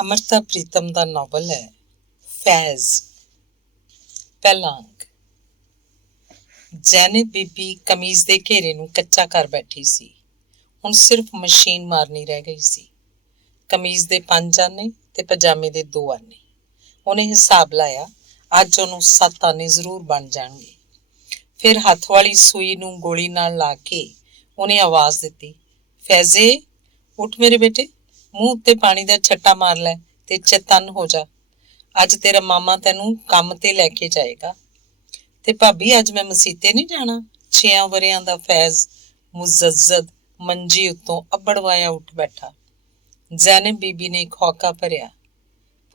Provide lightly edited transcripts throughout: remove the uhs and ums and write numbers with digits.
ਅਮ੍ਰਿਤਾ ਪ੍ਰੀਤਮ ਦਾ novel ਹੈ ਫੈਜ਼। ਪਹਿਲਾ ਅੰਕ। ਜੈਨਬ ਬੀਬੀ ਕਮੀਜ਼ ਦੇ ਘੇਰੇ ਨੂੰ ਕੱਚਾ ਕਰ ਬੈਠੀ ਸੀ। ਹੁਣ ਸਿਰਫ ਮਸ਼ੀਨ ਮਾਰਨੀ ਰਹਿ ਗਈ ਸੀ। ਕਮੀਜ਼ ਦੇ 5 ਆਨੇ ਤੇ ਪਜਾਮੇ ਦੇ 2 ਆਨੇ। ਉਹਨੇ ਹਿਸਾਬ ਲਾਇਆ, ਅੱਜ ਉਹਨੂੰ 7 ਆਨੇ ਜ਼ਰੂਰ ਬਣ ਜਾਣਗੇ। ਫਿਰ ਹੱਥ ਵਾਲੀ ਸੂਈ ਨੂੰ ਗੋਲੀ ਨਾਲ ਲਾ ਕੇ ਉਹਨੇ ਆਵਾਜ਼ ਦਿੱਤੀ, ਫੈਜ਼ੇ ਉੱਠ ਮੇਰੇ ਬੇਟੇ, ਮੂੰਹ ਉੱਤੇ ਪਾਣੀ ਦਾ ਛੱਟਾ ਮਾਰ ਲੈ ਤੇ ਚੇਤੰਨ ਹੋ ਜਾ। ਅੱਜ ਤੇਰਾ ਮਾਮਾ ਤੈਨੂੰ ਕੰਮ ਤੇ ਲੈ ਕੇ ਜਾਏਗਾ। ਤੇ ਭਾਬੀ ਅੱਜ ਮੈਂ ਮਸੀਤੇ ਨਹੀਂ ਜਾਣਾ। 6 ਵਰਿਆਂ ਦਾ ਫੈਜ਼ ਮੁਜ਼ੱਜ਼ਦ ਮੰਜੀ ਉੱਤੋਂ ਅੱਬੜਵਾਇਆ ਉੱਠ ਬੈਠਾ। ਜ਼ੈਨਬ ਬੀਬੀ ਨੇ ਇੱਕ ਹੌਕਾ ਭਰਿਆ।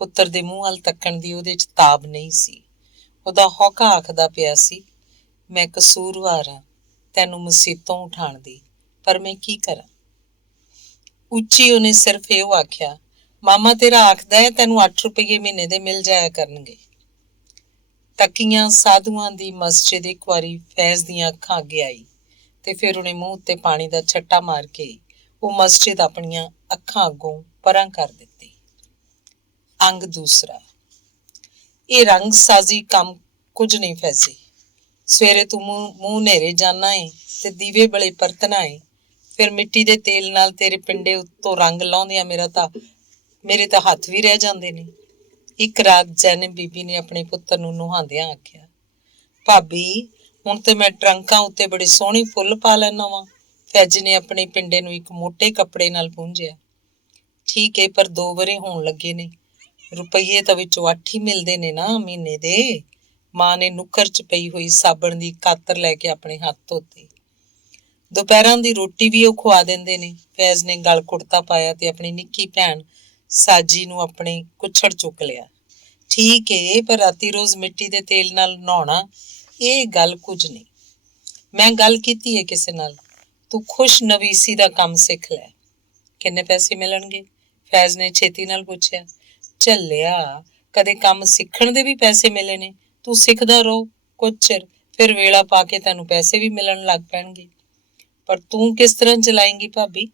ਪੁੱਤਰ ਦੇ ਮੂੰਹ ਵੱਲ ਤੱਕਣ ਦੀ ਉਹਦੇ 'ਚ ਤਾਬ ਨਹੀਂ ਸੀ। ਉਹਦਾ ਹੌਕਾ ਆਖਦਾ ਪਿਆ ਸੀ, ਮੈਂ ਕਸੂਰਵਾਰ ਹਾਂ ਤੈਨੂੰ ਮਸੀਤੋਂ ਉਠਾਉਣ ਦੀ, ਪਰ ਮੈਂ ਕੀ ਕਰਾਂ। ਉੱਚੀ ਉਹਨੇ ਸਿਰਫ ਇਹੋ ਆਖਿਆ, ਮਾਮਾ ਤੇਰਾ ਆਖਦਾ ਹੈ ਤੈਨੂੰ 8 ਰੁਪਏ ਮਹੀਨੇ ਦੇ ਮਿਲ ਜਾਇਆ ਕਰਨਗੇ। ਤਕੀਆਂ ਸਾਧੂਆਂ ਦੀ ਮਸਜਿਦ ਇੱਕ ਵਾਰੀ ਫੈਜ਼ ਦੀਆਂ ਅੱਖਾਂ ਅੱਗੇ ਆਈ ਤੇ ਫਿਰ ਉਹਨੇ ਮੂੰਹ ਉੱਤੇ ਪਾਣੀ ਦਾ ਛੱਟਾ ਮਾਰ ਕੇ ਉਹ ਮਸਜਿਦ ਆਪਣੀਆਂ ਅੱਖਾਂ ਅੱਗੋਂ ਪਰਾਂ ਕਰ ਦਿੱਤੀ। ਅੰਗ ਦੂਸਰਾ। ਇਹ ਰੰਗ ਸਾਜ਼ੀ ਕੰਮ ਕੁਝ ਨਹੀਂ ਫੈਜ਼ੀ। ਸਵੇਰੇ ਤੂੰ ਮੂੰਹ ਨੇਰੇ ਜਾਣਾ ਏ ਤੇ ਦੀਵੇ ਬਲੇ ਪਰਤਣਾ ਏ, ਫਿਰ ਮਿੱਟੀ ਦੇ ਤੇਲ ਨਾਲ ਤੇਰੇ ਪਿੰਡੇ ਉੱਤੋਂ ਰੰਗ ਲਾਉਂਦਿਆਂ ਮੇਰੇ ਤਾਂ ਹੱਥ ਵੀ ਰਹਿ ਜਾਂਦੇ ਨੇ। ਇੱਕ ਰਾਤ ਜ਼ੈਨਬ ਬੀਬੀ ਨੇ ਆਪਣੇ ਪੁੱਤਰ ਨੂੰ ਨੁਹਾਉਂਦਿਆਂ ਆਖਿਆ, ਭਾਬੀ ਹੁਣ ਤੇ ਮੈਂ ਟਰੰਕਾਂ ਉੱਤੇ ਬੜੇ ਸੋਹਣੇ ਫੁੱਲ ਪਾ ਲੈਣਾ ਵਾਂ। ਫੈਜ਼ ਨੇ ਆਪਣੇ ਪਿੰਡੇ ਨੂੰ ਇੱਕ ਮੋਟੇ ਕੱਪੜੇ ਨਾਲ ਪੂੰਝਿਆ। ਠੀਕ ਏ, ਪਰ 2 ਵਰੇ ਹੋਣ ਲੱਗੇ ਨੇ, ਰੁਪਈਏ ਤਾਂ ਵਿੱਚੋਂ 8 ਹੀ ਮਿਲਦੇ ਨੇ ਨਾ ਮਹੀਨੇ ਦੇ। ਮਾਂ ਨੇ ਨੁੱਕਰ 'ਚ ਪਈ ਹੋਈ ਸਾਬਣ ਦੀ ਕਾਤਰ ਲੈ ਕੇ ਆਪਣੇ ਹੱਥ ਧੋਤੇ। ਦੁਪਹਿਰਾਂ ਦੀ ਰੋਟੀ ਵੀ ਉਹ ਖਵਾ ਦਿੰਦੇ ਨੇ। ਫੈਜ਼ ਨੇ ਗਲ ਕੁੜਤਾ ਪਾਇਆ ਤੇ ਆਪਣੀ ਨਿੱਕੀ ਭੈਣ ਸਾਜੀ ਨੂੰ ਆਪਣੇ ਕੁੱਛੜ ਚੁੱਕ ਲਿਆ। ਠੀਕ ਏ, ਪਰ ਰਾਤੀ ਰੋਜ਼ ਮਿੱਟੀ ਦੇ ਤੇਲ ਨਾਲ ਨਹਾਉਣਾ ਇਹ ਗੱਲ ਕੁਝ ਨਹੀਂ। ਮੈਂ ਗੱਲ ਕੀਤੀ ਏ ਕਿਸੇ ਨਾਲ, ਤੂੰ ਖੁਸ਼ ਨਵੀਸੀ ਦਾ ਕੰਮ ਸਿੱਖ ਲੈ। ਕਿੰਨੇ ਪੈਸੇ ਮਿਲਣਗੇ? ਫੈਜ਼ ਨੇ ਛੇਤੀ ਨਾਲ ਪੁੱਛਿਆ। ਝੱਲਿਆ, ਕਦੇ ਕੰਮ ਸਿੱਖਣ ਦੇ ਵੀ ਪੈਸੇ ਮਿਲੇ ਨੇ। ਤੂੰ ਸਿੱਖਦਾ ਰਹੋ ਕੁਝ ਚਿਰ, ਫਿਰ ਵੇਲਾ ਪਾ ਕੇ ਤੈਨੂੰ ਪੈਸੇ ਵੀ ਮਿਲਣ ਲੱਗ ਪੈਣਗੇ। ਪਰ ਤੂੰ ਕਿਸ ਤਰ੍ਹਾਂ ਚਲਾਏਂਗੀ ਭਾਬੀ?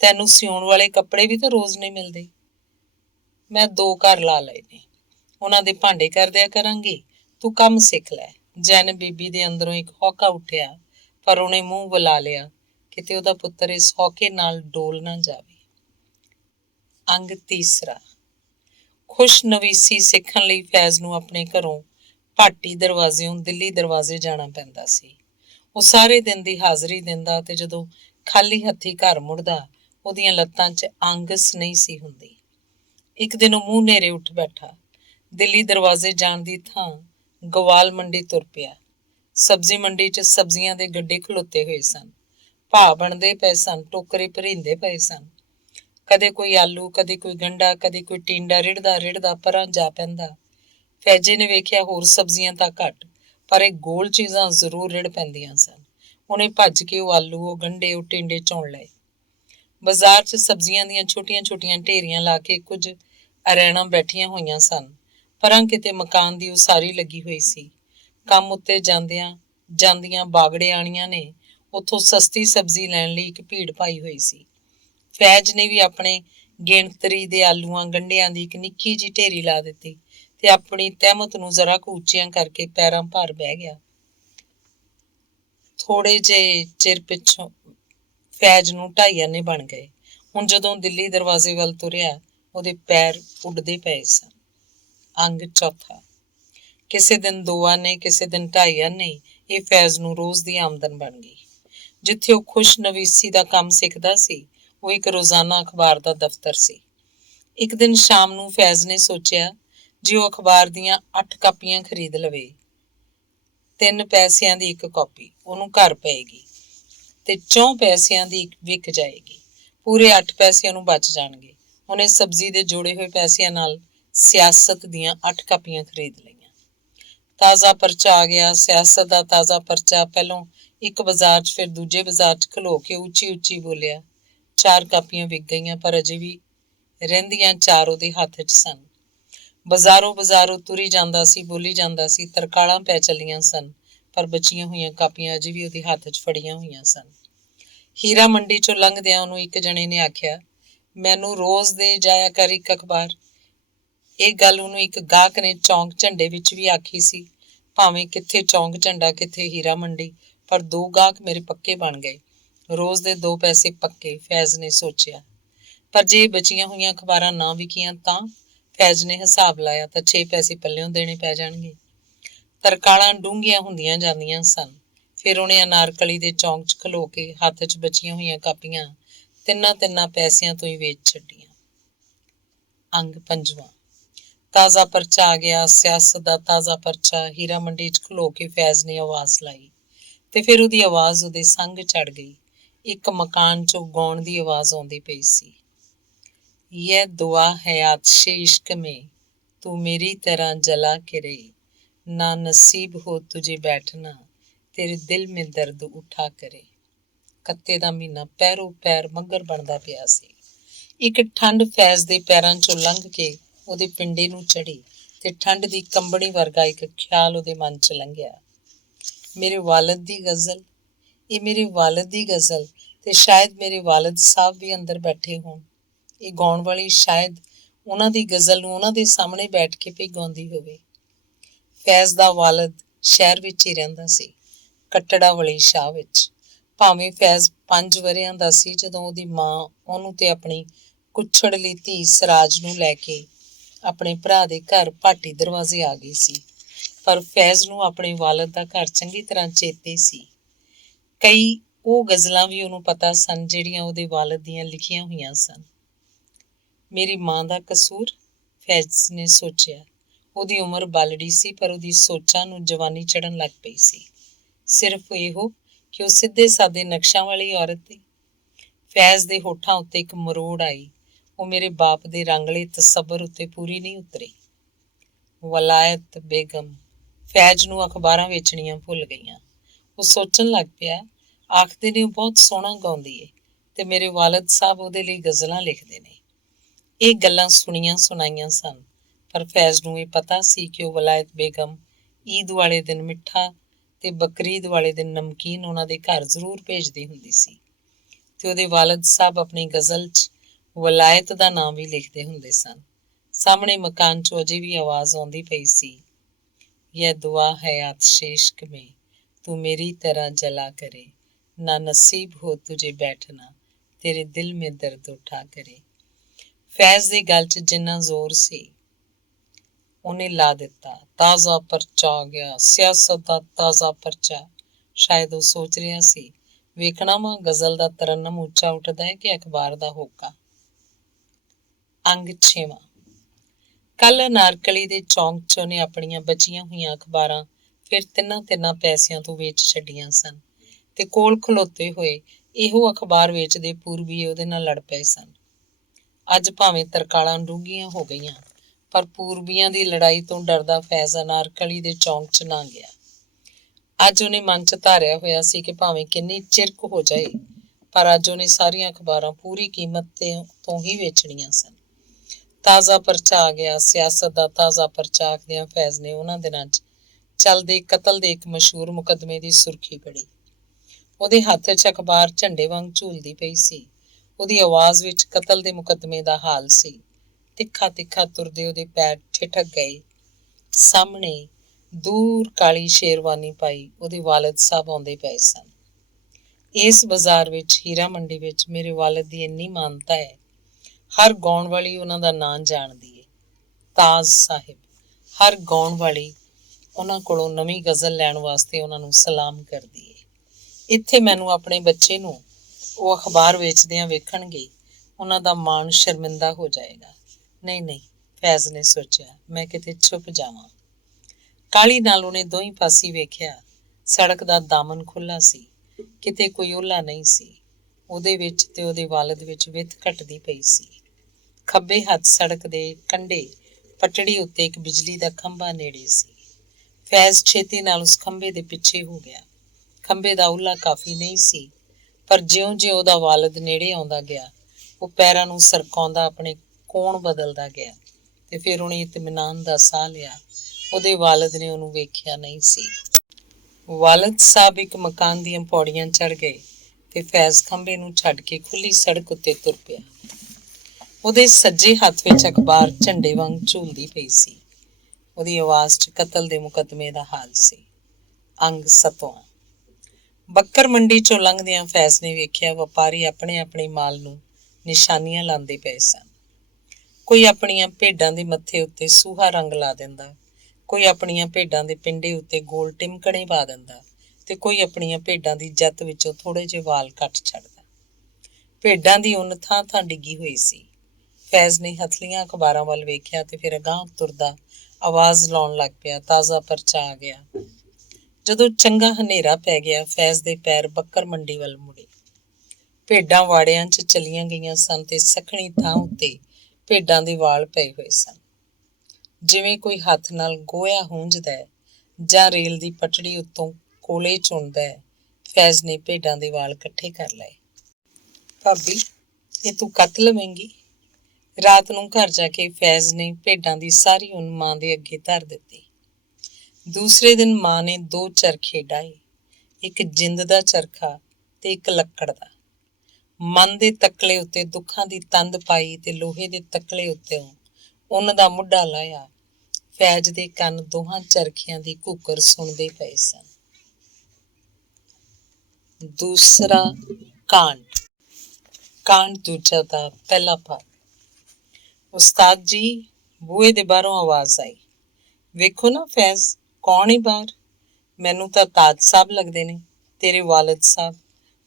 ਤੈਨੂੰ ਸਿਉਣ ਵਾਲੇ ਕੱਪੜੇ ਵੀ ਤਾਂ ਰੋਜ਼ ਨਹੀਂ ਮਿਲਦੇ। ਮੈਂ 2 ਘਰ ਲਾ ਲਏ ਨੇ, ਉਹਨਾਂ ਦੇ ਭਾਂਡੇ ਕਰ ਦਿਆ ਕਰਾਂਗੀ, ਤੂੰ ਕੰਮ ਸਿੱਖ ਲੈ। ਜ਼ੈਨਬ ਬੀਬੀ ਦੇ ਅੰਦਰੋਂ ਇੱਕ ਹੌਕਾ ਉੱਠਿਆ, ਪਰ ਉਹਨੇ ਮੂੰਹ ਬੁਲਾ ਲਿਆ, ਕਿਤੇ ਉਹਦਾ ਪੁੱਤਰ ਇਸ ਹੌਕੇ ਨਾਲ ਡੋਲ ਨਾ ਜਾਵੇ। ਅੰਗ ਤੀਸਰਾ। ਖੁਸ਼ ਨਵੀਸੀ ਸਿੱਖਣ ਲਈ ਫੈਜ਼ ਨੂੰ ਆਪਣੇ ਘਰੋਂ ਭਾਟੀ ਦਰਵਾਜ਼ਿਓਂ ਦਿੱਲੀ ਦਰਵਾਜ਼ੇ ਜਾਣਾ ਪੈਂਦਾ ਸੀ। ਉਹ ਸਾਰੇ ਦਿਨ ਦੀ ਹਾਜ਼ਰੀ ਦਿੰਦਾ ਤੇ ਜਦੋਂ ਖਾਲੀ ਹੱਥੀ ਘਰ ਮੁੜਦਾ ਉਹਦੀਆਂ ਲੱਤਾਂ 'ਚ ਆਂਗਸ ਨਹੀਂ ਸੀ ਹੁੰਦੀ। ਇੱਕ ਦਿਨ ਉਹ ਮੂੰਹ ਨੇਰੇ ਉੱਠ ਬੈਠਾ। ਦਿੱਲੀ ਦਰਵਾਜ਼ੇ ਜਾਣ ਦੀ ਥਾਂ ਗਵਾਲ ਮੰਡੀ ਤੁਰ ਪਿਆ। ਸਬਜ਼ੀ ਮੰਡੀ 'ਚ ਸਬਜ਼ੀਆਂ ਦੇ ਗੱਡੇ ਖਲੋਤੇ ਹੋਏ ਸਨ। ਭਾਅ ਬਣਦੇ ਪਏ ਸਨ, ਟੋਕਰੇ ਭਰੀਂਦੇ ਪਏ ਸਨ। ਕਦੇ ਕੋਈ ਆਲੂ, ਕਦੇ ਕੋਈ ਗੰਢਾ, ਕਦੇ ਕੋਈ ਟੀਂਡਾ ਰਿੜਦਾ ਪਰਾਂ ਜਾ ਪੈਂਦਾ। ਫੈਜੇ ਨੇ ਵੇਖਿਆ ਹੋਰ ਸਬਜ਼ੀਆਂ ਤਾਂ ਘੱਟ, ਪਰ ਇਹ ਗੋਲ ਚੀਜ਼ਾਂ ਜ਼ਰੂਰ ਰਿੜ ਪੈਂਦੀਆਂ ਸਨ। ਉਹਨੇ ਭੱਜ ਕੇ ਉਹ ਆਲੂ, ਉਹ ਗੰਢੇ, ਉਹ ਟੀਂਡੇ ਚੁਣ ਲਏ। ਬਾਜ਼ਾਰ 'ਚ ਸਬਜ਼ੀਆਂ ਦੀਆਂ ਛੋਟੀਆਂ ਢੇਰੀਆਂ ਲਾ ਕੇ ਕੁਝ ਅਰੈਣਾਂ ਬੈਠੀਆਂ ਹੋਈਆਂ ਸਨ। ਪਰਾਂ ਕਿਤੇ ਮਕਾਨ ਦੀ ਉਸਾਰੀ ਲੱਗੀ ਹੋਈ ਸੀ। ਕੰਮ ਉੱਤੇ ਜਾਂਦੀਆਂ ਬਾਗੜੇ ਆਣੀਆਂ ਨੇ ਉੱਥੋਂ ਸਸਤੀ ਸਬਜ਼ੀ ਲੈਣ ਲਈ ਇੱਕ ਭੀੜ ਪਾਈ ਹੋਈ ਸੀ। ਫੈਜ਼ ਨੇ ਵੀ ਆਪਣੇ ਗਿਣਤਰੀ ਦੇ ਆਲੂਆਂ ਗੰਢਿਆਂ ਦੀ ਇੱਕ ਨਿੱਕੀ ਜਿਹੀ ਢੇਰੀ ਲਾ ਦਿੱਤੀ ਤੇ ਆਪਣੀ ਤਹਿਮਤ ਨੂੰ ਜ਼ਰਾ ਕੁ ਉੱਚੀਆਂ ਕਰਕੇ ਪੈਰਾਂ ਭਾਰ ਬਹਿ ਗਿਆ। ਥੋੜੇ ਜਿਹੇ ਚਿਰ ਪਿੱਛੋਂ ਫੈਜ਼ ਨੂੰ 2.5 ਆਨੇ ਬਣ ਗਏ। ਹੁਣ ਜਦੋਂ ਦਿੱਲੀ ਦਰਵਾਜ਼ੇ ਵੱਲ ਤੁਰਿਆ ਉਹਦੇ ਪੈਰ ਉੱਡਦੇ ਪਏ ਸਨ। ਅੰਗ ਚੌਥਾ। ਕਿਸੇ ਦਿਨ 2 ਆਨੇ, ਕਿਸੇ ਦਿਨ 2.5 ਆਨੇ, ਇਹ ਫੈਜ਼ ਨੂੰ ਰੋਜ਼ ਦੀ ਆਮਦਨ ਬਣ ਗਈ। ਜਿੱਥੇ ਉਹ ਖੁਸ਼ ਨਵੀਸੀ ਦਾ ਕੰਮ ਸਿੱਖਦਾ ਸੀ, ਉਹ ਇੱਕ ਰੋਜ਼ਾਨਾ ਅਖਬਾਰ ਦਾ ਦਫ਼ਤਰ ਸੀ। ਇੱਕ ਦਿਨ ਸ਼ਾਮ ਨੂੰ ਫੈਜ਼ ਨੇ ਸੋਚਿਆ, ਜੇ ਉਹ ਅਖਬਾਰ ਦੀਆਂ 8 ਕਾਪੀਆਂ ਖਰੀਦ ਲਵੇ, 3 ਪੈਸਿਆਂ ਦੀ ਇੱਕ ਕਾਪੀ ਉਹਨੂੰ ਘਰ ਪਏਗੀ ਤੇ 4 ਪੈਸਿਆਂ ਦੀ ਵਿਕ ਜਾਏਗੀ। ਪੂਰੇ 8 ਪੈਸੇ ਉਹਨੂੰ ਬਚ ਜਾਣਗੇ। ਉਹਨੇ ਸਬਜ਼ੀ ਦੇ ਜੋੜੇ ਹੋਏ ਪੈਸਿਆਂ ਨਾਲ ਸਿਆਸਤ ਦੀਆਂ 8 ਕਾਪੀਆਂ ਖਰੀਦ ਲਈਆਂ। ਤਾਜ਼ਾ ਪਰਚਾ ਆ ਗਿਆ। ਸਿਆਸਤ ਦਾ ਤਾਜ਼ਾ ਪਰਚਾ ਪਹਿਲੋਂ ਇੱਕ ਬਾਜ਼ਾਰ 'ਚ, ਫਿਰ ਦੂਜੇ ਬਾਜ਼ਾਰ 'ਚ ਖਲੋ ਕੇ ਉੱਚੀ ਬੋਲਿਆ। 4 ਕਾਪੀਆਂ ਵਿਕ ਗਈਆਂ, ਪਰ ਅਜੇ ਵੀ ਰਹਿੰਦੀਆਂ 4 ਉਹਦੇ ਹੱਥ 'ਚ ਸਨ। ਬਾਜ਼ਾਰੋਂ ਤੁਰੀ ਜਾਂਦਾ ਸੀ, ਬੋਲੀ ਜਾਂਦਾ ਸੀ। ਤਰਕਾਲਾਂ ਪੈ ਚੱਲੀਆਂ ਸਨ, ਪਰ ਬਚੀਆਂ ਹੋਈਆਂ ਕਾਪੀਆਂ ਅਜੇ ਵੀ ਉਹਦੇ ਹੱਥ 'ਚ ਫੜੀਆਂ ਹੋਈਆਂ ਸਨ। ਹੀਰਾ ਮੰਡੀ 'ਚੋਂ ਲੰਘਦਿਆਂ ਉਹਨੂੰ ਇੱਕ ਜਣੇ ਨੇ ਆਖਿਆ, ਮੈਨੂੰ ਰੋਜ਼ ਦੇ ਜਾਇਆ ਕਰ ਇੱਕ ਅਖਬਾਰ। ਇਹ ਗੱਲ ਉਹਨੂੰ ਇੱਕ ਗਾਹਕ ਨੇ ਚੌਂਕ ਝੰਡੇ ਵਿੱਚ ਵੀ ਆਖੀ ਸੀ। ਭਾਵੇਂ ਕਿੱਥੇ ਚੌਂਕ ਝੰਡਾ, ਕਿੱਥੇ ਹੀਰਾ ਮੰਡੀ, ਪਰ 2 ਗਾਹਕ ਮੇਰੇ ਪੱਕੇ ਬਣ ਗਏ। ਰੋਜ਼ ਦੇ 2 ਪੈਸੇ ਪੱਕੇ, ਫੈਜ਼ ਨੇ ਸੋਚਿਆ। ਪਰ ਜੇ ਬਚੀਆਂ ਹੋਈਆਂ ਅਖਬਾਰਾਂ ਨਾ ਵਿਕੀਆਂ ਤਾਂ? ਫੈਜ਼ ਨੇ ਹਿਸਾਬ ਲਾਇਆ ਤਾਂ 6 ਪੈਸੇ ਪੱਲਿਓਂ ਦੇਣੇ ਪੈ ਜਾਣਗੇ। ਤਰਕਾਲਾਂ ਡੂੰਘੀਆਂ ਹੁੰਦੀਆਂ ਜਾਂਦੀਆਂ ਸਨ। ਫਿਰ ਉਹਨੇ ਅਨਾਰਕਲੀ ਦੇ ਚੌਂਕ 'ਚ ਖਲੋ ਕੇ ਹੱਥ 'ਚ ਬਚੀਆਂ ਹੋਈਆਂ ਕਾਪੀਆਂ 3 ਪੈਸਿਆਂ ਤੋਂ ਹੀ ਵੇਚ ਛੱਡੀਆਂ। ਅੰਗ 5ਵਾਂ। ਤਾਜ਼ਾ ਪਰਚਾ ਆ ਗਿਆ, ਸਿਆਸਤ ਦਾ ਤਾਜ਼ਾ ਪਰਚਾ। ਹੀਰਾ ਮੰਡੀ 'ਚ ਖਲੋ ਕੇ ਫੈਜ਼ ਨੇ ਆਵਾਜ਼ ਲਾਈ ਤੇ ਫਿਰ ਉਹਦੀ ਆਵਾਜ਼ ਉਹਦੇ ਸੰਗ ਚੜ ਗਈ। ਇੱਕ ਮਕਾਨ 'ਚੋਂ ਗਾਉਣ ਦੀ ਆਵਾਜ਼ ਆਉਂਦੀ ਪਈ ਸੀ। ਯਹ ਦੁਆ ਹੈ ਆਤਸ਼ੇ ਇਸ਼ਕ ਮੇਂ, ਤੂੰ ਮੇਰੀ ਤਰ੍ਹਾਂ ਜਲਾ ਕੇ ਰਹੇ, ਨਾ ਨਸੀਬ ਹੋ ਤੁਝੇ ਬੈਠਣਾ, ਤੇਰੇ ਦਿਲ ਮੇਂ ਦਰਦ ਉਠਾ ਕਰੇ। ਕੱਤੇ ਦਾ ਮਹੀਨਾ ਪੈਰੋਂ ਪੈਰ ਮੱਘਰ ਬਣਦਾ ਪਿਆ ਸੀ। ਇੱਕ ਠੰਡ ਫੈਜ਼ ਦੇ ਪੈਰਾਂ 'ਚੋਂ ਲੰਘ ਕੇ ਉਹਦੇ ਪਿੰਡੇ ਨੂੰ ਚੜ੍ਹੀ ਤੇ ਠੰਡ ਦੀ ਕੰਬਣੀ ਵਰਗਾ ਇੱਕ ਖਿਆਲ ਉਹਦੇ ਮਨ 'ਚ ਲੰਘਿਆ। ਮੇਰੇ ਵਾਲਦ ਦੀ ਗਜ਼ਲ, ਇਹ ਮੇਰੇ ਵਾਲਦ ਦੀ ਗਜ਼ਲ, ਤੇ ਸ਼ਾਇਦ ਮੇਰੇ ਵਾਲਦ ਸਾਹਿਬ ਵੀ ਅੰਦਰ ਬੈਠੇ ਹੋਣ। ਇਹ ਗਾਉਣ ਵਾਲੀ ਸ਼ਾਇਦ ਉਹਨਾਂ ਦੀ ਗਜ਼ਲ ਨੂੰ ਉਹਨਾਂ ਦੇ ਸਾਹਮਣੇ ਬੈਠ ਕੇ ਵੀ ਗਾਉਂਦੀ ਹੋਵੇ। ਫੈਜ਼ ਦਾ ਵਾਲਦ ਸ਼ਹਿਰ ਵਿੱਚ ਹੀ ਰਹਿੰਦਾ ਸੀ, ਕੱਟੜਾ ਵਾਲੀ ਸ਼ਾਹ ਵਿੱਚ। ਭਾਵੇਂ ਫੈਜ਼ 5 ਵਰ੍ਹਿਆਂ ਦਾ ਸੀ ਜਦੋਂ ਉਹਦੀ ਮਾਂ ਉਹਨੂੰ ਤੇ ਆਪਣੀ ਕੁੱਛੜਲੀ ਧੀ ਸਰਾਜ ਨੂੰ ਲੈ ਕੇ ਆਪਣੇ ਭਰਾ ਦੇ ਘਰ ਭਾਟੀ ਦਰਵਾਜ਼ੇ ਆ ਗਈ ਸੀ। ਪਰ ਫੈਜ਼ ਨੂੰ ਆਪਣੇ ਵਾਲਦ ਦਾ ਘਰ ਚੰਗੀ ਤਰ੍ਹਾਂ ਚੇਤੇ ਸੀ। ਕਈ ਉਹ ਗਜ਼ਲਾਂ ਵੀ ਉਹਨੂੰ ਪਤਾ ਸਨ ਜਿਹੜੀਆਂ ਉਹਦੇ ਵਾਲਦ ਦੀਆਂ ਲਿਖੀਆਂ ਹੋਈਆਂ ਸਨ। ਮੇਰੀ ਮਾਂ ਦਾ ਕਸੂਰ, ਫੈਜ਼ ਨੇ ਸੋਚਿਆ। ਉਹਦੀ ਉਮਰ ਬਾਲੜੀ ਸੀ, ਪਰ ਉਹਦੀ ਸੋਚਾਂ ਨੂੰ ਜਵਾਨੀ ਚੜ੍ਹਨ ਲੱਗ ਪਈ ਸੀ। ਸਿਰਫ ਇਹੋ ਕਿ ਉਹ ਸਿੱਧੇ ਸਾਦੇ ਨਕਸ਼ਾਂ ਵਾਲੀ ਔਰਤ ਸੀ। ਫੈਜ਼ ਦੇ ਹੋਠਾਂ ਉੱਤੇ ਇੱਕ ਮਰੋੜ ਆਈ। ਉਹ ਮੇਰੇ ਬਾਪ ਦੇ ਰੰਗਲੇ ਤਸੱਬਰ ਉੱਤੇ ਪੂਰੀ ਨਹੀਂ ਉਤਰੀ। ਵਲਾਇਤ ਬੇਗਮ ਫੈਜ਼ ਨੂੰ ਅਖਬਾਰਾਂ ਵੇਚਣੀਆਂ ਭੁੱਲ ਗਈਆਂ। ਉਹ ਸੋਚਣ ਲੱਗ ਪਿਆ, ਆਖਦੇ ਨੇ ਉਹ ਬਹੁਤ ਸੋਹਣਾ ਗਾਉਂਦੀ ਏ ਤੇ ਮੇਰੇ ਵਾਲਦ ਸਾਹਿਬ ਉਹਦੇ ਲਈ ਗਜ਼ਲਾਂ ਲਿਖਦੇ ਨੇ। ਇਹ ਗੱਲਾਂ ਸੁਣੀਆਂ ਸੁਣਾਈਆਂ ਸਨ, ਪਰ ਫੈਜ਼ ਨੂੰ ਇਹ ਪਤਾ ਸੀ ਕਿ ਉਹ ਵਲਾਇਤ ਬੇਗਮ ਈਦ ਵਾਲੇ ਦਿਨ ਮਿੱਠਾ ਤੇ ਬਕਰੀਦ ਵਾਲੇ ਦਿਨ ਨਮਕੀਨ ਉਹਨਾਂ ਦੇ ਘਰ ਜ਼ਰੂਰ ਭੇਜਦੀ ਹੁੰਦੀ ਸੀ ਤੇ ਉਹਦੇ ਵਾਲਦ ਸਾਹਿਬ ਆਪਣੀ ਗਜ਼ਲ 'ਚ ਵਲਾਇਤ ਦਾ ਨਾਮ ਵੀ ਲਿਖਦੇ ਹੁੰਦੇ ਸਨ। ਸਾਹਮਣੇ ਮਕਾਨ 'ਚੋਂ ਅਜੇ ਵੀ ਆਵਾਜ਼ ਆਉਂਦੀ ਪਈ ਸੀ, ਯਹ ਦੁਆ ਹੈ ਆਤਸ਼ੇ ਇਸ਼ਕ ਮੇਂ, ਤੂੰ ਮੇਰੀ ਤਰ੍ਹਾਂ ਜਲਾ ਕਰੇ, ਨਾ ਨਸੀਬ ਹੋ ਤੁਝੇ ਬੈਠਣਾ, ਤੇਰੇ ਦਿਲ ਮੇਂ ਦਰਦ ਉਠਾ ਕਰੇ। ਫੈਜ਼ ਦੀ ਗੱਲ 'ਚ ਜਿੰਨਾ ਜ਼ੋਰ ਸੀ ਉਹਨੇ ਲਾ ਦਿੱਤਾ। ਤਾਜ਼ਾ ਪਰਚਾ ਆ ਗਿਆ, ਸਿਆਸਤ ਦਾ ਤਾਜ਼ਾ ਪਰਚਾ। ਸ਼ਾਇਦ ਉਹ ਸੋਚ ਰਿਹਾ ਸੀ, ਵੇਖਣਾ ਵਾ ਗਜ਼ਲ ਦਾ ਤਰੰਨਮ ਉੱਚਾ ਉੱਠਦਾ ਹੈ ਕਿ ਅਖਬਾਰ ਦਾ ਹੋਕਾ। ਅੰਗ 6ਵਾਂ। ਕੱਲ ਅਨਾਰਕਲੀ ਦੇ ਚੌਂਕ 'ਚ ਉਹਨੇ ਆਪਣੀਆਂ ਬਚੀਆਂ ਹੋਈਆਂ ਅਖਬਾਰਾਂ ਫਿਰ 3 ਪੈਸਿਆਂ ਤੋਂ ਵੇਚ ਛੱਡੀਆਂ ਸਨ ਤੇ ਕੋਲ ਖਲੋਤੇ ਹੋਏ ਇਹੋ ਅਖਬਾਰ ਵੇਚਦੇ ਪੂਰਬੀ ਉਹਦੇ ਨਾਲ ਲੜ ਪਏ ਸਨ। ਅੱਜ ਭਾਵੇਂ ਤਰਕਾਲਾਂ ਡੂੰਘੀਆਂ ਹੋ ਗਈਆਂ, ਪਰ ਪੂਰਬੀਆਂ ਦੀ ਲੜਾਈ ਤੋਂ ਡਰਦਾ ਫੈਜ਼ ਅਨਾਰਕਲੀ ਦੇ ਚੌਂਕ 'ਚ ਨਾ ਗਿਆ। ਅੱਜ ਉਹਨੇ ਮਨ 'ਚ ਧਾਰਿਆ ਹੋਇਆ ਸੀ ਕਿ ਭਾਵੇਂ ਕਿੰਨੀ ਚਿਰਕ ਹੋ ਜਾਏ, ਪਰ ਅੱਜ ਉਹਨੇ ਸਾਰੀਆਂ ਅਖਬਾਰਾਂ ਪੂਰੀ ਕੀਮਤ ਤੋਂ ਹੀ ਵੇਚਣੀਆਂ ਸਨ। ਤਾਜ਼ਾ ਪਰਚਾ ਆ ਗਿਆ, ਸਿਆਸਤ ਦਾ ਤਾਜ਼ਾ ਪਰਚਾ ਆਖਦਿਆਂ ਫੈਜ਼ ਨੇ ਉਹਨਾਂ ਦਿਨਾਂ 'ਚ ਚੱਲਦੇ ਕਤਲ ਦੇ ਇੱਕ ਮਸ਼ਹੂਰ ਮੁਕੱਦਮੇ ਦੀ ਸੁਰਖੀ ਪੜ੍ਹੀ। ਉਹਦੇ ਹੱਥ 'ਚ ਅਖਬਾਰ ਝੰਡੇ ਵਾਂਗ ਝੂਲਦੀ ਪਈ ਸੀ। ਉਹਦੀ ਆਵਾਜ਼ ਵਿੱਚ ਕਤਲ ਦੇ ਮੁਕੱਦਮੇ ਦਾ ਹਾਲ ਸੀ। ਤਿੱਖਾ ਤਿੱਖਾ ਤੁਰਦੇ ਉਹਦੇ ਪੈਰ ਠਿਠਕ ਗਏ। ਸਾਹਮਣੇ ਦੂਰ ਕਾਲੀ ਸ਼ੇਰਵਾਨੀ ਪਾਈ ਉਹਦੇ ਵਾਲਦ ਸਾਹਿਬ ਆਉਂਦੇ ਪਏ ਸਨ। ਇਸ ਬਾਜ਼ਾਰ ਵਿੱਚ, ਹੀਰਾ ਮੰਡੀ ਵਿੱਚ, ਮੇਰੇ ਵਾਲਦ ਦੀ ਇੰਨੀ ਮਾਨਤਾ ਹੈ, ਹਰ ਗਾਉਣ ਵਾਲੀ ਉਹਨਾਂ ਦਾ ਨਾਂ ਜਾਣਦੀ ਹੈ। ਤਾਜ਼ ਸਾਹਿਬ। ਹਰ ਗਾਉਣ ਵਾਲੀ ਉਹਨਾਂ ਕੋਲੋਂ ਨਵੀਂ ਗਜ਼ਲ ਲੈਣ ਵਾਸਤੇ ਉਹਨਾਂ ਨੂੰ ਸਲਾਮ ਕਰਦੀ ਹੈ। ਇੱਥੇ ਮੈਨੂੰ ਆਪਣੇ ਬੱਚੇ ਨੂੰ ਉਹ ਅਖਬਾਰ ਵੇਚਦਿਆਂ ਵੇਖਣਗੇ, ਉਹਨਾਂ ਦਾ ਮਾਣ ਸ਼ਰਮਿੰਦਾ ਹੋ ਜਾਏਗਾ। ਨਹੀਂ ਨਹੀਂ, ਫੈਜ਼ ਨੇ ਸੋਚਿਆ, ਮੈਂ ਕਿਤੇ ਛੁਪ ਜਾਵਾਂ। ਕਾਹਲੀ ਨਾਲ ਉਹਨੇ ਦੋਹੀਂ ਪਾਸੇ ਵੇਖਿਆ। ਸੜਕ ਦਾ ਦਾਮਨ ਖੁੱਲ੍ਹਾ ਸੀ, ਕਿਤੇ ਕੋਈ ਓਹਲਾ ਨਹੀਂ ਸੀ। ਉਹਦੇ ਵਿੱਚ ਤੇ ਉਹਦੇ ਵਾਲਦ ਵਿੱਚ ਵਿੱਥ ਘਟਦੀ ਪਈ ਸੀ। ਖੱਬੇ ਹੱਥ ਸੜਕ ਦੇ ਕੰਢੇ ਪਟੜੀ ਉੱਤੇ ਇੱਕ ਬਿਜਲੀ ਦਾ ਖੰਭਾ ਨੇੜੇ ਸੀ। ਫੈਜ਼ ਛੇਤੀ ਨਾਲ ਉਸ ਖੰਭੇ ਦੇ ਪਿੱਛੇ ਹੋ ਗਿਆ। ਖੰਭੇ ਦਾ ਓਹਲਾ ਕਾਫੀ ਨਹੀਂ ਸੀ, ਪਰ ਜਿਉਂ-ਜਿਉਂ ਉਹਦਾ ਵਾਲਦ ਨੇੜੇ ਆਉਂਦਾ ਗਿਆ, ਉਹ ਪੈਰਾਂ ਨੂੰ ਸਰਕਾਉਂਦਾ ਆਪਣੇ ਕੋਣ ਬਦਲਦਾ ਗਿਆ ਤੇ ਫਿਰ ਉਹਨੇ ਇਤਮੀਨਾਨ ਦਾ ਸਾਹ ਲਿਆ। ਉਹਦੇ ਵਾਲਦ ਨੇ ਉਹਨੂੰ ਵੇਖਿਆ ਨਹੀਂ ਸੀ। ਵਾਲਦ ਸਾਹਿਬ ਇੱਕ ਮਕਾਨ ਦੀਆਂ ਪੌੜੀਆਂ ਚੜ੍ਹ ਗਏ ਤੇ ਫੈਜ਼ ਖੰਭੇ ਨੂੰ ਛੱਡ ਕੇ ਖੁੱਲ੍ਹੀ ਸੜਕ ਉੱਤੇ ਤੁਰ ਪਿਆ। ਉਹਦੇ ਸੱਜੇ ਹੱਥ ਵਿੱਚ ਅਖਬਾਰ ਝੰਡੇ ਵਾਂਗ ਝੂਲਦੀ ਪਈ ਸੀ। ਉਹਦੀ ਆਵਾਜ਼ 'ਚ ਕਤਲ ਦੇ ਮੁਕੱਦਮੇ ਦਾ ਹਾਲ ਸੀ। ਅੰਗ 7ਵਾਂ। ਬੱਕਰ ਮੰਡੀ 'ਚੋਂ ਲੰਘਦਿਆਂ ਫੈਜ਼ ਨੇ ਵੇਖਿਆ ਵਪਾਰੀ ਆਪਣੇ ਆਪਣੇ ਮਾਲ ਨੂੰ ਨਿਸ਼ਾਨੀਆਂ ਲਾਉਂਦੇ ਪਏ ਸਨ। ਕੋਈ ਆਪਣੀਆਂ ਭੇਡਾਂ ਦੇ ਮੱਥੇ ਉੱਤੇ ਸੂਹਾ ਰੰਗ ਲਾ ਦਿੰਦਾ, ਕੋਈ ਆਪਣੀਆਂ ਭੇਡਾਂ ਦੇ ਪਿੰਡੇ ਉੱਤੇ ਗੋਲ ਟਿਮਕਣੇ ਪਾ ਦਿੰਦਾ ਤੇ ਕੋਈ ਆਪਣੀਆਂ ਭੇਡਾਂ ਦੀ ਜੱਤ ਵਿੱਚੋਂ ਥੋੜੇ ਜਿਹੇ ਵਾਲ ਕੱਟ ਛੱਡਦਾ। ਭੇਡਾਂ ਦੀ ਉੱਨ ਥਾਂ ਥਾਂ ਡਿੱਗੀ ਹੋਈ ਸੀ। ਫੈਜ਼ ਨੇ ਹਥਲੀਆਂ ਅਖਬਾਰਾਂ ਵੱਲ ਵੇਖਿਆ ਤੇ ਫਿਰ ਅਗਾਂਹ ਤੁਰਦਾ ਆਵਾਜ਼ ਲਾਉਣ ਲੱਗ ਪਿਆ, ਤਾਜ਼ਾ ਪਰਚਾ ਆ ਗਿਆ। ਜਦੋਂ ਚੰਗਾ ਹਨੇਰਾ ਪੈ ਗਿਆ, ਫੈਜ਼ ਦੇ ਪੈਰ ਬੱਕਰ ਮੰਡੀ ਵੱਲ ਮੁੜੇ। ਭੇਡਾਂ ਵਾੜਿਆਂ 'ਚ ਚਲੀਆਂ ਗਈਆਂ ਸਨ ਤੇ ਸੱਖਣੀ ਥਾਂ ਉੱਤੇ ਭੇਡਾਂ ਦੇ ਵਾਲ ਪਏ ਹੋਏ ਸਨ। ਜਿਵੇਂ ਕੋਈ ਹੱਥ ਨਾਲ ਗੋਹਾ ਹੂੰਝਦਾ ਹੈ ਜਾਂ ਰੇਲ ਦੀ ਪਟੜੀ ਉੱਤੋਂ ਕੋਲੇ ਚੁਣਦਾ ਹੈ, ਫੈਜ਼ ਨੇ ਭੇਡਾਂ ਦੇ ਵਾਲ ਇਕੱਠੇ ਕਰ ਲਏ। ਭਾਬੀ, ਇਹ ਤੂੰ ਕੱਤ ਲਵੇਂਗੀ? ਰਾਤ ਨੂੰ ਘਰ ਜਾ ਕੇ ਫੈਜ਼ ਨੇ ਭੇਡਾਂ ਦੀ ਸਾਰੀ ਉੱਨ ਮਾਂ ਦੇ ਅੱਗੇ ਧਰ ਦਿੱਤੀ। ਦੂਸਰੇ ਦਿਨ ਮਾਂ ਨੇ 2 ਚਰਖੇ ਡਾਹੇ, ਇੱਕ ਜਿੰਦ ਦਾ ਚਰਖਾ ਤੇ ਇੱਕ ਲੱਕੜ ਦਾ। ਮਨ ਦੇ ਤਕਲੇ ਉੱਤੇ ਦੁੱਖਾਂ ਦੀ ਤੰਦ ਪਾਈ ਤੇ ਲੋਹੇ ਦੇ ਤਕਲੇ ਉੱਤੇ ਉੱਨ ਦਾ ਮੁੱਢਾ ਲਾਇਆ। ਫੈਜ਼ ਦੇ ਕੰਨ ਦੋਹਾਂ ਚਰਖਿਆਂ ਦੀ ਘੂਕਰ ਸੁਣਦੇ ਪਏ ਸਨ। ਦੂਸਰਾ ਕਾਂਡ। ਕਾਂਡ ਦੂਜਾ ਦਾ ਪਹਿਲਾ ਭਾਗ। ਉਸਤਾਦ ਜੀ, ਬੂਹੇ ਦੇ ਬਾਹਰੋਂ ਆਵਾਜ਼ ਆਈ। ਵੇਖੋ ਨਾ ਫੈਜ਼, ਕੌਣ ਏ ਬਾਹਰ? ਮੈਨੂੰ ਤਾਂ ਤਾਜ ਸਾਹਿਬ ਲੱਗਦੇ ਨੇ, ਤੇਰੇ ਵਾਲਿਦ ਸਾਹਿਬ।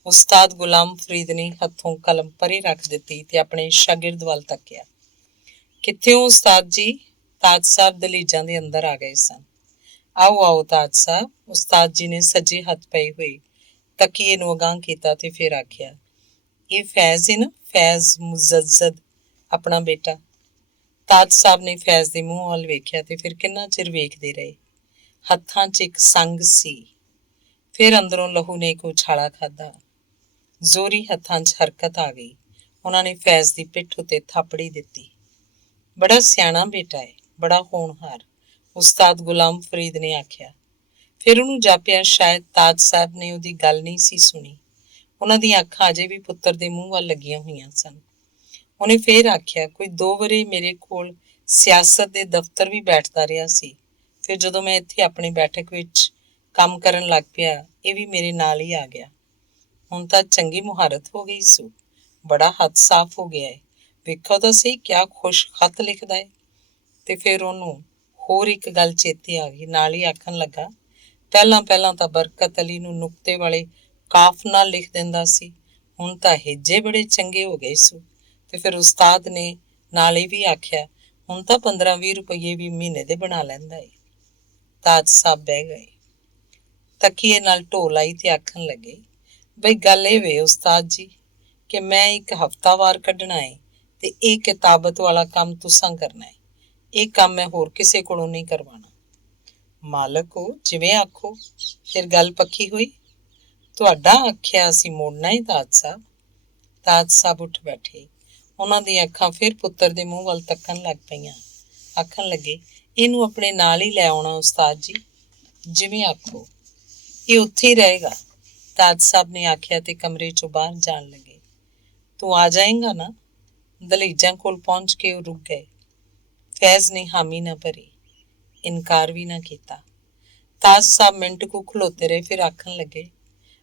ਉਸਤਾਦ ਗੁਲਾਮ ਫਰੀਦ ਨੇ ਹੱਥੋਂ ਕਲਮ ਪਰੇ ਰੱਖ ਦਿੱਤੀ ਤੇ ਆਪਣੇ ਸ਼ਾਗਿਰਦ ਵੱਲ ਤੱਕਿਆ। ਕਿੱਥੇ ਹੋ ਉਸਤਾਦ ਜੀ? ਤਾਜ ਸਾਹਿਬ ਦਲੀਜਾਂ ਦੇ ਅੰਦਰ ਆ ਗਏ ਸਨ। ਆਓ ਆਓ ਤਾਜ ਸਾਹਿਬ। ਉਸਤਾਦ ਜੀ ਨੇ ਸੱਜੇ ਹੱਥ ਪਏ ਹੋਏ ਤਕੀਏ ਨੂੰ ਅਗਾਂਹ ਕੀਤਾ ਤੇ ਫਿਰ ਆਖਿਆ, ਇਹ ਫੈਜ਼ ਏ ਨਾ, ਫੈਜ਼ ਮੁਜ਼ੱਜ਼ਦ, ਆਪਣਾ ਬੇਟਾ। ਤਾਜ ਸਾਹਿਬ ਨੇ ਫੈਜ਼ ਦੇ ਮੂੰਹ ਵੱਲ ਵੇਖਿਆ ਤੇ ਫਿਰ ਕਿੰਨਾ ਚਿਰ ਵੇਖਦੇ ਰਹੇ। ਹੱਥਾਂ 'ਚ ਇੱਕ ਸੰਗ ਸੀ। ਫਿਰ ਅੰਦਰੋਂ ਲਹੂ ਨੇ ਇੱਕ ਉਛਾਲਾ ਖਾਧਾ। ਜ਼ੋਰੀ ਹੱਥਾਂ 'ਚ ਹਰਕਤ ਆ ਗਈ। ਉਹਨਾਂ ਨੇ ਫੈਜ਼ ਦੀ ਪਿੱਠ ਉੱਤੇ ਥਾਪੜੀ ਦਿੱਤੀ। ਬੜਾ ਸਿਆਣਾ ਬੇਟਾ ਹੈ, ਬੜਾ ਹੋਣਹਾਰ, ਉਸਤਾਦ ਗੁਲਾਮ ਫਰੀਦ ਨੇ ਆਖਿਆ। ਫਿਰ ਉਹਨੂੰ ਜਾਪਿਆ ਸ਼ਾਇਦ ਤਾਜ ਸਾਹਿਬ ਨੇ ਉਹਦੀ ਗੱਲ ਨਹੀਂ ਸੀ ਸੁਣੀ। ਉਹਨਾਂ ਦੀਆਂ ਅੱਖਾਂ ਅਜੇ ਵੀ ਪੁੱਤਰ ਦੇ ਮੂੰਹ ਵੱਲ ਲੱਗੀਆਂ ਹੋਈਆਂ ਸਨ। ਉਹਨੇ ਫਿਰ ਆਖਿਆ, ਕੋਈ 2 ਵਰ੍ਹੇ ਮੇਰੇ ਕੋਲ ਸਿਆਸਤ ਦੇ ਦਫ਼ਤਰ ਵੀ ਬੈਠਦਾ ਰਿਹਾ ਸੀ। ਫਿਰ ਜਦੋਂ ਮੈਂ ਇੱਥੇ ਆਪਣੀ ਬੈਠਕ ਵਿੱਚ ਕੰਮ ਕਰਨ ਲੱਗ ਪਿਆ, ਇਹ ਵੀ ਮੇਰੇ ਨਾਲ ਹੀ ਆ ਗਿਆ। ਹੁਣ ਤਾਂ ਚੰਗੀ ਮੁਹਾਰਤ ਹੋ ਗਈ ਸੂ, ਬੜਾ ਹੱਥ ਸਾਫ਼ ਹੋ ਗਿਆ ਹੈ। ਵੇਖੋ ਤਾਂ ਸਹੀ ਕਿਆ ਖੁਸ਼ ਖਤ ਲਿਖਦਾ ਹੈ। ਤੇ ਫਿਰ ਉਹਨੂੰ ਹੋਰ ਇੱਕ ਗੱਲ ਚੇਤੇ ਆ ਗਈ। ਨਾਲ ਹੀ ਆਖਣ ਲੱਗਾ, ਪਹਿਲਾਂ ਪਹਿਲਾਂ ਤਾਂ ਬਰਕਤ ਅਲੀ ਨੂੰ ਨੁਕਤੇ ਵਾਲੇ ਕਾਫ ਨਾਲ ਲਿਖ ਦਿੰਦਾ ਸੀ, ਹੁਣ ਤਾਂ ਹੇਜੇ ਬੜੇ ਚੰਗੇ ਹੋ ਗਏ ਸੂ। ਤੇ ਫਿਰ ਉਸਤਾਦ ਨੇ ਨਾਲ ਇਹ ਵੀ ਆਖਿਆ, ਹੁਣ ਤਾਂ 15-20 ਰੁਪਏ ਵੀ ਮਹੀਨੇ ਦੇ ਬਣਾ ਲੈਂਦਾ ਏ। ਤਾਜ ਸਾਹਿਬ ਬਹਿ ਗਏ, ਤਕੀਏ ਨਾਲ ਢੋ ਲਾਈ ਤੇ ਆਖਣ ਲੱਗੇ, ਬਈ ਗੱਲ ਇਹ ਵੇ ਉਸਤਾਦ ਜੀ ਕਿ ਮੈਂ ਇੱਕ ਹਫ਼ਤਾਵਾਰ ਕੱਢਣਾ ਏ ਤੇ ਇਹ ਕਿਤਾਬਤ ਵਾਲਾ ਕੰਮ ਤੁਸਾਂ ਕਰਨਾ ਏ। ਇਹ ਕੰਮ ਮੈਂ ਹੋਰ ਕਿਸੇ ਕੋਲੋਂ ਨਹੀਂ ਕਰਵਾਉਣਾ। ਮਾਲਕ ਹੋ, ਜਿਵੇਂ ਆਖੋ। ਫਿਰ ਗੱਲ ਪੱਕੀ ਹੋਈ? ਤੁਹਾਡਾ ਆਖਿਆ ਅਸੀਂ ਮੋੜਨਾ ਏ ਤਾਜ ਸਾਹਿਬ। ਤਾਜ ਸਾਹਿਬ ਉੱਠ ਬੈਠੇ। ਉਹਨਾਂ ਦੀਆਂ ਅੱਖਾਂ ਫਿਰ ਪੁੱਤਰ ਦੇ ਮੂੰਹ ਵੱਲ ਤੱਕਣ ਲੱਗ ਪਈਆਂ। ਆਖਣ ਲੱਗੇ, ਇਹਨੂੰ ਆਪਣੇ ਨਾਲ ਹੀ ਲੈ ਆਉਣਾ ਉਸਤਾਦ ਜੀ, ਜਿਵੇਂ ਆਖੋ। ਇਹ ਉੱਥੇ ਹੀ ਰਹੇਗਾ। ਤਾਜ ਸਾਹਿਬ ਨੇ ਆਖਿਆ ਤੇ ਕਮਰੇ 'ਚੋਂ ਬਾਹਰ ਜਾਣ ਲੱਗੇ। ਤੂੰ ਆ ਜਾਏਂਗਾ ਨਾ? ਦਲੀਜਾਂ ਕੋਲ ਪਹੁੰਚ ਕੇ ਉਹ ਰੁਕ ਗਏ। ਫੈਜ਼ ਨੇ ਹਾਮੀ ਨਾ ਭਰੀ, ਇਨਕਾਰ ਵੀ ਨਾ ਕੀਤਾ। ਤਾਜ ਸਾਹਿਬ ਮਿੰਟ ਕੁ ਖਲੋਤੇ ਰਹੇ, ਫਿਰ ਆਖਣ ਲੱਗੇ,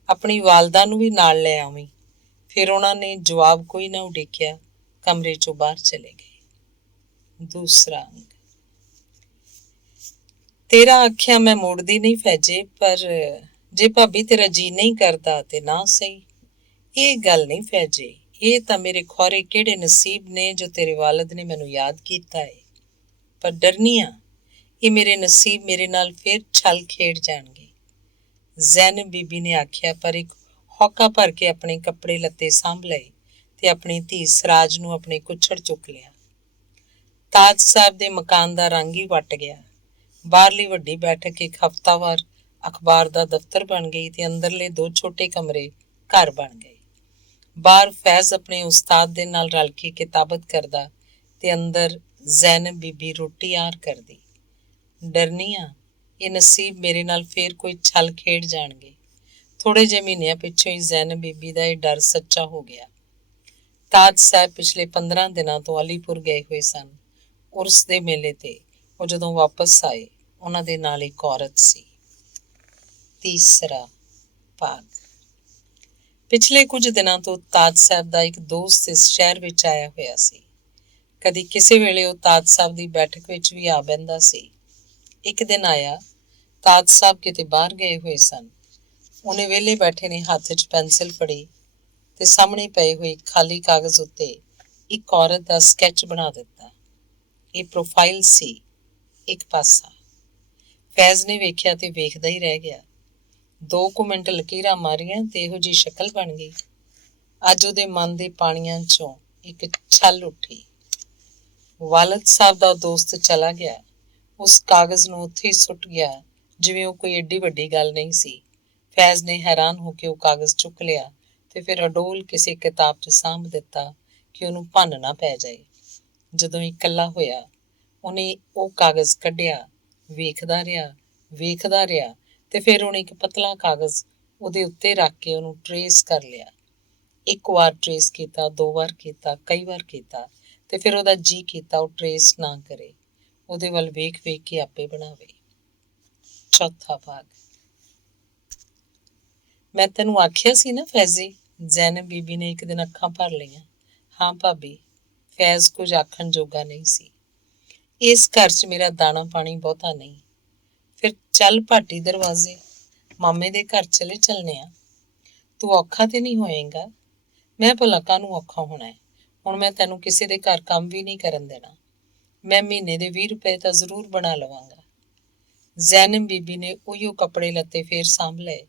ਆਪਣੀ ਵਾਲਦਾ ਨੂੰ ਵੀ ਨਾਲ ਲੈ ਆਵੀਂ। ਫਿਰ ਉਹਨਾਂ ਨੇ ਜਵਾਬ ਕੋਈ ਨਾ ਉਡੀਕਿਆ, ਕਮਰੇ 'ਚੋਂ ਬਾਹਰ ਚਲੇ ਗਏ। ਦੂਸਰਾ ਅੰਗ। ਤੇਰਾ ਆਖਿਆ ਮੈਂ ਮੋੜਦੀ ਨਹੀਂ ਫੈਜੇ, ਪਰ ਜੇ ਭਾਬੀ ਤੇਰਾ ਜੀ ਨਹੀਂ ਕਰਦਾ ਤੇ ਨਾ ਸਹੀ। ਇਹ ਗੱਲ ਨਹੀਂ ਫੈਜੇ, ਇਹ ਤਾਂ ਮੇਰੇ ਖੌਰੇ ਕਿਹੜੇ ਨਸੀਬ ਨੇ ਜੋ ਤੇਰੇ ਵਾਲਿਦ ਨੇ ਮੈਨੂੰ ਯਾਦ ਕੀਤਾ ਏ। ਪਰ ਡਰਨੀ ਆ, ਇਹ ਮੇਰੇ ਨਸੀਬ ਮੇਰੇ ਨਾਲ ਫਿਰ ਛਲ ਖੇਡ ਜਾਣਗੇ। ਜ਼ੈਨਬ ਬੀਬੀ ਨੇ ਆਖਿਆ, ਪਰ ਇੱਕ ਹੌਕਾ ਭਰ ਕੇ ਆਪਣੇ ਕੱਪੜੇ ਲੱਤੇ ਸਾਂਭ ਲਏ ਤੇ ਆਪਣੀ ਧੀ ਸਰਾਜ ਨੂੰ ਆਪਣੇ ਕੁੱਛੜ ਚੁੱਕ ਲਿਆ। ਤਾਜ ਸਾਹਿਬ ਦੇ ਮਕਾਨ ਦਾ ਰੰਗ ਹੀ ਵੱਟ ਗਿਆ। ਬਾਹਰਲੀ ਵੱਡੀ ਬੈਠਕ ਇੱਕ ਹਫ਼ਤਾਵਾਰ ਅਖਬਾਰ ਦਾ ਦਫ਼ਤਰ ਬਣ ਗਈ ਤੇ ਅੰਦਰਲੇ 2 ਛੋਟੇ ਕਮਰੇ ਘਰ ਬਣ ਗਏ। ਬਾਹਰ ਫੈਜ਼ ਆਪਣੇ ਉਸਤਾਦ ਦੇ ਨਾਲ ਰਲ ਕੇ ਕਿਤਾਬਤ ਕਰਦਾ ਤੇ ਅੰਦਰ ਜ਼ੈਨਬ ਬੀਬੀ ਰੋਟੀ ਆਰ ਕਰਦੀ। ਡਰਨੀ ਆ, ਇਹ ਨਸੀਬ ਮੇਰੇ ਨਾਲ ਫੇਰ ਕੋਈ ਛਲ ਖੇਡ ਜਾਣਗੇ। ਥੋੜੇ ਜਿਹੇ ਮਹੀਨਿਆਂ ਪਿੱਛੋਂ ਹੀ ਜ਼ੈਨਬ ਬੀਬੀ ਦਾ ਇਹ ਡਰ ਸੱਚਾ ਹੋ ਗਿਆ। ਤਾਜ ਸਾਹਿਬ ਪਿਛਲੇ 15 ਦਿਨਾਂ ਤੋਂ ਅਲੀਪੁਰ ਗਏ ਹੋਏ ਸਨ। ਉਰਸ ਦੇ ਮੇਲੇ ਤੇ ਉਹ ਜਦੋਂ ਵਾਪਸ ਆਏ, ਉਹਨਾਂ ਦੇ ਨਾਲ ਇੱਕ ਔਰਤ ਸੀ। ਤੀਸਰਾ ਭਾਗ। ਪਿਛਲੇ ਕੁਝ ਦਿਨਾਂ ਤੋਂ ਤਾਜ ਸਾਹਿਬ ਦਾ ਇੱਕ ਦੋਸਤ ਇਸ ਸ਼ਹਿਰ ਵਿੱਚ ਆਇਆ ਹੋਇਆ ਸੀ। ਕਦੀ ਕਿਸੇ ਵੇਲੇ ਉਹ ਤਾਜ ਸਾਹਿਬ ਦੀ ਬੈਠਕ ਵਿੱਚ ਵੀ ਆ ਬਹਿੰਦਾ ਸੀ। ਇੱਕ ਦਿਨ ਆਇਆ, ਤਾਜ ਸਾਹਿਬ ਕਿਤੇ ਬਾਹਰ ਗਏ ਹੋਏ ਸਨ। ਉਹਨੇ ਵਿਹਲੇ ਬੈਠੇ ਨੇ ਹੱਥ 'ਚ ਪੈਨਸਿਲ ਫੜੀ ਤੇ ਸਾਹਮਣੇ ਪਏ ਹੋਏ ਖਾਲੀ ਕਾਗਜ਼ ਉੱਤੇ ਇੱਕ ਔਰਤ ਦਾ ਸਕੈਚ ਬਣਾ ਦਿੱਤਾ। ਇਹ ਪ੍ਰੋਫਾਈਲ ਸੀ, ਇੱਕ ਪਾਸਾ। ਫੈਜ਼ ਨੇ ਵੇਖਿਆ ਤੇ ਵੇਖਦਾ ਹੀ ਰਹਿ ਗਿਆ। 2 ਮਿੰਟ ਲਕੀਰਾਂ ਮਾਰੀਆਂ ਤੇ ਇਹੋ ਜਿਹੀ ਸ਼ਕਲ ਬਣ ਗਈ। ਅੱਜ ਉਹਦੇ ਮਨ ਦੇ ਪਾਣੀਆਂ 'ਚੋਂ ਇੱਕ ਛੱਲ ਉੱਠੀ। ਵਾਲਦ ਸਾਹਿਬ ਦਾ ਦੋਸਤ ਚਲਾ ਗਿਆ। ਉਸ ਕਾਗਜ਼ ਨੂੰ ਉੱਥੇ ਹੀ ਸੁੱਟ ਗਿਆ, ਜਿਵੇਂ ਉਹ ਕੋਈ ਏਡੀ ਵੱਡੀ ਗੱਲ ਨਹੀਂ ਸੀ। ਫੈਜ਼ ਨੇ ਹੈਰਾਨ ਹੋ ਕੇ ਉਹ ਕਾਗਜ਼ ਚੁੱਕ ਲਿਆ ਤੇ ਫਿਰ ਅਡੋਲ ਕਿਸੇ ਕਿਤਾਬ 'ਚ ਸਾਂਭ ਦਿੱਤਾ ਕਿ ਉਹਨੂੰ ਭੰਨ ਨਾ ਪੈ ਜਾਏ। ਜਦੋਂ ਇਕੱਲਾ ਹੋਇਆ, ਉਹਨੇ ਉਹ ਕਾਗਜ਼ ਕੱਢਿਆ, ਵੇਖਦਾ ਰਿਹਾ ਤੇ ਫਿਰ ਉਹਨੇ ਇੱਕ ਪਤਲਾ ਕਾਗਜ਼ ਉਹਦੇ ਉੱਤੇ ਰੱਖ ਕੇ ਉਹਨੂੰ ਟਰੇਸ ਕਰ ਲਿਆ। 1 ਵਾਰ ਟਰੇਸ ਕੀਤਾ, 2 ਵਾਰ ਕੀਤਾ, ਕਈ ਵਾਰ ਕੀਤਾ ਤੇ ਫਿਰ ਉਹਦਾ ਜੀ ਕੀਤਾ ਉਹ ਟਰੇਸ ਨਾ ਕਰੇ, ਉਹਦੇ ਵੱਲ ਵੇਖ ਕੇ ਆਪੇ ਬਣਾਵੇ। ਚੌਥਾ ਭਾਗ। ਮੈਂ ਤੈਨੂੰ ਆਖਿਆ ਸੀ ਨਾ ਫੈਜ਼ੀ, ਜ਼ੈਨਬ ਬੀਬੀ ਨੇ ਇੱਕ ਦਿਨ ਅੱਖਾਂ ਭਰ ਲਈਆਂ। ਹਾਂ ਭਾਬੀ। ਫੈਜ਼ ਕੁਝ ਆਖਣ ਜੋਗਾ ਨਹੀਂ ਸੀ। ਇਸ ਘਰ 'ਚ ਮੇਰਾ ਦਾਣਾ ਪਾਣੀ ਬਹੁਤਾ ਨਹੀਂ। ਫਿਰ ਚੱਲ ਭਾਟੀ ਦਰਵਾਜ਼ੇ, ਮਾਮੇ ਦੇ ਘਰ ਚੱਲਨੇ ਆ। ਤੂੰ ਔਖਾ ਤੇ ਨਹੀਂ ਹੋਏਗਾ? ਮੈਂ ਭਲਾ ਕਾਹਨੂੰ ਔਖਾ ਹੋਣਾ ਹੈ? ਹੁਣ ਮੈਂ ਤੈਨੂੰ ਕਿਸੇ ਦੇ ਘਰ ਕੰਮ ਵੀ ਨਹੀਂ ਕਰਨ ਦੇਣਾ। ਮੈਂ ਮਹੀਨੇ ਦੇ 20 ਰੁਪਏ ਤਾਂ ਜ਼ਰੂਰ ਬਣਾ ਲਵਾਂਗਾ। ਜ਼ੈਨਬ ਬੀਬੀ ਨੇ ਉਹੀਓ ਕੱਪੜੇ ਲੱਤੇ ਫੇਰ ਸਾਂਭ ਲਏ,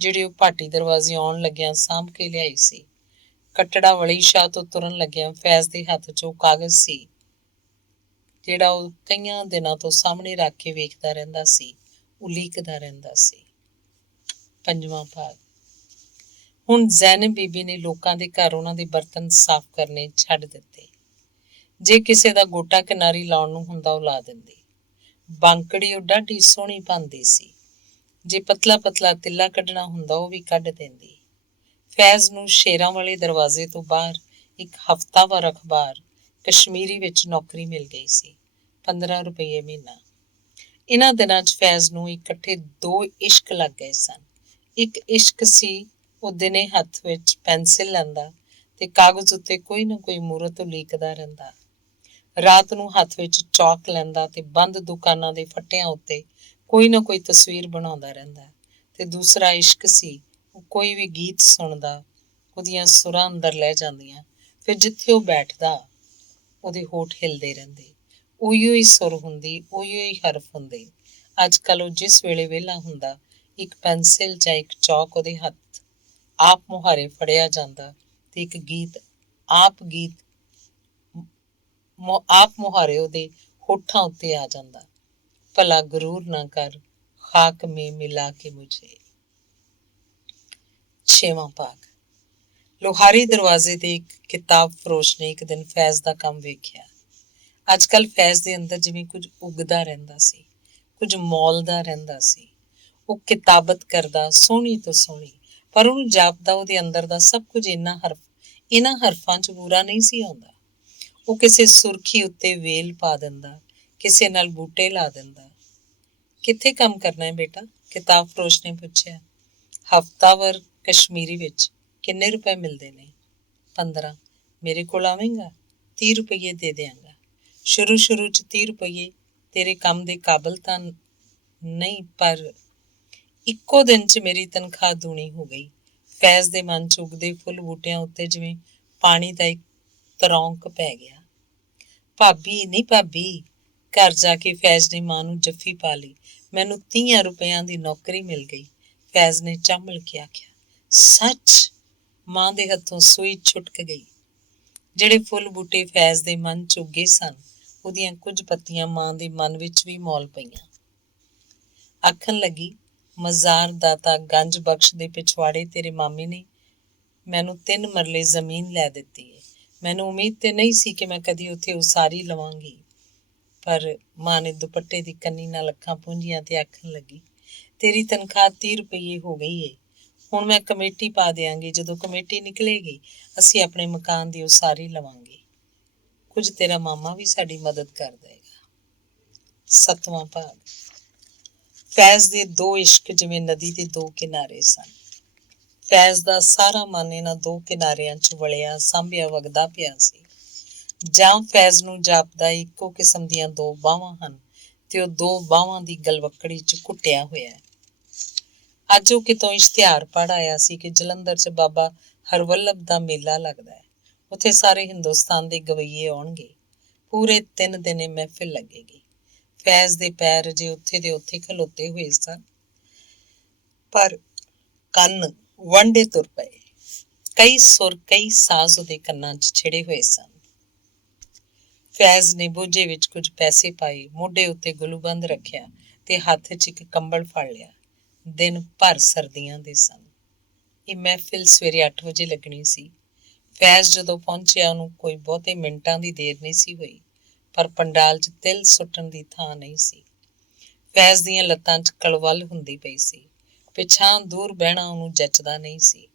ਜਿਹੜੇ ਉਹ ਭਾਟੀ ਦਰਵਾਜ਼ੇ ਆਉਣ ਲੱਗਿਆਂ ਸਾਂਭ ਕੇ ਲਿਆਈ ਸੀ। ਕੱਟੜਾ ਵਲੀ ਸ਼ਾਹ ਤੋਂ ਤੁਰਨ ਲੱਗਿਆ ਫੈਜ਼ ਦੇ ਹੱਥ 'ਚ ਉਹ ਕਾਗਜ਼ ਸੀ, ਜਿਹੜਾ ਉਹ ਕਈਆਂ ਦਿਨਾਂ ਤੋਂ ਸਾਹਮਣੇ ਰੱਖ ਕੇ ਵੇਖਦਾ ਰਹਿੰਦਾ ਸੀ, ਉਲੀਕਦਾ ਰਹਿੰਦਾ ਸੀ। ਪੰਜਵਾਂ ਭਾਗ। ਹੁਣ ਜ਼ੈਨਬ ਬੀਬੀ ਨੇ ਲੋਕਾਂ ਦੇ ਘਰ ਉਹਨਾਂ ਦੇ ਬਰਤਨ ਸਾਫ਼ ਕਰਨੇ ਛੱਡ ਦਿੱਤੇ। ਜੇ ਕਿਸੇ ਦਾ ਗੋਟਾ ਕਿਨਾਰੀ ਲਾਉਣ ਨੂੰ ਹੁੰਦਾ ਉਹ ਲਾ ਦਿੰਦੀ। ਬਾਂਕੜੀ ਉਹ ਡਾਢੀ ਸੋਹਣੀ ਪਾਉਂਦੀ ਸੀ। ਜੇ ਪਤਲਾ ਪਤਲਾ ਤਿੱਲਾ ਕੱਢਣਾ ਹੁੰਦਾ ਉਹ ਵੀ ਕੱਢ ਦਿੰਦੀ। ਫੈਜ਼ ਨੂੰ ਸ਼ੇਰਾਂ ਵਾਲੇ ਦਰਵਾਜ਼ੇ ਤੋਂ ਬਾਹਰ ਇੱਕ ਹਫ਼ਤਾਵਾਰ ਅਖਬਾਰ ਕਸ਼ਮੀਰੀ ਵਿੱਚ ਨੌਕਰੀ ਮਿਲ ਗਈ ਸੀ। 15 ਰੁਪਏ ਮਹੀਨਾ। ਇਹਨਾਂ ਦਿਨਾਂ 'ਚ ਫੈਜ਼ ਨੂੰ ਇਕੱਠੇ 2 ਇਸ਼ਕ ਲੱਗ ਗਏ ਸਨ। ਇੱਕ ਇਸ਼ਕ ਸੀ, ਉਹ ਦਿਨੇ ਹੱਥ ਵਿੱਚ ਪੈਨਸਿਲ ਲੈਂਦਾ ਤੇ ਕਾਗਜ਼ ਉੱਤੇ ਕੋਈ ਨਾ ਕੋਈ ਮੂਰਤ ਉਲੀਕਦਾ ਰਹਿੰਦਾ। ਰਾਤ ਨੂੰ ਹੱਥ ਵਿੱਚ ਚੌਕ ਲੈਂਦਾ ਤੇ ਬੰਦ ਦੁਕਾਨਾਂ ਦੇ ਫੱਟਿਆਂ ਉੱਤੇ ਕੋਈ ਨਾ ਕੋਈ ਤਸਵੀਰ ਬਣਾਉਂਦਾ ਰਹਿੰਦਾ। ਤੇ ਦੂਸਰਾ ਇਸ਼ਕ ਸੀ, ਉਹ ਕੋਈ ਵੀ ਗੀਤ ਸੁਣਦਾ, ਉਹਦੀਆਂ ਸੁਰਾਂ ਅੰਦਰ ਲੈ ਜਾਂਦੀਆਂ, ਫਿਰ ਜਿੱਥੇ ਉਹ ਬੈਠਦਾ ਉਹਦੇ ਹੋਠ ਹਿਲਦੇ ਰਹਿੰਦੇ। ਉਹੀਓ ਹੀ ਸੁਰ ਹੁੰਦੀ, ਉਹੀਓ ਹੀ ਹਰਫ ਹੁੰਦੇ। ਅੱਜ ਕੱਲ੍ਹ ਉਹ ਜਿਸ ਵੇਲੇ ਵਿਹਲਾ ਹੁੰਦਾ, ਇੱਕ ਪੈਨਸਿਲ ਜਾਂ ਇੱਕ ਚੌਕ ਉਹਦੇ ਹੱਥ ਆਪ ਮੁਹਾਰੇ ਫੜਿਆ ਜਾਂਦਾ ਤੇ ਇੱਕ ਗੀਤ ਆਪ ਮੁਹਾਰੇ ਉਹਦੇ ਹੋਠਾਂ ਉੱਤੇ ਆ ਜਾਂਦਾ। ਭਲਾ ਗਰੂਰ ਨਾ ਕਰ, ਖਾਕ ਮੇ ਮਿਲਾ ਕੇ ਮੁਝੇ। 6ਵਾਂ ਭਾਗ। ਲੋਹਾਰੀ ਦਰਵਾਜ਼ੇ ਤੇ ਇੱਕ ਕਿਤਾਬ ਫਰੋਸ਼ ਨੇ ਇੱਕ ਦਿਨ ਫੈਜ਼ ਦਾ ਕੰਮ ਵੇਖਿਆ। ਅੱਜ ਕੱਲ੍ਹ ਫੈਜ਼ ਦੇ ਅੰਦਰ ਜਿਵੇਂ ਕੁਝ ਉੱਗਦਾ ਰਹਿੰਦਾ ਸੀ, ਕੁਝ ਮੌਲਦਾ ਰਹਿੰਦਾ ਸੀ। ਉਹ ਕਿਤਾਬਤ ਕਰਦਾ, ਸੋਹਣੀ ਤੋਂ ਸੋਹਣੀ, ਪਰ ਉਹਨੂੰ ਜਾਪਦਾ ਉਹਦੇ ਅੰਦਰ ਦਾ ਸਭ ਕੁਝ ਇਹਨਾਂ ਹਰਫਾਂ 'ਚ ਪੂਰਾ ਨਹੀਂ ਸੀ ਆਉਂਦਾ। ਉਹ ਕਿਸੇ ਸੁਰਖੀ ਉੱਤੇ ਵੇਲ ਪਾ ਦਿੰਦਾ, ਕਿਸੇ ਨਾਲ ਬੂਟੇ ਲਾ ਦਿੰਦਾ। ਕਿੱਥੇ ਕੰਮ ਕਰਨਾ ਹੈ ਬੇਟਾ? ਕਿਤਾਬ ਫਰੋਸ਼ ਨੇ ਪੁੱਛਿਆ। ਹਫ਼ਤਾਵਾਰ ਕਸ਼ਮੀਰੀ ਵਿੱਚ। ਕਿੰਨੇ ਰੁਪਏ ਮਿਲਦੇ ਨੇ? 15। ਮੇਰੇ ਕੋਲ ਆਵੇਂਗਾ? 30 ਰੁਪਏ ਦੇ ਦਿਆਂਗਾ। ਸ਼ੁਰੂ 'ਚ 30 ਰੁਪਏ ਤੇਰੇ ਕੰਮ ਦੇ ਕਾਬਲ ਤਾਂ ਨਹੀਂ, ਪਰ ਇੱਕੋ ਦਿਨ 'ਚ ਮੇਰੀ ਤਨਖਾਹ ਦੂਣੀ ਹੋ ਗਈ। ਫੈਜ਼ ਦੇ ਮਨ 'ਚ ਉੱਗਦੇ ਫੁੱਲ ਬੂਟਿਆਂ ਉੱਤੇ ਜਿਵੇਂ ਪਾਣੀ ਦਾ ਇੱਕ ਤਰੌਂਕ ਪੈ ਗਿਆ। ਭਾਬੀ ਨਹੀਂ ਭਾਬੀ। ਘਰ ਜਾ ਕੇ ਫੈਜ਼ ਨੇ ਮਾਂ ਨੂੰ ਜੱਫੀ ਪਾ ਲਈ। ਮੈਨੂੰ 30 ਰੁਪਇਆਂ ਦੀ ਨੌਕਰੀ ਮਿਲ ਗਈ। ਫੈਜ਼ ਨੇ ਚੰਬਲ ਕੇ ਆਖਿਆ। ਸੱਚ? ਮਾਂ ਦੇ ਹੱਥੋਂ ਸੂਈ ਛੁਟਕ ਗਈ। ਜਿਹੜੇ ਫੁੱਲ ਬੂਟੇ ਫੈਜ਼ ਦੇ ਮਨ 'ਚ ਉੱਗੇ ਸਨ, ਉਹਦੀਆਂ ਕੁਝ ਪੱਤੀਆਂ ਮਾਂ ਦੇ ਮਨ ਵਿੱਚ ਵੀ ਮੌਲ ਪਈਆਂ। ਆਖਣ ਲੱਗੀ, ਮਜ਼ਾਰ ਦਾਤਾ ਗੰਜ ਬਖਸ਼ ਦੇ ਪਿਛਵਾੜੇ ਤੇਰੇ ਮਾਮੇ ਨੇ ਮੈਨੂੰ 3 ਮਰਲੇ ਜ਼ਮੀਨ ਲੈ ਦਿੱਤੀ ਹੈ। ਮੈਨੂੰ ਉਮੀਦ ਤੇ ਨਹੀਂ ਸੀ ਕਿ ਮੈਂ ਕਦੀ ਉੱਥੇ ਉਸਾਰੀ ਲਵਾਂਗੀ। ਪਰ ਮਾਂ ਨੇ ਦੁਪੱਟੇ ਦੀ ਕੰਨੀ ਨਾਲ ਅੱਖਾਂ ਪੂੰਝੀਆਂ ਤੇ ਆਖਣ ਲੱਗੀ, ਤੇਰੀ ਤਨਖਾਹ 30 ਰੁਪਏ ਹੋ ਗਈ ਏ। ਹੁਣ ਮੈਂ ਕਮੇਟੀ ਪਾ ਦਿਆਂਗੀ। ਜਦੋਂ ਕਮੇਟੀ ਨਿਕਲੇਗੀ ਅਸੀਂ ਆਪਣੇ ਮਕਾਨ ਦੀ ਉਸਾਰੀ ਲਵਾਂਗੇ। ਕੁਝ ਤੇਰਾ ਮਾਮਾ ਵੀ ਸਾਡੀ ਮਦਦ ਕਰ ਦੇਗਾ। 7ਵਾਂ ਭਾਗ। ਫੈਜ਼ ਦੇ ਦੋ ਇਸ਼ਕ ਜਿਵੇਂ ਨਦੀ ਦੇ ਦੋ ਕਿਨਾਰੇ ਸਨ। ਫੈਜ਼ ਦਾ ਸਾਰਾ ਮਨ ਇਹਨਾਂ ਦੋ ਕਿਨਾਰਿਆਂ 'ਚ ਵਲਿਆ ਸਾਂਭਿਆ ਵਗਦਾ ਪਿਆ ਸੀ। ਜਾਂ ਫੈਜ਼ ਨੂੰ ਜਾਪਦਾ ਇੱਕੋ ਕਿਸਮ ਦੀਆਂ ਦੋ ਬਾਹਾਂ ਹਨ ਤੇ ਉਹ ਦੋ ਬਾਹਾਂ ਦੀ ਗਲਵੱਕੜੀ 'ਚ ਘੁੱਟਿਆ ਹੋਇਆ। ਅੱਜ ਉਹ ਕਿਤੋਂ ਇਸ਼ਤਿਹਾਰ ਪੜ੍ਹ ਆਇਆ ਸੀ ਕਿ ਜਲੰਧਰ 'ਚ ਬਾਬਾ ਹਰਵੱਲਭ ਦਾ ਮੇਲਾ ਲੱਗਦਾ ਹੈ। ਉੱਥੇ ਸਾਰੇ ਹਿੰਦੁਸਤਾਨ ਦੇ ਗਵੱਈਏ ਆਉਣਗੇ। ਪੂਰੇ 3 ਦਿਨ ਇਹ ਮਹਿਫਿਲ ਲੱਗੇਗੀ। ਫੈਜ਼ ਦੇ ਪੈਰ ਅਜੇ ਉੱਥੇ ਦੇ ਉੱਥੇ ਖਲੋਤੇ ਹੋਏ ਸਨ, ਪਰ ਕੰਨ ਵਾਂਢੇ ਤੁਰ ਪਏ। ਕਈ ਸੁਰ ਕਈ ਸਾਜ਼ ਉਹਦੇ ਕੰਨਾਂ 'ਚ ਛਿੜੇ ਹੋਏ ਸਨ। ਫੈਜ਼ ਨੇ ਬੋਝੇ ਵਿੱਚ ਕੁਝ ਪੈਸੇ ਪਾਏ, ਮੋਢੇ ਉੱਤੇ ਗਲੂਬੰਦ ਰੱਖਿਆ ਤੇ ਹੱਥ 'ਚ ਇੱਕ ਕੰਬਲ ਫੜ ਲਿਆ। ਦਿਨ ਭਰ ਸਰਦੀਆਂ ਦੇ ਸਨ। ਇਹ ਮਹਿਫਿਲ ਸਵੇਰੇ 8 ਵਜੇ ਲੱਗਣੀ ਸੀ। ਫੈਜ਼ ਜਦੋਂ ਪਹੁੰਚਿਆ ਉਹਨੂੰ ਕੋਈ ਬਹੁਤੇ ਮਿੰਟਾਂ ਦੀ ਦੇਰ ਨਹੀਂ ਸੀ ਹੋਈ, ਪਰ ਪੰਡਾਲ 'ਚ ਤਿਲ ਸੁੱਟਣ ਦੀ ਥਾਂ ਨਹੀਂ ਸੀ। ਫੈਜ਼ ਦੀਆਂ ਲੱਤਾਂ 'ਚ ਕਲਵਲ ਹੁੰਦੀ ਪਈ ਸੀ। ਪਿਛਾਂ ਦੂਰ ਬਹਿਣਾ ਉਹਨੂੰ ਜੱਚਦਾ ਨਹੀਂ ਸੀ।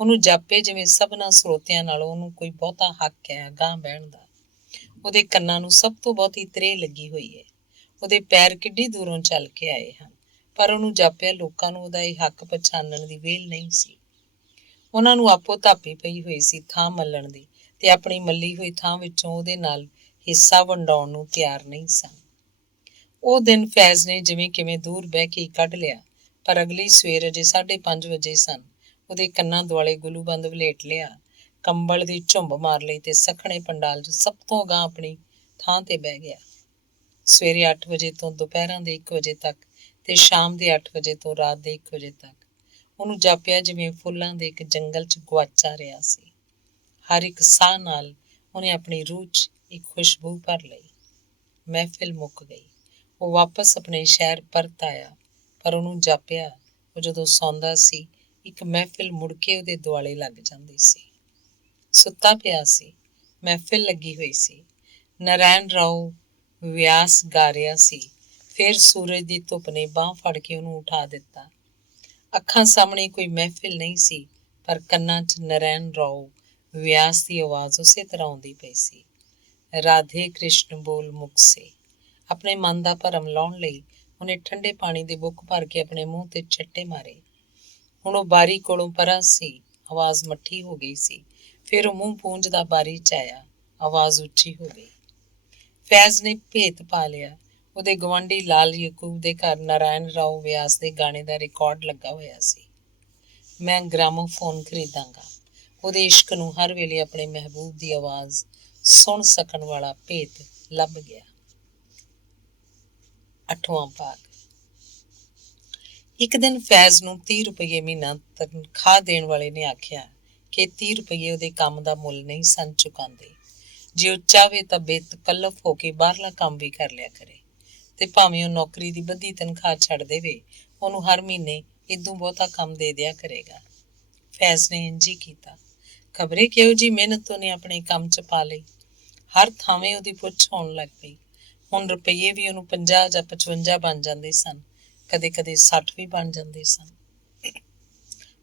ਉਹਨੂੰ ਜਾਪੇ ਜਿਵੇਂ ਸਭਨਾਂ ਸਰੋਤਿਆਂ ਨਾਲੋਂ ਉਹਨੂੰ ਕੋਈ ਬਹੁਤਾ ਹੱਕ ਹੈ ਅਗਾਂਹ ਬਹਿਣ ਦਾ। ਉਹਦੇ ਕੰਨਾਂ ਨੂੰ ਸਭ ਤੋਂ ਬਹੁਤੀ ਤ੍ਰੇਹ ਲੱਗੀ ਹੋਈ ਹੈ। ਉਹਦੇ ਪੈਰ ਕਿੱਡੀ ਦੂਰੋਂ ਚੱਲ ਕੇ ਆਏ ਹਨ, ਪਰ ਉਹਨੂੰ ਜਾਪਿਆ ਲੋਕਾਂ ਨੂੰ ਉਹਦਾ ਇਹ ਹੱਕ ਪਛਾਣਨ ਦੀ ਵਿਹਲ ਨਹੀਂ ਸੀ। ਉਹਨਾਂ ਨੂੰ ਆਪੋ ਧਾਪੀ ਪਈ ਹੋਈ ਸੀ ਥਾਂ ਮੱਲਣ ਦੀ, ਤੇ ਆਪਣੀ ਮੱਲੀ ਹੋਈ ਥਾਂ ਵਿੱਚੋਂ ਉਹਦੇ ਨਾਲ ਹਿੱਸਾ ਵੰਡਾਉਣ ਨੂੰ ਤਿਆਰ ਨਹੀਂ ਸਨ। ਉਹ ਦਿਨ ਫੈਜ਼ ਨੇ ਜਿਵੇਂ ਕਿਵੇਂ ਦੂਰ ਬਹਿ ਕੇ ਕੱਢ ਲਿਆ, ਪਰ ਅਗਲੀ ਸਵੇਰ ਅਜੇ 5:30 ਵਜੇ ਸਨ। ਉਹਦੇ ਕੰਨਾਂ ਦੁਆਲੇ ਗੁਲੂਬੰਦ ਵਲੇਟ ਲਿਆ, ਕੰਬਲ ਦੀ ਝੁੰਬ ਮਾਰ ਲਈ ਤੇ ਸਖਣੇ ਪੰਡਾਲ 'ਚ ਸਭ ਤੋਂ ਅਗਾਂਹ ਆਪਣੀ ਥਾਂ ਤੇ ਬਹਿ ਗਿਆ। ਸਵੇਰੇ 8 ਵਜੇ ਤੋਂ ਦੁਪਹਿਰਾਂ ਦੇ 1 ਵਜੇ ਤੱਕ ਤੇ ਸ਼ਾਮ ਦੇ 8 ਵਜੇ ਤੋਂ ਰਾਤ ਦੇ 1 ਵਜੇ ਤੱਕ ਉਹਨੂੰ ਜਾਪਿਆ ਜਿਵੇਂ ਫੁੱਲਾਂ ਦੇ ਇੱਕ ਜੰਗਲ 'ਚ ਗੁਆਚਾ ਰਿਹਾ ਸੀ। ਹਰ ਇੱਕ ਸਾਹ ਨਾਲ ਉਹਨੇ ਆਪਣੀ ਰੂਹ 'ਚ ਇੱਕ ਖੁਸ਼ਬੂ ਭਰ ਲਈ। ਮਹਿਫਿਲ ਮੁੱਕ ਗਈ। ਉਹ ਵਾਪਸ ਆਪਣੇ ਸ਼ਹਿਰ ਪਰਤ ਆਇਆ, ਪਰ ਉਹਨੂੰ ਜਾਪਿਆ ਉਹ ਜਦੋਂ ਸੌਂਦਾ ਸੀ ਇੱਕ ਮਹਿਫਿਲ ਮੁੜ ਕੇ ਉਹਦੇ ਦੁਆਲੇ ਲੱਗ ਜਾਂਦੀ ਸੀ। ਸੁੱਤਾ ਪਿਆ ਸੀ, ਮਹਿਫਿਲ ਲੱਗੀ ਹੋਈ ਸੀ। ਨਾਰਾਇਣ ਰਾਓ ਵਿਆਸ ਗਾ ਰਿਹਾ ਸੀ। ਫਿਰ ਸੂਰਜ ਦੀ ਧੁੱਪ ਨੇ ਬਾਂਹ ਫੜ ਕੇ ਉਹਨੂੰ ਉਠਾ ਦਿੱਤਾ। ਅੱਖਾਂ ਸਾਹਮਣੇ ਕੋਈ ਮਹਿਫਿਲ ਨਹੀਂ ਸੀ, ਪਰ ਕੰਨਾਂ 'ਚ ਨਾਰਾਇਣ ਰਾਓ ਵਿਆਸ ਦੀ ਆਵਾਜ਼ ਉਸੇ ਤਰ੍ਹਾਂ ਆਉਂਦੀ ਪਈ ਸੀ। ਰਾਧੇ ਕ੍ਰਿਸ਼ਨ ਬੋਲ ਮੁਖ ਸੇ। ਆਪਣੇ ਮਨ ਦਾ ਭਰਮ ਲਾਉਣ ਲਈ ਉਹਨੇ ਠੰਡੇ ਪਾਣੀ ਦੇ ਬੁੱਕ ਭਰ ਕੇ ਆਪਣੇ ਮੂੰਹ ਤੇ ਛੱਟੇ ਮਾਰੇ। ਹੁਣ ਉਹ ਬਾਰੀ ਕੋਲੋਂ ਪਰਾਂ ਸੀ, ਆਵਾਜ਼ ਮੱਠੀ ਹੋ ਗਈ ਸੀ। ਫਿਰ ਉਹ ਮੂੰਹ ਪੂੰਝਦਾ ਬਾਰੀ 'ਚ ਆਇਆ, ਆਵਾਜ਼ ਉੱਚੀ ਹੋ ਗਈ। ਫੈਜ਼ ਨੇ ਭੇਤ ਪਾ ਲਿਆ। ਉਹਦੇ ਗੁਆਂਢੀ ਲਾਲ ਯਕੂਬ ਦੇ ਘਰ ਨਾਰਾਇਣ ਰਾਓ ਵਿਆਸ ਦੇ ਗਾਣੇ ਦਾ ਰਿਕਾਰਡ ਲੱਗਾ ਹੋਇਆ ਸੀ। ਮੈਂ ਗ੍ਰਾਮੋਫੋਨ ਖਰੀਦਾਂਗਾ। ਉਹਦੇ ਇਸ਼ਕ ਨੂੰ ਹਰ ਵੇਲੇ ਆਪਣੇ ਮਹਿਬੂਬ ਦੀ ਆਵਾਜ਼ ਸੁਣ ਸਕਣ ਵਾਲਾ ਭੇਤ ਲੱਭ ਗਿਆ। 8ਵਾਂ ਭਾਗ। ਇੱਕ ਦਿਨ ਫੈਜ਼ ਨੂੰ 30 ਰੁਪਏ ਮਹੀਨਾ ਤਨਖਾਹ ਦੇਣ ਵਾਲੇ ਨੇ ਆਖਿਆ ਕਿ 30 ਰੁਪਏ ਉਹਦੇ ਕੰਮ ਦਾ ਮੁੱਲ ਨਹੀਂ ਸਨ ਚੁਕਾਉਂਦੇ। ਜੇ ਉਹ ਚਾਹਵੇ ਤਾਂ ਬੇਤਕੱਲਫ ਹੋ ਕੇ ਬਾਹਰਲਾ ਕੰਮ ਵੀ ਕਰ ਲਿਆ ਕਰੇ, ਤੇ ਭਾਵੇਂ ਉਹ ਨੌਕਰੀ ਦੀ ਬੱਧੀ ਤਨਖਾਹ ਛੱਡ ਦੇਵੇ, ਉਹਨੂੰ ਹਰ ਮਹੀਨੇ ਇਦੋਂ ਬਹੁਤਾ ਕੰਮ ਦੇ ਦਿਆ ਕਰੇਗਾ। ਫੈਜ਼ ਨੇ ਇੰਝ ਹੀ ਕੀਤਾ। ਖਬਰੇ ਕਿਹੋ ਜਿਹੀ ਮਿਹਨਤ ਉਹਨੇ ਆਪਣੇ ਕੰਮ 'ਚ ਪਾ ਲਈ। ਹਰ ਥਾਵੇਂ ਉਹਦੀ ਪੁੱਛ ਹੋਣ ਲੱਗ ਪਈ। ਹੁਣ ਰੁਪਈਏ ਵੀ ਉਹਨੂੰ 50 ਜਾਂ 55 ਬਣ ਜਾਂਦੇ ਸਨ, ਕਦੇ ਕਦੇ 60 ਵੀ ਬਣ ਜਾਂਦੇ ਸਨ।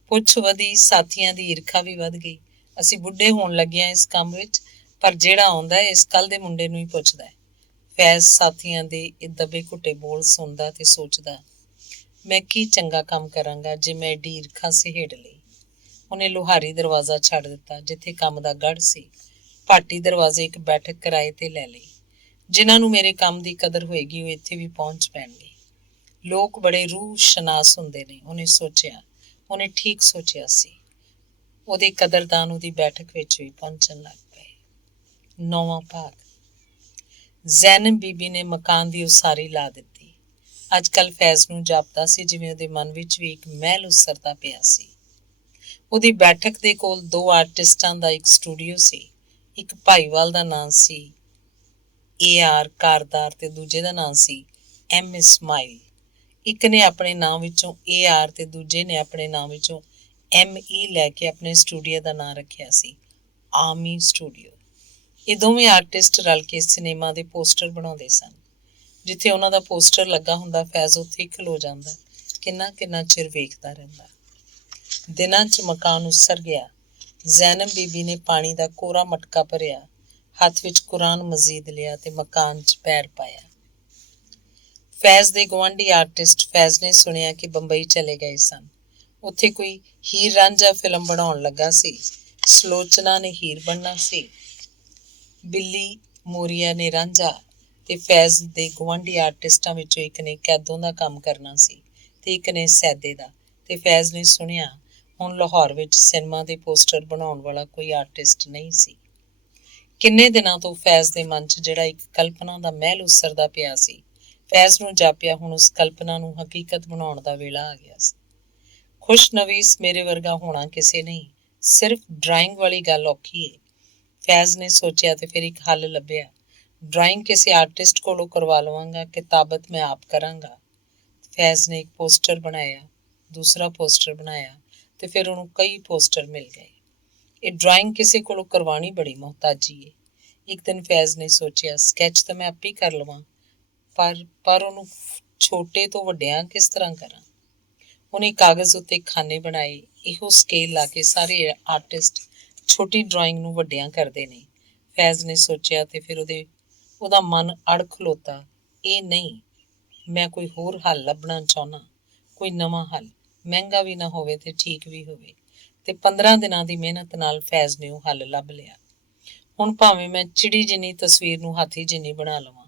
ਪੁੱਛ ਵਧੀ, ਸਾਥੀਆਂ ਦੀ ਈਰਖਾ ਵੀ ਵੱਧ ਗਈ। ਅਸੀਂ ਬੁੱਢੇ ਹੋਣ ਲੱਗੇ ਹਾਂ ਇਸ ਕੰਮ ਵਿੱਚ, ਪਰ ਜਿਹੜਾ ਆਉਂਦਾ ਹੈ ਇਸ ਕੱਲ ਦੇ ਮੁੰਡੇ ਨੂੰ ਹੀ ਪੁੱਛਦਾ ਹੈ। ਫੈਜ਼ ਸਾਥੀਆਂ ਦੇ ਇਹ ਦੱਬੇ ਘੁੱਟੇ ਬੋਲ ਸੁਣਦਾ ਤੇ ਸੋਚਦਾ, ਮੈਂ ਕੀ ਚੰਗਾ ਕੰਮ ਕਰਾਂਗਾ ਜੇ ਮੈਂ ਏਡੀ ਈਰਖਾ ਸਹੇੜ ਲਈ। ਉਹਨੇ ਲੁਹਾਰੀ ਦਰਵਾਜ਼ਾ ਛੱਡ ਦਿੱਤਾ ਜਿੱਥੇ ਕੰਮ ਦਾ ਗੜ੍ਹ ਸੀ। ਭਾਟੀ ਦਰਵਾਜ਼ੇ ਇੱਕ ਬੈਠਕ ਕਿਰਾਏ ਤੇ ਲੈ ਲਈ। ਜਿਨ੍ਹਾਂ ਨੂੰ ਮੇਰੇ ਕੰਮ ਦੀ ਕਦਰ ਹੋਏਗੀ ਉਹ ਇੱਥੇ ਵੀ ਪਹੁੰਚ ਪੈਣਗੇ। ਲੋਕ ਬੜੇ ਰੂਹ ਸ਼ਨਾਸ ਹੁੰਦੇ ਨੇ, ਉਹਨੇ ਸੋਚਿਆ। ਉਹਨੇ ਠੀਕ ਸੋਚਿਆ ਸੀ। ਉਹਦੇ ਕਦਰਦਾਨ ਉਹਦੀ ਬੈਠਕ ਵਿੱਚ ਵੀ ਪਹੁੰਚਣ ਲੱਗ ਪਏ। 9ਵਾਂ ਭਾਗ। ਜ਼ੈਨਬ ਬੀਬੀ ਨੇ ਮਕਾਨ ਦੀ ਉਸਾਰੀ ਲਾ ਦਿੱਤੀ। ਅੱਜ ਕੱਲ੍ਹ ਫੈਜ਼ ਨੂੰ ਜਾਪਦਾ ਸੀ ਜਿਵੇਂ ਉਹਦੇ ਮਨ ਵਿੱਚ ਵੀ ਇੱਕ ਮਹਿਲ ਉਸਰਦਾ ਪਿਆ ਸੀ। ਉਹਦੀ ਬੈਠਕ ਦੇ ਕੋਲ 2 ਆਰਟਿਸਟਾਂ ਦਾ ਇੱਕ ਸਟੂਡੀਓ ਸੀ। ਇੱਕ ਭਾਈਵਾਲ ਦਾ ਨਾਂ ਸੀ AR ਕਾਰਦਾਰ ਤੇ ਦੂਜੇ ਦਾ ਨਾਂ ਸੀ M ਇਸਮਾਈਲ। ਇੱਕ ਨੇ ਆਪਣੇ ਨਾਂ ਵਿੱਚੋਂ AR ਤੇ ਦੂਜੇ ਨੇ ਆਪਣੇ ਨਾਂ ਵਿੱਚੋਂ ME ਲੈ ਕੇ ਆਪਣੇ ਸਟੂਡੀਓ ਦਾ ਨਾਂ ਰੱਖਿਆ ਸੀ ਆਰਮੀ ਸਟੂਡੀਓ। ਇਹ ਦੋਵੇਂ ਆਰਟਿਸਟ ਰਲ ਕੇ ਸਿਨੇਮਾ ਦੇ ਪੋਸਟਰ ਬਣਾਉਂਦੇ ਸਨ। ਜਿੱਥੇ ਉਹਨਾਂ ਦਾ ਪੋਸਟਰ ਲੱਗਾ ਹੁੰਦਾ, ਫੈਜ਼ ਉੱਥੇ ਹੀ ਖਲੋ ਜਾਂਦਾ, ਕਿੰਨਾ ਕਿੰਨਾ ਚਿਰ ਵੇਖਦਾ ਰਹਿੰਦਾ। ਦਿਨਾਂ 'ਚ ਮਕਾਨ ਉਸਰ ਗਿਆ। ਜ਼ੈਨਬ ਬੀਬੀ ਨੇ ਪਾਣੀ ਦਾ ਕੋਰਾ ਮਟਕਾ ਭਰਿਆ, ਹੱਥ ਵਿੱਚ ਕੁਰਾਨ ਮਜੀਦ ਲਿਆ ਤੇ ਮਕਾਨ 'ਚ ਪੈਰ ਪਾਇਆ। ਫੈਜ਼ ਦੇ ਗੁਆਂਢੀ ਆਰਟਿਸਟ ਫੈਜ਼ ਨੇ ਸੁਣਿਆ ਕਿ ਬੰਬਈ ਚਲੇ ਗਏ ਸਨ। ਉੱਥੇ ਕੋਈ ਹੀਰ ਰਾਂਝਾ ਫਿਲਮ ਬਣਾਉਣ ਲੱਗਾ ਸੀ। ਸਲੋਚਨਾ ਨੇ ਹੀਰ ਬਣਨਾ ਸੀ, ਬਿੱਲੀ ਮੋਰੀਆ ਨੇ ਰਾਂਝਾ, ਤੇ ਫੈਜ਼ ਦੇ ਗੁਆਂਢੀ ਆਰਟਿਸਟਾਂ ਵਿੱਚੋਂ ਇੱਕ ਨੇ ਕੈਦੋਂ ਦਾ ਕੰਮ ਕਰਨਾ ਸੀ ਤੇ ਇੱਕ ਨੇ ਸੈਦੇ ਦਾ। ਤੇ ਫੈਜ਼ ਨੇ ਸੁਣਿਆ ਹੁਣ ਲਾਹੌਰ ਵਿੱਚ ਸਿਨੇਮਾ ਦੇ ਪੋਸਟਰ ਬਣਾਉਣ ਵਾਲਾ ਕੋਈ ਆਰਟਿਸਟ ਨਹੀਂ ਸੀ। ਕਿੰਨੇ ਦਿਨਾਂ ਤੋਂ ਫੈਜ਼ ਦੇ ਮਨ 'ਚ ਜਿਹੜਾ ਇੱਕ ਕਲਪਨਾ ਦਾ ਮਹਿਲ ਉਸਰਦਾ ਪਿਆ ਸੀ, ਫੈਜ਼ ਨੂੰ ਜਾਪਿਆ ਹੁਣ ਉਸ ਕਲਪਨਾ ਨੂੰ ਹਕੀਕਤ ਬਣਾਉਣ ਦਾ ਵੇਲਾ ਆ ਗਿਆ ਸੀ। ਖੁਸ਼ਨਵੀਸ ਮੇਰੇ ਵਰਗਾ ਹੋਣਾ ਕਿਸੇ ਨਹੀਂ, ਸਿਰਫ ਡਰਾਇੰਗ ਵਾਲੀ ਗੱਲ ਔਖੀ ਏ। ਫੈਜ਼ ਨੇ ਸੋਚਿਆ ਤੇ ਫਿਰ ਇੱਕ ਹੱਲ ਲੱਭਿਆ। ਡਰਾਇੰਗ ਕਿਸੇ ਆਰਟਿਸਟ ਕੋਲੋਂ ਕਰਵਾ ਲਵਾਂਗਾ, ਕਿਤਾਬਤ ਮੈਂ ਆਪ ਕਰਾਂਗਾ। ਫੈਜ਼ ਨੇ ਇੱਕ ਪੋਸਟਰ ਬਣਾਇਆ, ਦੂਸਰਾ ਪੋਸਟਰ ਬਣਾਇਆ ਤੇ ਫਿਰ ਉਹਨੂੰ ਕਈ ਪੋਸਟਰ ਮਿਲ ਗਏ। ਇਹ ਡਰਾਇੰਗ ਕਿਸੇ ਕੋਲੋਂ ਕਰਵਾਉਣੀ ਬੜੀ ਮੁਹਤਾਜੀ ਏ। ਇੱਕ ਦਿਨ ਫੈਜ਼ ਨੇ ਸੋਚਿਆ ਸਕੈਚ ਤਾਂ ਮੈਂ ਆਪੇ ਕਰ ਲਵਾਂ, ਪਰ ਉਹਨੂੰ ਛੋਟੇ ਤੋਂ ਵੱਡਿਆਂ ਕਿਸ ਤਰ੍ਹਾਂ ਕਰਾਂ। ਉਹਨੇ ਕਾਗਜ਼ ਉੱਤੇ ਖਾਨੇ ਬਣਾਏ। ਇਹੋ ਸਕੇਲ ਲਾ ਕੇ ਸਾਰੇ ਆਰਟਿਸਟ ਛੋਟੀ ਡਰਾਇੰਗ ਨੂੰ ਵੱਡਿਆਂ ਕਰਦੇ ਨੇ। ਫੈਜ਼ ਨੇ ਸੋਚਿਆ ਤੇ ਫਿਰ ਉਹਦਾ ਮਨ ਅੜ ਖਲੋਤਾ। ਇਹ ਨਹੀਂ, ਮੈਂ ਕੋਈ ਹੋਰ ਹੱਲ ਲੱਭਣਾ ਚਾਹੁੰਦਾ, ਕੋਈ ਨਵਾਂ ਹੱਲ, ਮਹਿੰਗਾ ਵੀ ਨਾ ਹੋਵੇ ਤੇ ਠੀਕ ਵੀ ਹੋਵੇ। ਤੇ 15 ਦਿਨਾਂ ਦੀ ਮਿਹਨਤ ਨਾਲ ਫੈਜ਼ ਨੇ ਉਹ ਹੱਲ ਲੱਭ ਲਿਆ। ਹੁਣ ਭਾਵੇਂ ਮੈਂ ਚਿੜੀ ਜਿੰਨੀ ਤਸਵੀਰ ਨੂੰ ਹਾਥੀ ਜਿੰਨੀ ਬਣਾ ਲਵਾਂ।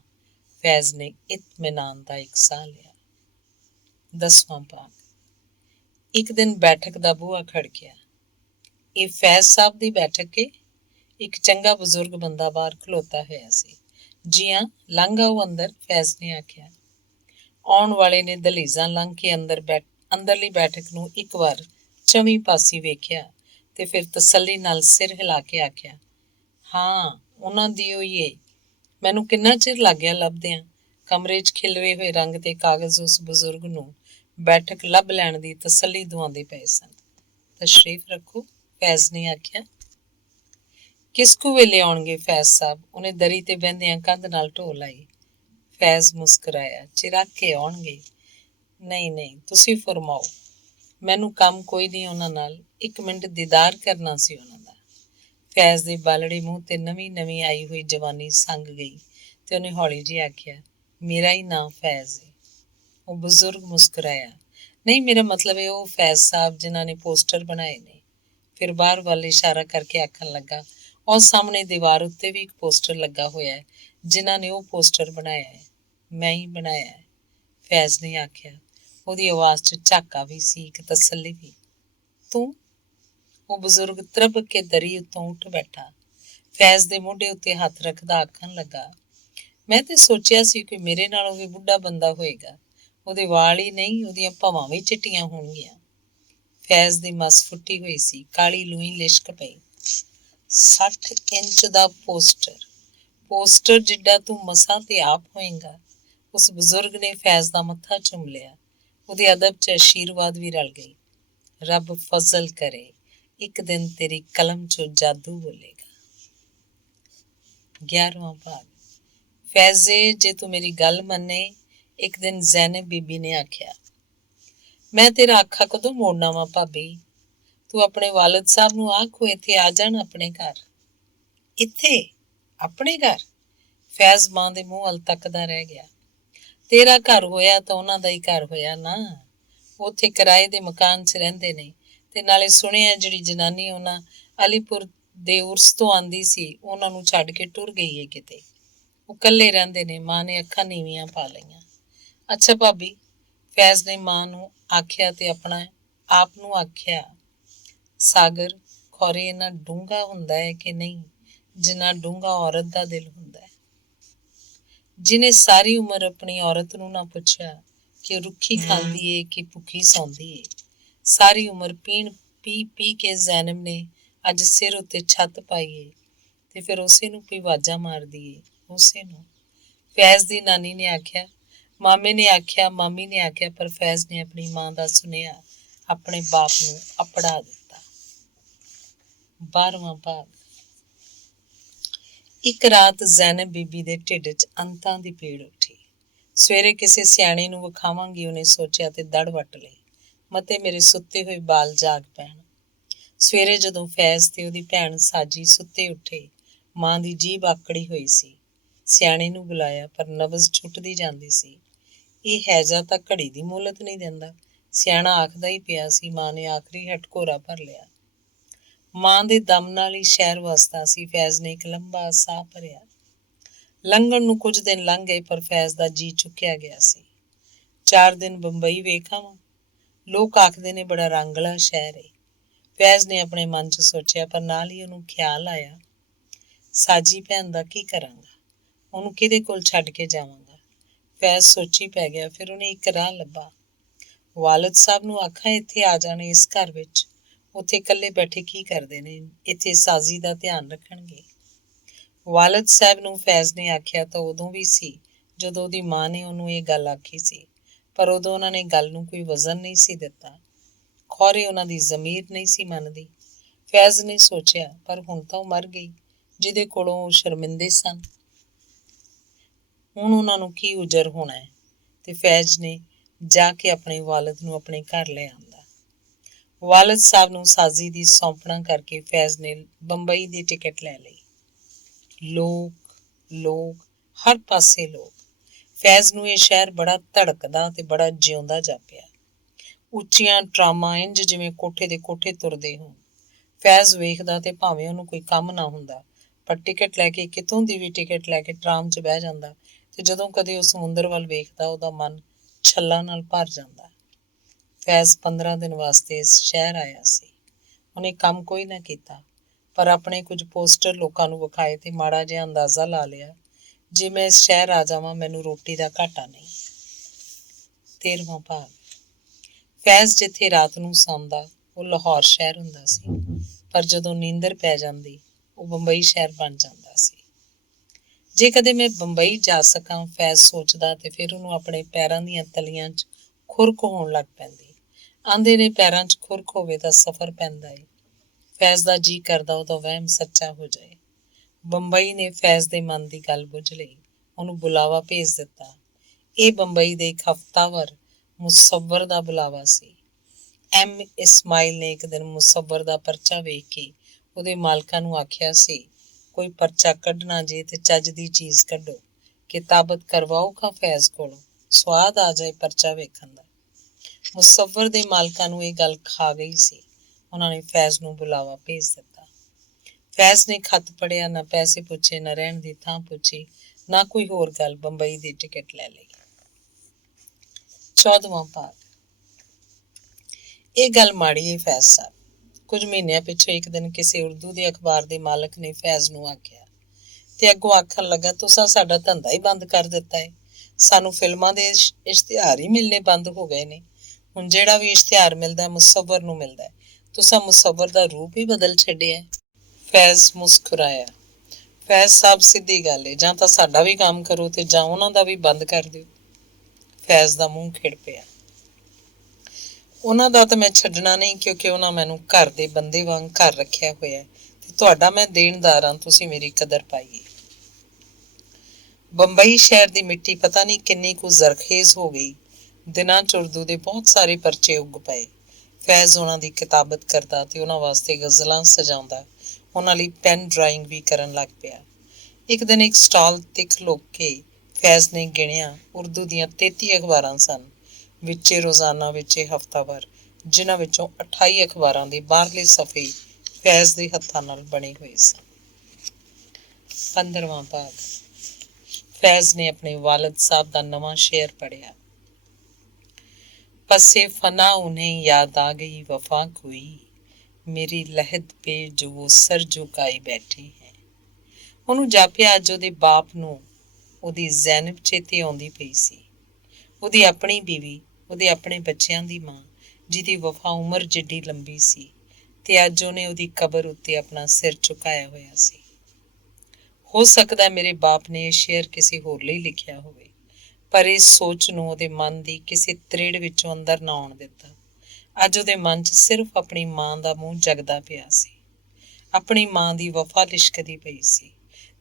ਫੈਜ਼ ਨੇ ਇਤਮੀਨਾਨ ਦਾ ਇੱਕ ਸਾਹ ਲਿਆ। 10ਵਾਂ ਭਾਗ। ਇੱਕ ਦਿਨ ਬੈਠਕ ਦਾ ਬੂਹਾ ਖੜਕਿਆ। ਇਹ ਫੈਜ਼ ਸਾਹਿਬ ਦੀ ਬੈਠਕ ਏ? ਇੱਕ ਚੰਗਾ ਬਜ਼ੁਰਗ ਬੰਦਾ ਬਾਹਰ ਖਲੋਤਾ ਹੋਇਆ ਸੀ। ਜੀ ਹਾਂ, ਲੰਘ ਆਓ ਅੰਦਰ, ਫੈਜ਼ ਨੇ ਆਖਿਆ। ਆਉਣ ਵਾਲੇ ਨੇ ਦਹਲੀਜ਼ਾਂ ਲੰਘ ਕੇ ਅੰਦਰਲੀ ਬੈਠਕ ਨੂੰ ਇੱਕ ਵਾਰ ਚੌਵੀਂ ਪਾਸੀ ਵੇਖਿਆ ਤੇ ਫਿਰ ਤਸੱਲੀ ਨਾਲ ਸਿਰ ਹਿਲਾ ਕੇ ਆਖਿਆ, ਹਾਂ, ਉਹਨਾਂ ਦੀ ਹੋਈ ਏ। ਮੈਨੂੰ ਕਿੰਨਾ ਚਿਰ ਲੱਗ ਗਿਆ ਲੱਭਦਿਆਂ। ਕਮਰੇ 'ਚ ਖਿਲਰੇ ਹੋਏ ਰੰਗ ਤੇ ਕਾਗਜ਼ ਉਸ ਬਜ਼ੁਰਗ ਨੂੰ ਬੈਠਕ ਲੱਭ ਲੈਣ ਦੀ ਤਸੱਲੀ ਦੁਆਉਂਦੇ ਪਏ ਸਨ। ਤਸ਼ਰੀਫ ਰੱਖੋ, ਫੈਜ਼ ਨੇ ਆਖਿਆ। ਕਿਸ ਕੁ ਵੇਲੇ ਆਉਣਗੇ ਫੈਜ਼ ਸਾਹਿਬ? ਉਹਨੇ ਦਰੀ ਤੇ ਬਹਿੰਦਿਆਂ ਕੰਧ ਨਾਲ ਢੋ ਲਾਈ। ਫੈਜ਼ ਮੁਸਕਰਾਇਆ। ਚਿਰਾਕੇ ਆਉਣਗੇ। ਨਹੀਂ ਨਹੀਂ, ਤੁਸੀਂ ਫਰਮਾਓ। ਮੈਨੂੰ ਕੰਮ ਕੋਈ ਨਹੀਂ ਉਹਨਾਂ ਨਾਲ, 1 ਮਿੰਟ ਦੀਦਾਰ ਕਰਨਾ ਸੀ ਉਹਨਾਂ ਦਾ। ਫੈਜ਼ ਦੇ ਬਾਲੜੇ ਮੂੰਹ ਤੇ ਨਵੀਂ ਨਵੀਂ ਆਈ ਹੋਈ ਜਵਾਨੀ ਸੰਗ ਗਈ ਤੇ ਉਹਨੇ ਹੌਲੀ ਜਿਹੀ ਆਖਿਆ, ਮੇਰਾ ਹੀ ਨਾਂ ਫੈਜ਼ ਏ। ਉਹ ਬਜ਼ੁਰਗ ਮੁਸਕਰਾਇਆ। ਨਹੀਂ, ਮੇਰਾ ਮਤਲਬ ਹੈ ਉਹ ਫੈਜ਼ ਸਾਹਿਬ ਜਿਨ੍ਹਾਂ ਨੇ ਪੋਸਟਰ ਬਣਾਏ ਨੇ। ਫਿਰ ਬਾਹਰ ਵੱਲ ਇਸ਼ਾਰਾ ਕਰਕੇ ਆਖਣ ਲੱਗਾ, ਉਹ ਸਾਹਮਣੇ ਦੀਵਾਰ ਉੱਤੇ ਵੀ ਇੱਕ ਪੋਸਟਰ ਲੱਗਾ ਹੋਇਆ ਹੈ। ਜਿਨ੍ਹਾਂ ਨੇ ਉਹ ਪੋਸਟਰ ਬਣਾਇਆ ਹੈ, ਮੈਂ ਹੀ ਬਣਾਇਆ ਹੈ, ਫੈਜ਼ ਨੇ ਆਖਿਆ। ਉਹਦੀ ਆਵਾਜ਼ 'ਚ ਝਾਕਾ ਵੀ ਸੀ, ਇੱਕ ਤਸੱਲੀ ਵੀ। ਤੂੰ? ਉਹ ਬਜ਼ੁਰਗ ਤਰਬ ਕੇ ਦਰੀ ਉੱਤੋਂ ਉੱਠ ਬੈਠਾ। ਫੈਜ਼ ਦੇ ਮੋਢੇ ਉੱਤੇ ਹੱਥ ਰੱਖਦਾ ਆਖਣ ਲੱਗਾ, ਮੈਂ ਤੇ ਸੋਚਿਆ ਸੀ ਕਿ ਮੇਰੇ ਨਾਲੋਂ ਵੀ ਬੁੱਢਾ ਬੰਦਾ ਹੋਏਗਾ। ਉਹਦੇ ਵਾਲ ਹੀ ਨਹੀਂ, ਉਹਦੀਆਂ ਭਵਾਂ ਵੀ ਚਿੱਟੀਆਂ ਹੋਣਗੀਆਂ। ਫੈਜ਼ ਦੀ ਮੱਸ ਫੁੱਟੀ ਹੋਈ ਸੀ, ਕਾਲੀ ਲੂਈ ਲਿਸ਼ਕ ਪਈ। 60 ਇੰਚ ਦਾ ਪੋਸਟਰ ਜਿੱਡਾ ਤੂੰ ਮਸਾਂ ਤੇ ਆਪ ਹੋਏਗਾ। ਉਸ ਬਜ਼ੁਰਗ ਨੇ ਫੈਜ਼ ਦਾ ਮੱਥਾ ਚੁੰਮ ਲਿਆ। ਉਹਦੇ ਅਦਬ 'ਚ ਅਸ਼ੀਰਵਾਦ ਵੀ ਰਲ ਗਈ। ਰੱਬ ਫਜ਼ਲ ਕਰੇ, ਇੱਕ ਦਿਨ ਤੇਰੀ ਕਲਮ 'ਚੋਂ ਜਾਦੂ ਬੋਲੇਗਾ। 11ਵਾਂ ਭਾਗ। ਫੈਜ਼ੇ, ਜੇ ਤੂੰ ਮੇਰੀ ਗੱਲ ਮੰਨੇ, ਇੱਕ ਦਿਨ ਜ਼ੈਨਬ ਬੀਬੀ ਨੇ ਆਖਿਆ। ਮੈਂ ਤੇਰਾ ਆਖਾ ਕਦੋਂ ਮੋੜਨਾ ਵਾ ਭਾਬੀ? ਤੂੰ ਆਪਣੇ ਵਾਲਦ ਸਾਹਿਬ ਨੂੰ ਆਖੋ ਇੱਥੇ ਆ ਜਾਣ ਆਪਣੇ ਘਰ। ਇੱਥੇ? ਆਪਣੇ ਘਰ? ਫੈਜ਼ ਮਾਂ ਦੇ ਮੂੰਹ ਵੱਲ ਤੱਕਦਾ ਰਹਿ ਗਿਆ। ਤੇਰਾ ਘਰ ਹੋਇਆ ਤਾਂ ਉਹਨਾਂ ਦਾ ਹੀ ਘਰ ਹੋਇਆ ਨਾ। ਉੱਥੇ ਕਿਰਾਏ ਦੇ ਮਕਾਨ 'ਚ ਰਹਿੰਦੇ ਨੇ। ਤੇ ਨਾਲੇ ਸੁਣਿਆ ਜਿਹੜੀ ਜਨਾਨੀ ਉਹਨਾਂ ਅਲੀਪੁਰ ਦੇ ਉਰਸ ਤੋਂ ਆਂਦੀ ਸੀ, ਉਹਨਾਂ ਨੂੰ ਛੱਡ ਕੇ ਟੁਰ ਗਈ ਏ ਕਿਤੇ। ਉਹ ਇਕੱਲੇ ਰਹਿੰਦੇ ਨੇ। ਮਾਂ ਨੇ ਅੱਖਾਂ ਨੀਵੀਆਂ ਪਾ ਲਈਆਂ। ਅੱਛਾ ਭਾਬੀ, ਫੈਜ਼ ਨੇ ਮਾਂ ਨੂੰ ਆਖਿਆ ਤੇ ਆਪਣਾ ਆਪ ਨੂੰ ਆਖਿਆ, ਸਾਗਰ ਖੌਰੇ ਇੰਨਾ ਡੂੰਘਾ ਹੁੰਦਾ ਹੈ ਕਿ ਨਹੀਂ ਜਿੰਨਾ ਡੂੰਘਾ ਔਰਤ ਦਾ ਦਿਲ ਹੁੰਦਾ ਹੈ। ਜਿਹਨੇ ਸਾਰੀ ਉਮਰ ਆਪਣੀ ਔਰਤ ਨੂੰ ਨਾ ਪੁੱਛਿਆ ਕਿ ਰੁੱਖੀ ਖਾਂਦੀ ਏ ਕਿ ਭੁੱਖੀ ਸੌਂਦੀ ਏ। ਸਾਰੀ ਉਮਰ ਪੀ ਪੀ ਕੇ ਜ਼ੈਨਬ ਨੇ ਅੱਜ ਸਿਰ ਉੱਤੇ ਛੱਤ ਪਾਈ ਏ ਤੇ ਫਿਰ ਉਸੇ ਨੂੰ ਕੋਈ ਆਵਾਜ਼ਾਂ ਮਾਰਦੀ ਏ, ਉਸੇ ਨੂੰ। ਫੈਜ਼ ਦੀ ਨਾਨੀ ਨੇ ਆਖਿਆ, ਮਾਮੇ ਨੇ ਆਖਿਆ, ਮਾਮੀ ਨੇ ਆਖਿਆ, ਪਰ ਫੈਜ਼ ਨੇ ਆਪਣੀ ਮਾਂ ਦਾ ਸੁਨੇਹਾ ਆਪਣੇ ਬਾਪ ਨੂੰ ਅਪੜਾ ਦਿੱਤਾ। 12ਵਾਂ ਭਾਗ। ਇੱਕ ਰਾਤ ਜ਼ੈਨਬ ਬੀਬੀ ਦੇ ਢਿੱਡ 'ਚ ਅੰਤਾਂ ਦੀ ਪੀੜ ਉੱਠੀ। ਸਵੇਰੇ ਕਿਸੇ ਸਿਆਣੇ ਨੂੰ ਵਿਖਾਵਾਂਗੀ, ਉਹਨੇ ਸੋਚਿਆ ਤੇ ਦੜ ਵੱਟ ਲਈ। ਮਤੇ ਮੇਰੇ ਸੁੱਤੇ ਹੋਏ ਬਾਲ ਜਾਗ ਪੈਣ। ਸਵੇਰੇ ਜਦੋਂ ਫੈਜ਼ ਤੇ ਉਹਦੀ ਭੈਣ ਸਾਜੀ ਸੁੱਤੇ ਉੱਠੇ, ਮਾਂ ਦੀ ਜੀਭ ਆਕੜੀ ਹੋਈ ਸੀ। ਸਿਆਣੇ ਨੂੰ ਬੁਲਾਇਆ ਪਰ ਨਬਜ਼ ਛੁੱਟਦੀ ਜਾਂਦੀ ਸੀ। ਇਹ ਹੈਜਾ ਤਾਂ ਘੜੀ ਦੀ ਮੋਹਲਤ ਨਹੀਂ ਦਿੰਦਾ। ਸਿਆਣਾ ਆਖਦਾ ਹੀ ਪਿਆ ਸੀ। ਮਾਂ ਨੇ ਆਖਰੀ ਹਟਕੋਰਾ ਭਰ ਲਿਆ। ਮਾਂ ਦੇ ਦਮ ਨਾਲ ਹੀ ਸ਼ਹਿਰ ਵਸਦਾ ਸੀ। ਫੈਜ਼ ਨੇ ਇੱਕ ਲੰਬਾ ਸਾਹ ਭਰਿਆ। ਲੰਘਣ ਨੂੰ ਕੁਝ ਦਿਨ ਲੰਘ ਗਏ ਪਰ ਫੈਜ਼ ਦਾ ਜੀ ਚੁੱਕਿਆ ਗਿਆ ਸੀ। 4 ਦਿਨ ਬੰਬਈ ਵੇਖ ਆਵਾਂ। ਲੋਕ ਆਖਦੇ ਨੇ ਬੜਾ ਰੰਗਲਾ ਸ਼ਹਿਰ ਏ। ਫੈਜ਼ ਨੇ ਆਪਣੇ ਮਨ 'ਚ ਸੋਚਿਆ, ਪਰ ਨਾਲ ਹੀ ਉਹਨੂੰ ਖਿਆਲ ਆਇਆ, ਸਾਜੀ ਭੈਣ ਦਾ ਕੀ ਕਰਾਂਗਾ, ਉਹਨੂੰ ਕਿਹਦੇ ਕੋਲ ਛੱਡ ਕੇ ਜਾਵਾਂਗਾ। ਫੈਜ਼ ਸੋਚੀ ਪੈ ਗਿਆ। ਫਿਰ ਉਹਨੇ ਇੱਕ ਰਾਹ ਲੱਭਾ। ਵਾਲਦ ਸਾਹਿਬ ਨੂੰ ਆਖਾਂ ਇੱਥੇ ਆ ਜਾਣੇ ਇਸ ਘਰ ਵਿੱਚ। ਉੱਥੇ ਇਕੱਲੇ ਬੈਠੇ ਕੀ ਕਰਦੇ ਨੇ, ਇੱਥੇ ਸਾਜੀ ਦਾ ਧਿਆਨ ਰੱਖਣਗੇ। ਵਾਲਦ ਸਾਹਿਬ ਨੂੰ ਫੈਜ਼ ਨੇ ਆਖਿਆ ਤਾਂ ਉਦੋਂ ਵੀ ਸੀ ਜਦੋਂ ਉਹਦੀ ਮਾਂ ਨੇ ਉਹਨੂੰ ਇਹ ਗੱਲ ਆਖੀ ਸੀ, ਪਰ ਉਦੋਂ ਉਹਨਾਂ ਨੇ ਗੱਲ ਨੂੰ ਕੋਈ ਵਜ਼ਨ ਨਹੀਂ ਸੀ ਦਿੱਤਾ। ਖੌਰੇ ਉਹਨਾਂ ਦੀ ਜ਼ਮੀਰ ਨਹੀਂ ਸੀ ਮੰਨਦੀ। ਫੈਜ਼ ਨੇ ਸੋਚਿਆ, ਪਰ ਹੁਣ ਤਾਂ ਉਹ ਮਰ ਗਈ ਜਿਹਦੇ ਕੋਲੋਂ ਉਹ ਸ਼ਰਮਿੰਦੇ ਸਨ। ਹੁਣ ਉਹਨਾਂ ਨੂੰ ਕੀ ਉਜਰ ਹੋਣਾ ਹੈ। ਤੇ ਫੈਜ਼ ਨੇ ਜਾ ਕੇ ਆਪਣੇ ਵਾਲਦ ਨੂੰ ਆਪਣੇ ਘਰ ਲੈ ਆਂਦਾ। ਵਾਲਦ ਸਾਹਿਬ ਨੂੰ ਸਾਜੀ ਦੀ ਸੌਂਪਣਾ ਕਰਕੇ ਫੈਜ਼ ਨੇ ਬੰਬਈ ਦੀ ਟਿਕਟ ਲੈ ਲਈ। ਲੋਕ ਹਰ ਪਾਸੇ ਲੋਕ। ਫੈਜ਼ ਨੂੰ ਇਹ ਸ਼ਹਿਰ ਬੜਾ ਧੜਕਦਾ ਤੇ ਬੜਾ ਜਿਉਂਦਾ ਜਾਪਿਆ। ਉੱਚੀਆਂ ਟਰਾਮਾਂ ਇੰਝ ਜਿਵੇਂ ਕੋਠੇ ਦੇ ਕੋਠੇ ਤੁਰਦੇ ਹੋਣ। ਫੈਜ਼ ਵੇਖਦਾ ਤੇ ਭਾਵੇਂ ਉਹਨੂੰ ਕੋਈ ਕੰਮ ਨਾ ਹੁੰਦਾ, ਪਰ ਟਿਕਟ ਲੈ ਕੇ, ਕਿਤੋਂ ਦੀ ਵੀ ਟਿਕਟ ਲੈ ਕੇ ਟਰਾਮ 'ਚ ਬਹਿ ਜਾਂਦਾ ਤੇ ਜਦੋਂ ਕਦੇ ਉਹ ਸਮੁੰਦਰ ਵੱਲ ਵੇਖਦਾ ਉਹਦਾ ਮਨ ਛੱਲਾਂ ਨਾਲ ਭਰ ਜਾਂਦਾ। ਫੈਜ਼ 15 ਦਿਨ ਵਾਸਤੇ ਇਸ ਸ਼ਹਿਰ ਆਇਆ ਸੀ। ਉਹਨੇ ਕੰਮ ਕੋਈ ਨਾ ਕੀਤਾ, ਪਰ ਆਪਣੇ ਕੁਝ ਪੋਸਟਰ ਲੋਕਾਂ ਨੂੰ ਵਿਖਾਏ ਤੇ ਮਾੜਾ ਜਿਹਾ ਅੰਦਾਜ਼ਾ ਲਾ ਲਿਆ, ਜੇ ਮੈਂ ਇਸ ਸ਼ਹਿਰ ਆ ਜਾਵਾਂ ਮੈਨੂੰ ਰੋਟੀ ਦਾ ਘਾਟਾ ਨਹੀਂ। 13ਵਾਂ ਭਾਗ। ਫੈਜ਼ ਜਿੱਥੇ ਰਾਤ ਨੂੰ ਸੌਂਦਾ ਉਹ ਲਾਹੌਰ ਸ਼ਹਿਰ ਹੁੰਦਾ ਸੀ, ਪਰ ਜਦੋਂ ਨੀਂਦਰ ਪੈ ਜਾਂਦੀ ਉਹ ਬੰਬਈ ਸ਼ਹਿਰ ਬਣ ਜਾਂਦਾ ਸੀ। ਜੇ ਕਦੇ ਮੈਂ ਬੰਬਈ ਜਾ ਸਕਾਂ, ਫੈਜ਼ ਸੋਚਦਾ, ਤੇ ਫਿਰ ਉਹਨੂੰ ਆਪਣੇ ਪੈਰਾਂ ਦੀਆਂ ਤਲੀਆਂ 'ਚ ਖੁਰਕ ਹੋਣ ਲੱਗ ਪੈਂਦੀ। ਆਂਦੇ ਨੇ ਪੈਰਾਂ 'ਚ ਖੁਰਕ ਹੋਵੇ ਤਾਂ ਸਫ਼ਰ ਪੈਂਦਾ ਏ। ਫੈਜ਼ ਦਾ ਜੀ ਕਰਦਾ ਉਹਦਾ ਵਹਿਮ ਸੱਚਾ ਹੋ ਜਾਏ। ਬੰਬਈ ਨੇ ਫੈਜ਼ ਦੇ ਮਨ ਦੀ ਗੱਲ ਬੁੱਝ ਲਈ। ਉਹਨੂੰ ਬੁਲਾਵਾ ਭੇਜ ਦਿੱਤਾ। ਇਹ ਬੰਬਈ ਦੇ ਇੱਕ ਹਫ਼ਤਾਵਰ ਮੁਸੱਵਰ ਦਾ ਬੁਲਾਵਾ ਸੀ। ਇਸਮਾਈਲ ਨੇ ਇੱਕ ਦਿਨ ਮੁਸੱਵਰ ਦਾ ਪਰਚਾ ਵੇਖ ਕੇ ਉਹਦੇ ਮਾਲਕਾਂ ਨੂੰ ਆਖਿਆ ਸੀ, ਕੋਈ ਪਰਚਾ ਕੱਢਣਾ ਜੇ ਤੇ ਚੱਜ ਦੀ ਚੀਜ਼ ਕੱਢੋ। ਕਿਤਾਬਤ ਕਰਵਾਓਗਾ ਫੈਜ਼ ਕੋਲੋਂ, ਸਵਾਦ ਆ ਜਾਏ ਪਰਚਾ ਵੇਖਣ ਦਾ। ਮੁਸੱਵਰ ਦੇ ਮਾਲਕਾਂ ਨੂੰ ਇਹ ਗੱਲ ਖਾ ਗਈ ਸੀ। ਉਹਨਾਂ ਨੇ ਫੈਜ਼ ਨੂੰ ਬੁਲਾਵਾ ਭੇਜ ਦਿੱਤਾ। ਫੈਜ਼ ਨੇ ਖੱਤ ਪੜ੍ਹਿਆ, ਨਾ ਪੈਸੇ ਪੁੱਛੇ, ਨਾ ਰਹਿਣ ਦੀ ਥਾਂ ਪੁੱਛੀ, ਨਾ ਕੋਈ ਹੋਰ ਗੱਲ। ਬੰਬਈ ਦੀ ਟਿਕਟ ਲੈ ਲਈ। 14ਵਾਂ ਭਾਗ। ਇਹ ਗੱਲ ਮਾੜੀ ਹੈ ਫੈਜ਼ ਸਾਹਿਬ। ਕੁਝ ਮਹੀਨਿਆਂ ਪਿੱਛੋਂ ਇੱਕ ਦਿਨ ਕਿਸੇ ਉਰਦੂ ਦੇ ਅਖਬਾਰ ਦੇ ਮਾਲਕ ਨੇ ਫੈਜ਼ ਨੂੰ ਆਖਿਆ ਤੇ ਅੱਗੋਂ ਆਖਣ ਲੱਗਾ, ਤੁਸੀਂ ਸਾਡਾ ਧੰਦਾ ਹੀ ਬੰਦ ਕਰ ਦਿੱਤਾ ਹੈ। ਸਾਨੂੰ ਫਿਲਮਾਂ ਦੇ ਇਸ਼ਤਿਹਾਰ ਹੀ ਮਿਲਣੇ ਬੰਦ ਹੋ ਗਏ ਨੇ। ਹੁਣ ਜਿਹੜਾ ਵੀ ਇਸ਼ਤਿਹਾਰ ਮਿਲਦਾ ਮੁਸੱਵਰ ਨੂੰ ਮਿਲਦਾ। ਤੁਸੀਂ ਮੁਸੱਵਰ ਦਾ ਰੂਪ ਹੀ ਬਦਲ ਛੱਡਿਆ। ਫੈਜ਼ ਮੁਸਕਰਾਇਆ। ਫੈਜ਼ ਸਾਹਿਬ ਸਿੱਧੀ ਗੱਲ ਹੈ, ਜਾਂ ਤਾਂ ਸਾਡਾ ਵੀ ਕੰਮ ਕਰੋ ਤੇ ਜਾਂ ਉਹਨਾਂ ਦਾ ਵੀ ਬੰਦ ਕਰ ਦਿਓ। ਫੈਜ਼ ਦਾ ਮੂੰਹ ਖਿੜ ਪਿਆ। ਉਹਨਾਂ ਦਾ ਤਾਂ ਮੈਂ ਛੱਡਣਾ ਨਹੀਂ, ਕਿਉਂਕਿ ਉਹਨਾਂ ਮੈਨੂੰ ਘਰ ਦੇ ਬੰਦੇ ਵਾਂਗ ਘਰ ਰੱਖਿਆ ਹੋਇਆ ਤੇ ਤੁਹਾਡਾ ਮੈਂ ਦੇਣਦਾਰ ਹਾਂ। ਤੁਸੀਂ ਮੇਰੀ ਕਦਰ ਪਾਈ। ਬੰਬਈ ਸ਼ਹਿਰ ਦੀ ਮਿੱਟੀ ਪਤਾ ਨਹੀਂ ਕਿੰਨੀ ਕੁ ਜ਼ਰਖੇਜ਼ ਹੋ ਗਈ। ਦਿਨਾਂ 'ਚ ਉਰਦੂ ਦੇ ਬਹੁਤ ਸਾਰੇ ਪਰਚੇ ਉੱਗ ਪਏ। ਫੈਜ਼ ਉਹਨਾਂ ਦੀ ਕਿਤਾਬਤ ਕਰਦਾ ਤੇ ਉਹਨਾਂ ਵਾਸਤੇ ਗਜ਼ਲਾਂ ਸਜਾਉਂਦਾ। ਉਹਨਾਂ ਲਈ ਪੈਨ ਡਰਾਇੰਗ ਵੀ ਕਰਨ ਲੱਗ ਪਿਆ। ਇੱਕ ਦਿਨ ਇੱਕ ਸਟਾਲ ਤੇ ਖਲੋ ਕੇ ਫੈਜ਼ ਨੇ ਗਿਣਿਆ। ਉਰਦੂ ਦੀਆਂ 33 ਅਖਬਾਰਾਂ ਸਨ, ਵਿੱਚੇ ਰੋਜ਼ਾਨਾ, ਵਿੱਚੇ ਹਫ਼ਤਾਵਾਰ, ਜਿਨ੍ਹਾਂ ਵਿੱਚੋਂ 28 ਅਖਬਾਰਾਂ ਦੇ ਬਾਹਰਲੇ ਸਫ਼ੇ ਫੈਜ਼ ਦੇ ਹੱਥਾਂ ਨਾਲ ਬਣੇ ਹੋਏ ਸਨ। 15ਵਾਂ ਭਾਗ। ਫੈਜ਼ ਨੇ ਆਪਣੇ ਵਾਲਦ ਸਾਹਿਬ ਦਾ ਨਵਾਂ ਸ਼ੇਅਰ ਪੜ੍ਹਿਆ। ਪਸੇ ਫਨਾ ਉन्हें याद आ गई वफा कोई, मेरी लहद पे जो वो सर झुकाई बैठे हैं। ਉਹਨੂੰ ਜਾਪਿਆ ਅੱਜ ਉਹਦੇ ਬਾਪ ਨੂੰ ਉਹਦੀ ਜ਼ੈਨਬ ਚੇਤੇ ਆਉਂਦੀ ਪਈ ਸੀ। ਉਹਦੀ ਆਪਣੀ ਬੀਵੀ, ਉਹਦੇ ਆਪਣੇ ਬੱਚਿਆਂ ਦੀ ਮਾਂ, ਜਿਹਦੀ ਵਫਾ ਉਮਰ ਜਿੱਡੀ ਲੰਬੀ ਸੀ, ਤੇ ਅੱਜ ਉਹਨੇ ਉਹਦੀ ਕਬਰ ਉੱਤੇ ਆਪਣਾ ਸਿਰ ਝੁਕਾਇਆ ਹੋਇਆ ਸੀ। ਹੋ ਸਕਦਾ ਮੇਰੇ ਬਾਪ ਨੇ ਇਹ ਸ਼ੇਅਰ ਕਿਸੇ ਹੋਰ ਲਈ ਲਿਖਿਆ ਹੋਵੇ, ਪਰ ਇਸ ਸੋਚ ਨੂੰ ਉਹਦੇ ਮਨ ਦੀ ਕਿਸੇ ਤ੍ਰਿੜ ਵਿੱਚੋਂ ਅੰਦਰ ਨਾ ਆਉਣ ਦਿੱਤਾ। ਅੱਜ ਉਹਦੇ ਮਨ 'ਚ ਸਿਰਫ ਆਪਣੀ ਮਾਂ ਦਾ ਮੂੰਹ ਜਗਦਾ ਪਿਆ ਸੀ। ਆਪਣੀ ਮਾਂ ਦੀ ਵਫਾ ਲਿਸ਼ਕਦੀ ਪਈ ਸੀ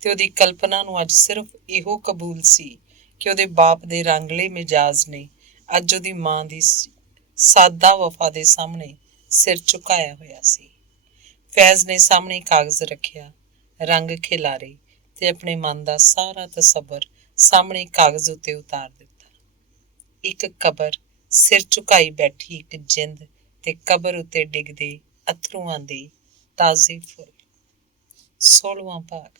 ਤੇ ਉਹਦੀ ਕਲਪਨਾ ਨੂੰ ਅੱਜ ਸਿਰਫ ਇਹੋ ਕਬੂਲ ਸੀ ਕਿ ਉਹਦੇ ਬਾਪ ਦੇ ਰੰਗਲੇ ਮਿਜਾਜ਼ ਨੇ ਅੱਜ ਉਹਦੀ ਮਾਂ ਦੀ ਸਾਦਾ ਵਫਾ ਦੇ ਸਾਹਮਣੇ ਸਿਰ ਝੁਕਾਇਆ ਹੋਇਆ ਸੀ। ਫੈਜ਼ ਨੇ ਸਾਹਮਣੇ ਕਾਗਜ਼ ਰੱਖਿਆ, ਰੰਗ ਖਿਲਾਰੇ ਤੇ ਆਪਣੇ ਮਨ ਦਾ ਸਾਰਾ ਤਸੱਵਰ ਸਾਹਮਣੇ ਕਾਗਜ਼ ਉੱਤੇ ਉਤਾਰ ਦਿੱਤਾ। ਇੱਕ ਕਬਰ, ਸਿਰ ਝੁਕਾਈ ਬੈਠੀ ਇੱਕ ਜਿੰਦ ਤੇ ਕਬਰ ਉੱਤੇ ਡਿੱਗਦੇ ਅਥਰੂਆਂ ਦੇ ਤਾਜ਼ੇ ਫੁੱਲ। 16ਵਾਂ ਭਾਗ।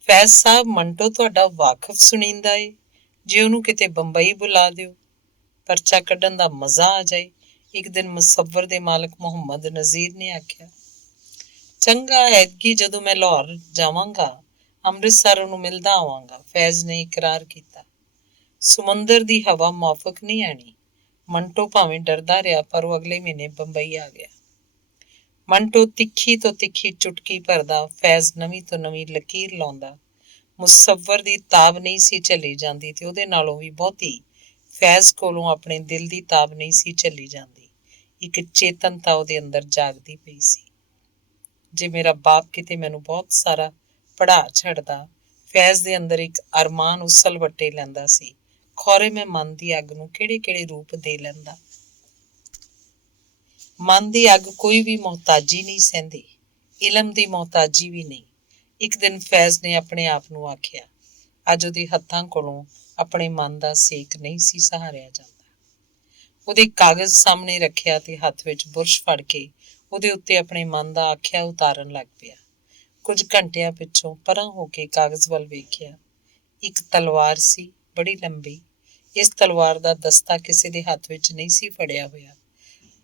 ਫੈਜ਼ ਸਾਹਿਬ, ਮੰਟੋ ਤੁਹਾਡਾ ਵਾਕਫ ਸੁਣੀਂਦਾ ਏ। ਜੇ ਉਹਨੂੰ ਕਿਤੇ ਬੰਬਈ ਬੁਲਾ ਦਿਓ, ਪਰਚਾ ਕੱਢਣ ਦਾ ਮਜ਼ਾ ਆ ਜਾਏ, ਇੱਕ ਦਿਨ ਮੁਸੱਵਰ ਦੇ ਮਾਲਕ ਮੁਹੰਮਦ ਨਜ਼ੀਰ ਨੇ ਆਖਿਆ। ਚੰਗਾ, ਐਤਕੀ ਜਦੋਂ ਮੈਂ ਲਾਹੌਰ ਜਾਵਾਂਗਾ ਅੰਮ੍ਰਿਤਸਰ ਉਹਨੂੰ ਮਿਲਦਾ ਆਵਾਂਗਾ, ਫੈਜ਼ ਨੇ ਇਕਰਾਰ ਕੀਤਾ। ਸਮੁੰਦਰ ਦੀ ਹਵਾ ਮਾਫਕ ਨਹੀਂ ਆਣੀ। ਮੰਟੋ ਭਾਵੇਂ ਡਰਦਾ ਰਿਹਾ, ਪਰ ਉਹ ਅਗਲੇ ਮਹੀਨੇ ਬੰਬਈ ਆ ਗਿਆ। ਮੰਟੋ ਤਿੱਖੀ ਤੋਂ ਤਿੱਖੀ ਚੁਟਕੀ ਭਰਦਾ, ਫੈਜ਼ ਨਵੀਂ ਤੋਂ ਨਵੀਂ ਲਕੀਰ ਲਾਉਂਦਾ। ਮੁਸੱਵਰ ਦੀ ਤਾਬ ਨਹੀਂ ਸੀ ਝੱਲੀ ਜਾਂਦੀ ਤੇ ਉਹਦੇ ਨਾਲੋਂ ਵੀ ਬਹੁਤੀ ਫੈਜ਼ ਕੋਲੋਂ ਆਪਣੇ ਦਿਲ ਦੀ ਤਾਬ ਨਹੀਂ ਸੀ ਝੱਲੀ ਜਾਂਦੀ। ਇੱਕ ਚੇਤਨਤਾ ਉਹਦੇ ਅੰਦਰ ਜਾਗਦੀ ਪਈ ਸੀ। ਜੇ ਮੇਰਾ ਬਾਪ ਕਿਤੇ ਮੈਨੂੰ ਬਹੁਤ ਸਾਰਾ ਪੜ੍ਹਾ ਛੱਡਦਾ, ਫੈਜ਼ ਦੇ ਅੰਦਰ ਇੱਕ ਅਰਮਾਨ ਉਸਲ ਵੱਟੇ ਲੈਂਦਾ ਸੀ। ਖੌਰੇ ਮੈਂ ਮਨ ਦੀ ਅੱਗ ਨੂੰ ਕਿਹੜੇ ਕਿਹੜੇ ਰੂਪ ਦੇ ਲੈਂਦਾ। ਮਨ ਦੀ ਅੱਗ ਕੋਈ ਵੀ ਮੁਹਤਾਜੀ ਨਹੀਂ ਸਹਿੰਦੀ, ਇਲਮ ਦੀ ਮੁਹਤਾਜੀ ਵੀ ਨਹੀਂ। ਇੱਕ ਦਿਨ ਫੈਜ਼ ਨੇ ਆਪਣੇ ਆਪ ਨੂੰ ਆਖਿਆ, ਅੱਜ ਉਹਦੇ ਹੱਥਾਂ ਕੋਲੋਂ ਆਪਣੇ ਮਨ ਦਾ ਸੇਕ ਨਹੀਂ ਸੀ ਸਹਾਰਿਆ ਜਾਂਦਾ। ਉਹਦੇ ਕਾਗਜ਼ ਸਾਹਮਣੇ ਰੱਖਿਆ ਤੇ ਹੱਥ ਵਿੱਚ ਬੁਰਸ਼ ਫੜ ਕੇ ਉਹਦੇ ਉੱਤੇ ਆਪਣੇ ਮਨ ਦਾ ਆਖਿਆ ਉਤਾਰਨ ਲੱਗ ਪਿਆ। ਕੁਝ ਘੰਟਿਆਂ ਪਿੱਛੋਂ ਪਰਾਂ ਹੋ ਕੇ ਕਾਗਜ਼ ਵੱਲ ਵੇਖਿਆ। ਇੱਕ ਤਲਵਾਰ ਸੀ, ਬੜੀ ਲੰਬੀ। ਇਸ ਤਲਵਾਰ ਦਾ ਦਸਤਾ ਕਿਸੇ ਦੇ ਹੱਥ ਵਿੱਚ ਨਹੀਂ ਸੀ ਫੜਿਆ ਹੋਇਆ,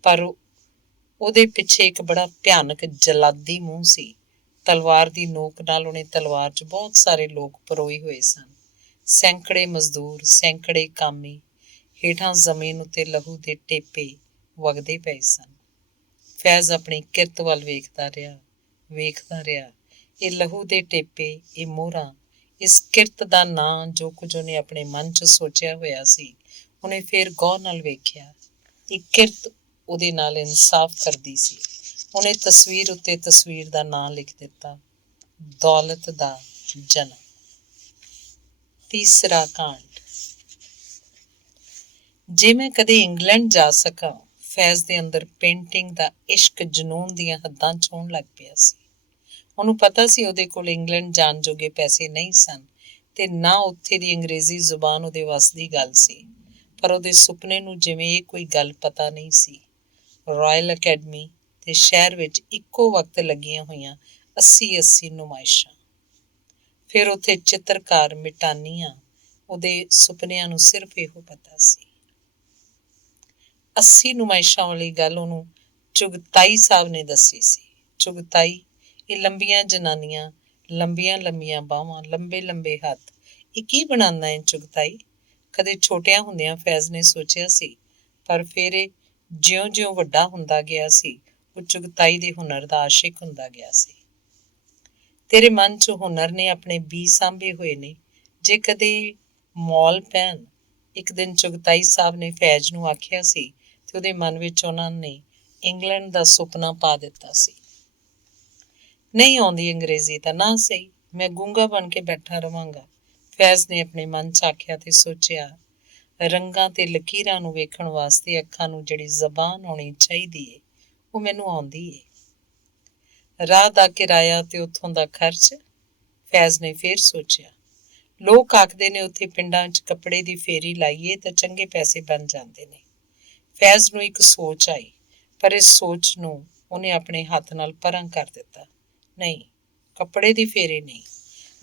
ਪਰ ਉਹਦੇ ਪਿੱਛੇ ਇੱਕ ਬੜਾ ਭਿਆਨਕ ਜਲਾਦੀ ਮੂੰਹ ਸੀ। ਤਲਵਾਰ ਦੀ ਨੋਕ ਨਾਲ ਉਹਨੇ ਤਲਵਾਰ 'ਚ ਬਹੁਤ ਸਾਰੇ ਲੋਕ ਪਰੋਏ ਹੋਏ ਸਨ। ਸੈਂਕੜੇ ਮਜ਼ਦੂਰ, ਸੈਂਕੜੇ ਕਾਮੀ। ਹੇਠਾਂ ਜ਼ਮੀਨ ਉੱਤੇ ਲਹੂ ਦੇ ਟੇਪੇ ਵਗਦੇ ਪਏ ਸਨ। ਫੈਜ਼ ਆਪਣੀ ਕਿਰਤ ਵੱਲ ਵੇਖਦਾ ਰਿਹਾ। ਇਹ ਲਹੂ ਦੇ ਟੇਪੇ, ਇਹ ਮੋਹਰਾਂ, ਇਸ ਕਿਰਤ ਦਾ ਨਾਂ, ਜੋ ਕੁਝ ਉਹਨੇ ਆਪਣੇ ਮਨ 'ਚ ਸੋਚਿਆ ਹੋਇਆ ਸੀ, ਉਹਨੇ ਫੇਰ ਗੌਰ ਨਾਲ ਵੇਖਿਆ। ਇਹ ਕਿਰਤ ਉਹਦੇ ਨਾਲ ਇਨਸਾਫ ਕਰਦੀ ਸੀ। ਉਹਨੇ ਤਸਵੀਰ ਉੱਤੇ ਤਸਵੀਰ ਦਾ ਨਾਂ ਲਿਖ ਦਿੱਤਾ, ਦੌਲਤ ਦਾ ਜਨਮ। ਤੀਸਰਾ ਕਾਂਡ। ਜੇ ਮੈਂ ਕਦੇ ਇੰਗਲੈਂਡ ਜਾ ਸਕਾਂ, ਫੈਜ਼ ਦੇ ਅੰਦਰ ਪੇਂਟਿੰਗ ਦਾ ਇਸ਼ਕ ਜਨੂਨ ਦੀਆਂ ਹੱਦਾਂ ਛੂਹਣ ਲੱਗ ਪਿਆ ਸੀ। ਉਹਨੂੰ ਪਤਾ ਸੀ ਉਹਦੇ ਕੋਲ ਇੰਗਲੈਂਡ ਜਾਣ ਜੋਗੇ ਪੈਸੇ ਨਹੀਂ ਸਨ ਤੇ ਨਾ ਉੱਥੇ ਦੀ ਅੰਗਰੇਜ਼ੀ ਜ਼ੁਬਾਨ ਉਹਦੇ ਵੱਸ ਦੀ ਗੱਲ ਸੀ, ਪਰ ਉਹਦੇ ਸੁਪਨੇ ਨੂੰ ਜਿਵੇਂ ਇਹ ਕੋਈ ਗੱਲ ਪਤਾ ਨਹੀਂ ਸੀ। ਰਾਇਲ ਅਕੈਡਮੀ ਤੇ ਸ਼ਹਿਰ ਵਿੱਚ ਇੱਕੋ ਵਕਤ ਲੱਗੀਆਂ ਹੋਈਆਂ 80 ਨੁਮਾਇਸ਼ਾਂ। ਫਿਰ ਉੱਥੇ ਚਿੱਤਰਕਾਰ ਮਿਟਾਨੀਆਂ। ਉਹਦੇ ਸੁਪਨਿਆਂ ਨੂੰ ਸਿਰਫ ਇਹੋ ਪਤਾ ਸੀ। 80 ਨੁਮਾਇਸ਼ਾਂ ਵਾਲੀ ਗੱਲ ਉਹਨੂੰ ਚੁਗਤਾਈ ਸਾਹਿਬ ਨੇ ਦੱਸੀ ਸੀ। ਚੁਗਤਾਈ, ਇਹ ਲੰਬੀਆਂ ਜਨਾਨੀਆਂ, ਲੰਬੀਆਂ ਲੰਬੀਆਂ ਬਾਹਵਾਂ, ਲੰਬੇ ਲੰਬੇ ਹੱਥ। ਇਹ ਕੀ ਬਣਾਉਂਦਾ ਹੈ ਚੁਗਤਾਈ? ਕਦੇ ਛੋਟਿਆਂ ਹੁੰਦਿਆਂ ਫੈਜ਼ ਨੇ ਸੋਚਿਆ ਸੀ, ਪਰ ਫਿਰ ਇਹ ਜਿਉਂ-ਜਿਉਂ ਵੱਡਾ ਹੁੰਦਾ ਗਿਆ ਸੀ, ਉਹ ਚੁਗਤਾਈ ਦੇ ਹੁਨਰ ਦਾ ਆਸ਼ਿਕ ਹੁੰਦਾ ਗਿਆ ਸੀ। ਤੇਰੇ ਮਨ 'ਚ ਹੁਨਰ ਨੇ ਆਪਣੇ ਬੀ ਸਾਂਭੇ ਹੋਏ ਨੇ, ਜੇ ਕਦੇ ਮੌਲ ਪੈਣ। ਇੱਕ ਦਿਨ ਚੁਗਤਾਈ ਸਾਹਿਬ ਨੇ ਫੈਜ਼ ਨੂੰ ਆਖਿਆ ਸੀ ਤੇ ਉਹਦੇ ਮਨ ਵਿੱਚ ਉਹਨਾਂ ਨੇ ਇੰਗਲੈਂਡ ਦਾ ਸੁਪਨਾ ਪਾ ਦਿੱਤਾ ਸੀ। ਨਹੀਂ ਆਉਂਦੀ ਅੰਗਰੇਜ਼ੀ ਤਾਂ ਨਾ ਸਹੀ, ਮੈਂ ਗੂੰਗਾ ਬਣ ਕੇ ਬੈਠਾ ਰਵਾਂਗਾ, ਫੈਜ਼ ਨੇ ਆਪਣੇ ਮਨ 'ਚ ਆਖਿਆ ਤੇ ਸੋਚਿਆ। ਰੰਗਾਂ ਤੇ ਲਕੀਰਾਂ ਨੂੰ ਵੇਖਣ ਵਾਸਤੇ ਅੱਖਾਂ ਨੂੰ ਜਿਹੜੀ ਜ਼ਬਾਨ ਆਉਣੀ ਚਾਹੀਦੀ ਏ, ਉਹ ਮੈਨੂੰ ਆਉਂਦੀ ਏ। ਰਾਹ ਦਾ ਕਿਰਾਇਆ ਤੇ ਉੱਥੋਂ ਦਾ ਖਰਚ, ਫੈਜ਼ ਨੇ ਫੇਰ ਸੋਚਿਆ। ਲੋਕ ਆਖਦੇ ਨੇ ਉੱਥੇ ਪਿੰਡਾਂ 'ਚ ਕੱਪੜੇ ਦੀ ਫੇਰੀ ਲਾਈਏ ਤਾਂ ਚੰਗੇ ਪੈਸੇ ਬਣ ਜਾਂਦੇ ਨੇ। ਫੈਜ਼ ਨੂੰ ਇੱਕ ਸੋਚ ਆਈ, ਪਰ ਇਸ ਸੋਚ ਨੂੰ ਉਹਨੇ ਆਪਣੇ ਹੱਥ ਨਾਲ ਪਰਾਂ ਕਰ ਦਿੱਤਾ। ਨਹੀਂ, ਕੱਪੜੇ ਦੀ ਫੇਰੀ ਨਹੀਂ,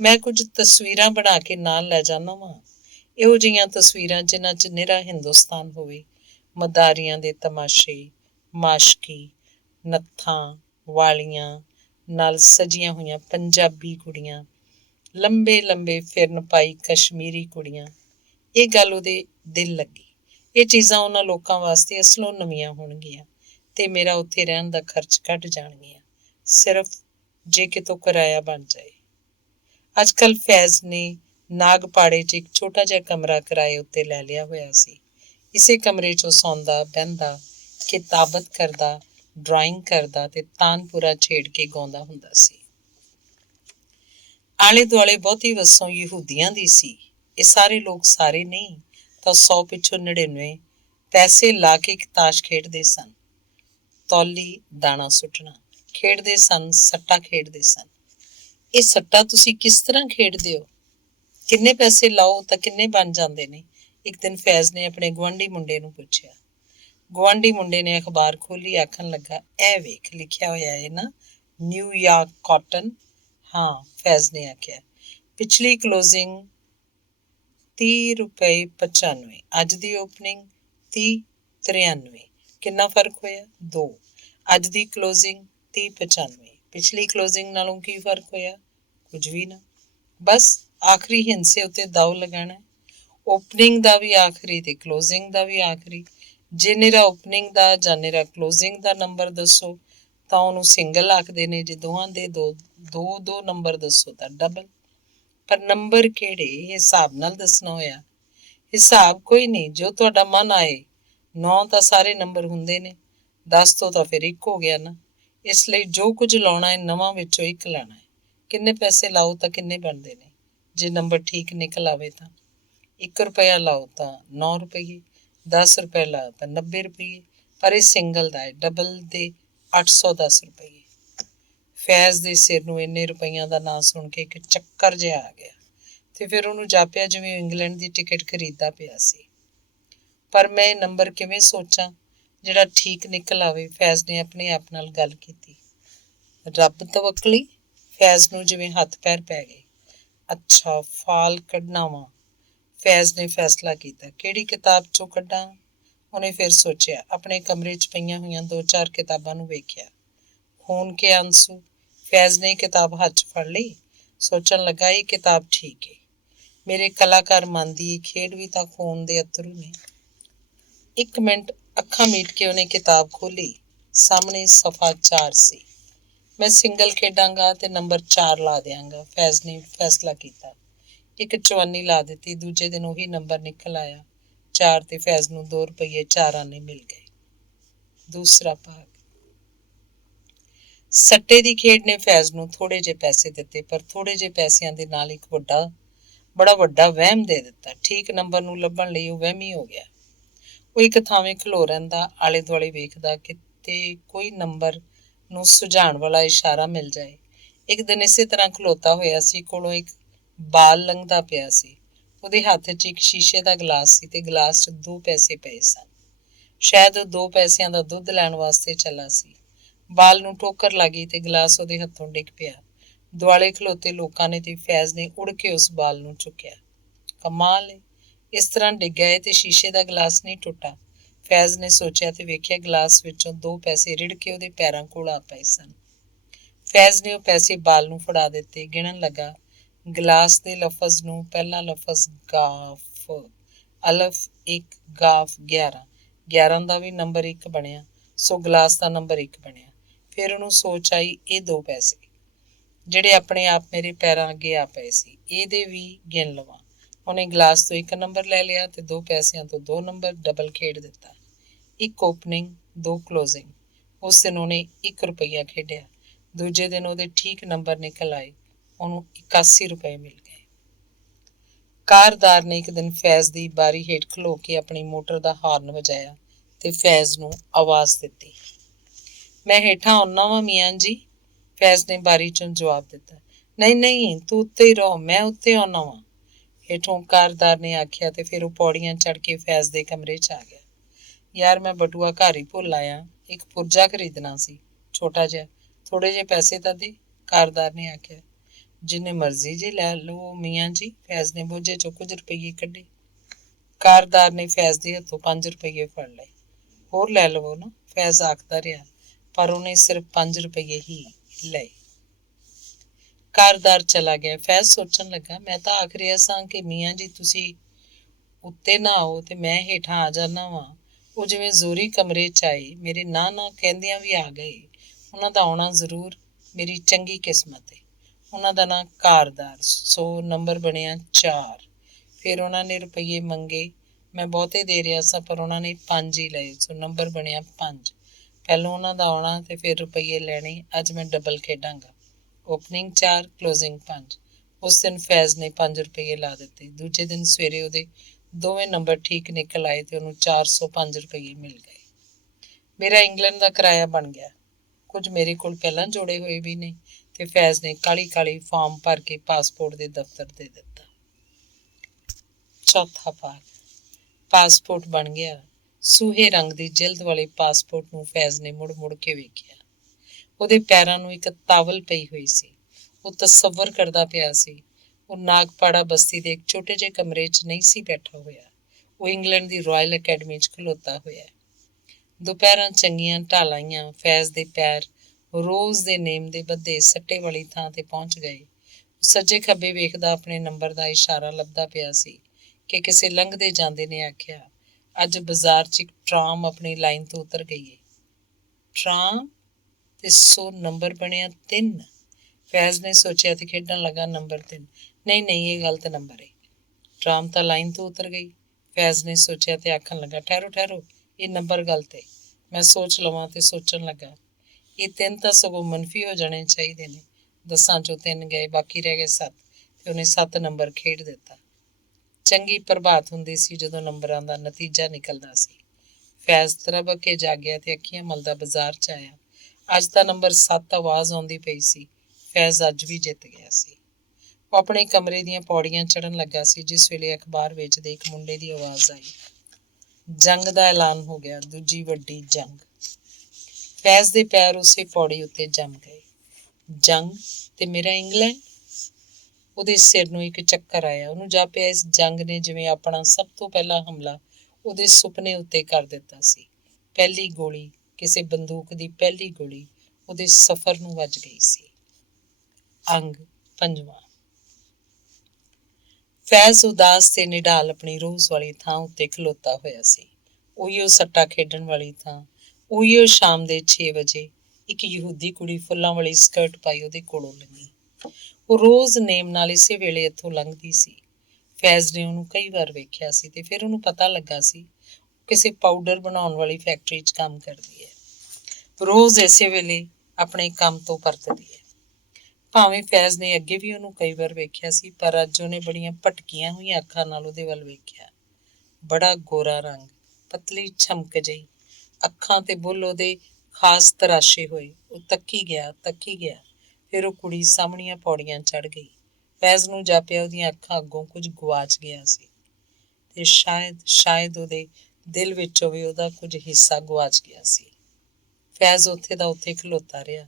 ਮੈਂ ਕੁਝ ਤਸਵੀਰਾਂ ਬਣਾ ਕੇ ਨਾਲ ਲੈ ਜਾਂਦਾ ਵਾਂ। ਇਹੋ ਜਿਹੀਆਂ ਤਸਵੀਰਾਂ ਜਿਨ੍ਹਾਂ 'ਚ ਨਿਰਾ ਹਿੰਦੁਸਤਾਨ ਹੋਵੇ, ਮਦਾਰੀਆਂ ਦੇ ਤਮਾਸ਼ੇ, ਮਾਸ਼ਕੀ, ਨੱਥਾਂ ਵਾਲੀਆਂ ਨਾਲ ਸਜੀਆਂ ਹੋਈਆਂ ਪੰਜਾਬੀ ਕੁੜੀਆਂ, ਲੰਬੇ ਲੰਬੇ ਫਿਰਨ ਪਾਈ ਕਸ਼ਮੀਰੀ ਕੁੜੀਆਂ। ਇਹ ਗੱਲ ਉਹਦੇ ਦਿਲ ਲੱਗੀ। ਇਹ ਚੀਜ਼ਾਂ ਉਹਨਾਂ ਲੋਕਾਂ ਵਾਸਤੇ ਅਸਲੋਂ ਨਵੀਆਂ ਹੋਣਗੀਆਂ ਤੇ ਮੇਰਾ ਉੱਥੇ ਰਹਿਣ ਦਾ ਖਰਚ ਕੱਢ ਜਾਣਗੀਆਂ, ਸਿਰਫ ਜੇ ਕਿਤੋਂ ਕਿਰਾਇਆ ਬਣ ਜਾਏ। ਅੱਜ ਕੱਲ੍ਹ ਫੈਜ਼ ਨੇ ਨਾਗਪਾੜੇ 'ਚ ਇੱਕ ਛੋਟਾ ਜਿਹਾ ਕਮਰਾ ਕਿਰਾਏ ਉੱਤੇ ਲੈ ਲਿਆ ਹੋਇਆ ਸੀ। ਇਸੇ ਕਮਰੇ 'ਚ ਉਹ ਸੌਂਦਾ, ਬਹਿੰਦਾ, ਕਿਤਾਬਤ ਕਰਦਾ, ਡਰਾਇੰਗ ਕਰਦਾ ਤੇ ਤਾਨਪੁਰਾ ਛੇੜ ਕੇ ਗਾਉਂਦਾ ਹੁੰਦਾ ਸੀ। ਆਲੇ ਦੁਆਲੇ ਬਹੁਤੀ ਵਸੋਂ ਯਹੂਦੀਆਂ ਦੀ ਸੀ। ਇਹ ਸਾਰੇ ਲੋਕ ਸਾਰੇ ਨਹੀਂ ਤਾਂ 100 ਪਿੱਛੋਂ 99 ਪੈਸੇ ਲਾ ਕੇ ਤਾਸ਼ ਖੇਡਦੇ ਸਨ। ਤੌਲੀ ਦਾਣਾ ਸੁੱਟਣਾ। ਖੇਡਦੇ ਸਨ, ਸੱਟਾ ਖੇਡਦੇ ਸਨ। ਇਹ ਸੱਟਾ ਤੁਸੀਂ ਕਿਸ ਤਰ੍ਹਾਂ ਖੇਡਦੇ ਹੋ? ਕਿੰਨੇ ਪੈਸੇ ਲਾਓ ਤਾਂ ਕਿੰਨੇ ਬਣ ਜਾਂਦੇ ਨੇ? ਇੱਕ ਦਿਨ ਫੈਜ਼ ਨੇ ਆਪਣੇ ਗੁਆਂਢੀ ਮੁੰਡੇ ਨੂੰ ਪੁੱਛਿਆ। ਗੁਆਂਢੀ ਮੁੰਡੇ ਨੇ ਅਖਬਾਰ ਖੋਲ੍ਹੀ, ਆਖਣ ਲੱਗਾ, ਇਹ ਵੇਖ, ਲਿਖਿਆ ਹੋਇਆ ਹੈ ਨਾ, ਨਿਊਯਾਰਕ ਕਾਟਨ। ਹਾਂ, ਫੈਜ਼ ਨੇ ਆਖਿਆ। ਪਿਛਲੀ ਕਲੋਜ਼ਿੰਗ 30 ਰੁਪਏ 95, ਅੱਜ ਦੀ ਓਪਨਿੰਗ 30 93। ਕਿੰਨਾ ਫਰਕ ਹੋਇਆ? 2। ਅੱਜ ਦੀ ਕਲੋਜ਼ਿੰਗ 30 95, ਪਿਛਲੀ ਕਲੋਜ਼ਿੰਗ ਨਾਲੋਂ ਕੀ ਫਰਕ ਹੋਇਆ? ਕੁਝ ਵੀ ਨਾ। ਬਸ ਆਖਰੀ ਹਿੰਸੇ ਉੱਤੇ ਦਾਅ ਲਗਾਣਾ। ਓਪਨਿੰਗ ਦਾ ਵੀ ਆਖਰੀ ਤੇ ਕਲੋਜ਼ਿੰਗ ਦਾ ਵੀ ਆਖਰੀ। ਜੇ ਨਿਰਾ ਓਪਨਿੰਗ ਦਾ ਜਾਂ ਨਿਰਾ ਕਲੋਜ਼ਿੰਗ ਦਾ ਨੰਬਰ ਦੱਸੋ ਤਾਂ ਉਹਨੂੰ ਸਿੰਗਲ ਆਖਦੇ ਨੇ। ਜੇ ਦੋਵਾਂ ਦੇ ਦੋ ਨੰਬਰ ਦੱਸੋ ਤਾਂ ਡਬਲ। ਪਰ ਨੰਬਰ ਕਿਹੜੇ? ਹਿਸਾਬ ਨਾਲ ਦੱਸਣਾ ਹੋਇਆ। ਹਿਸਾਬ ਕੋਈ ਨਹੀਂ, ਜੋ ਤੁਹਾਡਾ ਮਨ ਆਏ। 9 ਤਾਂ ਸਾਰੇ ਨੰਬਰ ਹੁੰਦੇ ਨੇ, 10 ਤੋਂ ਤਾਂ ਫਿਰ 1 ਹੋ ਗਿਆ ਨਾ। ਇਸ ਲਈ ਜੋ ਕੁਝ ਲਾਉਣਾ ਹੈ, ਨਵਾਂ ਵਿੱਚੋਂ 1 ਲਾਣਾ ਹੈ। ਕਿੰਨੇ ਪੈਸੇ ਲਾਓ ਤਾਂ ਕਿੰਨੇ ਬਣਦੇ ਨੇ? ਜੇ ਨੰਬਰ ਠੀਕ ਨਿਕਲ ਆਵੇ ਤਾਂ 1 ਰੁਪਇਆ ਲਾਓ ਤਾਂ 9 ਰੁਪਏ, 10 ਰੁਪਏ ਲਾਓ ਤਾਂ 90 ਰੁਪਏ। ਪਰ ਇਹ ਸਿੰਗਲ ਦਾ ਹੈ, ਡਬਲ ਦੇ 810 ਰੁਪਏ। ਫੈਜ਼ ਦੇ ਸਿਰ ਨੂੰ ਇੰਨੇ ਰੁਪਈਆਂ ਦਾ ਨਾਂ ਸੁਣ ਕੇ ਇੱਕ ਚੱਕਰ ਜਿਹਾ ਆ ਗਿਆ ਤੇ ਫਿਰ ਉਹਨੂੰ ਜਾਪਿਆ ਜਿਵੇਂ ਇੰਗਲੈਂਡ ਦੀ ਟਿਕਟ ਖਰੀਦਦਾ ਪਿਆ ਸੀ। ਪਰ ਮੈਂ ਇਹ ਨੰਬਰ ਕਿਵੇਂ ਸੋਚਾਂ ਜਿਹੜਾ ਠੀਕ ਨਿਕਲ ਆਵੇ? ਫੈਜ਼ ਨੇ ਆਪਣੇ ਆਪ ਨਾਲ ਗੱਲ ਕੀਤੀ। ਰੱਬ ਤਵੱਕਲੀ। ਫੈਜ਼ ਨੂੰ ਜਿਵੇਂ ਹੱਥ ਪੈਰ ਪੈ ਗਏ। ਅੱਛਾ, ਫਾਲ ਕੱਢਣਾ ਵਾ। ਫੈਜ਼ ਨੇ ਫੈਸਲਾ ਕੀਤਾ। ਕਿਹੜੀ ਕਿਤਾਬ ਚੋਂ ਕੱਢਾਂ? ਉਹਨੇ ਫਿਰ ਸੋਚਿਆ। ਆਪਣੇ ਕਮਰੇ 'ਚ ਪਈਆਂ ਹੋਈਆਂ 2-4 ਕਿਤਾਬਾਂ ਨੂੰ ਵੇਖਿਆ। ਖੂਨ ਕੇ ਆਂਸੂ। ਫੈਜ਼ ਨੇ ਕਿਤਾਬ ਹੱਥ 'ਚ ਫੜ ਲਈ। ਸੋਚਣ ਲੱਗਾ, ਇਹ ਕਿਤਾਬ ਠੀਕ ਏ। ਮੇਰੇ ਕਲਾਕਾਰ ਮਨ ਦੀ ਇਹ ਖੇਡ ਵੀ ਤਾਂ ਖੂਨ ਦੇ ਅਥਰੂ ਨੇ। 1 ਮਿੰਟ ਅੱਖਾਂ ਮੀਟ ਕੇ ਉਹਨੇ ਕਿਤਾਬ ਖੋਲ੍ਹੀ। ਸਾਹਮਣੇ ਸਫ਼ਾ 4 ਸੀ। ਮੈਂ ਸਿੰਗਲ ਖੇਡਾਂਗਾ ਤੇ ਨੰਬਰ 4 ਲਾ ਦਿਆਂਗਾ, ਫੈਜ਼ ਨੇ ਫੈਸਲਾ ਕੀਤਾ। ਇੱਕ ਚਵਾਨੀ ਲਾ ਦਿੱਤੀ। ਦੂਜੇ ਦਿਨ ਉਹੀ ਨੰਬਰ ਨਿਕਲ ਆਇਆ, 4, ਤੇ ਫੈਜ਼ ਨੂੰ 2 ਰੁਪਏ 4 ਆਨੇ ਮਿਲ ਗਏ। ਦੂਸਰਾ ਭਾਗ। ਸੱਟੇ ਦੀ ਖੇਡ ਨੇ ਫੈਜ਼ ਨੂੰ ਥੋੜ੍ਹੇ ਜਿਹੇ ਪੈਸੇ ਦਿੱਤੇ, ਪਰ ਥੋੜ੍ਹੇ ਜਿਹੇ ਪੈਸਿਆਂ ਦੇ ਨਾਲ ਇੱਕ ਬੜਾ ਵੱਡਾ ਵਹਿਮ ਦੇ ਦਿੱਤਾ। ਠੀਕ ਨੰਬਰ ਨੂੰ ਲੱਭਣ ਲਈ ਉਹ ਵਹਿਮੀ ਹੋ ਗਿਆ। ਉਹ ਇੱਕ ਥਾਵੇਂ ਖਲੋ ਰਹਿੰਦਾ, ਆਲੇ ਦੁਆਲੇ ਵੇਖਦਾ, ਕਿਤੇ ਕੋਈ ਨੰਬਰ ਨੂੰ ਸੁਝਾਉਣ ਵਾਲਾ ਇਸ਼ਾਰਾ ਮਿਲ ਜਾਏ। ਇੱਕ ਦਿਨ ਇਸੇ ਤਰ੍ਹਾਂ ਖਲੋਤਾ ਹੋਇਆ ਸੀ। ਕੋਲੋਂ ਇੱਕ ਬਾਲ ਲੰਘਦਾ ਪਿਆ ਸੀ। ਉਹਦੇ ਹੱਥ 'ਚ ਇੱਕ ਸ਼ੀਸ਼ੇ ਦਾ ਗਲਾਸ ਸੀ ਤੇ ਗਲਾਸ 'ਚ 2 ਪੈਸੇ ਪਏ ਸਨ। ਸ਼ਾਇਦ ਉਹ 2 ਪੈਸਿਆਂ ਦਾ ਦੁੱਧ ਲੈਣ ਵਾਸਤੇ ਚੱਲਾ ਸੀ। ਬਾਲ ਨੂੰ ਠੋਕਰ ਲੱਗੀ ਤੇ ਗਲਾਸ ਉਹਦੇ ਹੱਥੋਂ ਡਿੱਗ ਪਿਆ। ਦੁਆਲੇ ਖਲੋਤੇ ਲੋਕਾਂ ਨੇ ਤੇ ਫੈਜ਼ ਨੇ ਉੜ ਕੇ ਉਸ ਬਾਲ ਨੂੰ ਚੁੱਕਿਆ। ਕਮਾਲ ਏ, ਇਸ ਤਰ੍ਹਾਂ ਡਿੱਗਿਆ ਏ ਤੇ ਸ਼ੀਸ਼ੇ ਦਾ ਗਲਾਸ ਨਹੀਂ ਟੁੱਟਾ। ਫੈਜ਼ ਨੇ ਸੋਚਿਆ ਤੇ ਵੇਖਿਆ ਗਲਾਸ ਵਿੱਚੋਂ 2 ਪੈਸੇ ਰਿੜ ਕੇ ਉਹਦੇ ਪੈਰਾਂ ਕੋਲ ਆ ਪਏ ਸਨ। ਫੈਜ਼ ਨੇ ਉਹ ਪੈਸੇ ਬਾਲ ਨੂੰ ਫੜਾ ਦਿੱਤੇ। ਗਿਣਨ ਲੱਗਾ। ਗਲਾਸ ਦੇ ਲਫ਼ਜ਼ ਨੂੰ ਪਹਿਲਾ ਲਫ਼ਜ਼ ਗਾਫ, ਅਲਫ 1, ਗਾਫ 11। 11 ਦਾ ਵੀ ਨੰਬਰ 1 ਬਣਿਆ, ਸੋ ਗਲਾਸ ਦਾ ਨੰਬਰ 1 ਬਣਿਆ। ਫਿਰ ਉਹਨੂੰ ਸੋਚ ਆਈ, ਇਹ 2 ਪੈਸੇ ਜਿਹੜੇ ਆਪਣੇ ਆਪ ਮੇਰੇ ਪੈਰਾਂ ਅੱਗੇ ਆ ਪਏ ਸੀ, ਇਹਦੇ ਵੀ ਗਿਣ ਲਵਾਂ। ਉਹਨੇ ਗਲਾਸ ਤੋਂ 1 ਨੰਬਰ ਲੈ ਲਿਆ ਤੇ 2 ਪੈਸਿਆਂ ਤੋਂ 2 ਨੰਬਰ ਡਬਲ ਖੇਡ ਦਿੱਤਾ। 1 ਓਪਨਿੰਗ, 2 ਕਲੋਜ਼ਿੰਗ। ਉਸ ਦਿਨ ਉਹਨੇ 1 ਰੁਪਈਆ ਖੇਡਿਆ। ਦੂਜੇ ਦਿਨ ਉਹਦੇ ਠੀਕ ਨੰਬਰ ਨਿਕਲ ਆਏ। ਉਹਨੂੰ 81 ਰੁਪਏ ਮਿਲ ਗਏ। ਕਾਰਦਾਰ ਨੇ ਇੱਕ ਦਿਨ ਫੈਜ਼ ਦੀ ਬਾਰੀ ਹੇਠ ਖਲੋ ਕੇ ਆਪਣੀ ਮੋਟਰ ਦਾ ਹਾਰਨ ਵਜਾਇਆ ਤੇ ਫੈਜ਼ ਨੂੰ ਆਵਾਜ਼ ਦਿੱਤੀ। ਮੈਂ ਹੇਠਾਂ ਆਉਣਾ ਵਾਂ ਮੀਆਂ ਜੀ, ਫੈਜ਼ ਨੇ ਬਾਰੀ 'ਚੋਂ ਜਵਾਬ ਦਿੱਤਾ। ਨਹੀਂ ਨਹੀਂ, ਤੂੰ ਉੱਤੇ ਹੀ ਰਹੋ, ਮੈਂ ਉੱਤੇ ਆਉਣਾ ਵਾਂ, ਹੇਠੋਂ ਕਾਰਦਾਰ ਨੇ ਆਖਿਆ ਤੇ ਫਿਰ ਉਹ ਪੌੜੀਆਂ ਚੜ੍ਹ ਕੇ ਫੈਜ਼ ਦੇ ਕਮਰੇ 'ਚ ਆ ਗਿਆ। ਯਾਰ, ਮੈਂ ਬਟੂਆ ਘਰ ਹੀ ਭੁੱਲ ਆਇਆ। ਇੱਕ ਪੁਰਜਾ ਖਰੀਦਣਾ ਸੀ, ਛੋਟਾ ਜਿਹਾ। ਥੋੜ੍ਹੇ ਜਿਹੇ ਪੈਸੇ ਤਾਂ ਦੇ, ਕਾਰਦਾਰ ਨੇ ਆਖਿਆ। ਜਿੰਨੇ ਮਰਜ਼ੀ ਜੇ ਲੈ ਲਓ ਮੀਆਂ ਜੀ, ਫੈਜ਼ ਨੇ ਬੋਝੇ 'ਚੋਂ ਕੁਝ ਰੁਪਈਏ ਕੱਢੇ। ਕਾਰਦਾਰ ਨੇ ਫੈਜ਼ ਦੇ ਹੱਥੋਂ 5 ਰੁਪਈਏ ਫੜ ਲਏ। ਹੋਰ ਲੈ ਲਵੋ ਨਾ, ਫੈਜ਼ ਆਖਦਾ ਰਿਹਾ, ਪਰ ਉਹਨੇ ਸਿਰਫ 5 ਰੁਪਈਏ ਹੀ ਲਏ। ਕਾਰਦਾਰ ਚਲਾ ਗਿਆ। ਫੈਜ਼ ਸੋਚਣ ਲੱਗਾ, ਮੈਂ ਤਾਂ ਆਖ ਰਿਹਾ ਸਾਂ ਕਿ ਮੀਆਂ ਜੀ ਤੁਸੀਂ ਉੱਤੇ ਨਾ ਆਓ ਤੇ ਮੈਂ ਹੇਠਾਂ ਆ ਜਾਂਦਾ ਵਾਂ। ਉਹ ਜਿਵੇਂ ਜ਼ੋਰੀ ਕਮਰੇ 'ਚ ਆਏ, ਮੇਰੇ ਨਾ ਕਹਿੰਦਿਆਂ ਵੀ ਆ ਗਏ। ਉਹਨਾਂ ਦਾ ਆਉਣਾ ਜ਼ਰੂਰ ਮੇਰੀ ਚੰਗੀ ਕਿਸਮਤ ਏ। ਉਹਨਾਂ ਦਾ ਨਾਂ ਕਾਰਦਾਰ, ਸੋ ਨੰਬਰ ਬਣਿਆ 4। ਫਿਰ ਉਹਨਾਂ ਨੇ ਰੁਪਈਏ ਮੰਗੇ। ਮੈਂ ਬਹੁਤੇ ਦੇ ਰਿਹਾ ਸਾਂ, ਪਰ ਉਹਨਾਂ ਨੇ 5 ਹੀ ਲਏ, ਸੋ ਨੰਬਰ ਬਣਿਆ 5। ਪਹਿਲੋਂ ਉਹਨਾਂ ਦਾ ਆਉਣਾ ਤੇ ਫਿਰ ਰੁਪਈਏ ਲੈਣੇ। ਅੱਜ ਮੈਂ ਡਬਲ ਖੇਡਾਂਗਾ। Opening 4, closing 5। ਉਸ ਦਿਨ ਫੈਜ਼ ਨੇ 5 ਰੁਪਏ ਲਾ ਦਿੱਤੇ। ਦੂਜੇ ਦਿਨ ਸਵੇਰੇ ਉਹਦੇ ਦੋਵੇਂ ਨੰਬਰ ਠੀਕ ਨਿਕਲ ਆਏ ਤੇ ਉਹਨੂੰ 405 ਰੁਪਏ ਮਿਲ ਗਏ। ਮੇਰਾ ਇੰਗਲੈਂਡ ਦਾ ਕਿਰਾਇਆ ਬਣ ਗਿਆ। ਕੁਝ ਮੇਰੇ ਕੋਲ ਪਹਿਲਾਂ ਜੋੜੇ ਹੋਏ ਵੀ ਨੇ ਤੇ ਫੈਜ਼ ਨੇ ਕਾਹਲੀ ਕਾਹਲੀ ਫਾਰਮ ਭਰ ਕੇ ਪਾਸਪੋਰਟ ਦੇ ਦਫ਼ਤਰ ਦੇ ਦਿੱਤਾ। ਚੌਥਾ ਭਾਗ। ਪਾਸਪੋਰਟ ਬਣ ਗਿਆ। ਸੂਹੇ ਰੰਗ ਦੀ ਜਿਲਦ ਵਾਲੇ ਪਾਸਪੋਰਟ ਨੂੰ ਫੈਜ਼ ਨੇ ਮੁੜ ਮੁੜ ਕੇ ਵੇਖਿਆ। ਉਹਦੇ ਪੈਰਾਂ ਨੂੰ ਇੱਕ ਤਾਵਲ ਪਈ ਹੋਈ ਸੀ। ਉਹ ਤਸੱਵਰ ਕਰਦਾ ਪਿਆ ਸੀ ਉਹ ਨਾਗਪਾੜਾ ਬਸਤੀ ਦੇ ਇੱਕ ਛੋਟੇ ਜਿਹੇ ਕਮਰੇ 'ਚ ਨਹੀਂ ਸੀ ਬੈਠਾ ਹੋਇਆ। ਉਹ ਇੰਗਲੈਂਡ ਦੀ ਰਾਇਲ ਅਕੈਡਮੀ 'ਚ ਖਲੋਤਾ ਹੋਇਆ। ਦੁਪਹਿਰਾਂ ਚੰਗੀਆਂ ਢਾਲ ਆਈਆਂ। ਫੈਜ਼ ਦੇ ਪੈਰ ਰੋਜ਼ ਦੇ ਨੇਮ ਦੇ ਬੱਧੇ ਸੱਟੇ ਵਾਲੀ ਥਾਂ ਤੇ ਪਹੁੰਚ ਗਏ। ਸੱਜੇ ਖੱਬੇ ਵੇਖਦਾ ਆਪਣੇ ਨੰਬਰ ਦਾ ਇਸ਼ਾਰਾ ਲੱਭਦਾ ਪਿਆ ਸੀ ਕਿ ਕਿਸੇ ਲੰਘਦੇ ਜਾਂਦੇ ਨੇ ਆਖਿਆ, ਅੱਜ ਬਾਜ਼ਾਰ 'ਚ ਇੱਕ ਟਰਾਮ ਆਪਣੀ ਲਾਈਨ ਤੋਂ ਉਤਰ ਗਈ ਏ। ਟਰਾਮ? ਤੇ ਸੋ ਨੰਬਰ ਬਣਿਆ 3। ਫੈਜ਼ ਨੇ ਸੋਚਿਆ ਤੇ ਖੇਡਣ ਲੱਗਾ ਨੰਬਰ 3। ਨਹੀਂ ਨਹੀਂ, ਇਹ ਗਲਤ ਨੰਬਰ ਏ। ਟਰਾਮ ਤਾਂ ਲਾਈਨ ਤੋਂ ਉਤਰ ਗਈ। ਫੈਜ਼ ਨੇ ਸੋਚਿਆ ਤੇ ਆਖਣ ਲੱਗਾ, ਠਹਿਰੋ ਠਹਿਰੋ, ਇਹ ਨੰਬਰ ਗਲਤ ਏ। ਮੈਂ ਸੋਚ ਲਵਾਂ ਤੇ ਸੋਚਣ ਲੱਗਾ, ਇਹ 3 ਤਾਂ ਸਗੋਂ ਮੰਨਫੀ ਹੋ ਜਾਣੇ ਚਾਹੀਦੇ ਨੇ। 10 ਚੋਂ 3 ਗਏ, ਬਾਕੀ ਰਹਿ ਗਏ 7 ਤੇ ਉਹਨੇ 7 ਨੰਬਰ ਖੇਡ ਦਿੱਤਾ। ਚੰਗੀ ਪ੍ਰਭਾਤ ਹੁੰਦੀ ਸੀ ਜਦੋਂ ਨੰਬਰਾਂ ਦਾ ਨਤੀਜਾ ਨਿਕਲਦਾ ਸੀ। ਫੈਜ਼ ਤਰਬਕ ਕੇ ਜਾਗਿਆ ਤੇ ਅੱਖੀਆਂ ਮਲਦਾ ਬਾਜ਼ਾਰ 'ਚ ਆਇਆ। ਅੱਜ ਤਾਂ ਨੰਬਰ 7 ਆਵਾਜ਼ ਆਉਂਦੀ ਪਈ ਸੀ। ਫੈਜ਼ ਅੱਜ ਵੀ ਜਿੱਤ ਗਿਆ ਸੀ। ਉਹ ਆਪਣੇ ਕਮਰੇ ਦੀਆਂ ਪੌੜੀਆਂ ਚੜ੍ਹਨ ਲੱਗਾ ਸੀ ਜਿਸ ਵੇਲੇ ਅਖਬਾਰ ਵੇਚਦੇ ਇੱਕ ਮੁੰਡੇ ਦੀ ਆਵਾਜ਼ ਆਈ, ਜੰਗ ਦਾ ਐਲਾਨ ਹੋ ਗਿਆ, ਦੂਜੀ ਵੱਡੀ ਜੰਗ। ਫੈਜ਼ ਦੇ ਪੈਰ ਉਸੇ ਪੌੜੀ ਉੱਤੇ ਜੰਮ ਗਏ। ਜੰਗ ਤੇ ਮੇਰਾ ਇੰਗਲੈਂਡ? ਉਹਦੇ ਸਿਰ ਨੂੰ ਇੱਕ ਚੱਕਰ ਆਇਆ। ਉਹਨੂੰ ਜਾਪਿਆ ਇਸ ਜੰਗ ਨੇ ਜਿਵੇਂ ਆਪਣਾ ਸਭ ਤੋਂ ਪਹਿਲਾ ਹਮਲਾ ਉਹਦੇ ਸੁਪਨੇ ਉੱਤੇ ਕਰ ਦਿੱਤਾ ਸੀ। ਪਹਿਲੀ ਗੋਲੀ, ਕਿਸੇ ਬੰਦੂਕ ਦੀ ਪਹਿਲੀ ਗੋਲੀ ਉਹਦੇ ਸਫ਼ਰ ਨੂੰ ਵੱਜ ਗਈ ਸੀ। ਅੰਗ 5ਵਾਂ। ਫੈਜ਼ ਉਦਾਸ ਤੇ ਨਿਢਾਲ ਆਪਣੀ ਰੋਜ਼ ਵਾਲੀ ਥਾਂ ਉੱਤੇ ਖਲੋਤਾ ਹੋਇਆ ਸੀ। ਉਹੀਓ ਸੱਟਾ ਖੇਡਣ ਵਾਲੀ ਥਾਂ। ਉਹੀਓ ਸ਼ਾਮ ਦੇ 6 ਵਜੇ ਇੱਕ ਯਹੂਦੀ ਕੁੜੀ ਫੁੱਲਾਂ ਵਾਲੀ ਸਕਰਟ ਪਾਈ ਉਹਦੇ ਕੋਲੋਂ ਲੰਘੀ। ਉਹ ਰੋਜ਼ ਨੇਮ ਨਾਲ ਇਸੇ ਵੇਲੇ ਇੱਥੋਂ ਲੰਘਦੀ ਸੀ। ਫੈਜ਼ ਨੇ ਉਹਨੂੰ ਕਈ ਵਾਰ ਵੇਖਿਆ ਸੀ ਤੇ ਫਿਰ ਉਹਨੂੰ ਪਤਾ ਲੱਗਾ ਸੀ ਕਿਸੇ ਪਾਊਡਰ ਬਣਾਉਣ ਵਾਲੀ ਫੈਕਟਰੀ 'ਚ ਕੰਮ ਕਰਦੀ ਹੈ। ਰੋਜ਼ ਇਸੇ ਵੇਲੇ ਆਪਣੇ ਕੰਮ ਤੋਂ ਪਰਤਦੀ ਹੈ। ਭਾਵੇਂ ਫੈਜ਼ ਨੇ ਅੱਗੇ ਵੀ ਉਹਨੂੰ ਕਈ ਵਾਰ ਵੇਖਿਆ ਸੀ, ਪਰ ਅੱਜ ਉਹਨੇ ਬੜੀਆਂ ਭਟਕੀਆਂ ਹੋਈਆਂ ਅੱਖਾਂ ਨਾਲ ਉਹਦੇ ਵੱਲ ਵੇਖਿਆ। ਬੜਾ ਗੋਰਾ ਰੰਗ, ਪਤਲੀ ਛਮਕ ਜਿਹੀ, ਅੱਖਾਂ ਤੇ ਬੁੱਲ੍ਹ ਉਹਦੇ ਖਾਸ ਤਰਾਸ਼ੇ ਹੋਏ। ਉਹ ਤੱਕੀ ਗਿਆ ਤੱਕੀ ਗਿਆ, ਫਿਰ ਉਹ ਕੁੜੀ ਸਾਹਮਣੀਆਂ ਪੌੜੀਆਂ ਚੜ੍ਹ ਗਈ। ਫੈਜ਼ ਨੂੰ ਜਾਪਿਆ ਉਹਦੀਆਂ ਅੱਖਾਂ ਅੱਗੋਂ ਕੁਝ ਗੁਆਚ ਗਿਆ ਸੀ ਤੇ ਸ਼ਾਇਦ ਉਹਦੇ ਦਿਲ ਵਿੱਚੋਂ ਵੀ ਉਹਦਾ ਕੁਝ ਹਿੱਸਾ ਗੁਆਚ ਗਿਆ ਸੀ। ਫੈਜ਼ ਉੱਥੇ ਦਾ ਉੱਥੇ ਖਲੋਤਾ ਰਿਹਾ,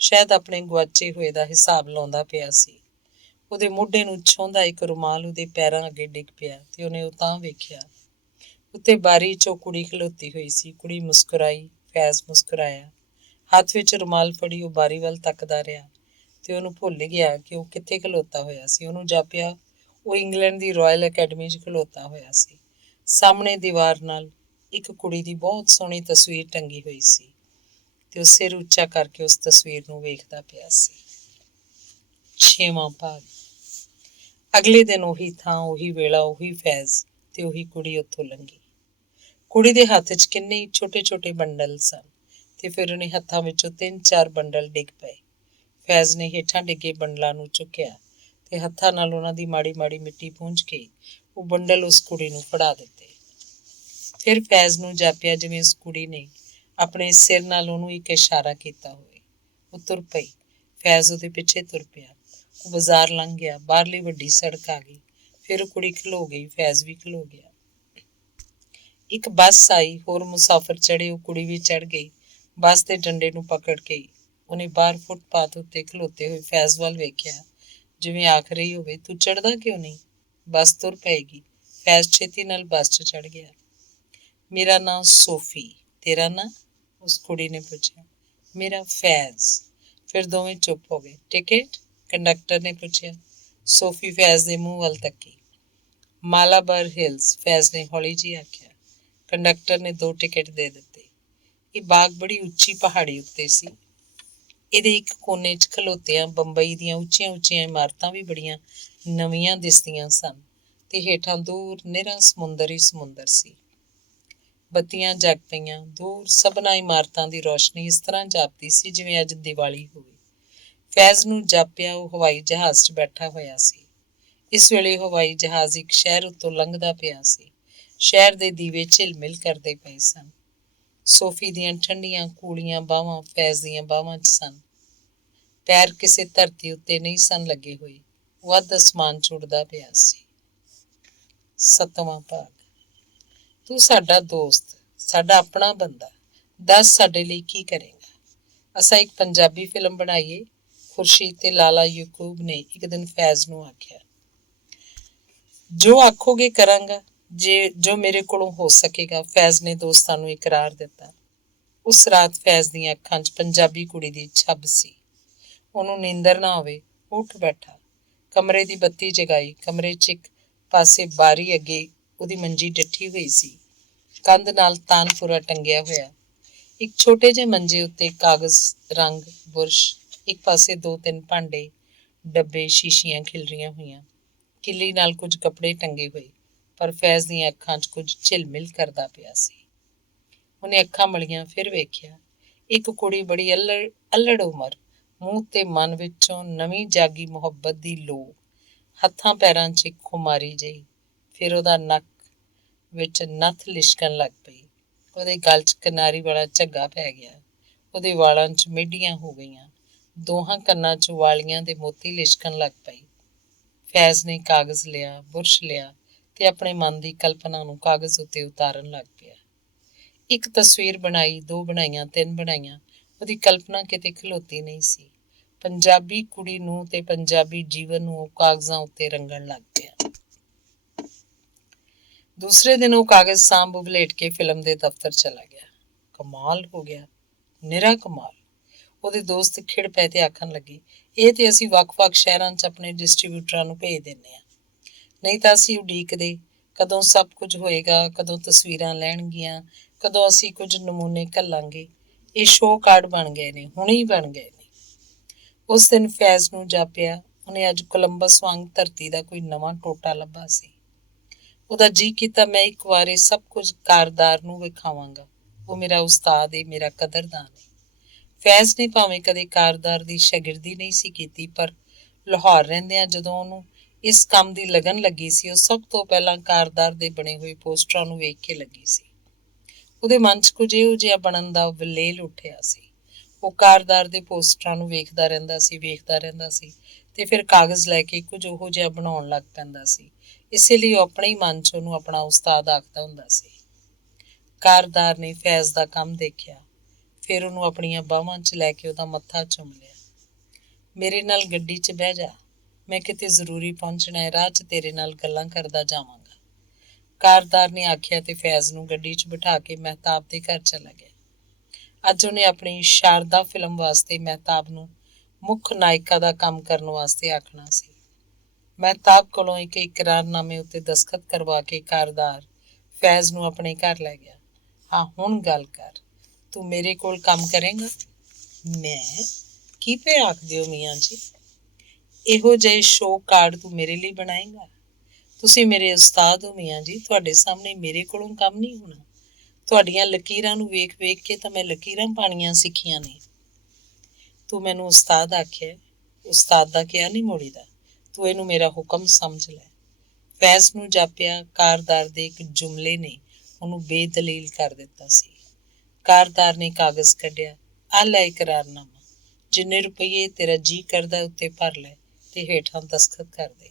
ਸ਼ਾਇਦ ਆਪਣੇ ਗੁਆਚੇ ਹੋਏ ਦਾ ਹਿਸਾਬ ਲਾਉਂਦਾ ਪਿਆ ਸੀ। ਉਹਦੇ ਮੋਢੇ ਨੂੰ ਛੂੰਹਦਾ ਇੱਕ ਰੁਮਾਲ ਉਹਦੇ ਪੈਰਾਂ ਅੱਗੇ ਡਿੱਗ ਪਿਆ ਤੇ ਉਹਨੇ ਉਹ ਤਾਂ ਵੇਖਿਆ। ਉੱਤੇ ਬਾਰੀ 'ਚ ਉਹ ਕੁੜੀ ਖਲੋਤੀ ਹੋਈ ਸੀ। ਕੁੜੀ ਮੁਸਕਰਾਈ, ਫੈਜ਼ ਮੁਸਕਰਾਇਆ। ਹੱਥ ਵਿੱਚ ਰੁਮਾਲ ਫੜੀ ਉਹ ਬਾਰੀ ਵੱਲ ਤੱਕਦਾ ਰਿਹਾ ਤੇ ਉਹਨੂੰ ਭੁੱਲ ਗਿਆ ਕਿ ਉਹ ਕਿੱਥੇ ਖਲੋਤਾ ਹੋਇਆ ਸੀ। ਉਹਨੂੰ ਜਾਪਿਆ ਉਹ ਇੰਗਲੈਂਡ ਦੀ ਰਾਇਲ ਅਕੈਡਮੀ 'ਚ ਖਲੋਤਾ ਹੋਇਆ ਸੀ। ਸਾਹਮਣੇ ਦੀਵਾਰ ਨਾਲ ਇੱਕ ਕੁੜੀ ਦੀ ਬਹੁਤ ਸੋਹਣੀ ਤਸਵੀਰ ਟੰਗੀ ਹੋਈ ਸੀ ਤੇ ਉਹ ਸਿਰ ਉੱਚਾ ਕਰਕੇ ਉਸ ਤਸਵੀਰ ਨੂੰ ਵੇਖਦਾ ਪਿਆ ਸੀ। 6ਵਾਂ ਭਾਗ। ਅਗਲੇ ਦਿਨ ਉਹੀ ਥਾਂ, ਉਹੀ ਵੇਲਾ, ਉਹੀ ਫੈਜ਼ ਤੇ ਉਹੀ ਕੁੜੀ ਉੱਥੋਂ ਲੰਘੀ। ਕੁੜੀ ਦੇ ਹੱਥ 'ਚ ਕਿੰਨੇ ਹੀ ਛੋਟੇ ਛੋਟੇ ਬੰਡਲ ਸਨ ਤੇ ਫਿਰ ਉਹਨੇ ਹੱਥਾਂ ਵਿੱਚੋਂ 3-4 ਬੰਡਲ ਡਿੱਗ ਪਏ। ਫੈਜ਼ ਨੇ ਹੇਠਾਂ ਡਿੱਗੇ ਬੰਡਲਾਂ ਨੂੰ ਚੁੱਕਿਆ ਤੇ ਹੱਥਾਂ ਨਾਲ ਉਹਨਾਂ ਦੀ ਮਾੜੀ ਮਾੜੀ ਮਿੱਟੀ ਪੂੰਝ ਕੇ ਉਹ ਬੰਡਲ ਉਸ ਕੁੜੀ ਨੂੰ ਫੜਾ ਦਿੱਤੇ। ਫਿਰ ਫੈਜ਼ ਨੂੰ ਜਾਪਿਆ ਜਿਵੇਂ ਉਸ ਕੁੜੀ ਨੇ ਆਪਣੇ ਸਿਰ ਨਾਲ ਉਹਨੂੰ ਇੱਕ ਇਸ਼ਾਰਾ ਕੀਤਾ ਹੋਵੇ। ਉਹ ਤੁਰ ਪਈ। ਫੈਜ਼ ਉਹਦੇ ਪਿੱਛੇ ਤੁਰ ਪਿਆ। ਉਹ ਬਾਜ਼ਾਰ ਲੰਘ ਗਿਆ, ਬਾਹਰਲੀ ਵੱਡੀ ਸੜਕ ਆ ਗਈ। ਫਿਰ ਉਹ ਕੁੜੀ ਖਲੋ ਗਈ, ਫੈਜ਼ ਵੀ ਖਲੋ ਗਿਆ। ਇੱਕ ਬੱਸ ਆਈ, ਹੋਰ ਮੁਸਾਫਰ ਚੜ੍ਹੇ, ਉਹ ਕੁੜੀ ਵੀ ਚੜ੍ਹ ਗਈ। ਬੱਸ ਦੇ ਡੰਡੇ ਨੂੰ ਪਕੜ ਕੇ ਉਹਨੇ ਬਾਹਰ ਫੁੱਟਪਾਥ ਉੱਤੇ ਖਲੋਤੇ ਹੋਏ ਫੈਜ਼ ਵੱਲ ਵੇਖਿਆ, ਜਿਵੇਂ ਆਖ ਰਹੀ ਹੋਵੇ, ਤੂੰ ਚੜ੍ਹਦਾ ਕਿਉਂ ਨਹੀਂ? ਬੱਸ ਤੁਰ ਪਏਗੀ। ਫੈਜ਼ ਛੇਤੀ ਨਾਲ ਬੱਸ 'ਚ ਚੜ੍ਹ ਗਿਆ। ਮੇਰਾ ਨਾਂ ਸੋਫੀ। ਤੇਰਾ ਨਾਂ? ਉਸ ਕੁੜੀ ਨੇ ਪੁੱਛਿਆ। ਮੇਰਾ ਫੈਜ਼। ਫਿਰ ਦੋਵੇਂ ਚੁੱਪ ਹੋ ਗਏ। ਟਿਕਟ? ਕੰਡਕਟਰ ਨੇ ਪੁੱਛਿਆ। ਸੋਫੀ ਫੈਜ਼ ਦੇ ਮੂੰਹ ਵੱਲ ਤੱਕੀ। ਮਾਲਾਬਾਰ ਹਿਲਸ, ਫੈਜ਼ ਨੇ ਹੌਲੀ ਜਿਹੀ ਆਖਿਆ। ਕੰਡਕਟਰ ਨੇ 2 ਟਿਕਟ ਦੇ ਦਿੱਤੇ। ਇਹ ਬਾਗ ਬੜੀ ਉੱਚੀ ਪਹਾੜੀ ਉੱਤੇ ਸੀ। ਇਹਦੇ ਇੱਕ ਕੋਨੇ 'ਚ ਖਲੋਤਿਆਂ ਬੰਬਈ ਦੀਆਂ ਉੱਚੀਆਂ ਉੱਚੀਆਂ ਇਮਾਰਤਾਂ ਵੀ ਬੜੀਆਂ ਨਵੀਆਂ ਦਿਸਦੀਆਂ ਸਨ ਤੇ ਹੇਠਾਂ ਦੂਰ ਨਿਰਾ ਸਮੁੰਦਰ ਹੀ ਸਮੁੰਦਰ ਸੀ। ਬੱਤੀਆਂ ਜਗ ਪਈਆਂ। ਦੂਰ ਸਭਨਾਂ ਇਮਾਰਤਾਂ ਦੀ ਰੌਸ਼ਨੀ ਇਸ ਤਰ੍ਹਾਂ ਜਾਪਦੀ ਸੀ ਜਿਵੇਂ ਅੱਜ ਦੀਵਾਲੀ ਹੋਵੇ। ਫੈਜ਼ ਨੂੰ ਜਾਪਿਆ ਉਹ ਹਵਾਈ ਜਹਾਜ਼ 'ਚ ਬੈਠਾ ਹੋਇਆ ਸੀ। ਇਸ ਵੇਲੇ ਹਵਾਈ ਜਹਾਜ਼ ਇੱਕ ਸ਼ਹਿਰ ਉੱਤੋਂ ਲੰਘਦਾ ਪਿਆ ਸੀ। ਸ਼ਹਿਰ ਦੇ ਦੀਵੇ ਝਿਲਮਿਲ ਕਰਦੇ ਪਏ ਸਨ। ਸੋਫੀ ਦੀਆਂ ਠੰਡੀਆਂ ਕੂਲੀਆਂ ਬਾਹਾਂ ਫੈਜ਼ ਦੀਆਂ ਬਾਹਾਂ 'ਚ ਸਨ। ਪੈਰ ਕਿਸੇ ਧਰਤੀ ਉੱਤੇ ਨਹੀਂ ਸਨ ਲੱਗੇ ਹੋਏ। ਉਹ ਅੱਧ ਅਸਮਾਨ 'ਚ ਉੱਡਦਾ ਪਿਆ ਸੀ। 7ਵਾਂ ਭਾਗ। ਤੂੰ ਸਾਡਾ ਦੋਸਤ, ਸਾਡਾ ਆਪਣਾ ਬੰਦਾ, ਦੱਸ ਸਾਡੇ ਲਈ ਕੀ ਕਰੇਗਾ? ਅਸਾਂ ਇੱਕ ਪੰਜਾਬੀ ਫਿਲਮ ਬਣਾਈਏ, ਖੁਰਸ਼ੀਦ ਤੇ ਲਾਲਾ ਯਾਕੂਬ ਨੇ ਇੱਕ ਦਿਨ ਫੈਜ਼ ਨੂੰ ਆਖਿਆ। ਜੋ ਆਖੋਗੇ ਕਰਾਂਗਾ, ਜੋ ਮੇਰੇ ਕੋਲੋਂ ਹੋ ਸਕੇਗਾ, ਫੈਜ਼ ਨੇ ਦੋਸਤਾਂ ਨੂੰ ਇਕਰਾਰ ਦਿੱਤਾ। ਉਸ ਰਾਤ ਫੈਜ਼ ਦੀਆਂ ਅੱਖਾਂ 'ਚ ਪੰਜਾਬੀ ਕੁੜੀ ਦੀ ਛੱਬ ਸੀ। ਉਹਨੂੰ ਨੀਂਦਰ ਨਾ ਆਵੇ, ਉੱਠ ਬੈਠਾ। ਕਮਰੇ ਦੀ ਬੱਤੀ ਜਗਾਈ। ਕਮਰੇ 'ਚ ਇੱਕ ਪਾਸੇ ਬਾਰੀ ਅੱਗੇ ਉਹਦੀ ਮੰਜੀ ਡਿੱਠੀ ਹੋਈ ਸੀ। ਕੰਧ ਨਾਲ ਤਾਨਪੁਰਾ ਟੰਗਿਆ ਹੋਇਆ। ਇੱਕ ਛੋਟੇ ਜਿਹੇ ਮੰਜੇ ਉੱਤੇ ਕਾਗਜ਼, ਰੰਗ, ਬੁਰਸ਼, ਇੱਕ ਪਾਸੇ 2-3 ਭਾਂਡੇ, ਡੱਬੇ, ਸ਼ੀਸ਼ੀਆਂ ਖਿਲਰੀਆਂ ਹੋਈਆਂ। ਕਿੱਲੀ ਨਾਲ ਕੁਝ ਕੱਪੜੇ ਟੰਗੇ ਹੋਏ, ਪਰ ਫੈਜ਼ ਦੀਆਂ ਅੱਖਾਂ 'ਚ ਕੁਝ ਝਿਲਮਿਲ ਕਰਦਾ ਪਿਆ ਸੀ। ਉਹਨੇ ਅੱਖਾਂ ਮਲੀਆਂ, ਫਿਰ ਵੇਖਿਆ। ਇੱਕ ਕੁੜੀ ਬੜੀ ਅਲੜ ਉਮਰ, ਮੂੰਹ ਤੇ ਮਨ ਵਿੱਚੋਂ ਨਵੀਂ ਜਾਗੀ ਮੁਹੱਬਤ ਦੀ ਲੋ, ਹੱਥਾਂ ਪੈਰਾਂ 'ਚ ਇੱਕ ਖੁਮਾਰੀ ਜਿਹੀ। ਫਿਰ ਉਹਦਾ ਨੱਕ ਵਿੱਚ ਨੱਥ ਲਿਸ਼ਕਣ ਲੱਗ ਪਈ। ਉਹਦੇ ਗਲ 'ਚ ਕਿਨਾਰੀ ਵਾਲਾ ਝੱਗਾ ਪੈ ਗਿਆ। ਉਹਦੇ ਵਾਲਾਂ 'ਚ ਮਿੱਡੀਆਂ ਹੋ ਗਈਆਂ। ਦੋਹਾਂ ਕੰਨਾਂ 'ਚ ਵਾਲੀਆਂ ਦੇ ਮੋਤੀ ਲਿਸ਼ਕਣ ਲੱਗ ਪਈ। ਫੈਜ਼ ਨੇ ਕਾਗਜ਼ ਲਿਆ, ਬੁਰਸ਼ ਲਿਆ ਤੇ ਆਪਣੇ ਮਨ ਦੀ ਕਲਪਨਾ ਨੂੰ ਕਾਗਜ਼ ਉੱਤੇ ਉਤਾਰਨ ਲੱਗ ਪਿਆ। ਇੱਕ ਤਸਵੀਰ ਬਣਾਈ, 2 ਬਣਾਈਆਂ, 3 ਬਣਾਈਆਂ। ਉਹਦੀ ਕਲਪਨਾ ਕਿਤੇ ਖਲੋਤੀ ਨਹੀਂ ਸੀ। ਪੰਜਾਬੀ ਕੁੜੀ ਨੂੰ ਤੇ ਪੰਜਾਬੀ ਜੀਵਨ ਨੂੰ ਉਹ ਕਾਗਜ਼ਾਂ ਉੱਤੇ ਰੰਗਣ ਲੱਗ ਪਿਆ। ਦੂਸਰੇ ਦਿਨ ਉਹ ਕਾਗਜ਼ ਸਾਂਭ ਵਲੇਟ ਕੇ ਫਿਲਮ ਦੇ ਦਫ਼ਤਰ ਚਲਾ ਗਿਆ। ਕਮਾਲ ਹੋ ਗਿਆ, ਨਿਰਾ ਕਮਾਲ। ਉਹਦੇ ਦੋਸਤ ਖਿੜ ਪਏ ਤੇ ਆਖਣ ਲੱਗੇ, ਇਹ ਤੇ ਅਸੀਂ ਵੱਖ-ਵੱਖ ਸ਼ਹਿਰਾਂ 'ਚ ਆਪਣੇ ਡਿਸਟਰੀਬਿਊਟਰਾਂ ਨੂੰ ਭੇਜ ਦਿੰਦੇ ਹਾਂ। ਨਹੀਂ ਤਾਂ ਅਸੀਂ ਉਡੀਕਦੇ ਕਦੋਂ ਸਭ ਕੁਝ ਹੋਏਗਾ, ਕਦੋਂ ਤਸਵੀਰਾਂ ਲੈਣਗੀਆਂ, ਕਦੋਂ ਅਸੀਂ ਕੁਝ ਨਮੂਨੇ ਘੱਲਾਂਗੇ। ਇਹ ਸ਼ੋਅ ਕਾਰਡ ਬਣ ਗਏ ਨੇ, ਹੁਣੇ ਹੀ ਬਣ ਗਏ ਨੇ। ਉਸ ਦਿਨ ਫੈਜ਼ ਨੂੰ ਜਾਪਿਆ ਉਹਨੇ ਅੱਜ ਕੋਲੰਬਸ ਵਾਂਗ ਧਰਤੀ ਦਾ ਕੋਈ ਨਵਾਂ ਟੋਟਾ ਲੱਭਾ ਸੀ। ਉਹਦਾ ਜੀ ਕੀਤਾ, ਮੈਂ ਇੱਕ ਵਾਰ ਇਹ ਸਭ ਕੁਝ ਕਾਰਦਾਰ ਨੂੰ ਵਿਖਾਵਾਂਗਾ। ਉਹ ਮੇਰਾ ਉਸਤਾਦ ਏ, ਮੇਰਾ ਕਦਰਦਾਨ ਏ। ਫੈਜ਼ ਨੇ ਭਾਵੇਂ ਕਦੇ ਕਾਰਦਾਰ ਦੀ ਸ਼ਾਗਿਰਦੀ ਨਹੀਂ ਸੀ ਕੀਤੀ, ਪਰ ਲਾਹੌਰ ਰਹਿੰਦਿਆਂ ਜਦੋਂ ਉਹਨੂੰ ਇਸ ਕੰਮ ਦੀ ਲਗਨ ਲੱਗੀ ਸੀ, ਉਹ ਸਭ ਤੋਂ ਪਹਿਲਾਂ ਕਾਰਦਾਰ ਦੇ ਬਣੇ ਹੋਏ ਪੋਸਟਰਾਂ ਨੂੰ ਵੇਖ ਕੇ ਲੱਗੀ ਸੀ। ਉਹਦੇ ਮਨ 'ਚ ਕੁਝ ਇਹੋ ਜਿਹਾ ਬਣਨ ਦਾ ਵਲੇਲ ਉੱਠਿਆ ਸੀ। ਉਹ ਕਾਰਦਾਰ ਦੇ ਪੋਸਟਰਾਂ ਨੂੰ ਵੇਖਦਾ ਰਹਿੰਦਾ ਸੀ ਤੇ ਫਿਰ ਕਾਗਜ਼ ਲੈ ਕੇ ਕੁਝ ਉਹੋ ਜਿਹਾ ਬਣਾਉਣ ਲੱਗ ਪੈਂਦਾ ਸੀ। ਇਸੇ ਲਈ ਉਹ ਆਪਣੇ ਹੀ ਮਨ 'ਚ ਉਹਨੂੰ ਆਪਣਾ ਉਸਤਾਦ ਆਖਦਾ ਹੁੰਦਾ ਸੀ। ਕਾਰਦਾਰ ਨੇ ਫੈਜ਼ ਦਾ ਕੰਮ ਦੇਖਿਆ, ਫਿਰ ਉਹਨੂੰ ਆਪਣੀਆਂ ਬਾਹਾਂ 'ਚ ਲੈ ਕੇ ਉਹਦਾ ਮੱਥਾ ਚੁੰਮ ਲਿਆ। ਮੇਰੇ ਨਾਲ ਗੱਡੀ 'ਚ ਬਹਿ ਜਾ, ਮੈਂ ਕਿਤੇ ਜ਼ਰੂਰੀ ਪਹੁੰਚਣਾ ਹੈ, ਰਾਹ 'ਚ ਤੇਰੇ ਨਾਲ ਗੱਲਾਂ ਕਰਦਾ ਜਾਵਾਂਗਾ। ਕਾਰਦਾਰ ਨੇ ਆਖਿਆ ਤੇ ਫੈਜ਼ ਨੂੰ ਗੱਡੀ 'ਚ ਬਿਠਾ ਕੇ ਮਹਿਤਾਬ ਦੇ ਘਰ ਚਲਾ ਗਿਆ। ਅੱਜ ਉਹਨੇ ਆਪਣੀ ਸ਼ਾਰਦਾ ਫਿਲਮ ਵਾਸਤੇ ਮਹਿਤਾਬ ਨੂੰ ਮੁੱਖ ਨਾਇਕਾ ਦਾ ਕੰਮ ਕਰਨ ਵਾਸਤੇ ਆਖਣਾ ਸੀ। ਮਹਿਤਾਬ ਕੋਲੋਂ ਇੱਕ ਇਕਰਾਰਨਾਮੇ ਉੱਤੇ ਦਸਖਤ ਕਰਵਾ ਕੇ ਕਾਰਦਾਰ ਫੈਜ਼ ਨੂੰ ਆਪਣੇ ਘਰ ਲੈ ਗਿਆ। ਹਾਂ, ਹੁਣ ਗੱਲ ਕਰ, ਤੂੰ ਮੇਰੇ ਕੋਲ ਕੰਮ ਕਰੇਂਗਾ? ਮੈਂ? ਕੀ ਪਏ ਆਖਦੇ ਹੋ ਮੀਆਂ ਜੀ? ਇਹੋ ਜਿਹੇ ਸ਼ੋਅ ਕਾਰਡ ਤੂੰ ਮੇਰੇ ਲਈ ਬਣਾਏਂਗਾ? ਤੁਸੀਂ ਮੇਰੇ ਉਸਤਾਦ ਹੋ ਮੀਆਂ ਜੀ, ਤੁਹਾਡੇ ਸਾਹਮਣੇ ਮੇਰੇ ਕੋਲੋਂ ਕੰਮ ਨਹੀਂ ਹੋਣਾ। ਤੁਹਾਡੀਆਂ ਲਕੀਰਾਂ ਨੂੰ ਵੇਖ ਵੇਖ ਕੇ ਤਾਂ ਮੈਂ ਲਕੀਰਾਂ ਪਾਣੀਆਂ ਸਿੱਖੀਆਂ ਨੇ। ਤੂੰ ਮੈਨੂੰ ਉਸਤਾਦ ਆਖਿਆ, ਉਸਤਾਦ ਦਾ ਕਿਹਾ ਨਹੀਂ ਮੋੜੀਦਾ। ਤੂੰ ਇਹਨੂੰ ਮੇਰਾ ਹੁਕਮ ਸਮਝ ਲੈ। ਫੈਜ਼ ਨੂੰ ਜਾਪਿਆ ਕਾਰਦਾਰ ਦੇ ਇੱਕ ਜੁਮਲੇ ਨੇ ਉਹਨੂੰ ਬੇਦਲੀਲ ਕਰ ਦਿੱਤਾ ਸੀ। ਕਾਰਦਾਰ ਨੇ ਕਾਗਜ਼ ਕੱਢਿਆ। ਆ ਲੈ ਇਕਰਾਰਨਾਮਾ, ਜਿੰਨੇ ਰੁਪਈਏ ਤੇਰਾ ਜੀ ਕਰਦਾ ਉੱਤੇ ਭਰ ਲੈ ਤੇ ਹੇਠਾਂ ਦਸਖਤ ਕਰ ਦੇ।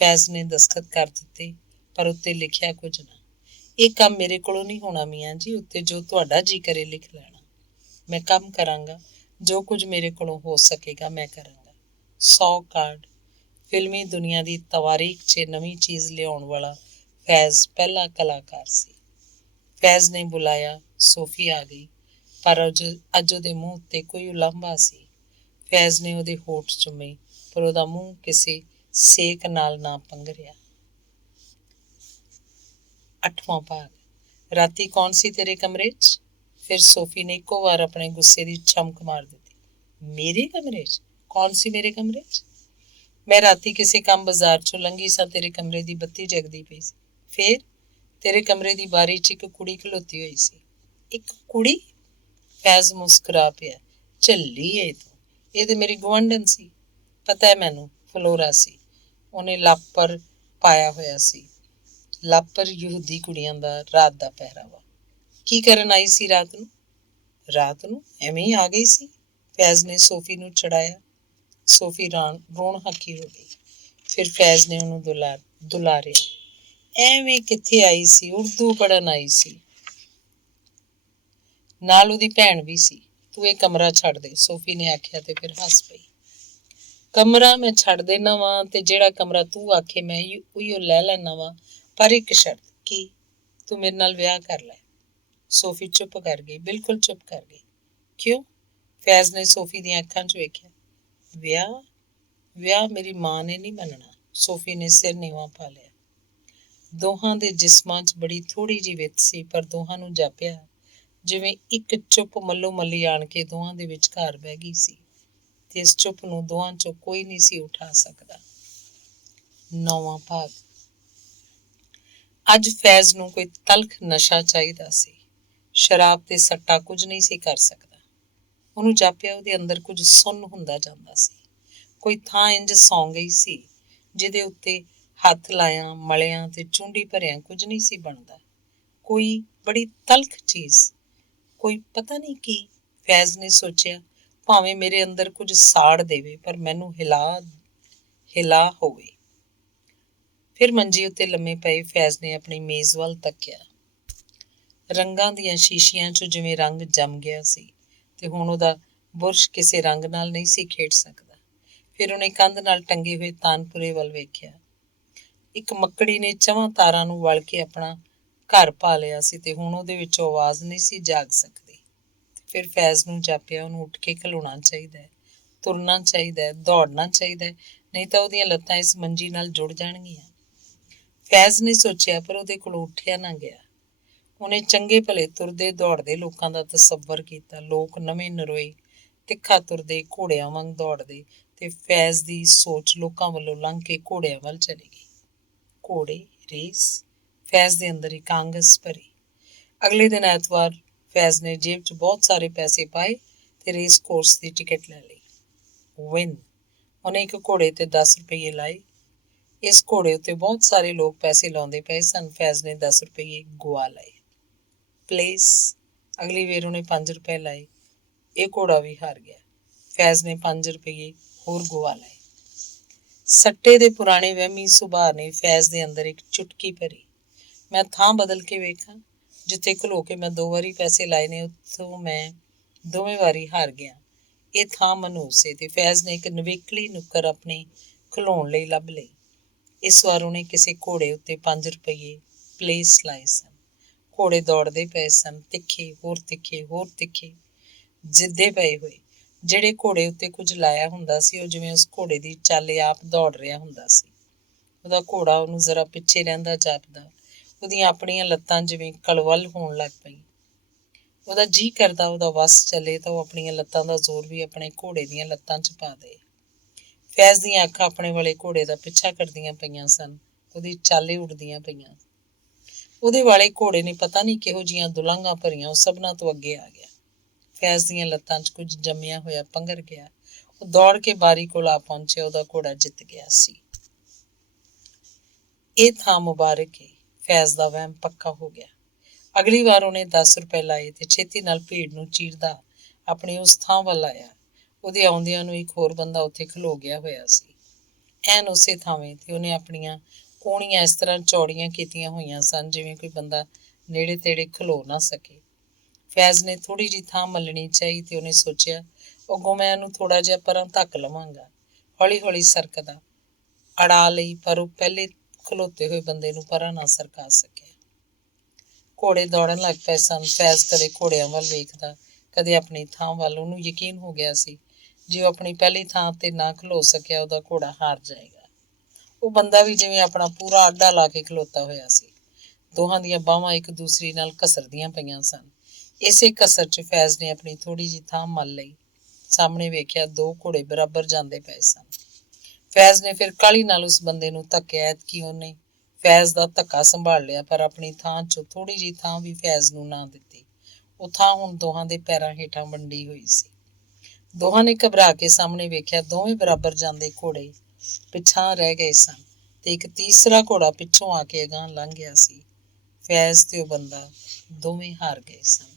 ਫੈਜ਼ ਨੇ ਦਸਖਤ ਕਰ ਦਿੱਤੇ, ਪਰ ਉੱਤੇ ਲਿਖਿਆ ਕੁਝ ਨਾ। ਇਹ ਕੰਮ ਮੇਰੇ ਕੋਲੋਂ ਨਹੀਂ ਹੋਣਾ ਮੀਆਂ ਜੀ, ਉੱਤੇ ਜੋ ਤੁਹਾਡਾ ਜੀ ਕਰੇ ਲਿਖ ਲੈਣਾ। ਮੈਂ ਕੰਮ ਕਰਾਂਗਾ, ਜੋ ਕੁਝ ਮੇਰੇ ਕੋਲੋਂ ਹੋ ਸਕੇਗਾ ਮੈਂ ਕਰਾਂਗਾ। 100 ਕਾਰਡ। ਫਿਲਮੀ ਦੁਨੀਆ ਦੀ ਤਵਾਰੀਖ 'ਚ ਨਵੀਂ ਚੀਜ਼ ਲਿਆਉਣ ਵਾਲਾ ਫੈਜ਼ ਪਹਿਲਾ ਕਲਾਕਾਰ ਸੀ। ਫੈਜ਼ ਨੇ ਬੁਲਾਇਆ, ਸੋਫੀ ਆ ਗਈ, ਪਰ ਅੱਜ ਉਹਦੇ ਮੂੰਹ ਉੱਤੇ ਕੋਈ ਉਲਾਂਭਾ ਸੀ। ਫੈਜ਼ ਨੇ ਉਹਦੇ ਹੋਠ ਚੁੰਮੇ, ਪਰ ਉਹਦਾ ਮੂੰਹ ਕਿਸੇ ਸੇਕ ਨਾਲ ਨਾ ਪੰਘਰਿਆ। 8ਵਾਂ ਭਾਗ। ਰਾਤੀ ਕੌਣ ਸੀ ਤੇਰੇ ਕਮਰੇ 'ਚ? ਫਿਰ ਸੋਫੀ ਨੇ ਇੱਕੋ ਵਾਰ ਆਪਣੇ ਗੁੱਸੇ ਦੀ ਚਮਕ ਮਾਰ ਦਿੱਤੀ। ਮੇਰੇ ਕਮਰੇ 'ਚ? ਕੌਣ ਸੀ ਮੇਰੇ ਕਮਰੇ 'ਚ? ਮੈਂ ਰਾਤੀ ਕਿਸੇ ਕੰਮ ਬਾਜ਼ਾਰ 'ਚੋਂ ਲੰਘੀ ਸਾਂ, ਤੇਰੇ ਕਮਰੇ ਦੀ ਬੱਤੀ ਜਗਦੀ ਪਈ ਸੀ। ਫਿਰ ਤੇਰੇ ਕਮਰੇ ਦੀ ਬਾਰੀ 'ਚ ਇੱਕ ਕੁੜੀ ਖਲੋਤੀ ਹੋਈ ਸੀ। ਇੱਕ ਕੁੜੀ? ਫੈਜ਼ ਮੁਸਕਰਾ ਪਿਆ। ਝੱਲੀ ਏ ਤੂੰ, ਇਹ ਤੇ ਮੇਰੀ ਗੁਆਂਢਣ ਸੀ। ਪਤਾ ਹੈ ਮੈਨੂੰ, ਫਲੋਰਾ ਸੀ। ਉਹਨੇ ਲਾਪਰ ਪਾਇਆ ਹੋਇਆ ਸੀ। ਲਾਪਰ ਯਹੂਦੀ ਕੁੜੀਆਂ ਦਾ ਰਾਤ ਦਾ ਪਹਿਰਾਵਾ। ਕੀ ਕਰਨ ਆਈ ਸੀ ਰਾਤ ਨੂੰ? ਰਾਤ ਨੂੰ ਐਵੇਂ ਹੀ ਆ ਗਈ ਸੀ। ਫੈਜ਼ ਨੇ ਸੋਫੀ ਨੂੰ ਚੜਾਇਆ। ਸੋਫੀ ਰੋਣ ਹੱਕੀ ਹੋ ਗਈ। ਫਿਰ ਫੈਜ਼ ਨੇ ਉਹਨੂੰ ਦੁਲਾਰਿਆ। ਐਵੇਂ ਕਿੱਥੇ ਆਈ ਸੀ, ਉਰਦੂ ਪੜ੍ਹਨ ਆਈ ਸੀ। ਨਾਲ ਉਹਦੀ ਭੈਣ ਵੀ ਸੀ। ਤੂੰ ਇਹ ਕਮਰਾ ਛੱਡ ਦੇ, ਸੋਫੀ ਨੇ ਆਖਿਆ ਤੇ ਫਿਰ ਹੱਸ ਪਈ। ਕਮਰਾ ਮੈਂ ਛੱਡ ਦੇਣਾ ਵਾਂ ਤੇ ਜਿਹੜਾ ਕਮਰਾ ਤੂੰ ਆਖੇ ਮੈਂ ਉਹੀਓ ਲੈ ਲੈਣਾ ਵਾਂ, ਪਰ ਇੱਕ ਸ਼ਰਤ। ਕੀ? ਤੂੰ ਮੇਰੇ ਨਾਲ ਵਿਆਹ ਕਰ ਲੈ। ਸੋਫੀ ਚੁੱਪ ਕਰ ਗਈ, ਬਿਲਕੁਲ ਚੁੱਪ ਕਰ ਗਈ। ਕਿਉਂ? ਫੈਜ਼ ਨੇ ਸੋਫੀ ਦੀਆਂ ਅੱਖਾਂ 'ਚ ਵੇਖਿਆ। ਵਿਆਹ? ਵਿਆਹ ਮੇਰੀ ਮਾਂ ਨੇ ਨਹੀਂ ਮੰਨਣਾ। ਸੋਫੀ ਨੇ ਸਿਰ ਨੀਵਾਂ ਪਾ ਲਿਆ। ਦੋਹਾਂ ਦੇ ਜਿਸਮਾਂ 'ਚ ਬੜੀ ਥੋੜ੍ਹੀ ਜਿਹੀ ਵਿੱਥ ਸੀ, ਪਰ ਦੋਹਾਂ ਨੂੰ ਜਾਪਿਆ ਜਿਵੇਂ ਇੱਕ ਚੁੱਪ ਮੱਲੋ ਮੱਲੀ ਆਣ ਕੇ ਦੋਹਾਂ ਦੇ ਵਿਚਕਾਰ ਬਹਿ ਗਈ ਸੀ ਤੇ ਇਸ ਚੁੱਪ ਨੂੰ ਦੋਹਾਂ 'ਚੋਂ ਕੋਈ ਨਹੀਂ ਸੀ ਉਠਾ ਸਕਦਾ। 9ਵਾਂ ਭਾਗ। ਅੱਜ ਫੈਜ਼ ਨੂੰ ਕੋਈ ਤਲਖ ਨਸ਼ਾ ਚਾਹੀਦਾ ਸੀ। ਸ਼ਰਾਬ ਤੇ ਸੱਟਾ ਕੁਝ ਨਹੀਂ ਸੀ ਕਰ ਸਕਦਾ। ਉਹਨੂੰ ਜਾਪਿਆ ਉਹਦੇ ਅੰਦਰ ਕੁਝ ਸੁੰਨ ਹੁੰਦਾ ਜਾਂਦਾ ਸੀ। ਕੋਈ ਥਾਂ ਇੰਜ ਸੌਂ ਗਈ ਸੀ ਜਿਹਦੇ ਉੱਤੇ ਹੱਥ ਲਾਇਆਂ ਮਲਿਆਂ ਤੇ ਚੁੰਡੀ ਭਰਿਆਂ ਕੁਝ ਨਹੀਂ ਸੀ ਬਣਦਾ। ਕੋਈ ਬੜੀ ਤਲਖ ਚੀਜ਼, ਕੋਈ ਪਤਾ ਨਹੀਂ ਕੀ। ਫੈਜ਼ ਨੇ ਸੋਚਿਆ, ਭਾਵੇਂ ਮੇਰੇ ਅੰਦਰ ਕੁਝ ਸਾੜ ਦੇਵੇ ਪਰ ਮੈਨੂੰ ਹਿਲਾ ਹੋਵੇ। ਫਿਰ ਮੰਜੀ ਉੱਤੇ ਲੰਮੇ ਪਏ ਫੈਜ਼ ਨੇ ਆਪਣੀ ਮੇਜ਼ ਵੱਲ ਤੱਕਿਆ। ਰੰਗਾਂ ਦੀਆਂ ਸ਼ੀਸ਼ੀਆਂ 'ਚੋਂ ਜਿਵੇਂ ਰੰਗ ਜੰਮ ਗਿਆ ਸੀ ਤੇ ਹੁਣ ਉਹਦਾ ਬੁਰਸ਼ ਕਿਸੇ ਰੰਗ ਨਾਲ ਨਹੀਂ ਸੀ ਖੇਡ ਸਕਦਾ। ਫਿਰ ਉਹਨੇ ਕੰਧ ਨਾਲ ਟੰਗੇ ਹੋਏ ਤਾਨਪੁਰੇ ਵੱਲ ਵੇਖਿਆ। ਇੱਕ ਮੱਕੜੀ ਨੇ 4 ਤਾਰਾਂ ਨੂੰ ਵਲ ਕੇ ਆਪਣਾ ਘਰ ਪਾ ਲਿਆ ਸੀ ਤੇ ਹੁਣ ਉਹਦੇ ਵਿੱਚੋਂ ਆਵਾਜ਼ ਨਹੀਂ ਸੀ ਜਾਗ ਸਕਦੀ। ਫਿਰ ਫੈਜ਼ ਨੂੰ ਜਾਪਿਆ ਉਹਨੂੰ ਉੱਠ ਕੇ ਖਲੋਣਾ ਚਾਹੀਦਾ ਹੈ, ਤੁਰਨਾ ਚਾਹੀਦਾ ਹੈ, ਦੌੜਨਾ ਚਾਹੀਦਾ ਹੈ, ਨਹੀਂ ਤਾਂ ਉਹਦੀਆਂ ਲੱਤਾਂ ਇਸ ਮੰਜੀ ਨਾਲ ਜੁੜ ਜਾਣਗੀਆਂ। ਫੈਜ਼ ਨੇ ਸੋਚਿਆ, ਪਰ ਉਹਦੇ ਕੋਲੋਂ ਉੱਠਿਆ ਨਾ ਗਿਆ। ਉਹਨੇ ਚੰਗੇ ਭਲੇ ਤੁਰਦੇ ਦੌੜਦੇ ਲੋਕਾਂ ਦਾ ਤਸੱਵਰ ਕੀਤਾ। ਲੋਕ ਨਵੇਂ ਨਰੋਏ ਤਿੱਖਾ ਤੁਰਦੇ, ਘੋੜਿਆਂ ਵਾਂਗ ਦੌੜਦੇ ਤੇ ਫੈਜ਼ ਦੀ ਸੋਚ ਲੋਕਾਂ ਵੱਲੋਂ ਲੰਘ ਕੇ ਘੋੜਿਆਂ ਵੱਲ ਚਲੀ ਗਈ। ਘੋੜੇ, ਰੇਸ। ਫੈਜ਼ ਦੇ ਅੰਦਰ ਇੱਕ ਆਂਗਸ ਭਰੀ। ਅਗਲੇ ਦਿਨ ਐਤਵਾਰ ਫੈਜ਼ ਨੇ ਜੇਬ 'ਚ ਬਹੁਤ ਸਾਰੇ ਪੈਸੇ ਪਾਏ ਤੇ ਰੇਸ ਕੋਰਸ ਦੀ ਟਿਕਟ ਲੈ ਲਈ। ਵਿਨ। ਉਹਨੇ ਇੱਕ ਘੋੜੇ ਤੇ 10 ਰੁਪਏ ਲਾਏ। ਇਸ ਘੋੜੇ ਉੱਤੇ ਬਹੁਤ ਸਾਰੇ ਲੋਕ ਪੈਸੇ ਲਾਉਂਦੇ ਪਏ ਸਨ। ਫੈਜ਼ ਨੇ 10 ਰੁਪਏ ਗੁਆ ਲਏ। ਪਲੇਸ। ਅਗਲੀ ਵੇਰ ਉਹਨੇ 5 ਰੁਪਏ ਲਾਏ। ਇਹ ਘੋੜਾ ਵੀ ਹਾਰ ਗਿਆ। ਫੈਜ਼ ਨੇ 5 ਰੁਪਏ ਹੋਰ ਗੁਆ ਲਏ। ਸੱਟੇ ਦੇ ਪੁਰਾਣੇ ਵਹਿਮੀ ਸੁਭਾਅ ਨੇ ਫੈਜ਼ ਦੇ ਅੰਦਰ ਇੱਕ ਚੁਟਕੀ ਭਰੀ। ਮੈਂ ਥਾਂ ਬਦਲ ਕੇ ਵੇਖਾਂ। ਜਿੱਥੇ ਖਲੋ ਕੇ ਮੈਂ 2 ਵਾਰੀ ਪੈਸੇ ਲਾਏ ਨੇ ਉੱਥੋਂ ਮੈਂ ਦੋਵੇਂ ਵਾਰੀ ਹਾਰ ਗਿਆ। ਇਹ ਥਾਂ ਮਨਹੂਸ ਏ। ਤੇ ਫੈਜ਼ ਨੇ ਇੱਕ ਨਿਵੇਕਲੀ ਨੁੱਕਰ ਆਪਣੀ ਖਲੋਣ ਲਈ ਲੱਭ ਲਈ। ਇਸ ਵਾਰ ਉਹਨੇ ਕਿਸੇ ਘੋੜੇ ਉੱਤੇ 5 ਰੁਪਏ ਪਲੇਸ ਲਾਏ ਸਨ। ਘੋੜੇ ਦੌੜਦੇ ਪਏ ਸਨ, ਤਿੱਖੇ, ਹੋਰ ਤਿੱਖੇ, ਹੋਰ ਤਿੱਖੇ, ਜਿੱਦੇ ਪਏ ਹੋਏ। ਜਿਹੜੇ ਘੋੜੇ ਉੱਤੇ ਕੁਝ ਲਾਇਆ ਹੁੰਦਾ ਸੀ ਉਹ ਜਿਵੇਂ ਉਸ ਘੋੜੇ ਦੀ ਚਾਲੇ ਆਪ ਦੌੜ ਰਿਹਾ ਹੁੰਦਾ ਸੀ। ਉਹਦਾ ਘੋੜਾ ਉਹਨੂੰ ਜ਼ਰਾ ਪਿੱਛੇ ਰਹਿੰਦਾ ਜਾਪਦਾ। ਉਹਦੀਆਂ ਆਪਣੀਆਂ ਲੱਤਾਂ ਜਿਵੇਂ ਕਲਵਲ ਹੋਣ ਲੱਗ ਪਈਆਂ। ਉਹਦਾ ਜੀਅ ਕਰਦਾ ਉਹਦਾ ਵੱਸ ਚੱਲੇ ਤਾਂ ਉਹ ਆਪਣੀਆਂ ਲੱਤਾਂ ਦਾ ਜ਼ੋਰ ਵੀ ਆਪਣੇ ਘੋੜੇ ਦੀਆਂ ਲੱਤਾਂ 'ਚ ਪਾ ਦੇ। ਫੈਜ਼ ਦੀਆਂ ਅੱਖਾਂ ਆਪਣੇ ਵਾਲੇ ਘੋੜੇ ਦਾ ਪਿੱਛਾ ਕਰਦੀਆਂ ਪਈਆਂ ਸਨ। ਉਹਦੀ ਚਾਲੇ ਉੱਡਦੀਆਂ ਪਈਆਂ। ਉਹਦੇ ਵਾਲੇ ਘੋੜੇ ਨੇ ਪਤਾ ਨਹੀਂ ਕਿਹੋ ਜਿਹੀਆਂ ਦੁਲਾਂਘਾਂ ਭਰੀਆਂ, ਉਹ ਸਭਨਾਂ ਤੋਂ ਅੱਗੇ ਆ ਗਿਆ। ਫੈਜ਼ ਦੀਆਂ ਲੱਤਾਂ 'ਚ ਕੁਝ ਜੰਮਿਆ ਹੋਇਆ ਪੰਘਰ ਗਿਆ। ਉਹ ਦੌੜ ਕੇ ਬਾਰੀ ਕੋਲ ਆ ਪਹੁੰਚਿਆ। ਉਹਦਾ ਘੋੜਾ ਜਿੱਤ ਗਿਆ ਸੀ। ਇਹ ਥਾਂ ਮੁਬਾਰਕ ਏ। ਫੈਜ਼ ਦਾ ਵਹਿਮ ਪੱਕਾ ਹੋ ਗਿਆ। ਅਗਲੀ ਵਾਰ ਉਹਨੇ 10 ਰੁਪਏ ਲਾਏ ਤੇ ਛੇਤੀ ਨਾਲ ਭੀੜ ਨੂੰ ਚੀਰਦਾ ਆਪਣੀ ਉਸ ਥਾਂ ਵੱਲ ਆਇਆ। ਉਹਦੇ ਆਉਂਦਿਆਂ ਨੂੰ ਇੱਕ ਹੋਰ ਬੰਦਾ ਉੱਥੇ ਖਲੋ ਗਿਆ ਹੋਇਆ ਸੀ, ਐਨ ਉਸੇ ਥਾਵੇਂ, ਤੇ ਉਹਨੇ ਆਪਣੀਆਂ ਕੋਹਣੀਆਂ ਇਸ ਤਰ੍ਹਾਂ ਚੌੜੀਆਂ ਕੀਤੀਆਂ ਹੋਈਆਂ ਸਨ ਜਿਵੇਂ ਕੋਈ ਬੰਦਾ ਨੇੜੇ ਤੇੜੇ ਖਲੋ ਨਾ ਸਕੇ। ਫੈਜ਼ ਨੇ ਥੋੜ੍ਹੀ ਜਿਹੀ ਥਾਂ ਮੱਲਣੀ ਚਾਹੀ ਤੇ ਉਹਨੇ ਸੋਚਿਆ, ਅੱਗੋਂ ਮੈਂ ਇਹਨੂੰ ਥੋੜ੍ਹਾ ਜਿਹਾ ਪਰਾਂ ਧੱਕ ਲਵਾਂਗਾ। ਹੌਲੀ ਹੌਲੀ ਸਰਕਦਾ ਅੜਾ ਲਈ, ਪਰ ਉਹ ਪਹਿਲੇ ਖਲੋਤੇ ਹੋਏ ਬੰਦੇ ਨੂੰ ਪਰਾਂ ਨਾ ਸਰਕਾ ਸਕਿਆ। ਘੋੜੇ ਦੌੜਨ ਲੱਗ ਪਏ ਸਨ। ਫੈਜ਼ ਕਦੇ ਘੋੜਿਆਂ ਵੱਲ ਵੇਖਦਾ, ਕਦੇ ਆਪਣੀ ਥਾਂ ਵੱਲ। ਉਹਨੂੰ ਯਕੀਨ ਹੋ ਗਿਆ ਸੀ ਜੇ ਉਹ ਆਪਣੀ ਪਹਿਲੀ ਥਾਂ 'ਤੇ ਨਾ ਖਲੋ ਸਕਿਆ ਉਹਦਾ ਘੋੜਾ ਹਾਰ ਜਾਏਗਾ। ਉਹ ਬੰਦਾ ਵੀ ਜਿਵੇਂ ਆਪਣਾ ਪੂਰਾ ਅੱਡਾ ਲਾ ਕੇ ਖਲੋਤਾ ਹੋਇਆ ਸੀ। ਦੋਹਾਂ ਦੀਆਂ ਬਾਹਾਂ ਇੱਕ ਦੂਸਰੀ ਨਾਲ ਘਸਰਦੀਆਂ ਪਈਆਂ ਸਨ। ਇਸੇ ਘਸਰ 'ਚ ਫੈਜ਼ ਨੇ ਆਪਣੀ ਥੋੜ੍ਹੀ ਜਿਹੀ ਥਾਂ ਮੱਲ ਲਈ। ਸਾਹਮਣੇ ਵੇਖਿਆ 2 ਘੋੜੇ ਬਰਾਬਰ ਜਾਂਦੇ ਪਏ ਸਨ। ਫੈਜ਼ ਨੇ ਫਿਰ ਕਾਹਲੀ ਨਾਲ ਉਸ ਬੰਦੇ ਨੂੰ ਧੱਕਿਆ। ਐਤਕੀ ਉਹਨੇ ਫੈਜ਼ ਦਾ ਧੱਕਾ ਸੰਭਾਲ ਲਿਆ, ਪਰ ਆਪਣੀ ਥਾਂ 'ਚੋਂ ਥੋੜ੍ਹੀ ਜਿਹੀ ਥਾਂ ਵੀ ਫੈਜ਼ ਨੂੰ ਨਾ ਦਿੱਤੀ। ਉਹ ਥਾਂ ਹੁਣ ਦੋਹਾਂ ਦੇ ਪੈਰਾਂ ਹੇਠਾਂ ਵੰਡੀ ਹੋਈ ਸੀ। ਦੋਹਾਂ ਨੇ ਘਬਰਾ ਕੇ ਸਾਹਮਣੇ ਵੇਖਿਆ। ਦੋਵੇਂ ਬਰਾਬਰ ਜਾਂਦੇ ਘੋੜੇ ਪਿਛਾਂਹ ਰਹਿ ਗਏ ਸਨ ਤੇ ਇੱਕ ਤੀਸਰਾ ਘੋੜਾ ਪਿੱਛੋਂ ਆ ਕੇ ਅਗਾਂਹ ਲੰਘ ਗਿਆ ਸੀ। ਫੈਜ਼ ਤੇ ਉਹ ਬੰਦਾ ਦੋਵੇਂ ਹਾਰ ਗਏ ਸਨ।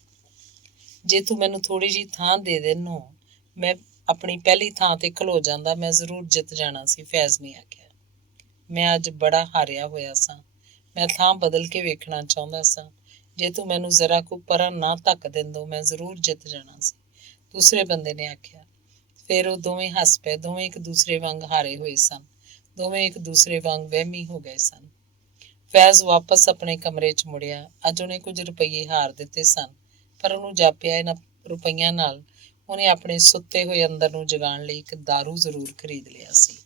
ਜੇ ਤੂੰ ਮੈਨੂੰ ਥੋੜ੍ਹੀ ਜਿਹੀ ਥਾਂ ਦੇ ਦੇਨੋ, ਮੈਂ ਆਪਣੀ ਪਹਿਲੀ ਥਾਂ ਤੇ ਖਲੋ ਜਾਂਦਾ, ਮੈਂ ਜ਼ਰੂਰ ਜਿੱਤ ਜਾਣਾ ਸੀ, ਫੈਜ਼ ਨੇ ਆਖਿਆ। ਮੈਂ ਅੱਜ ਬੜਾ ਹਾਰਿਆ ਹੋਇਆ ਸਾਂ। ਮੈਂ ਥਾਂ ਬਦਲ ਕੇ ਵੇਖਣਾ ਚਾਹੁੰਦਾ ਸਾਂ। ਜੇ ਤੂੰ ਮੈਨੂੰ ਜ਼ਰਾ ਕੁ ਪਰਾਂ ਨਾ ਧੱਕ ਦਿੰਦੋ, ਮੈਂ ਜ਼ਰੂਰ ਜਿੱਤ ਜਾਣਾ ਸੀ, ਦੂਸਰੇ ਬੰਦੇ ਨੇ ਆਖਿਆ। ਫਿਰ ਉਹ ਦੋਵੇਂ ਹੱਸ ਪਏ। ਦੋਵੇਂ ਇੱਕ ਦੂਸਰੇ ਵਾਂਗ ਹਾਰੇ ਹੋਏ ਸਨ। ਦੋਵੇਂ ਇੱਕ ਦੂਸਰੇ ਵਾਂਗ ਵਹਿਮੀ ਹੋ ਗਏ ਸਨ। ਫੈਜ਼ ਵਾਪਸ ਆਪਣੇ ਕਮਰੇ 'ਚ ਮੁੜਿਆ। ਅੱਜ ਉਹਨੇ ਕੁਝ ਰੁਪਈਏ ਹਾਰ ਦਿੱਤੇ ਸਨ, ਪਰ ਉਹਨੂੰ ਜਾਪਿਆ ਇਹਨਾਂ ਰੁਪਈਆਂ ਨਾਲ ਉਹਨੇ ਆਪਣੇ ਸੁੱਤੇ ਹੋਏ ਅੰਦਰ ਨੂੰ ਜਗਾਉਣ ਲਈ ਇੱਕ ਦਾਰੂ ਜ਼ਰੂਰ ਖਰੀਦ ਲਿਆ ਸੀ।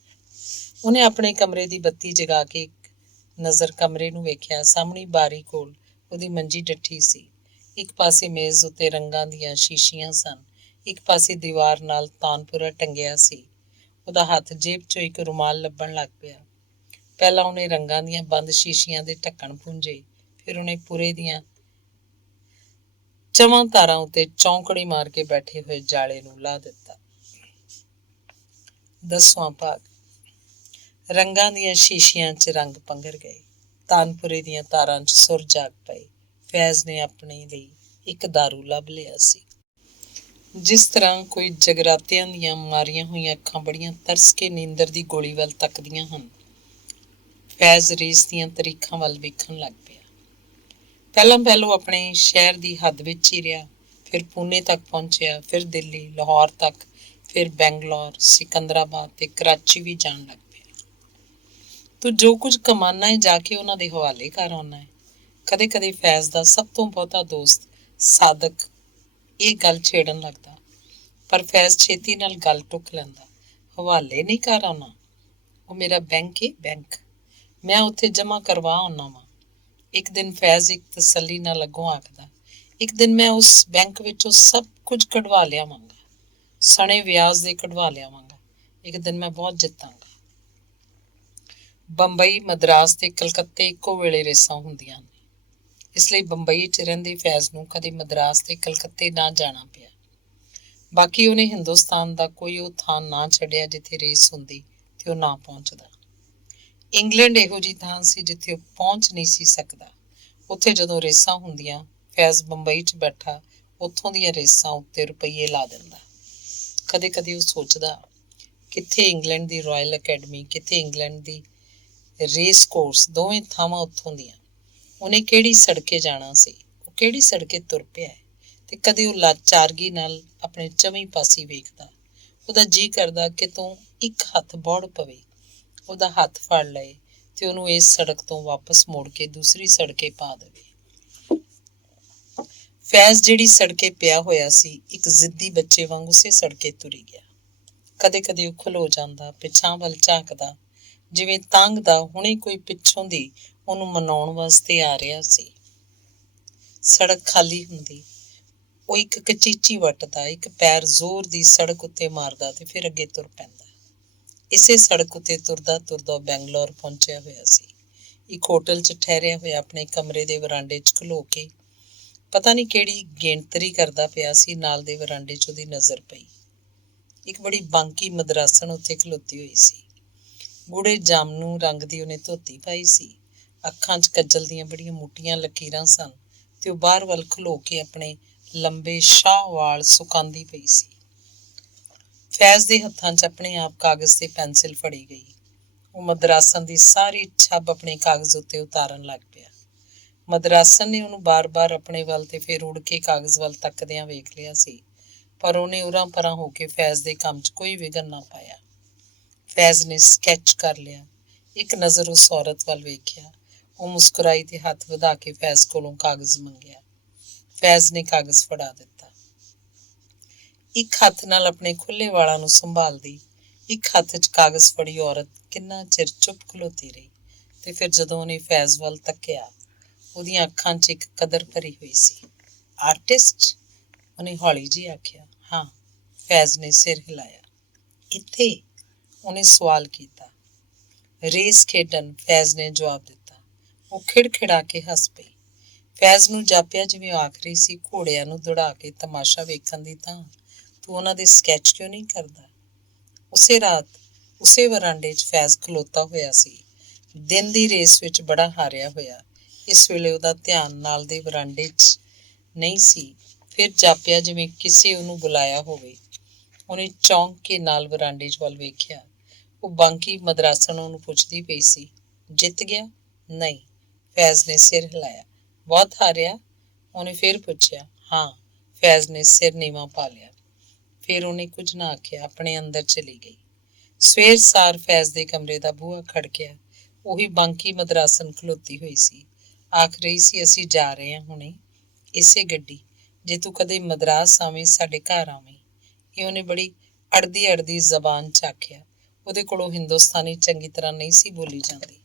ਉਹਨੇ ਆਪਣੇ ਕਮਰੇ ਦੀ ਬੱਤੀ ਜਗਾ ਕੇ ਇੱਕ ਨਜ਼ਰ ਕਮਰੇ ਨੂੰ ਵੇਖਿਆ। ਸਾਹਮਣੀ ਬਾਰੀ ਕੋਲ ਉਹਦੀ ਮੰਜੀ ਡੱਠੀ ਸੀ। ਇੱਕ ਪਾਸੇ ਮੇਜ਼ ਉੱਤੇ ਰੰਗਾਂ ਦੀਆਂ ਸ਼ੀਸ਼ੀਆਂ ਸਨ, ਇੱਕ ਪਾਸੇ ਦੀਵਾਰ ਨਾਲ ਤਾਨਪੁਰਾ ਟੰਗਿਆ ਸੀ। ਉਹਦਾ ਹੱਥ ਜੇਬ 'ਚੋਂ ਇੱਕ ਰੁਮਾਲ ਲੱਭਣ ਲੱਗ ਪਿਆ। ਪਹਿਲਾਂ ਉਹਨੇ ਰੰਗਾਂ ਦੀਆਂ ਬੰਦ ਸ਼ੀਸ਼ੀਆਂ ਦੇ ਢੱਕਣ ਪੂੰਝੇ, ਫਿਰ ਉਹਨੇ ਪੁਰੇ ਦੀਆਂ ਚਵਾਂ ਤਾਰਾਂ ਉੱਤੇ ਚੌਂਕੜੀ ਮਾਰ ਕੇ ਬੈਠੇ ਹੋਏ ਜਾਲੇ ਨੂੰ ਲਾ ਦਿੱਤਾ। 10ਵਾਂ ਭਾਗ। ਰੰਗਾਂ ਦੀਆਂ ਸ਼ੀਸ਼ੀਆਂ 'ਚ ਰੰਗ ਪੰਘਰ ਗਏ। ਤਾਨਪੁਰੇ ਦੀਆਂ ਤਾਰਾਂ 'ਚ ਸੁਰ ਜਾਗ ਪਏ। ਫੈਜ਼ ਨੇ ਆਪਣੇ ਲਈ ਇੱਕ ਦਾਰੂ ਲੱਭ ਲਿਆ ਸੀ। ਜਿਸ ਤਰ੍ਹਾਂ ਕੋਈ ਜਗਰਾਤਿਆਂ ਦੀਆਂ ਮਾਰੀਆਂ ਹੋਈਆਂ ਅੱਖਾਂ ਬੜੀਆਂ ਤਰਸ ਕੇ ਨੀਂਦਰ ਦੀ ਗੋਲੀ ਵੱਲ ਤੱਕਦੀਆਂ ਹਨ, ਫੈਜ਼ ਰੇਸ ਦੀਆਂ ਤਰੀਖਾਂ ਵੱਲ ਵੇਖਣ ਲੱਗ ਪਿਆ। ਪਹਿਲਾਂ ਉਹ ਆਪਣੇ ਸ਼ਹਿਰ ਦੀ ਹੱਦ ਵਿੱਚ ਹੀ ਰਿਹਾ, ਫਿਰ ਪੂਨੇ ਤੱਕ ਪਹੁੰਚਿਆ, ਫਿਰ ਦਿੱਲੀ, ਲਾਹੌਰ ਤੱਕ, ਫਿਰ ਬੈਂਗਲੌਰ, ਸਿਕੰਦਰਾਬਾਦ ਤੇ ਕਰਾਚੀ ਵੀ ਜਾਣ ਲੱਗ ਪਿਆ। ਤੂੰ ਜੋ ਕੁਝ ਕਮਾਨਾ ਹੈ ਜਾ ਕੇ ਉਹਨਾਂ ਦੇ ਹਵਾਲੇ ਕਰ ਆਉਣਾ ਹੈ। ਕਦੇ ਕਦੇ ਫੈਜ਼ ਦਾ ਸਭ ਤੋਂ ਬਹੁਤਾ ਦੋਸਤ ਸਾਦਕ ਇਹ ਗੱਲ ਛੇੜਨ ਲੱਗਦਾ, ਪਰ ਫੈਜ਼ ਛੇਤੀ ਨਾਲ ਗੱਲ ਟੁੱਕ ਲੈਂਦਾ। ਹਵਾਲੇ ਨਹੀਂ ਕਰ ਆਉਣਾ, ਉਹ ਮੇਰਾ ਬੈਂਕ ਹੈ, ਬੈਂਕ। ਮੈਂ ਉੱਥੇ ਜਮ੍ਹਾਂ ਕਰਵਾ ਆਉਣਾ ਵਾਂ। ਇੱਕ ਦਿਨ ਫੈਜ਼ ਇੱਕ ਤਸੱਲੀ ਨਾਲ ਅੱਗੋਂ ਆਖਦਾ, ਇੱਕ ਦਿਨ ਮੈਂ ਉਸ ਬੈਂਕ ਵਿੱਚੋਂ ਸਭ ਕੁਝ ਕਢਵਾ ਲਿਆਵਾਂਗਾ, ਸਣੇ ਵਿਆਜ਼ ਦੇ ਕਢਵਾ ਲਿਆਵਾਂਗਾ। ਇੱਕ ਦਿਨ ਮੈਂ ਬਹੁਤ ਜਿੱਤਾਂਗਾ। ਬੰਬਈ, ਮਦਰਾਸ ਤੇ ਕਲਕੱਤੇ ਇੱਕੋ ਵੇਲੇ ਰੇਸਾਂ ਹੁੰਦੀਆਂ ਨੇ, ਇਸ ਲਈ ਬੰਬਈ 'ਚ ਰਹਿੰਦੇ ਫੈਜ਼ ਨੂੰ ਕਦੇ ਮਦਰਾਸ ਤੇ ਕਲਕੱਤੇ ਨਾ ਜਾਣਾ ਪਿਆ। ਬਾਕੀ ਉਹਨੇ ਹਿੰਦੁਸਤਾਨ ਦਾ ਕੋਈ ਉਹ ਥਾਂ ਨਾ ਛੱਡਿਆ ਜਿੱਥੇ ਰੇਸ ਹੁੰਦੀ ਤੇ ਉਹ ਨਾ ਪਹੁੰਚਦਾ। ਇੰਗਲੈਂਡ ਇਹੋ ਜਿਹੀ ਥਾਂ ਸੀ ਜਿੱਥੇ ਉਹ ਪਹੁੰਚ ਨਹੀਂ ਸੀ ਸਕਦਾ। ਉੱਥੇ ਜਦੋਂ ਰੇਸਾਂ ਹੁੰਦੀਆਂ, ਫੈਜ਼ ਬੰਬਈ 'ਚ ਬੈਠਾ ਉੱਥੋਂ ਦੀਆਂ ਰੇਸਾਂ ਉੱਤੇ ਰੁਪਈਏ ਲਾ ਦਿੰਦਾ। ਕਦੇ ਕਦੇ ਉਹ ਸੋਚਦਾ, ਕਿੱਥੇ ਇੰਗਲੈਂਡ ਦੀ ਰਾਇਲ ਅਕੈਡਮੀ, ਕਿੱਥੇ ਇੰਗਲੈਂਡ ਦੀ ਰੇਸ ਕੋਰਸ, ਦੋਵੇਂ ਥਾਵਾਂ ਉੱਥੋਂ ਦੀਆਂ। ਉਹਨੇ ਕਿਹੜੀ ਸੜਕੇ ਜਾਣਾ ਸੀ, ਉਹ ਕਿਹੜੀ ਸੜਕੇ ਤੁਰ ਪਿਆ ਹੈ। ਤੇ ਕਦੇ ਉਹ ਲਾਚਾਰਗੀ ਨਾਲ ਆਪਣੇ ਚੌਵੀਂ ਪਾਸੇ ਵੇਖਦਾ। ਉਹਦਾ ਜੀਅ ਕਰਦਾ ਕਿ ਤੂੰ ਇੱਕ ਹੱਥ ਬੌੜ ਪਵੇ, ਉਹਦਾ ਹੱਥ ਫੜ ਲਏ ਤੇ ਉਹਨੂੰ ਇਸ ਸੜਕ ਤੋਂ ਵਾਪਸ ਮੋੜ ਕੇ ਦੂਸਰੀ ਸੜਕੇ ਪਾ ਦੇਵੇ। ਫੈਜ਼ ਜਿਹੜੀ ਸੜਕੇ ਪਿਆ ਹੋਇਆ ਸੀ, ਇੱਕ ਜ਼ਿੱਦੀ ਬੱਚੇ ਵਾਂਗ ਉਸੇ ਸੜਕੇ ਤੁਰੀ ਗਿਆ। ਕਦੇ ਕਦੇ ਉਹ ਖਲੋ ਜਾਂਦਾ, ਪਿਛਾਂਹ ਵੱਲ ਝਾਕਦਾ, ਜਿਵੇਂ ਤੰਗਦਾ ਹੁਣੇ ਕੋਈ ਪਿੱਛੋਂ ਦੀ ਉਹਨੂੰ ਮਨਾਉਣ ਵਾਸਤੇ ਆ ਰਿਹਾ ਸੀ। ਸੜਕ ਖਾਲੀ ਹੁੰਦੀ, ਉਹ ਇੱਕ ਕਚੀਚੀ ਵੱਟਦਾ, ਇੱਕ ਪੈਰ ਜ਼ੋਰ ਦੀ ਸੜਕ ਉੱਤੇ ਮਾਰਦਾ ਤੇ ਫਿਰ ਅੱਗੇ ਤੁਰ ਪੈਂਦਾ। ਇਸੇ ਸੜਕ ਉੱਤੇ ਤੁਰਦਾ ਤੁਰਦਾ ਬੈਂਗਲੌਰ ਪਹੁੰਚਿਆ ਹੋਇਆ ਸੀ। ਇੱਕ ਹੋਟਲ 'ਚ ਠਹਿਰਿਆ ਹੋਇਆ ਆਪਣੇ ਕਮਰੇ ਦੇ ਵਰਾਂਡੇ 'ਚ ਖਲੋ ਕੇ ਪਤਾ ਨਹੀਂ ਕਿਹੜੀ ਗੇਂਤਰੀ ਕਰਦਾ ਪਿਆ ਸੀ। ਨਾਲ ਦੇ ਵਰਾਂਡੇ 'ਚ ਉਹਦੀ ਨਜ਼ਰ ਪਈ। ਇੱਕ ਬੜੀ ਬਾਂਕੀ ਮਦਰਾਸਣ ਉੱਥੇ ਖਲੋਤੀ ਹੋਈ ਸੀ। ਗੂੜੇ ਜਾਮਨੂ ਰੰਗ ਦੀ ਉਹਨੇ ਧੋਤੀ ਪਾਈ ਸੀ। ਅੱਖਾਂ 'ਚ ਕੱਜਲ ਦੀਆਂ ਬੜੀਆਂ ਮੋਟੀਆਂ ਲਕੀਰਾਂ ਸਨ ਤੇ ਉਹ ਬਾਹਰ ਵੱਲ ਖਲੋ ਕੇ ਆਪਣੇ ਲੰਬੇ ਸ਼ਾਹ ਵਾਲ ਸੁਕਾਉਂਦੀ ਪਈ ਸੀ। ਫੈਜ਼ ਦੇ ਹੱਥਾਂ 'ਚ ਆਪਣੇ ਆਪ ਕਾਗਜ਼ ਤੇ ਪੈਨਸਿਲ ਫੜੀ ਗਈ। ਉਹ ਮਦਰਾਸਣ ਦੀ ਸਾਰੀ ਛੱਬ ਆਪਣੇ ਕਾਗਜ਼ ਉੱਤੇ ਉਤਾਰਨ ਲੱਗ ਪਿਆ। ਮਦਰਾਸਣ ਨੇ ਉਹਨੂੰ ਬਾਰ-ਬਾਰ ਆਪਣੇ ਵੱਲ ਤੇ ਫਿਰ ਉੜ ਕੇ ਕਾਗਜ਼ ਵੱਲ ਤੱਕਦਿਆਂ ਵੇਖ ਲਿਆ ਸੀ, ਪਰ ਉਹਨੇ ਉਰਾਂ ਪਰਾਂ ਹੋ ਕੇ ਫੈਜ਼ ਦੇ ਕੰਮ 'ਚ ਕੋਈ ਵਿਘਨ ਨਾ ਪਾਇਆ। ਫੈਜ਼ ਨੇ ਸਕੈਚ ਕਰ ਲਿਆ। ਇੱਕ ਨਜ਼ਰ ਉਸ ਔਰਤ ਵੱਲ ਵੇਖਿਆ। ਉਹ ਮੁਸਕਰਾਈ ਤੇ ਹੱਥ ਵਧਾ ਕੇ ਫੈਜ਼ ਕੋਲੋਂ ਕਾਗਜ਼ ਮੰਗਿਆ। ਫੈਜ਼ ਨੇ ਕਾਗਜ਼ ਫੜਾ ਦਿੱਤਾ। ਇੱਕ ਹੱਥ ਨਾਲ ਆਪਣੇ ਖੁੱਲ੍ਹੇ ਵਾਲਾਂ ਨੂੰ ਸੰਭਾਲਦੀ, ਇੱਕ ਹੱਥ 'ਚ ਕਾਗਜ਼ ਫੜੀ ਔਰਤ ਕਿੰਨਾ ਚਿਰ ਚੁੱਪ ਖਲੋਤੀ ਰਹੀ ਤੇ ਫਿਰ ਜਦੋਂ ਉਹਨੇ ਫੈਜ਼ ਵੱਲ ਤੱਕਿਆ, ਉਹਦੀਆਂ ਅੱਖਾਂ 'ਚ ਇੱਕ ਕਦਰ ਭਰੀ ਹੋਈ ਸੀ। ਆਰਟਿਸਟ, ਉਹਨੇ ਹੌਲੀ ਜਿਹੀ ਆਖਿਆ। ਹਾਂ, ਫੈਜ਼ ਨੇ ਸਿਰ ਹਿਲਾਇਆ। ਇੱਥੇ, ਉਹਨੇ ਸਵਾਲ ਕੀਤਾ। ਰੇਸ ਖੇਡਣ, ਫੈਜ਼ ਨੇ ਜਵਾਬ ਦਿੱਤਾ। ਉਹ ਖਿੜਖਿੜਾ ਕੇ ਹੱਸ ਪਈ। ਫੈਜ਼ ਨੂੰ ਜਾਪਿਆ ਜਿਵੇਂ ਉਹ ਆਖ ਰਹੀ ਸੀ, ਘੋੜਿਆਂ ਨੂੰ ਦੌੜਾ ਕੇ ਤਮਾਸ਼ਾ ਵੇਖਣ ਦੀ ਥਾਂ ਤੂੰ ਉਹਨਾਂ ਦੇ ਸਕੈਚ ਕਿਉਂ ਨਹੀਂ ਕਰਦਾ? ਉਸੇ ਰਾਤ ਉਸੇ ਵਰਾਂਡੇ 'ਚ ਫੈਜ਼ ਖਲੋਤਾ ਹੋਇਆ ਸੀ, ਦਿਨ ਦੀ ਰੇਸ ਵਿੱਚ ਬੜਾ ਹਾਰਿਆ ਹੋਇਆ। ਇਸ ਵੇਲੇ ਉਹਦਾ ਧਿਆਨ ਨਾਲ ਦੇ ਵਰਾਂਡੇ 'ਚ ਨਹੀਂ ਸੀ। ਫਿਰ ਜਾਪਿਆ ਜਿਵੇਂ ਕਿਸੇ ਉਹਨੂੰ ਬੁਲਾਇਆ ਹੋਵੇ। ਉਹਨੇ ਚੌਂਕ ਕੇ ਨਾਲ ਵਰਾਂਡੇ 'ਚ ਵੱਲ ਵੇਖਿਆ। ਉਹ ਬਾਂਕੀ ਮਦਰਾਸਣ ਉਹਨੂੰ ਪੁੱਛਦੀ ਪਈ ਸੀ, ਜਿੱਤ ਗਿਆ? ਨਹੀਂ। ਫੈਜ਼ ਨੇ ਸਿਰ ਹਿਲਾਇਆ। ਬਹੁਤ ਹਾਰਿਆ? ਉਹਨੇ ਫਿਰ ਪੁੱਛਿਆ। ਹਾਂ। ਫੈਜ਼ ਨੇ ਸਿਰ ਨੀਵਾਂ ਪਾ ਲਿਆ। ਫਿਰ ਉਹਨੇ ਕੁਝ ਨਾ ਆਖਿਆ, ਆਪਣੇ ਅੰਦਰ ਚਲੀ ਗਈ। ਸਵੇਰ ਸਾਰ ਫੈਜ਼ ਦੇ ਕਮਰੇ ਦਾ ਬੂਹਾ ਖੜਕਿਆ। ਉਹੀ ਬਾਂਕੀ ਮਦਰਾਸਣ ਖਲੋਤੀ ਹੋਈ ਸੀ। ਆਖ ਰਹੀ ਸੀ, ਅਸੀਂ ਜਾ ਰਹੇ ਹਾਂ ਹੁਣੇ, ਇਸੇ ਗੱਡੀ। ਜੇ ਤੂੰ ਕਦੇ ਮਦਰਾਸ ਆਵੇਂ, ਸਾਡੇ ਘਰ ਆਵੇਂ। ਇਹ ਉਹਨੇ ਬੜੀ ਅੜਦੀ ਜ਼ਬਾਨ 'ਚ ਆਖਿਆ। ਉਹਦੇ ਕੋਲੋਂ ਹਿੰਦੁਸਤਾਨੀ ਚੰਗੀ ਤਰ੍ਹਾਂ ਨਹੀਂ ਸੀ ਬੋਲੀ ਜਾਂਦੀ।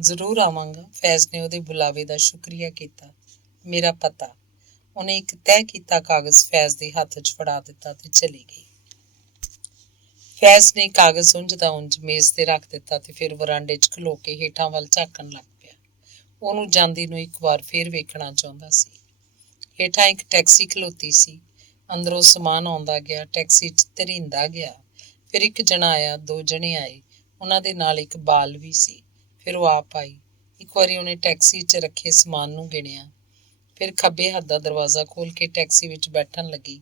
ਜ਼ਰੂਰ ਆਵਾਂਗਾ। ਫੈਜ਼ ਨੇ ਉਹਦੇ ਬੁਲਾਵੇ ਦਾ ਸ਼ੁਕਰੀਆ ਕੀਤਾ। ਮੇਰਾ ਪਤਾ। ਉਹਨੇ ਇੱਕ ਤੈਅ ਕੀਤਾ ਕਾਗਜ਼ ਫੈਜ਼ ਦੇ ਹੱਥ 'ਚ ਫੜਾ ਦਿੱਤਾ ਤੇ ਚਲੀ ਗਈ। ਫੈਜ਼ ਨੇ ਕਾਗਜ਼ ਉਂਝ ਦਾ ਉਂਝ ਮੇਜ਼ ਤੇ ਰੱਖ ਦਿੱਤਾ ਤੇ ਫਿਰ ਵਰਾਂਡੇ 'ਚ ਖਲੋ ਕੇ ਹੇਠਾਂ ਵੱਲ ਝਾਕਣ ਲੱਗ ਪਿਆ। ਉਹਨੂੰ ਜਾਂਦੀ ਨੂੰ ਇੱਕ ਵਾਰ ਫੇਰ ਵੇਖਣਾ ਚਾਹੁੰਦਾ ਸੀ। ਹੇਠਾਂ ਇੱਕ ਟੈਕਸੀ ਖਲੋਤੀ ਸੀ। ਅੰਦਰੋਂ ਸਮਾਨ ਆਉਂਦਾ ਗਿਆ, ਟੈਕਸੀ 'ਚ ਧਰੀਂਦਾ ਗਿਆ। ਫਿਰ ਇੱਕ ਜਣਾ ਆਇਆ, ਦੋ ਜਣੇ ਆਏ। ਉਹਨਾਂ ਦੇ ਨਾਲ ਇੱਕ ਬਾਲ ਵੀ ਸੀ। ਫਿਰ ਉਹ ਆਪ ਆਈ। ਇੱਕ ਵਾਰੀ ਉਹਨੇ ਟੈਕਸੀ 'ਚ ਰੱਖੇ ਸਮਾਨ ਨੂੰ ਗਿਣਿਆ। ਫਿਰ ਖੱਬੇ ਹੱਥ ਦਾ ਦਰਵਾਜ਼ਾ ਖੋਲ੍ਹ ਕੇ ਟੈਕਸੀ ਵਿੱਚ ਬੈਠਣ ਲੱਗੀ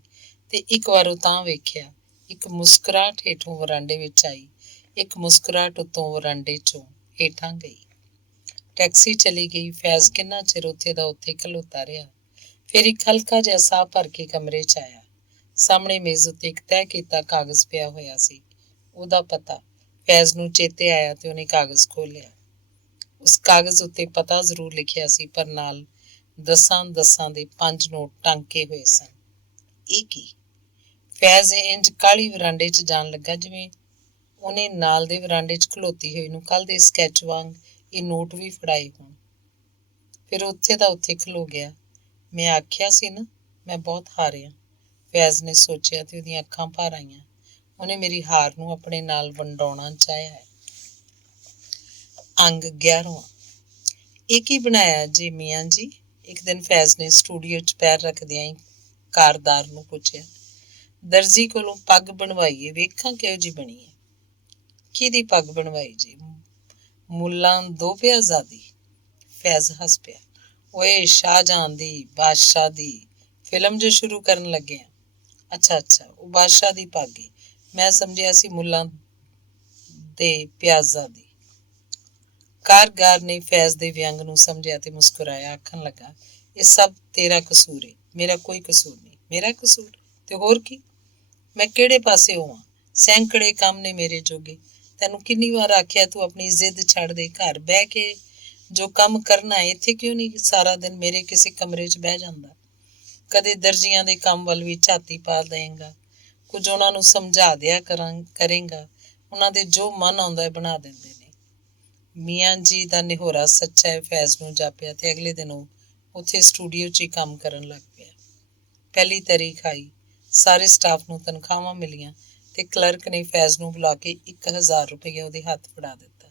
ਤੇ ਇੱਕ ਵਾਰ ਉਹ ਤਾਂ ਵੇਖਿਆ। ਇੱਕ ਮੁਸਕਰਾਹਟ ਹੇਠੋਂ ਵਰਾਂਡੇ ਵਿੱਚ ਆਈ। ਇੱਕ ਮੁਸਕਰਾਹਟ ਉੱਤੋਂ ਵਰਾਂਡੇ 'ਚੋਂ ਹੇਠਾਂ ਗਈ। ਟੈਕਸੀ ਚਲੀ ਗਈ। ਫੈਜ਼ ਕਿੰਨਾ ਚਿਰ ਉੱਥੇ ਦਾ ਉੱਥੇ ਖਲੋਤਾ ਰਿਹਾ। ਫਿਰ ਇੱਕ ਹਲਕਾ ਜਿਹਾ ਸਾਹ ਭਰ ਕੇ ਕਮਰੇ 'ਚ ਆਇਆ। ਸਾਹਮਣੇ ਮੇਜ਼ ਉੱਤੇ ਇੱਕ ਤੈਅ ਕੀਤਾ ਕਾਗਜ਼ ਪਿਆ ਹੋਇਆ ਸੀ। ਉਹਦਾ ਪਤਾ। ਫੈਜ਼ ਨੂੰ ਚੇਤੇ ਆਇਆ ਤੇ ਉਹਨੇ ਕਾਗਜ਼ ਖੋਲ੍ਹਿਆ। ਉਸ ਕਾਗਜ਼ ਉੱਤੇ ਪਤਾ ਜ਼ਰੂਰ ਲਿਖਿਆ ਸੀ, ਪਰ ਨਾਲ 10 ਦੇ 5 ਨੋਟ ਟੰਗੇ ਹੋਏ ਸਨ। ਇਹ ਕੀ? ਫੈਜ਼ ਇੰਜ ਕਾਹਲੀ ਵਰਾਂਡੇ 'ਚ ਜਾਣ ਲੱਗਾ ਜਿਵੇਂ ਉਹਨੇ ਨਾਲ ਦੇ ਵਰਾਂਡੇ 'ਚ ਖਲੋਤੀ ਹੋਈ ਨੂੰ ਕੱਲ੍ਹ ਦੇ ਸਕੈਚ ਵਾਂਗ ਇਹ ਨੋਟ ਵੀ ਫੜਾਏ ਹੋਣ। ਫਿਰ ਉੱਥੇ ਦਾ ਉੱਥੇ ਖਲੋ ਗਿਆ। ਮੈਂ ਆਖਿਆ ਸੀ ਨਾ, ਮੈਂ ਬਹੁਤ ਹਾਰਿਆ। ਫੈਜ਼ ਨੇ ਸੋਚਿਆ ਤੇ ਉਹਦੀਆਂ ਅੱਖਾਂ ਭਰ ਆਈਆਂ। ਉਹਨੇ ਮੇਰੀ ਹਾਰ ਨੂੰ ਆਪਣੇ ਨਾਲ ਵੰਡਾਉਣਾ ਚਾਹਿਆ ਹੈ। ਅੰਗ 11ਵਾਂ। ਇਹ ਕੀ ਬਣਾਇਆ ਜੀ ਮੀਆਂ ਜੀ? ਇੱਕ ਦਿਨ ਫੈਜ਼ ਨੇ ਸਟੂਡੀਓ 'ਚ ਪੈਰ ਰੱਖਦਿਆਂ ਹੀ ਕਾਰਦਾਰ ਨੂੰ ਪੁੱਛਿਆ। ਦਰਜੀ ਕੋਲੋਂ ਪੱਗ ਬਣਵਾਈਏ, ਵੇਖਾਂ ਕਿਹੋ ਜਿਹੀ ਬਣੀ ਹੈ। ਕਿਹਦੀ ਪੱਗ ਬਣਵਾਈ ਜੀ? ਮੁੱਲਾਂ ਦੋ ਪਿਆਜ਼ਾਦੀ। ਫੈਜ਼ ਹੱਸ ਪਿਆ। ਓਏ ਸ਼ਾਹਜਹਾਨ ਦੀ, ਬਾਦਸ਼ਾਹ ਦੀ। ਫਿਲਮ ਜੋ ਸ਼ੁਰੂ ਕਰਨ ਲੱਗੇ ਆ। ਅੱਛਾ, ਉਹ ਬਾਦਸ਼ਾਹ ਦੀ ਪੱਗ ਏ। ਮੈਂ ਸਮਝਿਆ ਸੀ ਮੁੱਲਾਂ ਦੇ ਪਿਆਜ਼ਾਂ ਦੀ। ਕਾਰਗਾਰ ਨੇ ਫੈਜ਼ ਦੇ ਵਿਅੰਗ ਨੂੰ ਸਮਝਿਆ ਤੇ ਮੁਸਕਰਾਇਆ। ਆਖਣ ਲੱਗਾ, ਇਹ ਸਭ ਤੇਰਾ ਕਸੂਰ ਏ, ਮੇਰਾ ਕੋਈ ਕਸੂਰ ਨਹੀਂ। ਮੇਰਾ ਕਸੂਰ? ਤੇ ਹੋਰ ਕੀ? ਮੈਂ ਕਿਹੜੇ ਪਾਸੇ ਹੋਵਾਂ? ਸੈਂਕੜੇ ਕੰਮ ਨੇ ਮੇਰੇ ਜੋਗੇ। ਤੈਨੂੰ ਕਿੰਨੀ ਵਾਰ ਆਖਿਆ ਤੂੰ ਆਪਣੀ ਜ਼ਿੱਦ ਛੱਡ ਦੇ, ਘਰ ਬਹਿ ਕੇ ਜੋ ਕੰਮ ਕਰਨਾ ਹੈ। ਇੱਥੇ ਕਿਉਂ ਨਹੀਂ ਸਾਰਾ ਦਿਨ ਮੇਰੇ ਕਿਸੇ ਕਮਰੇ 'ਚ ਬਹਿ ਜਾਂਦਾ? ਕਦੇ ਦਰਜੀਆਂ ਦੇ ਕੰਮ ਵੱਲ ਵੀ ਝਾਤੀ ਪਾ ਦੇਂਗਾ। ਕੁਝ ਉਹਨਾਂ ਨੂੰ ਸਮਝਾ ਦਿਆ ਕਰੇਂਗਾ। ਉਹਨਾਂ ਦੇ ਜੋ ਮਨ ਆਉਂਦਾ ਬਣਾ ਦਿੰਦੇ ਨੇ। ਮੀਆਂ ਜੀ ਦਾ ਨਿਹੋਰਾ ਸੱਚਾ ਹੈ, ਫੈਜ਼ ਨੂੰ ਜਾਪਿਆ ਤੇ ਅਗਲੇ ਦਿਨ ਉਹ ਉੱਥੇ ਸਟੂਡੀਓ 'ਚ ਹੀ ਕੰਮ ਕਰਨ ਲੱਗ ਪਿਆ। ਪਹਿਲੀ ਤਾਰੀਖ ਆਈ। ਸਾਰੇ ਸਟਾਫ ਨੂੰ ਤਨਖਾਹਾਂ ਮਿਲੀਆਂ ਤੇ ਕਲਰਕ ਨੇ ਫੈਜ਼ ਨੂੰ ਬੁਲਾ ਕੇ 1000 ਰੁਪਇਆ ਉਹਦੇ ਹੱਥ ਫੜਾ ਦਿੱਤਾ।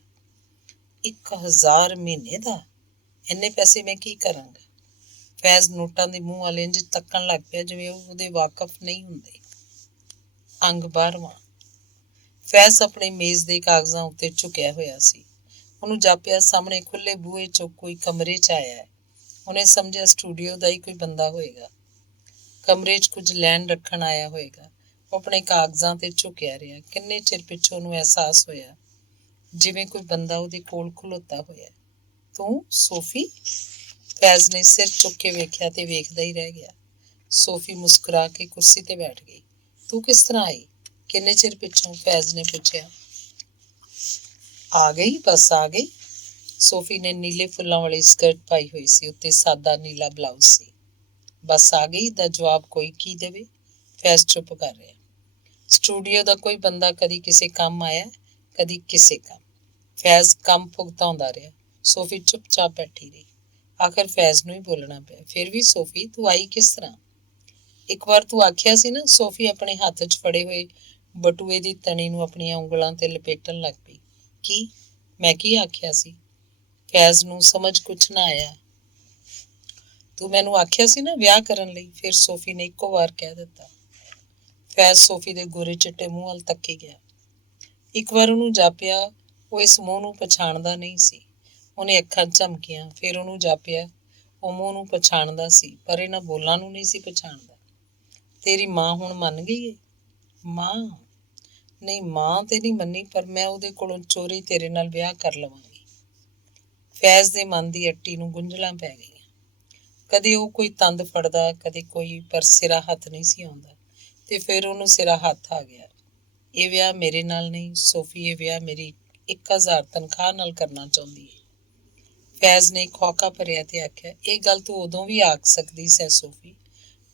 1000 ਮਹੀਨੇ ਦਾ? ਇੰਨੇ ਪੈਸੇ ਮੈਂ ਕੀ ਕਰਾਂਗਾ? ਫੈਜ਼ ਨੋਟਾਂ ਦੇ ਮੂੰਹ ਵਾਲੇ ਇੰਝ ਤੱਕਣ ਲੱਗ ਪਿਆ ਜਿਵੇਂ ਉਹ ਉਹਦੇ ਵਾਕਫ ਨਹੀਂ ਹੁੰਦੇ। ਅੰਗ 12ਵਾਂ। ਫੈਜ਼ ਆਪਣੇ ਮੇਜ਼ ਦੇ ਕਾਗਜ਼ਾਂ ਉੱਤੇ ਝੁਕਿਆ ਹੋਇਆ ਸੀ। ਉਹਨੂੰ ਜਾਪਿਆ ਸਾਹਮਣੇ ਖੁੱਲ੍ਹੇ ਬੂਹੇ 'ਚੋਂ ਕੋਈ ਕਮਰੇ 'ਚ ਆਇਆ ਹੈ। ਉਹਨੇ ਸਮਝਿਆ ਸਟੂਡੀਓ ਦਾ ਹੀ ਕੋਈ ਬੰਦਾ ਹੋਏਗਾ। ਕਮਰੇ 'ਚ ਕੁਝ ਲੈਣ ਰੱਖਣ ਆਇਆ ਹੋਏਗਾ। ਉਹ ਆਪਣੇ ਕਾਗਜ਼ਾਂ ਤੇ ਝੁਕਿਆ ਰਿਹਾ। ਕਿੰਨੇ ਚਿਰ ਪਿੱਛੋਂ ਉਹਨੂੰ ਅਹਿਸਾਸ ਹੋਇਆ ਜਿਵੇਂ ਕੋਈ ਬੰਦਾ ਉਹਦੇ ਕੋਲ ਖਲੋਤਾ ਹੋਇਆ। ਤੂੰ ਸੋਫੀ? ਫੈਜ਼ ਨੇ ਸਿਰ ਚੁੱਕ ਕੇ ਵੇਖਿਆ ਤੇ ਵੇਖਦਾ ਹੀ ਰਹਿ ਗਿਆ। ਸੋਫੀ ਮੁਸਕਰਾ ਕੇ ਕੁਰਸੀ ਤੇ ਬੈਠ ਗਈ। ਤੂੰ ਕਿਸ ਤਰ੍ਹਾਂ ਆਈ? ਕਿੰਨੇ ਚਿਰ ਪਿੱਛੋਂ? ਫੈਜ਼ ਨੇ ਪੁੱਛਿਆ। ਆ ਗਈ, ਬਸ ਆ ਗਈ। ਸੋਫੀ ਨੇ ਨੀਲੇ ਫੁੱਲਾਂ ਵਾਲੀ ਸਕਰਟ ਪਾਈ ਹੋਈ ਸੀ, ਉੱਤੇ ਸਾਦਾ ਨੀਲਾ ਬਲਾਊਜ਼ ਸੀ। ਬਸ ਆ ਗਈ ਦਾ ਜਵਾਬ ਕੋਈ ਕੀ ਦੇਵੇ? ਫੈਜ਼ ਚੁੱਪ ਕਰ ਰਿਹਾ। ਸਟੂਡੀਓ ਦਾ ਕੋਈ ਬੰਦਾ ਕਦੀ ਕਿਸੇ ਕੰਮ ਆਇਆ, ਕਦੀ ਕਿਸੇ ਕੰਮ। ਫੈਜ਼ ਕੰਮ ਭੁਗਤਾਉਂਦਾ ਰਿਹਾ। ਸੋਫੀ ਚੁੱਪਚਾਪ ਬੈਠੀ ਰਹੀ। ਆਖਰ ਫੈਜ਼ ਨੂੰ ਹੀ ਬੋਲਣਾ ਪਿਆ। ਫਿਰ ਵੀ ਸੋਫੀ, ਤੂੰ ਆਈ ਕਿਸ ਤਰ੍ਹਾਂ? ਇੱਕ ਵਾਰ ਤੂੰ ਆਖਿਆ ਸੀ ਨਾ। ਸੋਫੀ ਆਪਣੇ ਹੱਥ 'ਚ ਫੜੇ ਹੋਏ ਬਟੂਏ ਦੀ ਤਣੀ ਨੂੰ ਆਪਣੀਆਂ ਉਂਗਲਾਂ ਤੇ ਲਪੇਟਣ ਲੱਗ ਪਈ। ਕੀ? ਮੈਂ ਕੀ ਆਖਿਆ ਸੀ? ਫੈਜ਼ ਨੂੰ ਸਮਝ ਕੁਛ ਨਾ ਆਇਆ। ਤੂੰ ਮੈਨੂੰ ਆਖਿਆ ਸੀ ਨਾ ਵਿਆਹ ਕਰਨ ਲਈ। ਫਿਰ ਸੋਫੀ ਨੇ ਇੱਕੋ ਵਾਰ ਕਹਿ ਦਿੱਤਾ। ਫੈਜ਼ ਸੋਫੀ ਦੇ ਗੋਰੇ ਚਿੱਟੇ ਮੂੰਹ ਵੱਲ ਤੱਕੀ ਗਿਆ। ਇੱਕ ਵਾਰ ਉਹਨੂੰ ਜਾਪਿਆ ਉਹ ਇਸ ਮੂੰਹ ਨੂੰ ਪਛਾਣਦਾ ਨਹੀਂ ਸੀ। ਉਹਨੇ ਅੱਖਾਂ ਝਮਕੀਆਂ, ਫਿਰ ਉਹਨੂੰ ਜਾਪਿਆ ਉਹ ਮੂੰਹ ਨੂੰ ਪਛਾਣਦਾ ਸੀ, ਪਰ ਇਹਨਾਂ ਬੋਲਾਂ ਨੂੰ ਨਹੀਂ ਸੀ ਪਛਾਣਦਾ। ਤੇਰੀ ਮਾਂ ਹੁਣ ਮੰਨ ਗਈ ਏ? ਮਾਂ? ਨਹੀਂ, ਮਾਂ ਤੇ ਨਹੀਂ ਮੰਨੀ, ਪਰ ਮੈਂ ਉਹਦੇ ਕੋਲੋਂ ਚੋਰੀ ਤੇਰੇ ਨਾਲ ਵਿਆਹ ਕਰ ਲਵਾਂਗੀ। ਫੈਜ਼ ਦੇ ਮਨ ਦੀ ਅੱਟੀ ਨੂੰ ਗੁੰਝਲਾਂ ਪੈ ਗਈਆਂ। ਕਦੇ ਉਹ ਕੋਈ ਤੰਦ ਫੜਦਾ, ਕਦੇ ਕੋਈ, ਪਰ ਸਿਰਾ ਹੱਥ ਨਹੀਂ ਸੀ ਆਉਂਦਾ। ਤੇ ਫਿਰ ਉਹਨੂੰ ਸਿਰਾ ਹੱਥ ਆ ਗਿਆ। ਇਹ ਵਿਆਹ ਮੇਰੇ ਨਾਲ ਨਹੀਂ ਸੋਫੀ, ਇਹ ਵਿਆਹ ਮੇਰੀ 1000 ਤਨਖਾਹ ਨਾਲ ਕਰਨਾ ਚਾਹੁੰਦੀ ਹੈ। ਫੈਜ਼ ਨੇ ਇੱਕ ਹੌਕਾ ਭਰਿਆ ਤੇ ਆਖਿਆ, ਇਹ ਗੱਲ ਤੂੰ ਉਦੋਂ ਵੀ ਆਖ ਸਕਦੀ ਸੈ ਸੋਫੀ,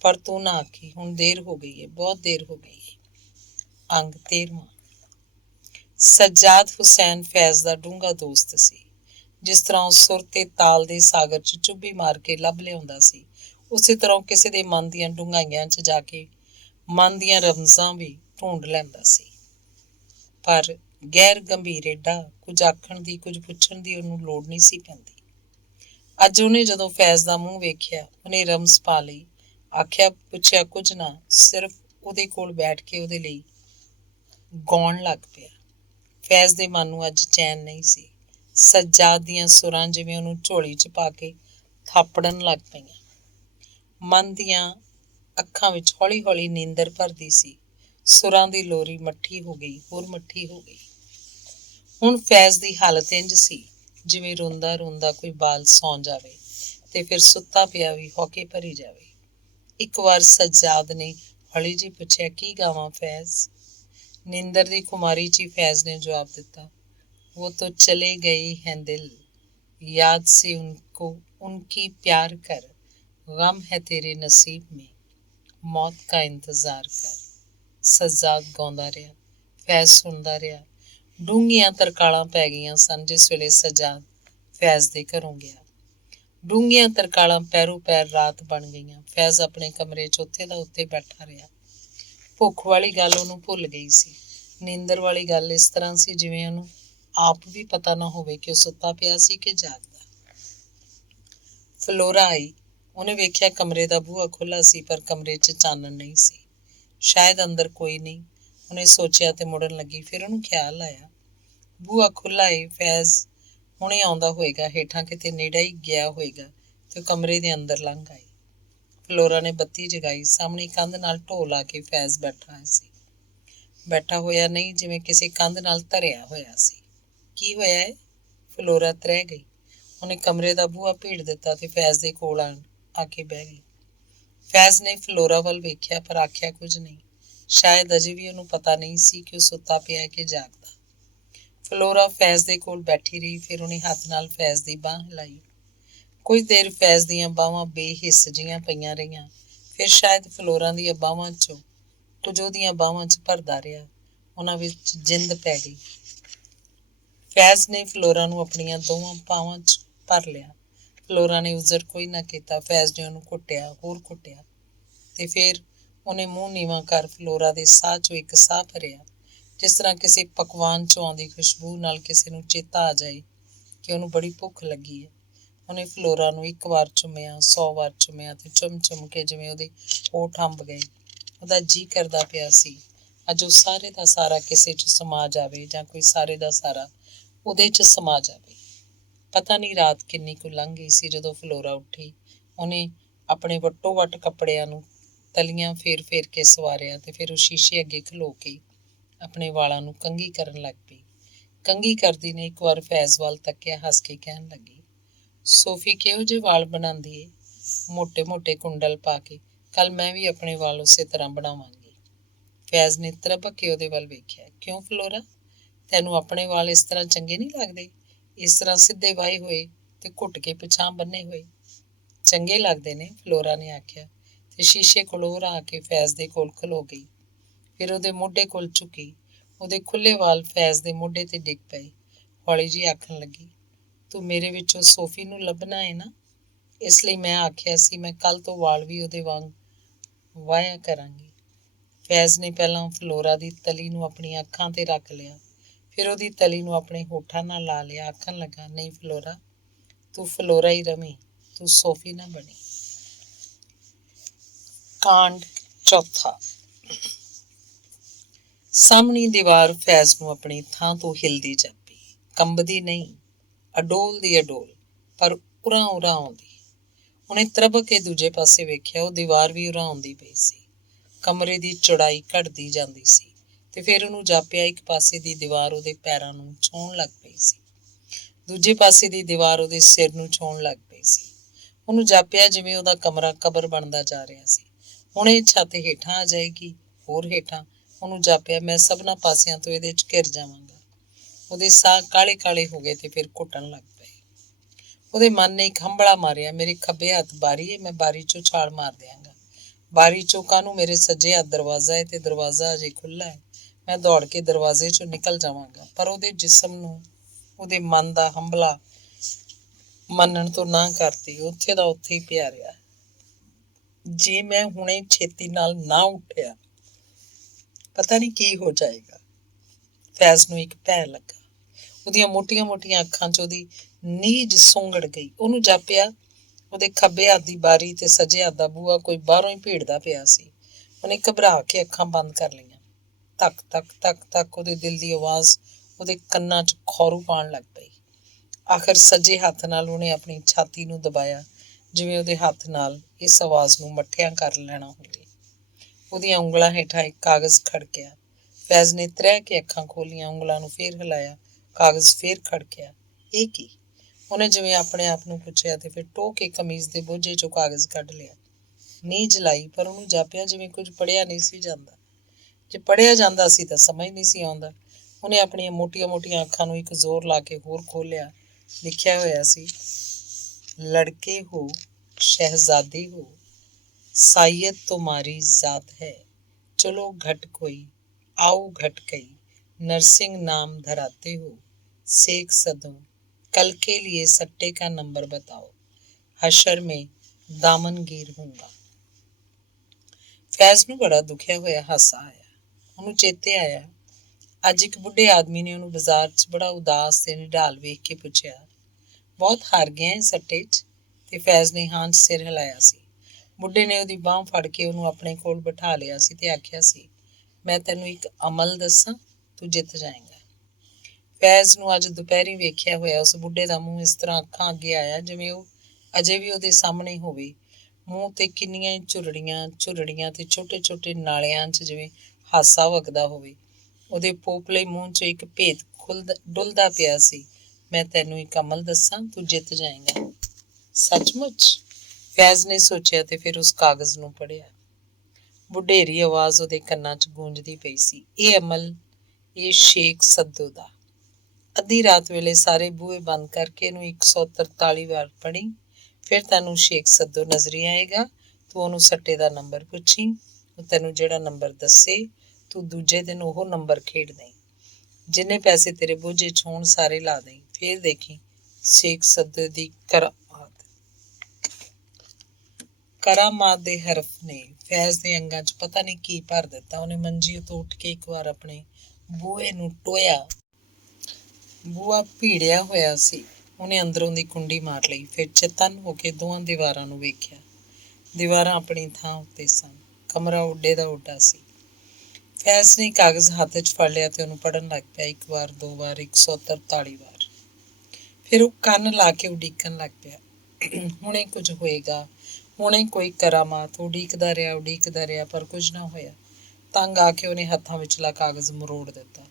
ਪਰ ਤੂੰ ਨਾ ਆਖੀ। ਹੁਣ ਦੇਰ ਹੋ ਗਈ ਹੈ, ਬਹੁਤ ਦੇਰ ਹੋ ਗਈ ਹੈ। ਅੰਗ 13ਵਾਂ। ਸੱਜਾਦ ਹੁਸੈਨ ਫੈਜ਼ ਦਾ ਡੂੰਘਾ ਦੋਸਤ ਸੀ। ਜਿਸ ਤਰ੍ਹਾਂ ਉਹ ਸੁਰ ਤੇ ਤਾਲ ਦੇ ਸਾਗਰ 'ਚ ਚੁੱਭੀ ਮਾਰ ਕੇ ਲੱਭ ਲਿਆਉਂਦਾ ਸੀ, ਉਸੇ ਤਰ੍ਹਾਂ ਉਹ ਕਿਸੇ ਦੇ ਮਨ ਦੀਆਂ ਡੂੰਘਾਈਆਂ 'ਚ ਜਾ ਕੇ ਮਨ ਦੀਆਂ ਰਮਜ਼ਾਂ ਵੀ ਢੂੰਡ ਲੈਂਦਾ ਸੀ। ਪਰ ਗੈਰ ਗੰਭੀਰ ਏਡਾ ਕੁਝ ਆਖਣ ਦੀ, ਕੁਝ ਪੁੱਛਣ ਦੀ ਉਹਨੂੰ ਲੋੜ ਨਹੀਂ ਸੀ ਪੈਂਦੀ। ਅੱਜ ਉਹਨੇ ਜਦੋਂ ਫੈਜ਼ ਦਾ ਮੂੰਹ ਵੇਖਿਆ, ਉਹਨੇ ਰਮਜ਼ ਪਾ ਲਈ। ਆਖਿਆ ਪੁੱਛਿਆ ਕੁਝ ਨਾ, ਸਿਰਫ ਉਹਦੇ ਕੋਲ ਬੈਠ ਕੇ ਉਹਦੇ ਲਈ ਗਾਉਣ ਲੱਗ ਪਿਆ। ਫੈਜ਼ ਦੇ ਮਨ ਨੂੰ ਅੱਜ ਚੈਨ ਨਹੀਂ ਸੀ। ਸੱਜਾਦ ਦੀਆਂ ਸੁਰਾਂ ਜਿਵੇਂ ਉਹਨੂੰ ਝੋਲੀ 'ਚ ਪਾ ਕੇ ਥਾਪੜਨ ਲੱਗ ਪਈਆਂ। ਮਨ ਦੀਆਂ ਅੱਖਾਂ ਵਿੱਚ ਹੌਲੀ ਹੌਲੀ ਨੀਂਦਰ ਭਰਦੀ ਸੀ। ਸੁਰਾਂ ਦੀ ਲੋਰੀ ਮੱਠੀ ਹੋ ਗਈ, ਹੋਰ ਮੱਠੀ ਹੋ ਗਈ। ਹੁਣ ਫੈਜ਼ ਦੀ ਹਾਲਤ ਇੰਝ ਸੀ ਜਿਵੇਂ ਰੋਂਦਾ ਰੋਂਦਾ ਕੋਈ ਬਾਲ ਸੌਂ ਜਾਵੇ ਤੇ ਫਿਰ ਸੁੱਤਾ ਪਿਆ ਵੀ ਹੌਕੇ ਭਰੀ ਜਾਵੇ। ਇੱਕ ਵਾਰ ਸੱਜਾਦ ਨੇ ਹੌਲੀ ਜਿਹੀ ਪੁੱਛਿਆ, ਕੀ ਗਾਵਾਂ ਫੈਜ਼? ਨੀਂਦਰ ਦੀ ਖੁਮਾਰੀ 'ਚ ਹੀ ਫੈਜ਼ ਨੇ ਜਵਾਬ ਦਿੱਤਾ, वो तो चले गए हैं दिल, याद से उनको उनकी प्यार कर, गम है तेरे नसीब में, मौत का इंतजार कर। ਸੱਜਾਦ ਗਾਉਂਦਾ ਰਿਹਾ, ਫੈਜ਼ ਸੁਣਦਾ ਰਿਹਾ। ਡੂੰਘੀਆਂ ਤਰਕਾਲਾਂ ਪੈ ਗਈਆਂ ਸਨ ਜਿਸ ਵੇਲੇ ਸੱਜਾਦ ਫੈਜ਼ ਦੇ ਘਰੋਂ ਗਿਆ। ਡੂੰਘੀਆਂ ਤਰਕਾਲਾਂ ਪੈਰੋਂ ਪੈਰ ਰਾਤ ਬਣ ਗਈਆਂ। ਫੈਜ਼ ਆਪਣੇ ਕਮਰੇ 'ਚ ਉੱਥੇ ਦਾ ਉੱਥੇ ਬੈਠਾ ਰਿਹਾ। ਭੁੱਖ ਵਾਲੀ ਗੱਲ ਉਹਨੂੰ ਭੁੱਲ ਗਈ ਸੀ। ਨੀਂਦਰ ਵਾਲੀ ਗੱਲ ਇਸ ਤਰ੍ਹਾਂ ਸੀ ਜਿਵੇਂ ਉਹਨੂੰ ਆਪ ਵੀ ਪਤਾ ਨਾ ਹੋਵੇ ਕਿ ਉਹ ਸੁੱਤਾ ਪਿਆ ਸੀ ਕਿ ਜਾਗਦਾ। ਫਲੋਰਾ ਆਈ। ਉਹਨੇ ਵੇਖਿਆ ਕਮਰੇ ਦਾ ਬੂਹਾ ਖੁੱਲ੍ਹਾ ਸੀ, ਪਰ ਕਮਰੇ 'ਚ ਚਾਨਣ ਨਹੀਂ ਸੀ। ਸ਼ਾਇਦ ਅੰਦਰ ਕੋਈ ਨਹੀਂ, ਉਹਨੇ ਸੋਚਿਆ ਤੇ ਮੁੜਨ ਲੱਗੀ। ਫਿਰ ਉਹਨੂੰ ਖਿਆਲ ਆਇਆ, ਬੂਹਾ ਖੁੱਲ੍ਹਾ ਏ, ਫੈਜ਼ ਹੁਣੇ ਆਉਂਦਾ ਹੋਏਗਾ, ਹੇਠਾਂ ਕਿਤੇ ਨੇੜੇ ਹੀ ਗਿਆ ਹੋਏਗਾ ਤੇ ਉਹ ਕਮਰੇ ਦੇ ਅੰਦਰ ਲੰਘ ਆਈ। ਫਲੋਰਾ ਨੇ ਬੱਤੀ ਜਗਾਈ। ਸਾਹਮਣੇ ਕੰਧ ਨਾਲ ਢੋ ਲਾ ਕੇ ਫੈਜ਼ ਬੈਠਾ ਸੀ। ਬੈਠਾ ਹੋਇਆ ਨਹੀਂ, ਜਿਵੇਂ ਕਿਸੇ ਕੰਧ ਨਾਲ ਧਰਿਆ ਹੋਇਆ ਸੀ। ਕੀ ਹੋਇਆ ਏ? ਫਲੋਰਾ ਤ੍ਰਹਿ ਗਈ। ਉਹਨੇ ਕਮਰੇ ਦਾ ਬੂਹਾ ਭੀੜ ਦਿੱਤਾ ਤੇ ਫੈਜ਼ ਦੇ ਕੋਲ ਆ ਕੇ ਬਹਿ ਗਈ। ਫੈਜ਼ ਨੇ ਫਲੋਰਾ ਵੱਲ ਵੇਖਿਆ, ਪਰ ਆਖਿਆ ਕੁਝ ਨਹੀਂ। ਸ਼ਾਇਦ ਅਜੇ ਵੀ ਉਹਨੂੰ ਪਤਾ ਨਹੀਂ ਸੀ ਕਿ ਉਹ ਸੁੱਤਾ ਪਿਆ ਕਿ ਜਾਗਦਾ। ਫਲੋਰਾ ਫੈਜ਼ ਦੇ ਕੋਲ ਬੈਠੀ ਰਹੀ। ਫਿਰ ਉਹਨੇ ਹੱਥ ਨਾਲ ਫੈਜ਼ ਦੀ ਬਾਂਹ ਹਿਲਾਈ। ਕੁਝ ਦੇਰ ਫੈਜ਼ ਦੀਆਂ ਬਾਹਾਂ ਬੇਹਿੱਸ ਜਿਹੀਆਂ ਪਈਆਂ ਰਹੀਆਂ। ਫਿਰ ਸ਼ਾਇਦ ਫਲੋਰਾ ਦੀਆਂ ਬਾਹਾਂ 'ਚੋਂ ਕੁਝ ਉਹਦੀਆਂ ਬਾਹਾਂ 'ਚ ਭਰਦਾ ਰਿਹਾ। ਉਹਨਾਂ ਵਿੱਚ ਜਿੰਦ ਪੈ ਗਈ। ਫੈਜ਼ ਨੇ ਫਲੋਰਾ ਨੂੰ ਆਪਣੀਆਂ ਦੋਵਾਂ ਬਾਹਾਂ 'ਚ ਭਰ ਲਿਆ। ਫਲੋਰਾ ਨੇ ਉਜ਼ਰ ਕੋਈ ਨਾ ਕੀਤਾ। ਫੈਜ਼ ਨੇ ਉਹਨੂੰ ਘੁੱਟਿਆ, ਹੋਰ ਘੁੱਟਿਆ, ਤੇ ਫਿਰ ਉਹਨੇ ਮੂੰਹ ਨੀਵਾਂ ਕਰ ਫਲੋਰਾ ਦੇ ਸਾਹ 'ਚੋਂ ਇੱਕ ਸਾਹ ਭਰਿਆ, ਜਿਸ ਤਰ੍ਹਾਂ ਕਿਸੇ ਪਕਵਾਨ 'ਚੋਂ ਆਉਂਦੀ ਖੁਸ਼ਬੂ ਨਾਲ ਕਿਸੇ ਨੂੰ ਚੇਤਾ ਆ ਜਾਏ ਕਿ ਉਹਨੂੰ ਬੜੀ ਭੁੱਖ ਲੱਗੀ ਹੈ। ਉਹਨੇ ਫਲੋਰਾ ਨੂੰ 1 ਵਾਰ ਚੁੰਮਿਆ, 100 ਵਾਰ ਚੁੰਮਿਆ ਤੇ ਚੁੰਮ ਕੇ ਜਿਵੇਂ ਉਹਦੇ ਹੋਠ ਅੰਬ ਗਏ। ਉਹਦਾ ਜੀਅ ਕਰਦਾ ਪਿਆ ਸੀ ਅੱਜ ਉਹ ਸਾਰੇ ਦਾ ਸਾਰਾ ਕਿਸੇ 'ਚ ਸਮਾ ਜਾਵੇ, ਜਾਂ ਕੋਈ ਸਾਰੇ ਦਾ ਸਾਰਾ ਉਹਦੇ 'ਚ ਸਮਾ ਜਾਵੇ। ਪਤਾ ਨਹੀਂ ਰਾਤ ਕਿੰਨੀ ਕੁ ਲੰਘ ਗਈ ਸੀ ਜਦੋਂ ਫਲੋਰਾ ਉੱਠੀ। ਉਹਨੇ ਆਪਣੇ ਵੱਟੋ ਵੱਟ ਕੱਪੜਿਆਂ ਨੂੰ ਤਲੀਆਂ ਫੇਰ ਫੇਰ ਕੇ ਸਵਾਰਿਆ ਤੇ ਫਿਰ ਉਹ ਸ਼ੀਸ਼ੇ ਅੱਗੇ ਖਲੋ ਕੇ ਆਪਣੇ ਵਾਲਾਂ ਨੂੰ ਕੰਘੀ ਕਰਨ ਲੱਗ ਪਈ। ਕੰਘੀ ਕਰਦੀ ਨੇ ਇੱਕ ਵਾਰ ਫੈਜ਼ ਵੱਲ ਤੱਕਿਆ, ਹੱਸ ਕੇ ਕਹਿਣ ਲੱਗੀ, ਸੋਫੀ ਕਿਹੋ ਜਿਹੇ ਵਾਲ ਬਣਾਉਂਦੀ ਏ, ਮੋਟੇ ਮੋਟੇ ਕੁੰਡਲ ਪਾ ਕੇ। ਕੱਲ ਮੈਂ ਵੀ ਆਪਣੇ ਵਾਲ ਉਸੇ ਤਰ੍ਹਾਂ ਬਣਾਵਾਂਗੀ। ਫੈਜ਼ ਨੇ ਤਰਬਕ ਕੇ ਉਹਦੇ ਵੱਲ ਵੇਖਿਆ। ਕਿਉਂ ਫਲੋਰਾ, ਤੈਨੂੰ ਆਪਣੇ ਵਾਲ ਇਸ ਤਰ੍ਹਾਂ ਚੰਗੇ ਨਹੀਂ ਲੱਗਦੇ? ਇਸ ਤਰ੍ਹਾਂ ਸਿੱਧੇ ਵਾਹੇ ਹੋਏ ਤੇ ਘੁੱਟ ਕੇ ਪਿਛਾਂਹ ਬੰਨੇ ਹੋਏ? ਚੰਗੇ ਲੱਗਦੇ ਨੇ, ਫਲੋਰਾ ਨੇ ਆਖਿਆ ਤੇ ਸ਼ੀਸ਼ੇ ਕੋਲੋਂ ਆ ਕੇ ਫੈਜ਼ ਦੇ ਕੋਲ ਖਲੋ ਗਈ। ਫਿਰ ਉਹਦੇ ਮੋਢੇ ਕੋਲ ਝੁਕੀ। ਉਹਦੇ ਖੁੱਲ੍ਹੇ ਵਾਲ ਫੈਜ਼ ਦੇ ਮੋਢੇ ਤੇ ਡਿੱਗ ਪਏ। ਹੌਲੀ ਜਿਹੀ ਆਖਣ ਲੱਗੀ, ਤੂੰ ਮੇਰੇ ਵਿੱਚੋਂ ਸੋਫੀ ਨੂੰ ਲੱਭਣਾ ਹੈ ਨਾ, ਇਸ ਲਈ ਮੈਂ ਆਖਿਆ ਸੀ ਮੈਂ ਕੱਲ੍ਹ ਤੋਂ ਵਾਲ ਵੀ ਉਹਦੇ ਵਾਂਗ ਵਾਹਿਆ ਕਰਾਂਗੀ। ਫੈਜ਼ ਨੇ ਪਹਿਲਾਂ ਫਲੋਰਾ ਦੀ ਤਲੀ ਨੂੰ ਆਪਣੀਆਂ ਅੱਖਾਂ 'ਤੇ ਰੱਖ ਲਿਆ, ਫਿਰ ਉਹਦੀ ਤਲੀ ਨੂੰ ਆਪਣੇ ਹੋਠਾਂ ਨਾਲ ਲਾ ਲਿਆ। ਆਖਣ ਲੱਗਾ, ਨਹੀਂ ਫਲੋਰਾ, ਤੂੰ ਫਲੋਰਾ ਹੀ ਰਵੀਂ, ਤੂੰ ਸੋਫੀ ਨਾ ਬਣੀ। ਕਾਂਡ ਚੌਥਾ। ਸਾਹਮਣੀ ਦੀਵਾਰ ਫੈਜ਼ ਨੂੰ ਆਪਣੀ ਥਾਂ ਤੋਂ ਹਿਲਦੀ ਜਾਪੀ, ਕੰਬਦੀ ਨਹੀਂ, ਅਡੋਲ ਦੀ ਅਡੋਲ, ਪਰ ਉਰਾਂ ਉਰਾਂ ਆਉਂਦੀ। ਉਹਨੇ ਤਰਬਕ ਕੇ ਦੂਜੇ ਪਾਸੇ ਵੇਖਿਆ, ਉਹ ਦੀਵਾਰ ਵੀ ਉਰਾਂ ਆਉਂਦੀ ਪਈ ਸੀ। ਕਮਰੇ ਦੀ ਚੌੜਾਈ ਘਟਦੀ ਜਾਂਦੀ ਸੀ ਤੇ ਫਿਰ ਉਹਨੂੰ ਜਾਪਿਆ ਇੱਕ ਪਾਸੇ ਦੀ ਦੀਵਾਰ ਉਹਦੇ ਪੈਰਾਂ ਨੂੰ ਛੂਹਣ ਲੱਗ ਪਈ ਸੀ, ਦੂਜੇ ਪਾਸੇ ਦੀ ਦੀਵਾਰ ਉਹਦੇ ਸਿਰ ਨੂੰ ਛੂਹਣ ਲੱਗ ਪਈ ਸੀ। ਉਹਨੂੰ ਜਾਪਿਆ ਜਿਵੇਂ ਉਹਦਾ ਕਮਰਾ ਕਬਰ ਬਣਦਾ ਜਾ ਰਿਹਾ ਸੀ। ਹੁਣ ਇਹ ਛੱਤ ਹੇਠਾਂ ਆ ਜਾਏਗੀ, ਹੋਰ ਹੇਠਾਂ। ਉਹਨੂੰ ਜਾਪਿਆ ਮੈਂ ਸਭਨਾਂ ਪਾਸਿਆਂ ਤੋਂ ਇਹਦੇ 'ਚ ਘਿਰ ਜਾਵਾਂਗਾ। ਉਹਦੇ ਸਾਹ ਕਾਲੇ ਕਾਲੇ ਹੋ ਗਏ ਤੇ ਫਿਰ ਘੁੱਟਣ ਲੱਗ ਪਏ। ਉਹਦੇ ਮਨ ਨੇ ਇੱਕ ਹੰਬੜਾ ਮਾਰਿਆ, ਮੇਰੇ ਖੱਬੇ ਹੱਥ ਬਾਰੀ ਹੈ, ਮੈਂ ਬਾਰੀ 'ਚੋਂ ਛਾਲ ਮਾਰ ਦਿਆਂਗਾ। ਬਾਰੀ 'ਚੋਂ ਕਾਹਨੂੰ, ਮੇਰੇ ਸੱਜੇ ਹੱਥ ਦਰਵਾਜ਼ਾ ਹੈ ਤੇ ਦਰਵਾਜ਼ਾ ਅਜੇ ਖੁੱਲ੍ਹਾ ਹੈ। ਮੈਂ ਦੌੜ ਕੇ ਦਰਵਾਜ਼ੇ 'ਚੋਂ ਨਿਕਲ ਜਾਵਾਂਗਾ। ਪਰ ਉਹਦੇ ਜਿਸਮ ਨੂੰ ਉਹਦੇ ਮਨ ਦਾ ਹੰਬਲਾ ਮੰਨਣ ਤੋਂ ਨਾ ਕਰਤੀ, ਉੱਥੇ ਦਾ ਉੱਥੇ ਹੀ ਪਿਆ ਰਿਹਾ। ਜੇ ਮੈਂ ਹੁਣੇ ਛੇਤੀ ਨਾਲ ਨਾ ਉੱਠਿਆ, ਪਤਾ ਨਹੀਂ ਕੀ ਹੋ ਜਾਏਗਾ। ਫੈਜ਼ ਨੂੰ ਇੱਕ ਭੈ ਲੱਗਾ। ਉਹਦੀਆਂ ਮੋਟੀਆਂ ਮੋਟੀਆਂ ਅੱਖਾਂ 'ਚ ਉਹਦੀ ਨੀਝ ਸੁੰਗੜ ਗਈ। ਉਹਨੂੰ ਜਾਪਿਆ ਉਹਦੇ ਖੱਬੇ ਹੱਥ ਦੀ ਬਾਰੀ ਤੇ ਸੱਜੇ ਹੱਥ ਦਾ ਬੂਹਾ ਕੋਈ ਬਾਹਰੋਂ ਹੀ ਭੀੜਦਾ ਪਿਆ ਸੀ। ਉਹਨੇ ਘਬਰਾ ਕੇ ਅੱਖਾਂ ਬੰਦ ਕਰ ਲਈਆਂ। ਧੱਕ ਧੱਕ ਧੱਕ ਧੱਕ ਉਹਦੇ ਦਿਲ ਦੀ ਆਵਾਜ਼ ਉਹਦੇ ਕੰਨਾਂ 'ਚ ਖੌਰੂ ਪਾਉਣ ਲੱਗ ਪਈ। ਆਖਰ ਸੱਜੇ ਹੱਥ ਨਾਲ ਉਹਨੇ ਆਪਣੀ ਛਾਤੀ ਨੂੰ ਦਬਾਇਆ, ਜਿਵੇਂ ਉਹਦੇ ਹੱਥ ਨਾਲ ਇਸ ਆਵਾਜ਼ ਨੂੰ ਮੱਠਿਆਂ ਕਰ ਲੈਣਾ ਹੋਵੇ। ਉਹਦੀਆਂ ਉਂਗਲਾਂ ਹੇਠਾਂ ਇੱਕ ਕਾਗਜ਼ ਖੜਕਿਆ। ਫੈਜ਼ ਨੇ ਤ੍ਰਹਿ ਕੇ ਅੱਖਾਂ ਖੋਲ੍ਹੀਆਂ, ਉਂਗਲਾਂ ਨੂੰ ਫੇਰ ਹਿਲਾਇਆ, ਕਾਗਜ਼ ਫੇਰ ਖੜਕਿਆ। ਇਹ ਕੀ? ਉਹਨੇ ਜਿਵੇਂ ਆਪਣੇ ਆਪ ਨੂੰ ਪੁੱਛਿਆ ਤੇ ਫਿਰ ਟੋਹ ਕੇ ਕਮੀਜ਼ ਦੇ ਬੋਝੇ 'ਚੋਂ ਕਾਗਜ਼ ਕੱਢ ਲਿਆ। ਨੀਝ ਲਾਈ, ਪਰ ਉਹਨੂੰ ਜਾਪਿਆ ਜਿਵੇਂ ਕੁਝ ਪੜ੍ਹਿਆ ਨਹੀਂ ਸੀ ਜਾਂਦਾ। ਜੇ ਪੜ੍ਹਿਆ ਜਾਂਦਾ ਸੀ ਤਾਂ ਸਮਝ ਨਹੀਂ ਸੀ ਆਉਂਦਾ। ਉਹਨੇ ਆਪਣੀਆਂ ਮੋਟੀਆਂ ਮੋਟੀਆਂ ਅੱਖਾਂ ਨੂੰ ਇੱਕ ਜ਼ੋਰ ਲਾ ਕੇ ਹੋਰ ਖੋਲ੍ਹਿਆ। ਲਿਖਿਆ ਹੋਇਆ ਸੀ, ਲੜਕੇ ਹੋ ਸ਼ਹਿਜ਼ਾਦੇ ਹੋ, ਸਾਈਅਦ ਤੁਮਾਰੀ ਜ਼ਾਤ ਹੈ, ਚਲੋ ਘਟ ਕੋਈ आओ घट गई, नरसिंह नाम धराते हो, सेक सदो, कल के लिए सट्टे का नंबर बताओ, हशर में दामनगीर हूंगा। ਫੈਜ਼ ਨੂੰ ਬੜਾ ਦੁਖਿਆ ਹੋਇਆ ਹਾਸਾ ਆਇਆ। ਉਹਨੂੰ ਚੇਤੇ ਆਇਆ, ਅੱਜ ਇੱਕ ਬੁੱਢੇ ਆਦਮੀ ਨੇ ਉਹਨੂੰ ਬਾਜ਼ਾਰ 'ਚ ਬੜਾ ਉਦਾਸ ਤੇ ਨਿਢਾਲ ਵੇਖ ਕੇ ਪੁੱਛਿਆ, ਬਹੁਤ ਹਾਰ ਗਿਆ ਹੈ ਸੱਟੇ 'ਚ? ਤੇ ਫੈਜ਼ ਨੇ ਹਾਂ 'ਚ ਸਿਰ ਹਿਲਾਇਆ ਸੀ। ਬੁੱਢੇ ਨੇ ਉਹਦੀ ਬਾਂਹ ਫੜ ਕੇ ਉਹਨੂੰ ਆਪਣੇ ਕੋਲ ਬਿਠਾ ਲਿਆ ਸੀ ਤੇ ਆਖਿਆ ਸੀ, ਮੈਂ ਤੈਨੂੰ ਇੱਕ ਅਮਲ ਦੱਸਾਂ, ਤੂੰ ਜਿੱਤ ਜਾਏਂਗਾ। ਫੈਜ਼ ਨੂੰ ਅੱਜ ਦੁਪਹਿਰੀ ਵੇਖਿਆ ਹੋਇਆ ਉਸ ਬੁੱਢੇ ਦਾ ਮੂੰਹ ਇਸ ਤਰ੍ਹਾਂ ਅੱਖਾਂ ਅੱਗੇ ਆਇਆ ਜਿਵੇਂ ਉਹ ਅਜੇ ਵੀ ਉਹਦੇ ਸਾਹਮਣੇ ਹੋਵੇ। ਮੂੰਹ ਤੇ ਕਿੰਨੀਆਂ ਹੀ ਝੁਰੜੀਆਂ ਤੇ ਛੋਟੇ ਛੋਟੇ ਨਾਲਿਆਂ 'ਚ ਜਿਵੇਂ ਹਾਸਾ ਵਗਦਾ ਹੋਵੇ। ਉਹਦੇ ਪੋਪਲੇ ਮੂੰਹ 'ਚੋਂ ਇੱਕ ਭੇਤ ਡੁੱਲਦਾ ਪਿਆ ਸੀ, ਮੈਂ ਤੈਨੂੰ ਇੱਕ ਅਮਲ ਦੱਸਾਂ, ਤੂੰ ਜਿੱਤ ਜਾਏਂਗਾ। ਸੱਚਮੁੱਚ? ਫੈਜ਼ ਨੇ ਸੋਚਿਆ ਤੇ ਫਿਰ ਉਸ ਕਾਗਜ਼ ਨੂੰ ਪੜ੍ਹਿਆ। ਬੁਢੇਰੀ ਆਵਾਜ਼ ਉਹਦੇ ਕੰਨਾਂ 'ਚ ਗੂੰਜਦੀ ਪਈ ਸੀ, ਇਹ ਅਮਲ, ਇਹ ਸ਼ੇਖ ਸੱਦੋ ਦਾ। ਅੱਧੀ ਰਾਤ ਵੇਲੇ ਸਾਰੇ ਬੂਹੇ ਬੰਦ ਕਰਕੇ ਇਹਨੂੰ 143 ਵਾਰ ਪੜ੍ਹੀ, ਫਿਰ ਤੈਨੂੰ ਸ਼ੇਖ ਸੱਦੋ ਨਜ਼ਰੀ ਆਏਗਾ। ਤੂੰ ਉਹਨੂੰ ਸੱਟੇ ਦਾ ਨੰਬਰ ਪੁੱਛੀ, ਉਹ ਤੈਨੂੰ ਜਿਹੜਾ ਨੰਬਰ ਦੱਸੇ ਤੂੰ ਦੂਜੇ ਦਿਨ ਉਹ ਨੰਬਰ ਖੇਡ ਦੇਈਂ। ਜਿੰਨੇ ਪੈਸੇ ਤੇਰੇ ਬੋਝੇ 'ਚ ਹੋਣ ਸਾਰੇ ਲਾ ਦੇਈਂ, ਫਿਰ ਦੇਖੀ ਸ਼ੇਖ ਸੱਦੋ ਦੀ ਕਰਾਮਾਤ ਦੇ ਹਰਫ ਨੇ ਫੈਜ਼ ਦੇ ਅੰਗਾਂ 'ਚ ਪਤਾ ਨਹੀਂ ਕੀ ਭਰ ਦਿੱਤਾ। ਉਹਨੇ ਮੰਜੀ ਤੋਂ ਉੱਠ ਕੇ ਇੱਕ ਵਾਰ ਆਪਣੇ ਬੂਹੇ ਨੂੰ ਟੋਇਆ। ਬੂਹਾ ਭੀੜਿਆ ਹੋਇਆ ਸੀ। ਉਹਨੇ ਅੰਦਰੋਂ ਦੀ ਕੁੰਡੀ ਮਾਰ ਲਈ, ਫਿਰ ਚੇਤੰਨ ਹੋ ਕੇ ਦੋਹਾਂ ਦੀਵਾਰਾਂ ਨੂੰ ਵੇਖਿਆ। ਦੀਵਾਰਾਂ ਆਪਣੀ ਥਾਂ ਉੱਤੇ ਸਨ। ਕਮਰਾ ਉੱਡੇ ਦਾ ਉੱਡਾ ਸੀ। ਫੈਜ਼ ਨੇ ਕਾਗਜ਼ ਹੱਥ 'ਚ ਫੜ ਲਿਆ ਤੇ ਉਹਨੂੰ ਪੜ੍ਹਨ ਲੱਗ ਪਿਆ, ਇੱਕ ਵਾਰ, ਦੋ ਵਾਰ, 143 ਵਾਰ। ਫਿਰ ਉਹ ਕੰਨ ਲਾ ਕੇ ਉਡੀਕਣ ਲੱਗ ਪਿਆ, ਹੁਣੇ ਕੁਝ ਹੋਏਗਾ, ਹੁਣੇ ਕੋਈ ਕਰਾਮਾਤ। ਉਡੀਕਦਾ ਰਿਹਾ, ਪਰ ਕੁਝ ਨਾ ਹੋਇਆ। ਤੰਗ ਆ ਕੇ ਉਹਨੇ ਹੱਥਾਂ ਵਿਚਲਾ ਕਾਗਜ਼ ਮਰੋੜ ਦਿੱਤਾ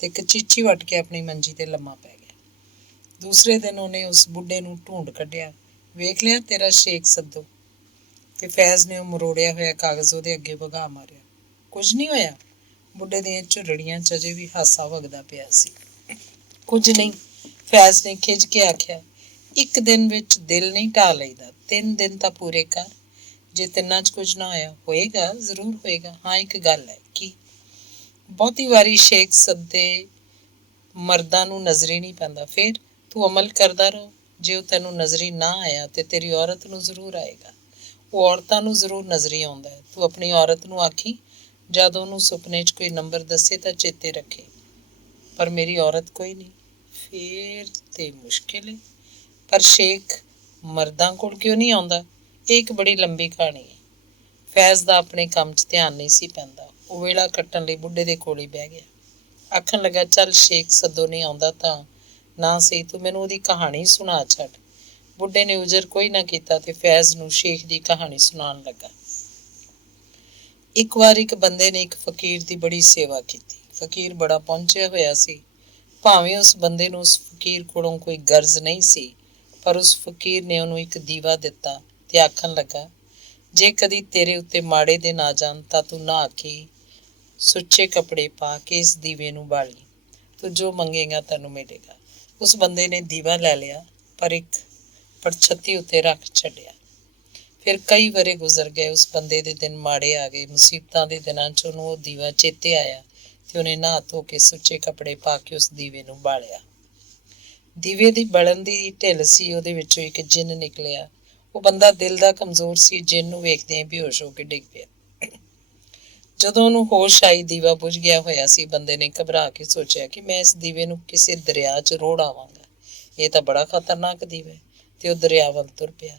ਤੇ ਇੱਕ ਚੀਚੀ ਵੱਟ ਕੇ ਆਪਣੀ ਮੰਜੀ ਤੇ ਲੰਮਾ ਪੈ ਗਿਆ। ਦੂਸਰੇ ਦਿਨ ਉਹਨੇ ਉਸ ਬੁੱਢੇ ਨੂੰ ਢੂੰਡ ਕੱਢਿਆ, ਵੇਖ ਲਿਆ ਤੇਰਾ ਸ਼ੇਖ ਸੱਦੋ? ਤੇ ਫੈਜ਼ ਨੇ ਉਹ ਮਰੋੜਿਆ ਹੋਇਆ ਕਾਗਜ਼ ਉਹਦੇ ਅੱਗੇ ਵਗਾਹ ਮਾਰਿਆ। ਕੁਝ ਨਹੀਂ ਹੋਇਆ। ਬੁੱਢੇ ਦੀਆਂ ਝੁਰੜੀਆਂ 'ਚ ਅਜੇ ਵੀ ਹਾਸਾ ਵਗਦਾ ਪਿਆ ਸੀ। ਕੁਝ ਨਹੀਂ, ਫੈਜ਼ ਨੇ ਖਿਝ ਕੇ ਆਖਿਆ, ਇੱਕ ਦਿਨ ਵਿੱਚ ਦਿਲ ਨਹੀਂ ਢਾਹ ਲਈਦਾ, 3 ਦਿਨ ਤਾਂ ਪੂਰੇ ਕਰ। ਜੇ ਤਿੰਨਾਂ 'ਚ ਕੁਝ ਨਾ ਹੋਇਆ, ਹੋਏਗਾ, ਜ਼ਰੂਰ ਹੋਏਗਾ। ਹਾਂ, ਇੱਕ ਗੱਲ ਹੈ। ਕੀ? ਬਹੁਤੀ ਵਾਰੀ ਸ਼ੇਖ ਸੱਦੇ ਮਰਦਾਂ ਨੂੰ ਨਜ਼ਰੀ ਨਹੀਂ ਪੈਂਦਾ। ਫਿਰ ਤੂੰ ਅਮਲ ਕਰਦਾ ਰਹੋ, ਜੇ ਉਹ ਤੈਨੂੰ ਨਜ਼ਰੀ ਨਾ ਆਇਆ ਤੇ ਤੇਰੀ ਔਰਤ ਨੂੰ ਜ਼ਰੂਰ ਆਏਗਾ। ਉਹ ਔਰਤਾਂ ਨੂੰ ਜ਼ਰੂਰ ਨਜ਼ਰੀ ਆਉਂਦਾ ਹੈ। ਤੂੰ ਆਪਣੀ ਔਰਤ ਨੂੰ ਆਖੀ, ਜਦ ਉਹਨੂੰ ਸੁਪਨੇ 'ਚ ਕੋਈ ਨੰਬਰ ਦੱਸੇ ਤਾਂ ਚੇਤੇ ਰੱਖੇ, ਪਰ ਮੇਰੀ ਔਰਤ ਕੋਈ ਨਹੀਂ। ਫਿਰ ਤੇ ਮੁਸ਼ਕਿਲ ਹੈ। ਪਰ ਸ਼ੇਖ ਮਰਦਾਂ ਕੋਲ ਕਿਉਂ ਨਹੀਂ ਆਉਂਦਾ? ਇਹ ਇੱਕ ਬੜੀ ਲੰਬੀ ਕਹਾਣੀ ਹੈ। ਫੈਜ਼ ਦਾ ਆਪਣੇ ਕੰਮ 'ਚ ਧਿਆਨ ਨਹੀਂ ਸੀ ਪੈਂਦਾ। ਉਹ ਵੇਲਾ ਕੱਟਣ ਲਈ ਬੁੱਢੇ ਦੇ ਕੋਲ ਹੀ ਬਹਿ ਗਿਆ। ਆਖਣ ਲੱਗਾ, ਚੱਲ ਸ਼ੇਖ ਸੱਦੋ ਨਹੀਂ ਆਉਂਦਾ ਤਾਂ ਨਾ ਸਹੀ, ਤੂੰ ਮੈਨੂੰ ਉਹਦੀ ਕਹਾਣੀ ਸੁਣਾ ਛੱਡ। ਬੁੱਢੇ ਨੇ ਉਜਰ ਕੋਈ ਨਾ ਕੀਤਾ ਤੇ ਫੈਜ਼ ਨੂੰ ਸ਼ੇਖ ਦੀ ਕਹਾਣੀ ਸੁਣਾਉਣ ਲੱਗਾ। ਇੱਕ ਵਾਰ ਇੱਕ ਬੰਦੇ ਨੇ ਇੱਕ ਫਕੀਰ ਦੀ ਬੜੀ ਸੇਵਾ ਕੀਤੀ। ਫਕੀਰ ਬੜਾ ਪਹੁੰਚਿਆ ਹੋਇਆ ਸੀ। ਭਾਵੇਂ ਉਸ ਬੰਦੇ ਨੂੰ ਉਸ ਫਕੀਰ ਕੋਲੋਂ ਕੋਈ ਗਰਜ਼ ਨਹੀਂ ਸੀ, ਪਰ ਉਸ ਫਕੀਰ ਨੇ ਉਹਨੂੰ ਇੱਕ ਦੀਵਾ ਦਿੱਤਾ ਤੇ ਆਖਣ ਲੱਗਾ, ਜੇ ਕਦੀ ਤੇਰੇ ਉੱਤੇ ਮਾੜੇ ਦਿਨ ਆ ਜਾਣ ਤਾਂ ਤੂੰ ਨਹਾ ਕੇ ਸੁੱਚੇ ਕੱਪੜੇ ਪਾ ਕੇ ਇਸ ਦੀਵੇ ਨੂੰ ਬਾਲੀ, ਤੂੰ ਜੋ ਮੰਗੇਗਾ ਤੈਨੂੰ ਮਿਲੇਗਾ। ਉਸ ਬੰਦੇ ਨੇ ਦੀਵਾ ਲੈ ਲਿਆ, ਪਰ ਇੱਕ ਪੜਛੱਤੀ ਉੱਤੇ ਰੱਖ ਛੱਡਿਆ। ਫਿਰ ਕਈ ਵਰ੍ਹੇ ਗੁਜ਼ਰ ਗਏ। ਉਸ ਬੰਦੇ ਦੇ ਦਿਨ ਮਾੜੇ ਆ ਗਏ। ਮੁਸੀਬਤਾਂ ਦੇ ਦਿਨਾਂ 'ਚ ਉਹਨੂੰ ਉਹ ਦੀਵਾ ਚੇਤੇ ਆਇਆ ਤੇ ਉਹਨੇ ਨਹਾ ਧੋ ਕੇ ਸੁੱਚੇ ਕੱਪੜੇ ਪਾ ਕੇ ਉਸ ਦੀਵੇ ਨੂੰ ਬਾਲਿਆ। ਦੀਵੇ ਦੀ ਬਲਣ ਦੀ ਢਿੱਲ ਸੀ, ਉਹਦੇ ਵਿੱਚੋਂ ਇੱਕ ਜਿੰਨ ਨਿਕਲਿਆ। ਉਹ ਬੰਦਾ ਦਿਲ ਦਾ ਕਮਜ਼ੋਰ ਸੀ। ਜਿੰਨ ਨੂੰ ਵੇਖਦਿਆਂ ਬੇਹੋਸ਼ ਹੋ ਕੇ ਡਿੱਗ ਪਿਆ। ਜਦੋਂ ਉਹਨੂੰ ਹੋਸ਼ ਆਈ, ਦੀਵਾ ਬੁਝ ਗਿਆ ਹੋਇਆ ਸੀ। ਬੰਦੇ ਨੇ ਘਬਰਾ ਕੇ ਸੋਚਿਆ ਕਿ ਮੈਂ ਇਸ ਦੀਵੇ ਨੂੰ ਕਿਸੇ ਦਰਿਆ 'ਚ ਰੋੜ ਆਵਾਂਗਾ। ਇਹ ਤਾਂ ਬੜਾ ਖਤਰਨਾਕ ਦੀਵਾ ਹੈ, ਤੇ ਉਹ ਦਰਿਆ ਵੱਲ ਤੁਰ ਪਿਆ।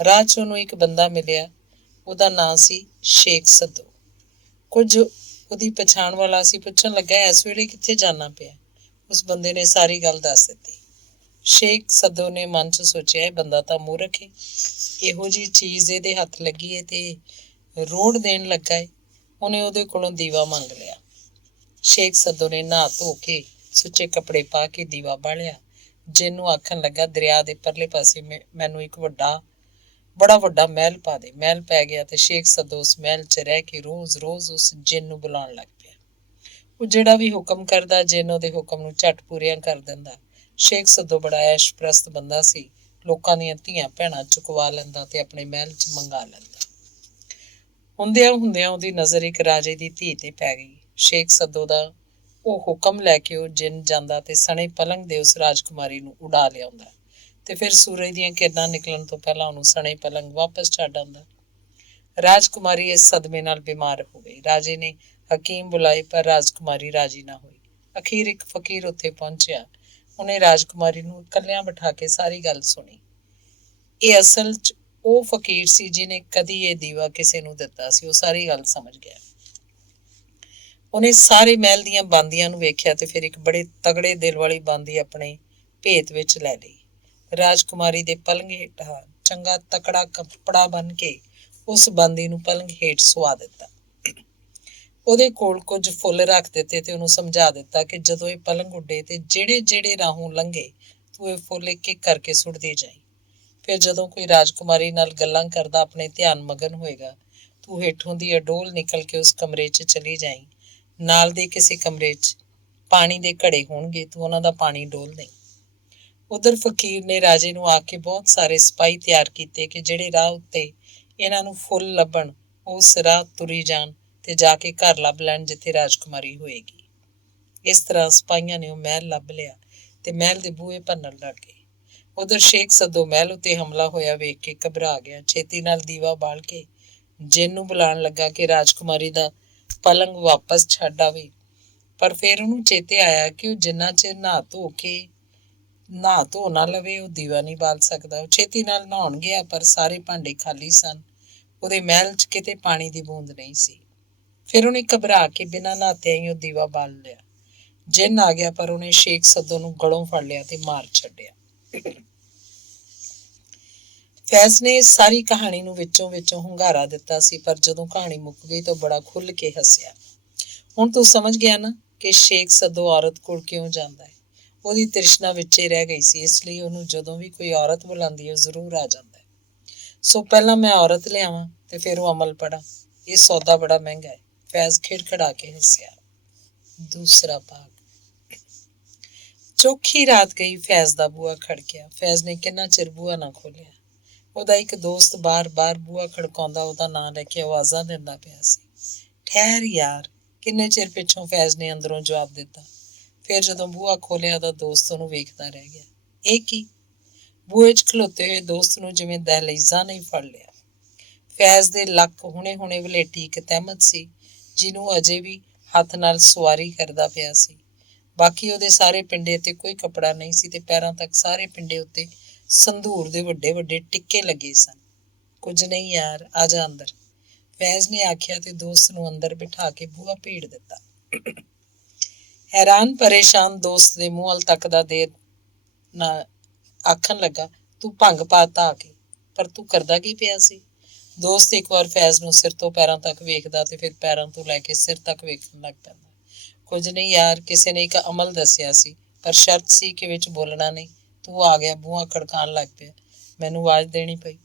ਰਾਹ 'ਚ ਉਹਨੂੰ ਇੱਕ ਬੰਦਾ ਮਿਲਿਆ। ਉਹਦਾ ਨਾਂ ਸੀ ਸ਼ੇਖ ਸੱਦੋ। ਕੁਝ ਉਹਦੀ ਪਛਾਣ ਵਾਲਾ ਸੀ। ਪੁੱਛਣ ਲੱਗਾ, ਇਸ ਵੇਲੇ ਕਿੱਥੇ ਜਾਣਾ ਪਿਆ? ਉਸ ਬੰਦੇ ਨੇ ਸਾਰੀ ਗੱਲ ਦੱਸ ਦਿੱਤੀ। ਸ਼ੇਖ ਸੱਦੋ ਨੇ ਮਨ 'ਚ ਸੋਚਿਆ, ਇਹ ਬੰਦਾ ਤਾਂ ਮੂਰਖ ਹੈ, ਇਹੋ ਜਿਹੀ ਚੀਜ਼ ਇਹਦੇ ਹੱਥ ਲੱਗੀ ਹੈ ਤੇ ਰੋੜ ਦੇਣ ਲੱਗਾ ਹੈ। ਉਹਨੇ ਉਹਦੇ ਕੋਲੋਂ ਦੀਵਾ ਮੰਗ ਲਿਆ। ਸ਼ੇਖ ਸੱਦੋ ਨੇ ਨਹਾ ਧੋ ਕੇ ਸੁੱਚੇ ਕੱਪੜੇ ਪਾ ਕੇ ਦੀਵਾ ਬਾਲਿਆ। ਜਿਹਨੂੰ ਆਖਣ ਲੱਗਾ, ਦਰਿਆ ਦੇ ਪਰਲੇ ਪਾਸੇ ਮੈਨੂੰ ਇੱਕ ਬੜਾ ਵੱਡਾ ਮਹਿਲ ਪਾ ਦੇ। ਮਹਿਲ ਪੈ ਗਿਆ ਤੇ ਸ਼ੇਖ ਸੱਦੋ ਉਸ ਮਹਿਲ 'ਚ ਰਹਿ ਕੇ ਰੋਜ਼ ਉਸ ਜਿੰਨ ਨੂੰ ਬੁਲਾਉਣ ਲੱਗ ਪਿਆ। ਉਹ ਜਿਹੜਾ ਵੀ ਹੁਕਮ ਕਰਦਾ, ਜਿੰਨ ਉਹਦੇ ਹੁਕਮ ਨੂੰ ਝੱਟ ਪੂਰੀਆਂ ਕਰ ਦਿੰਦਾ। ਸ਼ੇਖ ਸੱਦੋ ਬੜਾ ਐਸ਼-ਪ੍ਰਸਤ ਬੰਦਾ ਸੀ। ਲੋਕਾਂ ਦੀਆਂ ਧੀਆਂ ਭੈਣਾਂ ਚੁਕਵਾ ਲੈਂਦਾ ਤੇ ਆਪਣੇ ਮਹਿਲ 'ਚ ਮੰਗਾ ਲੈਂਦਾ। ਹੁੰਦਿਆਂ ਉਹਦੀ ਨਜ਼ਰ ਇੱਕ ਰਾਜੇ ਦੀ ਧੀ ਤੇ ਪੈ ਗਈ। ਸ਼ੇਖ ਸੱਦੋ ਦਾ ਉਹ ਹੁਕਮ ਲੈ ਕੇ ਉਹ ਜਿੰਨ ਜਾਂਦਾ ਤੇ ਸਣੇ ਪਲੰਗ ਦੇ ਉਸ ਰਾਜਕੁਮਾਰੀ ਨੂੰ ਉਡਾ ਲਿਆਉਂਦਾ ਤੇ ਫਿਰ ਸੂਰਜ ਦੀਆਂ ਕਿਰਨਾਂ ਨਿਕਲਣ ਤੋਂ ਪਹਿਲਾਂ ਉਹਨੂੰ ਸਣੇ ਪਲੰਗ ਵਾਪਸ ਛੱਡ ਆਉਂਦਾ। ਰਾਜਕੁਮਾਰੀ ਇਸ ਸਦਮੇ ਨਾਲ ਬਿਮਾਰ ਹੋ ਗਈ। ਰਾਜੇ ਨੇ ਹਕੀਮ ਬੁਲਾਏ, ਪਰ ਰਾਜਕੁਮਾਰੀ ਰਾਜੀ ਨਾ ਹੋਈ। ਅਖੀਰ ਇੱਕ ਫਕੀਰ ਉੱਥੇ ਪਹੁੰਚਿਆ। ਉਹਨੇ ਰਾਜਕੁਮਾਰੀ ਨੂੰ ਇਕੱਲਿਆਂ ਬਿਠਾ ਕੇ ਸਾਰੀ ਗੱਲ ਸੁਣੀ। ਇਹ ਅਸਲ 'ਚ ਉਹ ਫਕੀਰ ਸੀ ਜਿਹਨੇ ਕਦੀ ਇਹ ਦੀਵਾ ਕਿਸੇ ਨੂੰ ਦਿੱਤਾ ਸੀ। ਉਹ ਸਾਰੀ ਗੱਲ ਸਮਝ ਗਿਆ। ਉਹਨੇ ਸਾਰੇ ਮਹਿਲ ਦੀਆਂ ਬਾਂਦੀਆਂ ਨੂੰ ਵੇਖਿਆ ਤੇ ਫਿਰ ਇੱਕ ਬੜੇ ਤਗੜੇ ਦਿਲ ਵਾਲੀ ਬਾਂਦੀ ਆਪਣੇ ਭੇਤ ਵਿੱਚ ਲੈ ਲਈ। ਰਾਜਕੁਮਾਰੀ ਦੇ ਪਲੰਗ ਹੇਠਾਂ ਚੰਗਾ ਤਕੜਾ ਕੱਪੜਾ ਬੰਨ ਕੇ ਉਸ ਬਾਂਦੀ ਨੂੰ ਪਲੰਗ ਹੇਠ ਸੁਆ ਦਿੱਤਾ। ਉਹਦੇ ਕੋਲ ਕੁਝ ਫੁੱਲ ਰੱਖ ਦਿੱਤੇ ਤੇ ਉਹਨੂੰ ਸਮਝਾ ਦਿੱਤਾ ਕਿ ਜਦੋਂ ਇਹ ਪਲੰਗ ਉੱਡੇ ਤੇ ਜਿਹੜੇ ਰਾਹੋਂ ਲੰਘੇ ਤੂੰ ਇਹ ਫੁੱਲ ਇੱਕ ਇੱਕ ਕਰਕੇ ਸੁੱਟਦੀ ਜਾਈਂ। ਫਿਰ ਜਦੋਂ ਕੋਈ ਰਾਜਕੁਮਾਰੀ ਨਾਲ ਗੱਲਾਂ ਕਰਦਾ ਆਪਣੇ ਧਿਆਨ ਮਗਨ ਹੋਏਗਾ, ਤੂੰ ਹੇਠੋਂ ਦੀ ਅਡੋਲ ਨਿਕਲ ਕੇ ਉਸ ਕਮਰੇ 'ਚ ਚਲੀ ਜਾਈਂ। ਨਾਲ ਦੇ ਕਿਸੇ ਕਮਰੇ 'ਚ ਪਾਣੀ ਦੇ ਘੜੇ ਹੋਣਗੇ, ਤੂੰ ਉਹਨਾਂ ਦਾ ਪਾਣੀ ਡੋਲ ਦੇਈਂ। ਉਧਰ ਫਕੀਰ ਨੇ ਰਾਜੇ ਨੂੰ ਆ ਕੇ ਬਹੁਤ ਸਾਰੇ ਸਿਪਾਹੀ ਤਿਆਰ ਕੀਤੇ ਕਿ ਜਿਹੜੇ ਰਾਹ ਉੱਤੇ ਇਹਨਾਂ ਨੂੰ ਫੁੱਲ ਲੱਭਣ, ਉਸ ਰਾਹ ਤੁਰੀ ਜਾਣ ਤੇ ਜਾ ਕੇ ਘਰ ਲੱਭ ਲੈਣ ਜਿੱਥੇ ਰਾਜਕੁਮਾਰੀ ਹੋਏਗੀ। ਇਸ ਤਰ੍ਹਾਂ ਸਿਪਾਹੀਆਂ ਨੇ ਉਹ ਮਹਿਲ ਲੱਭ ਲਿਆ ਤੇ ਮਹਿਲ ਦੇ ਬੂਹੇ ਭੰਨਣ ਲੱਗ ਗਏ। ਉਧਰ ਸ਼ੇਖ ਸੱਦੋ ਮਹਿਲ ਉੱਤੇ ਹਮਲਾ ਹੋਇਆ ਵੇਖ ਕੇ ਘਬਰਾ ਗਿਆ। ਛੇਤੀ ਨਾਲ ਦੀਵਾ ਬਾਲ ਕੇ ਜਿੰਨ ਨੂੰ ਬੁਲਾਉਣ ਲੱਗਾ ਕਿ ਰਾਜਕੁਮਾਰੀ ਦਾ ਪਲੰਗ ਵਾਪਸ ਛੱਡ ਆਵੇ। ਪਰ ਫਿਰ ਉਹਨੂੰ ਚੇਤੇ ਆਇਆ ਕਿ ਉਹ ਜਿੰਨਾ ਚਿਰ ਨਹਾ ਧੋ ਨਾ ਲਵੇ ਉਹ ਦੀਵਾ ਨਹੀਂ ਬਾਲ ਸਕਦਾ। ਉਹ ਛੇਤੀ ਨਾਲ ਨਹਾਉਣ ਗਿਆ, ਪਰ ਸਾਰੇ ਭਾਂਡੇ ਖਾਲੀ ਸਨ। ਉਹਦੇ ਮਹਿਲ 'ਚ ਕਿਤੇ ਪਾਣੀ ਦੀ ਬੂੰਦ ਨਹੀਂ ਸੀ। ਫਿਰ ਉਹਨੇ ਘਬਰਾ ਕੇ ਬਿਨਾਂ ਨਹਾਤਿਆਂ ਹੀ ਉਹ ਦੀਵਾ ਬਾਲ ਲਿਆ। ਜਿੰਨ ਆ ਗਿਆ, ਪਰ ਉਹਨੇ ਸ਼ੇਖ ਸੱਦੋ ਨੂੰ ਗਲੋਂ ਫੜ ਲਿਆ ਤੇ ਮਾਰ ਛੱਡਿਆ। ਫੈਜ਼ ਨੇ ਸਾਰੀ ਕਹਾਣੀ ਨੂੰ ਵਿੱਚੋਂ ਹੁੰਗਾਰਾ ਦਿੱਤਾ ਸੀ, ਪਰ ਜਦੋਂ ਕਹਾਣੀ ਮੁੱਕ ਗਈ ਤਾਂ ਬੜਾ ਖੁੱਲ੍ਹ ਕੇ ਹੱਸਿਆ। ਹੁਣ ਤੂੰ ਸਮਝ ਗਿਆ ਨਾ ਕਿ ਸ਼ੇਖ ਸੱਦੋ ਔਰਤ ਕੋਲ ਕਿਉਂ ਜਾਂਦਾ ਹੈ। ਉਹਦੀ ਤ੍ਰਿਸ਼ਨਾ ਵਿੱਚੇ ਰਹਿ ਗਈ ਸੀ, ਇਸ ਲਈ ਉਹਨੂੰ ਜਦੋਂ ਵੀ ਕੋਈ ਔਰਤ ਬੁਲਾਉਂਦੀ ਹੈ ਉਹ ਜ਼ਰੂਰ ਆ ਜਾਂਦਾ ਹੈ। ਸੋ ਪਹਿਲਾਂ ਮੈਂ ਔਰਤ ਲਿਆਵਾਂ ਤੇ ਫਿਰ ਉਹ ਅਮਲ ਪੜਾ। ਇਹ ਸੌਦਾ ਬੜਾ ਮਹਿੰਗਾ ਹੈ। ਫੈਜ਼ ਖਿੜਖਿੜਾ ਕੇ ਹੱਸਿਆ। ਦੂਸਰਾ ਭਾਗ। ਚੌਖੀ ਰਾਤ ਗਈ। ਫੈਜ਼ ਦਾ ਬੂਹਾ ਖੜਕਿਆ। ਫੈਜ਼ ਨੇ ਕਿੰਨਾ ਚਿਰ ਬੂਹਾ ਨਾ ਖੋਲਿਆ। ਉਹਦਾ ਇੱਕ ਦੋਸਤ ਬਾਰ-ਬਾਰ ਬੂਹਾ ਖੜਕਾਉਂਦਾ ਉਹਦਾ ਨਾਂ ਲੈ ਕੇ ਆਵਾਜ਼ਾਂ ਦਿੰਦਾ ਪਿਆ ਸੀ। ਠਹਿਰ ਯਾਰ, ਕਿੰਨੇ ਚਿਰ ਪਿੱਛੋਂ ਫੈਜ਼ ਨੇ ਅੰਦਰੋਂ ਜਵਾਬ ਦਿੱਤਾ। ਫਿਰ ਜਦੋਂ ਬੂਹਾ ਖੋਲਿਆ ਤਾਂ ਦੋਸਤ ਉਹਨੂੰ ਵੇਖਦਾ ਰਹਿ ਗਿਆ। ਇਹ ਕੀ? ਬੂਹੇ 'ਚ ਖਲੋਤੇ ਹੋਏ ਦੋਸਤ ਨੂੰ ਜਿਵੇਂ ਦਹਿਲੀਜ਼ਾਂ ਨੇ ਫੜ ਲਿਆ। ਫੈਜ਼ ਦੇ ਲੱਕ ਹੁਣੇ ਵਲੇਟੀ ਇੱਕ ਤਹਿਮਤ ਸੀ, ਜਿਹਨੂੰ ਅਜੇ ਵੀ ਹੱਥ ਨਾਲ ਸਵਾਰੀ ਕਰਦਾ ਪਿਆ ਸੀ। ਬਾਕੀ ਉਹਦੇ ਸਾਰੇ ਪਿੰਡੇ ਤੇ ਕੋਈ ਕੱਪੜਾ ਨਹੀਂ ਸੀ ਤੇ ਪੈਰਾਂ ਤੱਕ ਸਾਰੇ ਪਿੰਡੇ ਉੱਤੇ ਸੰਧੂਰ ਦੇ ਵੱਡੇ ਵੱਡੇ ਟਿੱਕੇ ਲੱਗੇ ਸਨ। ਕੁਝ ਨਹੀਂ ਯਾਰ, ਆ ਜਾ ਅੰਦਰ। ਫੈਜ਼ ਨੇ ਆਖਿਆ ਤੇ ਦੋਸਤ ਨੂੰ ਅੰਦਰ ਬਿਠਾ ਕੇ ਬੂਹਾ ਭੀੜ ਦਿੱਤਾ। ਹੈਰਾਨ ਪਰੇਸ਼ਾਨ ਦੋਸਤ ਦੇ ਮੂੰਹ ਵੱਲ ਤੱਕਦਾ ਦੇਰ ਨਾ ਆਖਣ ਲੱਗਾ, ਤੂੰ ਭੰਗ ਪਾਤਾ ਆ ਕੇ, ਪਰ ਤੂੰ ਕਰਦਾ ਕੀ ਪਿਆ ਸੀ? ਦੋਸਤ ਇੱਕ ਵਾਰ ਫੈਜ਼ ਨੂੰ ਸਿਰ ਤੋਂ ਪੈਰਾਂ ਤੱਕ ਵੇਖਦਾ ਤੇ ਫਿਰ ਪੈਰਾਂ ਤੋਂ ਲੈ ਕੇ ਸਿਰ ਤੱਕ ਵੇਖਣ ਲੱਗ ਪੈਂਦਾ। ਕੁਝ ਨਹੀਂ ਯਾਰ, ਕਿਸੇ ਨੇ ਇੱਕ ਅਮਲ ਦੱਸਿਆ ਸੀ, ਪਰ ਸ਼ਰਤ ਸੀ ਕਿ ਵਿੱਚ ਬੋਲਣਾ ਨਹੀਂ। ਤੂੰ ਆ ਗਿਆ, ਬੂਹਾ ਖੜਕਾਉਣ ਲੱਗ ਪਿਆ, ਮੈਨੂੰ ਆਵਾਜ਼ ਦੇਣੀ ਪਈ।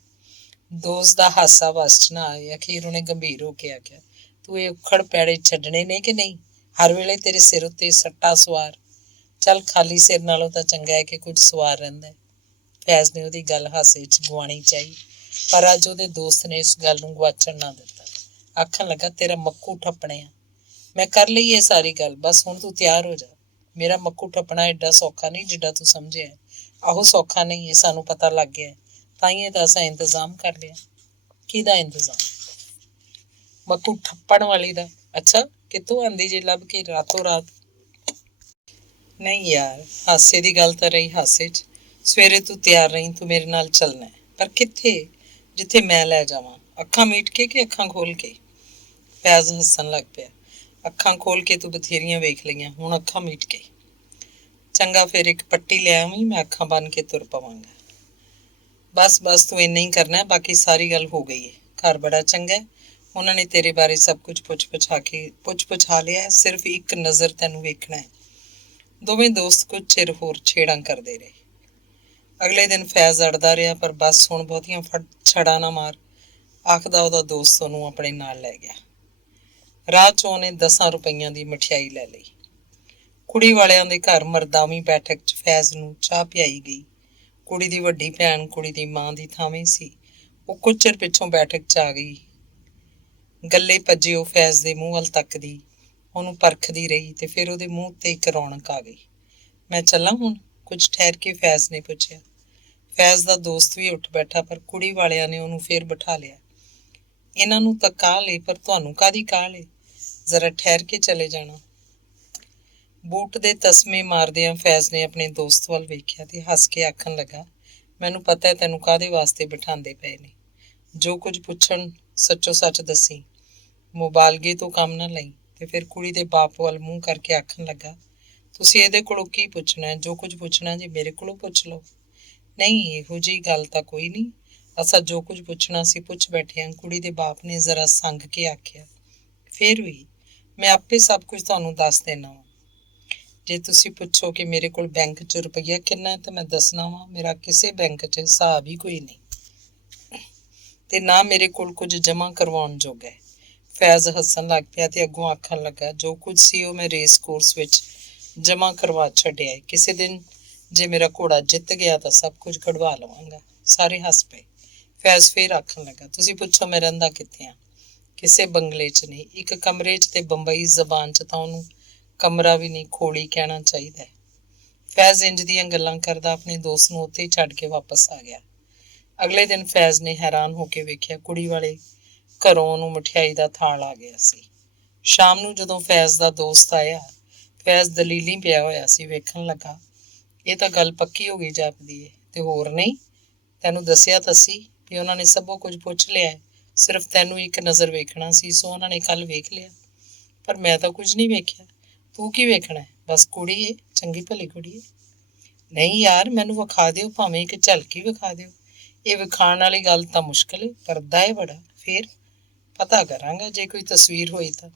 ਦੋਸਤ ਦਾ ਹਾਸਾ ਵੱਸ ਚ ਨਾ ਆਇਆ। ਅਖੀਰ ਉਹਨੇ ਗੰਭੀਰ ਹੋ ਕੇ ਆਖਿਆ, ਤੂੰ ਇਹ ਉਖੜ ਪੈੜੇ ਛੱਡਣੇ ਨੇ ਕਿ ਨਹੀਂ? ਹਰ ਵੇਲੇ ਤੇਰੇ ਸਿਰ ਉੱਤੇ ਸੱਟਾ ਸਵਾਰ। ਚੱਲ, ਖਾਲੀ ਸਿਰ ਨਾਲੋਂ ਤਾਂ ਚੰਗਾ ਹੈ ਕਿ ਕੁਝ ਸਵਾਰ ਰਹਿੰਦਾ। ਫੈਜ਼ ਨੇ ਉਹਦੀ ਗੱਲ ਹਾਸੇ ਚ ਗੁਆਣੀ ਚਾਹੀ, ਪਰ ਅੱਜ ਉਹਦੇ ਦੋਸਤ ਨੇ ਇਸ ਗੱਲ ਨੂੰ ਗੁਆਚਣ ਨਾ ਦਿੱਤਾ। ਆਖਣ ਲੱਗਾ, ਤੇਰਾ ਮੱਕੂ ਠੱਪਣਿਆ, ਮੈਂ ਕਰ ਲਈ ਇਹ ਸਾਰੀ ਗੱਲ, ਬਸ ਹੁਣ ਤੂੰ ਤਿਆਰ ਹੋ ਜਾ। ਮੇਰਾ ਮੱਕੂ ਠੱਪਣਾ ਐਡਾ ਸੌਖਾ ਨਹੀਂ ਜਿੱਡਾ ਤੂੰ ਸਮਝਿਆ। ਆਹੋ ਸੌਖਾ ਨਹੀਂ, ਇਹ ਸਾਨੂੰ ਪਤਾ ਲੱਗ ਗਿਆ, ਤਾਈਏ ਤਾਂ ਅਸਾਂ ਇੰਤਜ਼ਾਮ ਕਰ ਲਿਆ। ਕਿਹਦਾ ਇੰਤਜ਼ਾਮ? ਮੱਕੂ ਠੱਪਣ ਵਾਲੀ ਦਾ। ਅੱਛਾ, ਕਿੱਥੋਂ ਆਂਦੀ ਜੇ ਲੱਭ ਕੇ ਰਾਤੋਂ ਰਾਤ? ਨਹੀਂ ਯਾਰ, ਹਾਸੇ ਦੀ ਗੱਲ ਤਾਂ ਰਹੀ ਹਾਸੇ ਚ। ਸਵੇਰੇ ਤੂੰ ਤਿਆਰ ਰਹੀ, ਤੂੰ ਮੇਰੇ ਨਾਲ ਚੱਲਣਾ। ਪਰ ਕਿੱਥੇ? ਜਿੱਥੇ ਮੈਂ ਲੈ ਜਾਵਾਂ। ਅੱਖਾਂ ਮੀਟ ਕੇ ਕਿ ਅੱਖਾਂ ਖੋਲ ਕੇ? ਫੈਜ਼ ਹੱਸਣ ਲੱਗ ਪਿਆ। ਅੱਖਾਂ ਖੋਲ ਕੇ ਤੂੰ ਬਥੇਰੀਆਂ ਵੇਖ ਲਈਆਂ, ਹੁਣ ਅੱਖਾਂ ਮੀਟ ਕੇ। ਚੰਗਾ, ਫਿਰ ਇੱਕ ਪੱਟੀ ਲੈ ਆਵੀਂ, ਮੈਂ ਅੱਖਾਂ ਬੰਨ ਕੇ ਤੁਰ ਪਵਾਂਗਾ। ਬਸ ਬਸ, ਤੂੰ ਇੰਨਾ ਹੀ ਕਰਨਾ, ਬਾਕੀ ਸਾਰੀ ਗੱਲ ਹੋ ਗਈ ਹੈ। ਘਰ ਬੜਾ ਚੰਗਾ, ਉਹਨਾਂ ਨੇ ਤੇਰੇ ਬਾਰੇ ਸਭ ਕੁਝ ਪੁੱਛ ਪੁਛਾ ਲਿਆ, ਸਿਰਫ ਇੱਕ ਨਜ਼ਰ ਤੈਨੂੰ ਵੇਖਣਾ ਹੈ। ਦੋਵੇਂ ਦੋਸਤ ਕੁਝ ਚਿਰ ਹੋਰ ਛੇੜਾਂ ਕਰਦੇ ਰਹੇ। ਅਗਲੇ ਦਿਨ ਫੈਜ਼ ਅੜਦਾ ਰਿਹਾ, ਪਰ ਬਸ ਹੁਣ ਬਹੁਤੀਆਂ ਛੜਾਂ ਨਾ ਮਾਰ, ਆਖਦਾ ਉਹਦਾ ਦੋਸਤ ਉਹਨੂੰ ਆਪਣੇ ਨਾਲ ਲੈ ਗਿਆ। ਰਾਹ ਚ ਉਹਨੇ 10 ਰੁਪਈਆਂ ਦੀ ਮਠਿਆਈ ਲੈ ਲਈ। ਕੁੜੀ ਵਾਲਿਆਂ ਦੇ ਘਰ ਮਰਦਾਵੀ ਬੈਠਕ ਚ ਫੈਜ਼ ਨੂੰ ਚਾਹ ਪਿਆਈ ਗਈ। ਕੁੜੀ ਦੀ ਵੱਡੀ ਭੈਣ ਕੁੜੀ ਦੀ ਮਾਂ ਦੀ ਥਾਵੇਂ ਸੀ। ਉਹ ਕੁਝ ਚਿਰ ਪਿੱਛੋਂ ਬੈਠਕ ਚ ਆ ਗਈ। ਗੱਲੇ ਭੱਜੇ ਉਹ ਫੈਜ਼ ਦੇ ਮੂੰਹ ਵੱਲ ਤੱਕਦੀ, ਉਹਨੂੰ ਪਰਖਦੀ ਰਹੀ ਤੇ ਫਿਰ ਉਹਦੇ ਮੂੰਹ ਤੇ ਇੱਕ ਰੌਣਕ ਆ ਗਈ। ਮੈਂ ਚੱਲਾਂ ਹੁਣ? ਕੁਝ ਠਹਿਰ ਕੇ ਫੈਜ਼ ਨੇ ਪੁੱਛਿਆ। ਫੈਜ਼ ਦਾ ਦੋਸਤ ਵੀ ਉੱਠ ਬੈਠਾ, ਪਰ ਕੁੜੀ ਵਾਲਿਆਂ ਨੇ ਉਹਨੂੰ ਫੇਰ ਬਿਠਾ ਲਿਆ। ਇਹਨਾਂ ਨੂੰ ਤਾਂ ਕਾਹਲ ਏ, ਪਰ ਤੁਹਾਨੂੰ ਕਾਹਦੀ ਕਾਹਲ ਏ? ਜ਼ਰਾ ਠਹਿਰ ਕੇ ਚਲੇ ਜਾਣਾ। ਬੂਟ ਦੇ ਤਸਮੇ ਮਾਰਦਿਆਂ ਫੈਜ਼ ਨੇ ਆਪਣੇ ਦੋਸਤ ਵੱਲ ਵੇਖਿਆ ਤੇ ਹੱਸ ਕੇ ਆਖਣ ਲੱਗਾ, ਮੈਨੂੰ ਪਤਾ ਹੈ ਤੈਨੂੰ ਕਾਹਦੇ ਵਾਸਤੇ ਬਿਠਾਉਂਦੇ ਪਏ ਨੇ। ਜੋ ਕੁਝ ਪੁੱਛਣ ਸੱਚੋ ਸੱਚ ਦੱਸੀ, ਮੁਬਾਲਗੇ ਤੋਂ ਕੰਮ ਨਾ ਲਈ। ਤੇ ਫਿਰ ਕੁੜੀ ਦੇ ਬਾਪ ਵੱਲ ਮੂੰਹ ਕਰਕੇ ਆਖਣ ਲੱਗਾ, ਤੁਸੀਂ ਇਹਦੇ ਕੋਲੋਂ ਕੀ ਪੁੱਛਣਾ ਹੈ? ਜੋ ਕੁਝ ਪੁੱਛਣਾ ਜੀ ਮੇਰੇ ਕੋਲੋਂ ਪੁੱਛ ਲਓ। ਨਹੀਂ, ਇਹੋ ਜਿਹੀ ਗੱਲ ਤਾਂ ਕੋਈ ਨਹੀਂ, ਅਸਾਂ ਜੋ ਕੁਝ ਪੁੱਛਣਾ ਸੀ ਪੁੱਛ ਬੈਠੇ ਹਾਂ। ਕੁੜੀ ਦੇ ਬਾਪ ਨੇ ਜ਼ਰਾ ਸੰਗ ਕੇ ਆਖਿਆ, ਫਿਰ ਵੀ ਮੈਂ ਆਪੇ ਸਭ ਕੁਝ ਤੁਹਾਨੂੰ ਦੱਸ ਦੇਣਾ ਵਾ। ਜੇ ਤੁਸੀਂ ਪੁੱਛੋ ਕਿ ਮੇਰੇ ਕੋਲ ਬੈਂਕ 'ਚ ਰੁਪਈਆ ਕਿੰਨਾ ਹੈ ਤਾਂ ਮੈਂ ਦੱਸਣਾ ਵਾ, ਮੇਰਾ ਕਿਸੇ ਬੈਂਕ 'ਚ ਹਿਸਾਬ ਹੀ ਕੋਈ ਨਹੀਂ, ਤੇ ਨਾ ਮੇਰੇ ਕੋਲ ਕੁਝ ਜਮ੍ਹਾਂ ਕਰਵਾਉਣ ਜੋਗਾ ਹੈ। ਫੈਜ਼ ਹੱਸਣ ਲੱਗ ਪਿਆ ਤੇ ਅੱਗੋਂ ਆਖਣ ਲੱਗਾ, ਜੋ ਕੁਝ ਸੀ ਉਹ ਮੈਂ ਰੇਸ ਕੋਰਸ ਵਿੱਚ ਜਮ੍ਹਾਂ ਕਰਵਾ ਛੱਡਿਆ ਹੈ। ਕਿਸੇ ਦਿਨ ਜੇ ਮੇਰਾ ਘੋੜਾ ਜਿੱਤ ਗਿਆ ਤਾਂ ਸਭ ਕੁਝ ਕਢਵਾ ਲਵਾਂਗਾ। ਸਾਰੇ ਹੱਸ ਪਏ। ਫੈਜ਼ ਫੇਰ ਆਖਣ ਲੱਗਾ, ਤੁਸੀਂ ਪੁੱਛੋ ਮੈਂ ਰਹਿੰਦਾ ਕਿੱਥੇ ਹਾਂ? ਕਿਸੇ ਬੰਗਲੇ 'ਚ ਨਹੀਂ, ਇੱਕ ਕਮਰੇ 'ਚ, ਤੇ ਬੰਬਈ ਜ਼ਬਾਨ 'ਚ ਤਾਂ ਉਹਨੂੰ ਕਮਰਾ ਵੀ ਨਹੀਂ, ਖੋਲੀ ਕਹਿਣਾ ਚਾਹੀਦਾ ਹੈ। ਫੈਜ਼ ਇੰਜ ਦੀਆਂ ਗੱਲਾਂ ਕਰਦਾ ਆਪਣੇ ਦੋਸਤ ਨੂੰ ਉੱਥੇ ਹੀ ਛੱਡ ਕੇ ਵਾਪਸ ਆ ਗਿਆ। ਅਗਲੇ ਦਿਨ ਫੈਜ਼ ਨੇ ਹੈਰਾਨ ਹੋ ਕੇ ਵੇਖਿਆ, ਕੁੜੀ ਵਾਲੇ ਘਰੋਂ ਉਹਨੂੰ ਮਠਿਆਈ ਦਾ ਥਾਲ ਆ ਗਿਆ ਸੀ। ਸ਼ਾਮ ਨੂੰ ਜਦੋਂ ਫੈਜ਼ ਦਾ ਦੋਸਤ ਆਇਆ, ਫੈਜ਼ ਦਲੀਲੀ ਪਿਆ ਹੋਇਆ ਸੀ। ਵੇਖਣ ਲੱਗਾ, ਇਹ ਤਾਂ ਗੱਲ ਪੱਕੀ ਹੋ ਗਈ ਜਾਪਦੀ ਏ। ਤੇ ਹੋਰ ਨਹੀਂ, ਤੈਨੂੰ ਦੱਸਿਆ ਤਾਂ ਸੀ ਵੀ ਉਹਨਾਂ ਨੇ ਸਭੋ ਕੁਝ ਪੁੱਛ ਲਿਆ ਹੈ, ਸਿਰਫ ਤੈਨੂੰ ਇੱਕ ਨਜ਼ਰ ਵੇਖਣਾ ਸੀ, ਸੋ ਉਹਨਾਂ ਨੇ ਕੱਲ ਵੇਖ ਲਿਆ। ਪਰ ਮੈਂ ਤਾਂ ਕੁਝ ਨਹੀਂ ਵੇਖਿਆ। ਤੂੰ ਕੀ ਵੇਖਣਾ? ਬਸ ਕੁੜੀ ਏ, ਚੰਗੀ ਭਲੀ ਕੁੜੀ ਏ। ਨਹੀਂ ਯਾਰ, ਮੈਨੂੰ ਵਿਖਾ ਦਿਓ, ਭਾਵੇਂ ਇੱਕ ਝਲਕ ਹੀ ਵਿਖਾ ਦਿਓ। ਇਹ ਵਿਖਾਉਣ ਵਾਲੀ ਗੱਲ ਤਾਂ ਮੁਸ਼ਕਿਲ ਏ, ਪਰਦਾ ਏ ਬੜਾ। ਫੇਰ ਪਤਾ ਕਰਾਂਗਾ, ਜੇ ਕੋਈ ਤਸਵੀਰ ਹੋਈ ਤਾਂ।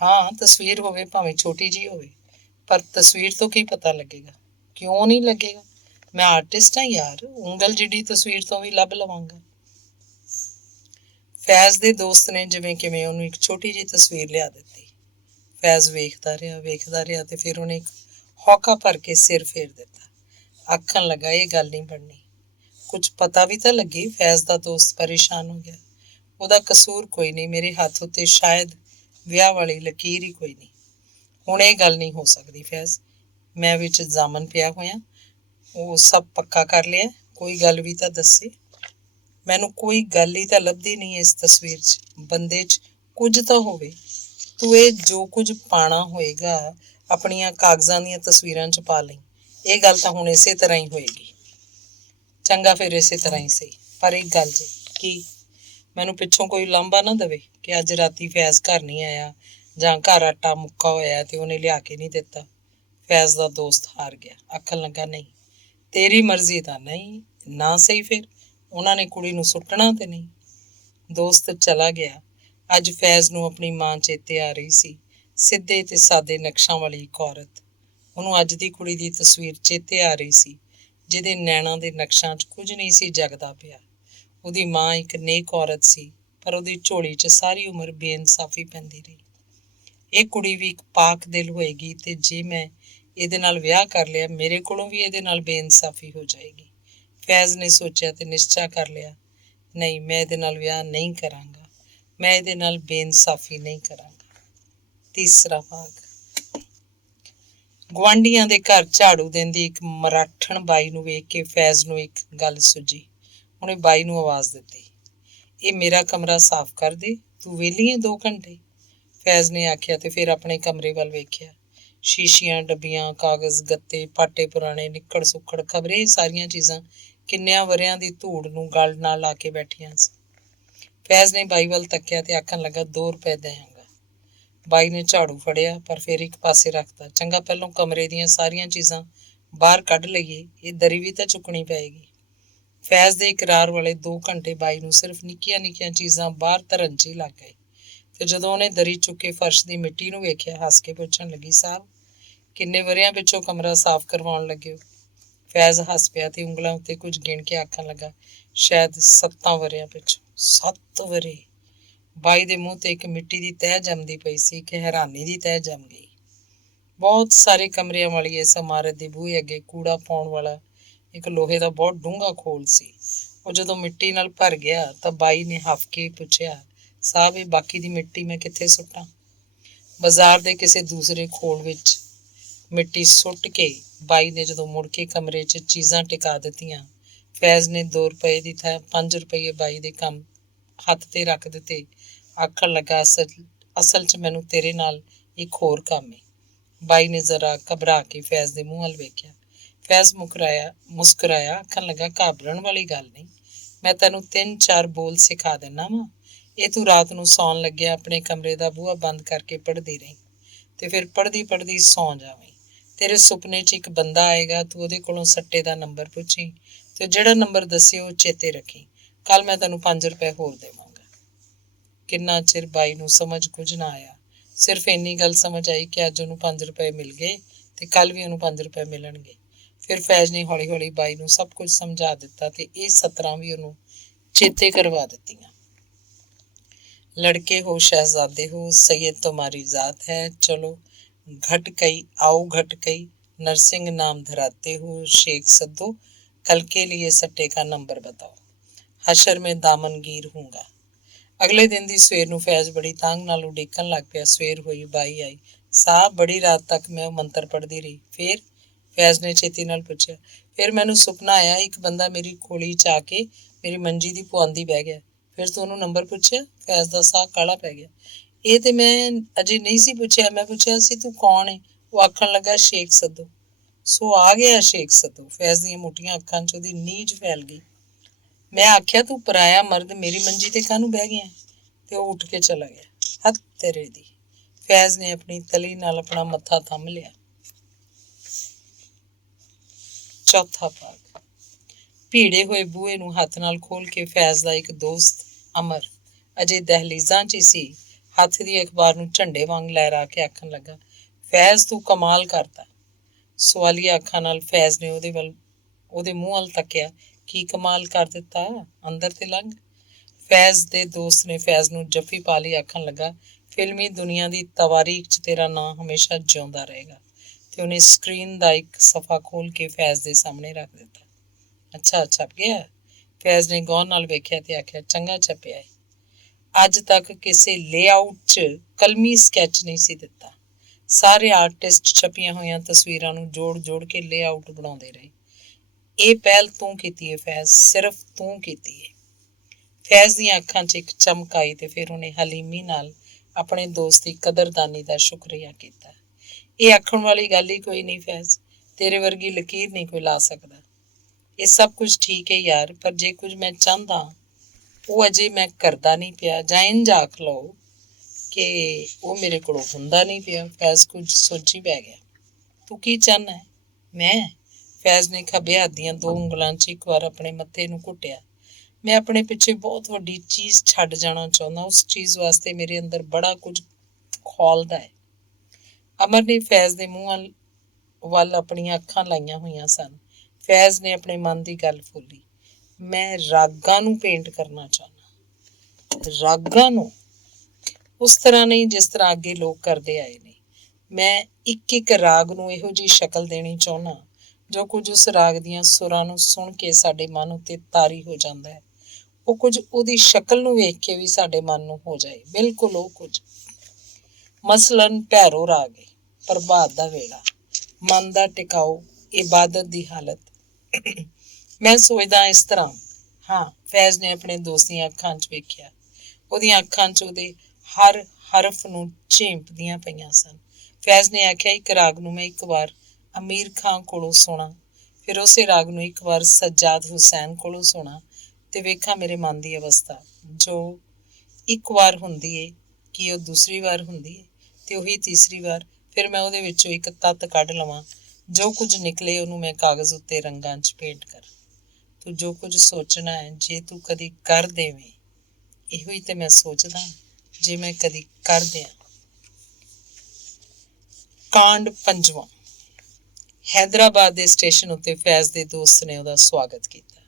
ਹਾਂ, ਤਸਵੀਰ ਹੋਵੇ, ਭਾਵੇਂ ਛੋਟੀ ਜਿਹੀ ਹੋਵੇ, ਪਰ ਤਸਵੀਰ ਤੋਂ ਕੀ ਪਤਾ ਲੱਗੇਗਾ? ਕਿਉਂ ਨਹੀਂ ਲੱਗੇਗਾ? ਮੈਂ ਆਰਟਿਸਟ ਹਾਂ ਯਾਰ, ਉਂਗਲ ਜਿੱਡੀ ਤਸਵੀਰ ਤੋਂ ਵੀ ਲੱਭ ਲਵਾਂਗਾ। ਫੈਜ਼ ਦੇ ਦੋਸਤ ਨੇ ਜਿਵੇਂ ਕਿਵੇਂ ਉਹਨੂੰ ਇੱਕ ਛੋਟੀ ਜਿਹੀ ਤਸਵੀਰ ਲਿਆ ਦਿੱਤੀ। ਫੈਜ਼ ਵੇਖਦਾ ਰਿਹਾ ਤੇ ਫਿਰ ਉਹਨੇ ਇੱਕ ਹੌਕਾ ਭਰ ਕੇ ਸਿਰ ਫੇਰ ਦਿੱਤਾ। ਆਖਣ ਲੱਗਾ, ਇਹ ਗੱਲ ਨਹੀਂ ਬਣਨੀ, ਕੁਝ ਪਤਾ ਵੀ ਤਾਂ ਲੱਗੇ। ਫੈਜ਼ ਦਾ ਦੋਸਤ ਪਰੇਸ਼ਾਨ ਹੋ ਗਿਆ। ਉਹਦਾ ਕਸੂਰ ਕੋਈ ਨਹੀਂ, ਮੇਰੇ ਹੱਥ ਉੱਤੇ ਸ਼ਾਇਦ ਵਿਆਹ ਵਾਲੀ ਲਕੀਰ ਹੀ ਕੋਈ ਨਹੀਂ। ਹੁਣ ਇਹ ਗੱਲ ਨਹੀਂ ਹੋ ਸਕਦੀ ਫੈਜ਼, ਮੈਂ ਵਿੱਚ ਜ਼ਾਮਨ ਪਿਆ ਹੋਇਆ, ਉਹ ਸਭ ਪੱਕਾ ਕਰ ਲਿਆ। ਕੋਈ ਗੱਲ ਵੀ ਤਾਂ ਦੱਸੇ। ਮੈਨੂੰ ਕੋਈ ਗੱਲ ਹੀ ਤਾਂ ਲੱਭਦੀ ਨਹੀਂ ਇਸ ਤਸਵੀਰ 'ਚ, ਬੰਦੇ 'ਚ ਕੁਝ ਤਾਂ ਹੋਵੇ। ਤੂੰ ਇਹ ਜੋ ਕੁਝ ਪਾਣਾ ਹੋਏਗਾ ਆਪਣੀਆਂ ਕਾਗਜ਼ਾਂ ਦੀਆਂ ਤਸਵੀਰਾਂ 'ਚ ਪਾ ਲਈ। ਇਹ ਗੱਲ ਤਾਂ ਹੁਣ ਇਸੇ ਤਰ੍ਹਾਂ ਹੀ ਹੋਏਗੀ। ਚੰਗਾ, ਫਿਰ ਇਸੇ ਤਰ੍ਹਾਂ ਹੀ ਸਹੀ, ਪਰ ਇੱਕ ਗੱਲ ਜੀ। ਕੀ? ਮੈਨੂੰ ਪਿੱਛੋਂ ਕੋਈ ਲਾਂਭਾ ਨਾ ਦੇਵੇ ਕਿ ਅੱਜ ਰਾਤੀ ਫੈਜ਼ ਘਰ ਨਹੀਂ ਆਇਆ ਜਾਂ ਘਰ ਆਟਾ ਮੁੱਕਾ ਹੋਇਆ ਤੇ ਉਹਨੇ ਲਿਆ ਕੇ ਨਹੀਂ ਦਿੱਤਾ। ਫੈਜ਼ ਦਾ ਦੋਸਤ ਹਾਰ ਗਿਆ, ਆਖਣ ਲੱਗਾ, ਨਹੀਂ ਤੇਰੀ ਮਰਜ਼ੀ ਤਾਂ ਨਹੀਂ ਨਾ ਸਹੀ, ਫਿਰ ਉਹਨਾਂ ਨੇ ਕੁੜੀ ਨੂੰ ਸੁੱਟਣਾ ਤੇ ਨਹੀਂ। ਦੋਸਤ ਚਲਾ ਗਿਆ। ਅੱਜ ਫੈਜ਼ ਨੂੰ ਆਪਣੀ ਮਾਂ ਚੇਤੇ ਆ ਰਹੀ ਸੀ, ਸਿੱਧੇ ਤੇ ਸਾਦੇ ਨਕਸ਼ਾਂ ਵਾਲੀ ਇੱਕ ਔਰਤ। ਉਹਨੂੰ ਅੱਜ ਦੀ ਕੁੜੀ ਦੀ ਤਸਵੀਰ ਚੇਤੇ ਆ ਰਹੀ ਸੀ, ਜਿਹਦੇ ਨੈਣਾਂ ਦੇ ਨਕਸ਼ਾਂ 'ਚ ਕੁਝ ਨਹੀਂ ਸੀ ਜਗਦਾ ਪਿਆ। ਉਹਦੀ ਮਾਂ ਇੱਕ ਨੇਕ ਔਰਤ ਸੀ, ਪਰ ਉਹਦੀ ਝੋਲੀ 'ਚ ਸਾਰੀ ਉਮਰ ਬੇਇਨਸਾਫੀ ਪੈਂਦੀ ਰਹੀ। ਇਹ ਕੁੜੀ ਵੀ ਇੱਕ ਪਾਕ ਦਿਲ ਹੋਏਗੀ ਤੇ ਜੇ ਮੈਂ ਇਹਦੇ ਨਾਲ ਵਿਆਹ ਕਰ ਲਿਆ, ਮੇਰੇ ਕੋਲੋਂ ਵੀ ਇਹਦੇ ਨਾਲ ਬੇਇਨਸਾਫੀ ਹੋ ਜਾਏਗੀ। ਫੈਜ਼ ਨੇ ਸੋਚਿਆ ਤੇ ਨਿਸ਼ਚਾ ਕਰ ਲਿਆ, ਨਹੀਂ ਮੈਂ ਇਹਦੇ ਨਾਲ ਵਿਆਹ ਨਹੀਂ ਕਰਾਂਗਾ, ਮੈਂ ਇਹਦੇ ਨਾਲ ਬੇਇਨਸਾਫੀ ਨਹੀਂ ਕਰਾਂਗਾ। ਤੀਸਰਾ ਭਾਗ। ਗੁਆਂਢੀਆਂ ਦੇ ਘਰ ਝਾੜੂ ਦਿੰਦੀ ਇੱਕ ਮਰਾਠਣ ਬਾਈ ਨੂੰ ਵੇਖ ਕੇ ਫੈਜ਼ ਨੂੰ ਇੱਕ ਗੱਲ ਸੁੱਝੀ। ਉਹਨੇ ਬਾਈ ਨੂੰ ਆਵਾਜ਼ ਦਿੱਤੀ, ਇਹ ਮੇਰਾ ਕਮਰਾ ਸਾਫ਼ ਕਰ ਦੇ, ਤੂੰ ਵਿਹਲੀ ਹੈ 2 ਘੰਟੇ। ਫੈਜ਼ ਨੇ ਆਖਿਆ ਤੇ ਫਿਰ ਆਪਣੇ ਕਮਰੇ ਵੱਲ ਵੇਖਿਆ। ਸ਼ੀਸ਼ੀਆਂ, ਡੱਬੀਆਂ, ਕਾਗਜ਼, ਗੱਤੇ, ਪਾਟੇ ਪੁਰਾਣੇ, ਨਿੱਕੜ ਸੁੱਕੜ, ਖਬਰੇ ਇਹ ਸਾਰੀਆਂ ਚੀਜ਼ਾਂ ਕਿੰਨਿਆਂ ਵਰ੍ਹਿਆਂ ਦੀ ਧੂੜ ਨੂੰ ਗਲ ਨਾਲ ਲਾ ਕੇ ਬੈਠੀਆਂ ਸੀ। ਫੈਜ਼ ਨੇ ਬਾਈ ਵੱਲ ਤੱਕਿਆ ਤੇ ਆਖਣ ਲੱਗਾ, 2 ਰੁਪਏ ਦੇਵਾਂਗਾ। ਬਾਈ ਨੇ ਝਾੜੂ ਫੜਿਆ ਪਰ ਫਿਰ ਇੱਕ ਪਾਸੇ ਰੱਖਤਾ। ਚੰਗਾ, ਪਹਿਲੋਂ ਕਮਰੇ ਦੀਆਂ ਸਾਰੀਆਂ ਚੀਜ਼ਾਂ ਬਾਹਰ ਕੱਢ ਲਈਏ, ਇਹ ਦਰੀ ਵੀ ਤਾਂ ਚੁੱਕਣੀ ਪਏਗੀ। ਫੈਜ਼ ਦੇ ਇਕਰਾਰ ਵਾਲੇ 2 ਘੰਟੇ ਬਾਈ ਨੂੰ ਸਿਰਫ ਨਿੱਕੀਆਂ ਨਿੱਕੀਆਂ ਚੀਜ਼ਾਂ ਬਾਹਰ ਧਰਨ 'ਚ ਹੀ ਲੱਗ ਗਏ ਤੇ ਜਦੋਂ ਉਹਨੇ ਦਰੀ ਚੁੱਕ ਕੇ ਫਰਸ਼ ਦੀ ਮਿੱਟੀ ਨੂੰ ਵੇਖਿਆ, ਹੱਸ ਕੇ ਪੁੱਛਣ ਲੱਗੀ, ਸਾਹਿਬ ਕਿੰਨੇ ਵਰ੍ਹਿਆਂ ਪਿੱਛੋਂ ਕਮਰਾ ਸਾਫ਼ ਕਰਵਾਉਣ ਲੱਗੇ ਹੋ? ਫੈਜ਼ ਹੱਸ ਪਿਆ ਤੇ ਉਂਗਲਾਂ ਉੱਤੇ ਕੁਝ ਗਿਣ ਕੇ ਆਖਣ ਲੱਗਾ, ਸ਼ਾਇਦ 7 ਵਰ੍ਹਿਆਂ ਪਿੱਛੋਂ। 7 ਵਰ੍ਹੇ? ਬਾਈ ਦੇ ਮੂੰਹ ਤੇ ਇੱਕ ਮਿੱਟੀ ਦੀ ਤਹਿ ਜੰਮਦੀ ਪਈ ਸੀ ਕਿ ਹੈਰਾਨੀ ਦੀ ਤਹਿ ਜੰਮ ਗਈ। ਬਹੁਤ ਸਾਰੇ ਕਮਰਿਆਂ ਵਾਲੀ ਇਸ ਇਮਾਰਤ ਦੇ ਬੂਹੇ ਅੱਗੇ ਕੂੜਾ ਪਾਉਣ ਵਾਲਾ ਇੱਕ ਲੋਹੇ ਦਾ ਬਹੁਤ ਡੂੰਘਾ ਖੋਲ ਸੀ। ਉਹ ਜਦੋਂ ਮਿੱਟੀ ਨਾਲ ਭਰ ਗਿਆ ਤਾਂ ਬਾਈ ਨੇ ਹੱਫ ਕੇ ਪੁੱਛਿਆ, ਸਾਹਿਬ ਇਹ ਬਾਕੀ ਦੀ ਮਿੱਟੀ ਮੈਂ ਕਿੱਥੇ ਸੁੱਟਾਂ? ਬਾਜ਼ਾਰ ਦੇ ਕਿਸੇ ਦੂਸਰੇ ਖੋਲ ਵਿੱਚ ਮਿੱਟੀ ਸੁੱਟ ਕੇ ਬਾਈ ਨੇ ਜਦੋਂ ਮੁੜ ਕੇ ਕਮਰੇ 'ਚ ਚੀਜ਼ਾਂ ਟਿਕਾ ਦਿੱਤੀਆਂ, ਫੈਜ਼ ਨੇ 2 ਰੁਪਏ ਦੀ ਥਾਂ 5 ਰੁਪਏ ਬਾਈ ਦੇ ਕੰਮ ਹੱਥ ਤੇ ਰੱਖ ਦਿੱਤੇ। ਆਖਣ ਲੱਗਾ, ਅਸਲ 'ਚ ਮੈਨੂੰ ਤੇਰੇ ਨਾਲ ਇੱਕ ਹੋਰ ਕੰਮ ਹੈ। ਬਾਈ ਨੇ ਜ਼ਰਾ ਘਬਰਾ ਕੇ ਫੈਜ਼ ਦੇ ਮੂੰਹ ਵੱਲ ਵੇਖਿਆ। ਫੈਜ਼ ਮੁਸਕਰਾਇਆ, ਆਖਣ ਲੱਗਾ, ਘਾਬਰਨ ਵਾਲੀ ਗੱਲ ਨਹੀਂ, ਮੈਂ ਤੈਨੂੰ 3-4 ਬੋਲ ਸਿਖਾ ਦਿੰਦਾ ਵਾਂ। ਇਹ ਤੂੰ ਰਾਤ ਨੂੰ ਸੌਣ ਲੱਗਿਆ ਆਪਣੇ ਕਮਰੇ ਦਾ ਬੂਹਾ ਬੰਦ ਕਰਕੇ ਪੜ੍ਹਦੀ ਰਹੀ ਤੇ ਫਿਰ ਪੜ੍ਹਦੀ ਪੜ੍ਹਦੀ ਸੌਂ ਜਾਵੀਂ। ਤੇਰੇ ਸੁਪਨੇ 'ਚ ਇੱਕ ਬੰਦਾ ਆਏਗਾ, ਤੂੰ ਉਹਦੇ ਕੋਲੋਂ ਸੱਟੇ ਦਾ ਨੰਬਰ ਪੁੱਛੀ ਤੇ ਜਿਹੜਾ ਨੰਬਰ ਦੱਸੇ ਉਹ ਚੇਤੇ ਰੱਖੀ। ਕੱਲ ਮੈਂ ਤੈਨੂੰ 5 ਰੁਪਏ ਹੋਰ ਦੇਵਾਂਗਾ। ਕਿੰਨਾ ਚਿਰ ਬਾਈ ਨੂੰ ਸਮਝ ਕੁਝ ਨਾ ਆਇਆ। ਸਿਰਫ ਇੰਨੀ ਗੱਲ ਸਮਝ ਆਈ ਕਿ ਅੱਜ ਉਹਨੂੰ 5 ਰੁਪਏ ਮਿਲ ਗਏ ਤੇ ਕੱਲ ਵੀ ਉਹਨੂੰ 5 ਰੁਪਏ ਮਿਲਣਗੇ। ਫਿਰ ਫੈਜ਼ ਨੇ ਹੌਲੀ ਹੌਲੀ ਬਾਈ ਨੂੰ ਸਭ ਕੁਝ ਸਮਝਾ ਦਿੱਤਾ ਤੇ ਇਹ ਸਤਰਾਂ ਵੀ ਉਹਨੂੰ ਚੇਤੇ ਕਰਵਾ ਦਿੱਤੀਆਂ। लड़के हो, शहजादे हो, सैयद तुम्हारी जात है, चलो घट कई आओ घट कई, नरसिंह नाम धराते हो, शेख सद्दो, कल के लिए सट्टे का नंबर बताओ, हशर में दामनगीर हूँगा। अगले दिन ਦੀ ਸਵੇਰ ਨੂੰ ਫੈਜ਼ ਬੜੀ ਤੰਗ ਨਾਲ ਉਡੀਕਣ ਲੱਗ ਪਿਆ। ਸਵੇਰ ਹੋਈ, ਬਾਈ ਆਈ। ਸਾਹਬ ਬੜੀ ਰਾਤ ਤੱਕ ਮੈਂ ਉਹ ਮੰਤਰ ਪੜ੍ਹਦੀ ਰਹੀ। ਫਿਰ ਫੈਜ਼ ਨੇ ਛੇਤੀ ਨਾਲ ਪੁੱਛਿਆ। ਫਿਰ ਮੈਨੂੰ ਸੁਪਨਾ ਆਇਆ, ਇੱਕ ਬੰਦਾ ਮੇਰੀ ਖੋਲੀ 'ਚ ਆ ਕੇ ਮੇਰੀ ਮੰਜੀ ਦੀ ਪੁਆਂਦੀ ਬਹਿ ਗਿਆ। ਫਿਰ ਤੂੰ ਉਹਨੂੰ ਨੰਬਰ ਪੁੱਛਿਆ? ਫੈਜ਼ ਦਾ ਸਾਹ ਕਾਲਾ ਪੈ ਗਿਆ। ਇਹ ਤੇ ਮੈਂ ਅਜੇ ਨਹੀਂ ਸੀ ਪੁੱਛਿਆ। ਮੈਂ ਪੁੱਛਿਆ ਸੀ, ਤੂੰ ਕੌਣ ਹੈ? ਉਹ ਆਖਣ ਲੱਗਾ, ਸ਼ੇਖ ਸੱਦੋ। ਸੋ ਆ ਗਿਆ ਸ਼ੇਖ ਸੱਦੋ। ਫੈਜ਼ ਦੀਆਂ ਮੋਟੀਆਂ ਅੱਖਾਂ 'ਚ ਉਹਦੀ ਨੀਝ ਫੈਲ ਗਈ। ਮੈਂ ਆਖਿਆ, ਤੂੰ ਪਰਾਇਆ ਮਰਦ ਮੇਰੀ ਮੰਜੀ ਤੇ ਕਾਹਨੂੰ ਬਹਿ ਗਿਆ? ਤੇ ਉਹ ਉੱਠ ਕੇ ਚਲਾ ਗਿਆ। ਹੱਥ ਤੇਰੇ ਦੀ। ਫੈਜ਼ ਨੇ ਆਪਣੀ ਤਲੀ ਨਾਲ ਆਪਣਾ ਮੱਥਾ ਥੰਮ ਲਿਆ। ਚੌਥਾ ਭਾਗ। ਭੀੜੇ ਹੋਏ ਬੂਹੇ ਨੂੰ ਹੱਥ ਨਾਲ ਖੋਲ ਕੇ ਫੈਜ਼ ਦਾ ਇੱਕ ਦੋਸਤ ਅਮਰ ਅਜੇ ਦਹਿਲੀਜ਼ਾਂ 'ਚ ਹੀ ਸੀ। ਹੱਥ ਦੀ ਅਖਬਾਰ ਨੂੰ ਝੰਡੇ ਵਾਂਗ ਲਹਿਰਾ ਕੇ ਆਖਣ ਲੱਗਾ, ਫੈਜ਼ ਤੂੰ ਕਮਾਲ ਕਰਤਾ। ਸਵਾਲੀਆ ਅੱਖਾਂ ਨਾਲ ਫੈਜ਼ ਨੇ ਉਹਦੇ ਮੂੰਹ ਵੱਲ ਤੱਕਿਆ। ਕੀ ਕਮਾਲ ਕਰ ਦਿੱਤਾ? ਅੰਦਰ ਤੇ ਲੰਘ। ਫੈਜ਼ ਦੇ ਦੋਸਤ ਨੇ ਫੈਜ਼ ਨੂੰ ਜੱਫੀ ਪਾ ਲਈ। ਆਖਣ ਲੱਗਾ, ਫਿਲਮੀ ਦੁਨੀਆ ਦੀ ਤਵਾਰੀਖ 'ਚ ਤੇਰਾ ਨਾਂ ਹਮੇਸ਼ਾ ਜਿਉਂਦਾ ਰਹੇਗਾ। ਤੇ ਉਹਨੇ ਸਕਰੀਨ ਦਾ ਇੱਕ ਸਫ਼ਾ ਖੋਲ ਕੇ ਫੈਜ਼ ਦੇ ਸਾਹਮਣੇ ਰੱਖ ਦਿੱਤਾ। ਅੱਛਾ, ਛਪ ਗਿਆ? ਫੈਜ਼ ਨੇ ਗੌਰ ਨਾਲ ਵੇਖਿਆ ਤੇ ਆਖਿਆ, ਚੰਗਾ ਛਪਿਆ ਹੈ। ਅੱਜ ਤੱਕ ਕਿਸੇ ਲੇਆਊਟ 'ਚ ਕਲਮੀ ਸਕੈਚ ਨਹੀਂ ਸੀ ਦਿੱਤਾ। ਸਾਰੇ ਆਰਟਿਸਟ ਛਪੀਆਂ ਹੋਈਆਂ ਤਸਵੀਰਾਂ ਨੂੰ ਜੋੜ ਜੋੜ ਕੇ ਲੇਆਊਟ ਬਣਾਉਂਦੇ ਰਹੇ। ਇਹ ਪਹਿਲ ਤੂੰ ਕੀਤੀ ਹੈ ਫੈਜ਼, ਸਿਰਫ ਤੂੰ ਕੀਤੀ ਹੈ। ਫੈਜ਼ ਦੀਆਂ ਅੱਖਾਂ 'ਚ ਇੱਕ ਚਮਕ ਆਈ ਤੇ ਫਿਰ ਉਹਨੇ ਹਲੀਮੀ ਨਾਲ ਆਪਣੇ ਦੋਸਤ ਦੀ ਕਦਰਦਾਨੀ ਦਾ ਸ਼ੁਕਰੀਆ ਕੀਤਾ। ਇਹ ਆਖਣ ਵਾਲੀ ਗੱਲ ਹੀ ਕੋਈ ਨਹੀਂ ਫੈਜ਼, ਤੇਰੇ ਵਰਗੀ ਲਕੀਰ ਨਹੀਂ ਕੋਈ ਲਾ ਸਕਦਾ। ਇਹ ਸਭ ਕੁਝ ਠੀਕ ਹੈ ਯਾਰ, ਪਰ ਜੇ ਕੁਝ ਮੈਂ ਚਾਹੁੰਦਾ ਉਹ ਅਜੇ ਮੈਂ ਕਰਦਾ ਨਹੀਂ ਪਿਆ, ਜਾਂ ਇੰਝ ਆਖ ਲਓ ਕਿ ਉਹ ਮੇਰੇ ਕੋਲੋਂ ਹੁੰਦਾ ਨਹੀਂ ਪਿਆ। ਫੈਜ਼ ਕੁਝ ਸੋਚੀ ਪੈ ਗਿਆ। ਤੂੰ ਕੀ ਚਾਹੁੰਦਾ ਹੈ? ਮੈਂ? ਫੈਜ਼ ਨੇ ਖੱਬੇ ਹੱਥ ਦੀਆਂ 2 ਉਂਗਲਾਂ 'ਚ ਇੱਕ ਵਾਰ ਆਪਣੇ ਮੱਥੇ ਨੂੰ ਘੁੱਟਿਆ। ਮੈਂ ਆਪਣੇ ਪਿੱਛੇ ਬਹੁਤ ਵੱਡੀ ਚੀਜ਼ ਛੱਡ ਜਾਣਾ ਚਾਹੁੰਦਾ। ਉਸ ਚੀਜ਼ ਵਾਸਤੇ ਮੇਰੇ ਅੰਦਰ ਬੜਾ ਕੁਝ ਖੌਲਦਾ ਹੈ। ਅਮਰ ਨੇ ਫੈਜ਼ ਦੇ ਮੂੰਹ ਵੱਲ ਆਪਣੀਆਂ ਅੱਖਾਂ ਲਾਈਆਂ ਹੋਈਆਂ ਸਨ। ਫੈਜ਼ ਨੇ ਆਪਣੇ ਮਨ ਦੀ ਗੱਲ ਫੋਲੀ। ਮੈਂ ਰਾਗਾਂ ਨੂੰ ਪੇਂਟ ਕਰਨਾ ਚਾਹੁੰਦਾ। ਰਾਗਾਂ ਨੂੰ? ਉਸ ਤਰ੍ਹਾਂ ਨਹੀਂ ਜਿਸ ਤਰ੍ਹਾਂ ਅੱਗੇ ਲੋਕ ਕਰਦੇ ਆਏ ਨੇ। ਮੈਂ ਇੱਕ ਇੱਕ ਰਾਗ ਨੂੰ ਇਹੋ ਜਿਹੀ ਸ਼ਕਲ ਦੇਣੀ ਚਾਹੁੰਦਾ ਜੋ ਕੁਝ ਉਸ ਰਾਗ ਦੀਆਂ ਸੁਰਾਂ ਨੂੰ ਸੁਣ ਕੇ ਸਾਡੇ ਮਨ ਉੱਤੇ ਤਾਰੀ ਹੋ ਜਾਂਦਾ ਹੈ। ਉਹ ਕੁਝ ਉਹਦੀ ਸ਼ਕਲ ਨੂੰ ਵੇਖ ਕੇ ਵੀ ਸਾਡੇ ਮਨ ਨੂੰ ਹੋ ਜਾਏ। ਬਿਲਕੁਲ ਉਹ ਕੁਝ। ਮਸਲਨ ਭੈਰੋ ਰਾਗ ਹੈ, ਪ੍ਰਭਾਤ ਦਾ ਵੇਲਾ, ਮਨ ਦਾ ਟਿਕਾਓ, ਇਬਾਦਤ ਦੀ ਹਾਲਤ। ਮੈਂ ਸੋਚਦਾ ਇਸ ਤਰ੍ਹਾਂ। ਹਾਂ, ਫੈਜ਼ ਨੇ ਆਪਣੇ ਦੋਸਤ ਦੀਆਂ ਅੱਖਾਂ 'ਚ ਵੇਖਿਆ। ਉਹਦੀਆਂ ਅੱਖਾਂ 'ਚ ਉਹਦੇ ਹਰ ਹਰਫ ਨੂੰ ਝੇਂਪਦੀਆਂ ਪਈਆਂ ਸਨ। ਫੈਜ਼ ਨੇ ਆਖਿਆ, ਇੱਕ ਰਾਗ ਨੂੰ ਮੈਂ ਇੱਕ ਵਾਰ ਅਮੀਰ ਖਾਂ ਕੋਲੋਂ ਸੁਣਾ, ਫਿਰ ਉਸੇ ਰਾਗ ਨੂੰ ਇੱਕ ਵਾਰ ਸੱਜਾਦ ਹੁਸੈਨ ਕੋਲੋਂ ਸੁਣਾ ਤੇ ਵੇਖਾਂ ਮੇਰੇ ਮਨ ਦੀ ਅਵਸਥਾ। ਜੋ ਇੱਕ ਵਾਰ ਹੁੰਦੀ ਏ ਕਿ ਉਹ ਦੂਸਰੀ ਵਾਰ ਹੁੰਦੀ ਏ ਤੇ ਉਹੀ ਤੀਸਰੀ ਵਾਰ। ਫਿਰ ਮੈਂ ਉਹਦੇ ਵਿੱਚੋਂ ਇੱਕ ਤੱਤ ਕੱਢ ਲਵਾਂ। ਜੋ ਕੁਝ ਨਿਕਲੇ ਉਹਨੂੰ ਮੈਂ ਕਾਗਜ਼ ਉੱਤੇ ਰੰਗਾਂ 'ਚ ਪੇਂਟ ਕਰ। ਤੂੰ ਜੋ ਕੁਝ ਸੋਚਣਾ ਹੈ, ਜੇ ਤੂੰ ਕਦੀ ਕਰ ਦੇਵੇਂ। ਇਹੋ ਹੀ ਤੇ ਮੈਂ ਸੋਚਦਾ, ਜੇ ਮੈਂ ਕਦੀ ਕਰ ਦਿਆਂ। ਕਾਂਡ 5ਵਾਂ। ਹੈਦਰਾਬਾਦ ਦੇ ਸਟੇਸ਼ਨ ਉੱਤੇ ਫੈਜ਼ ਦੇ ਦੋਸਤ ਨੇ ਉਹਦਾ ਸਵਾਗਤ ਕੀਤਾ।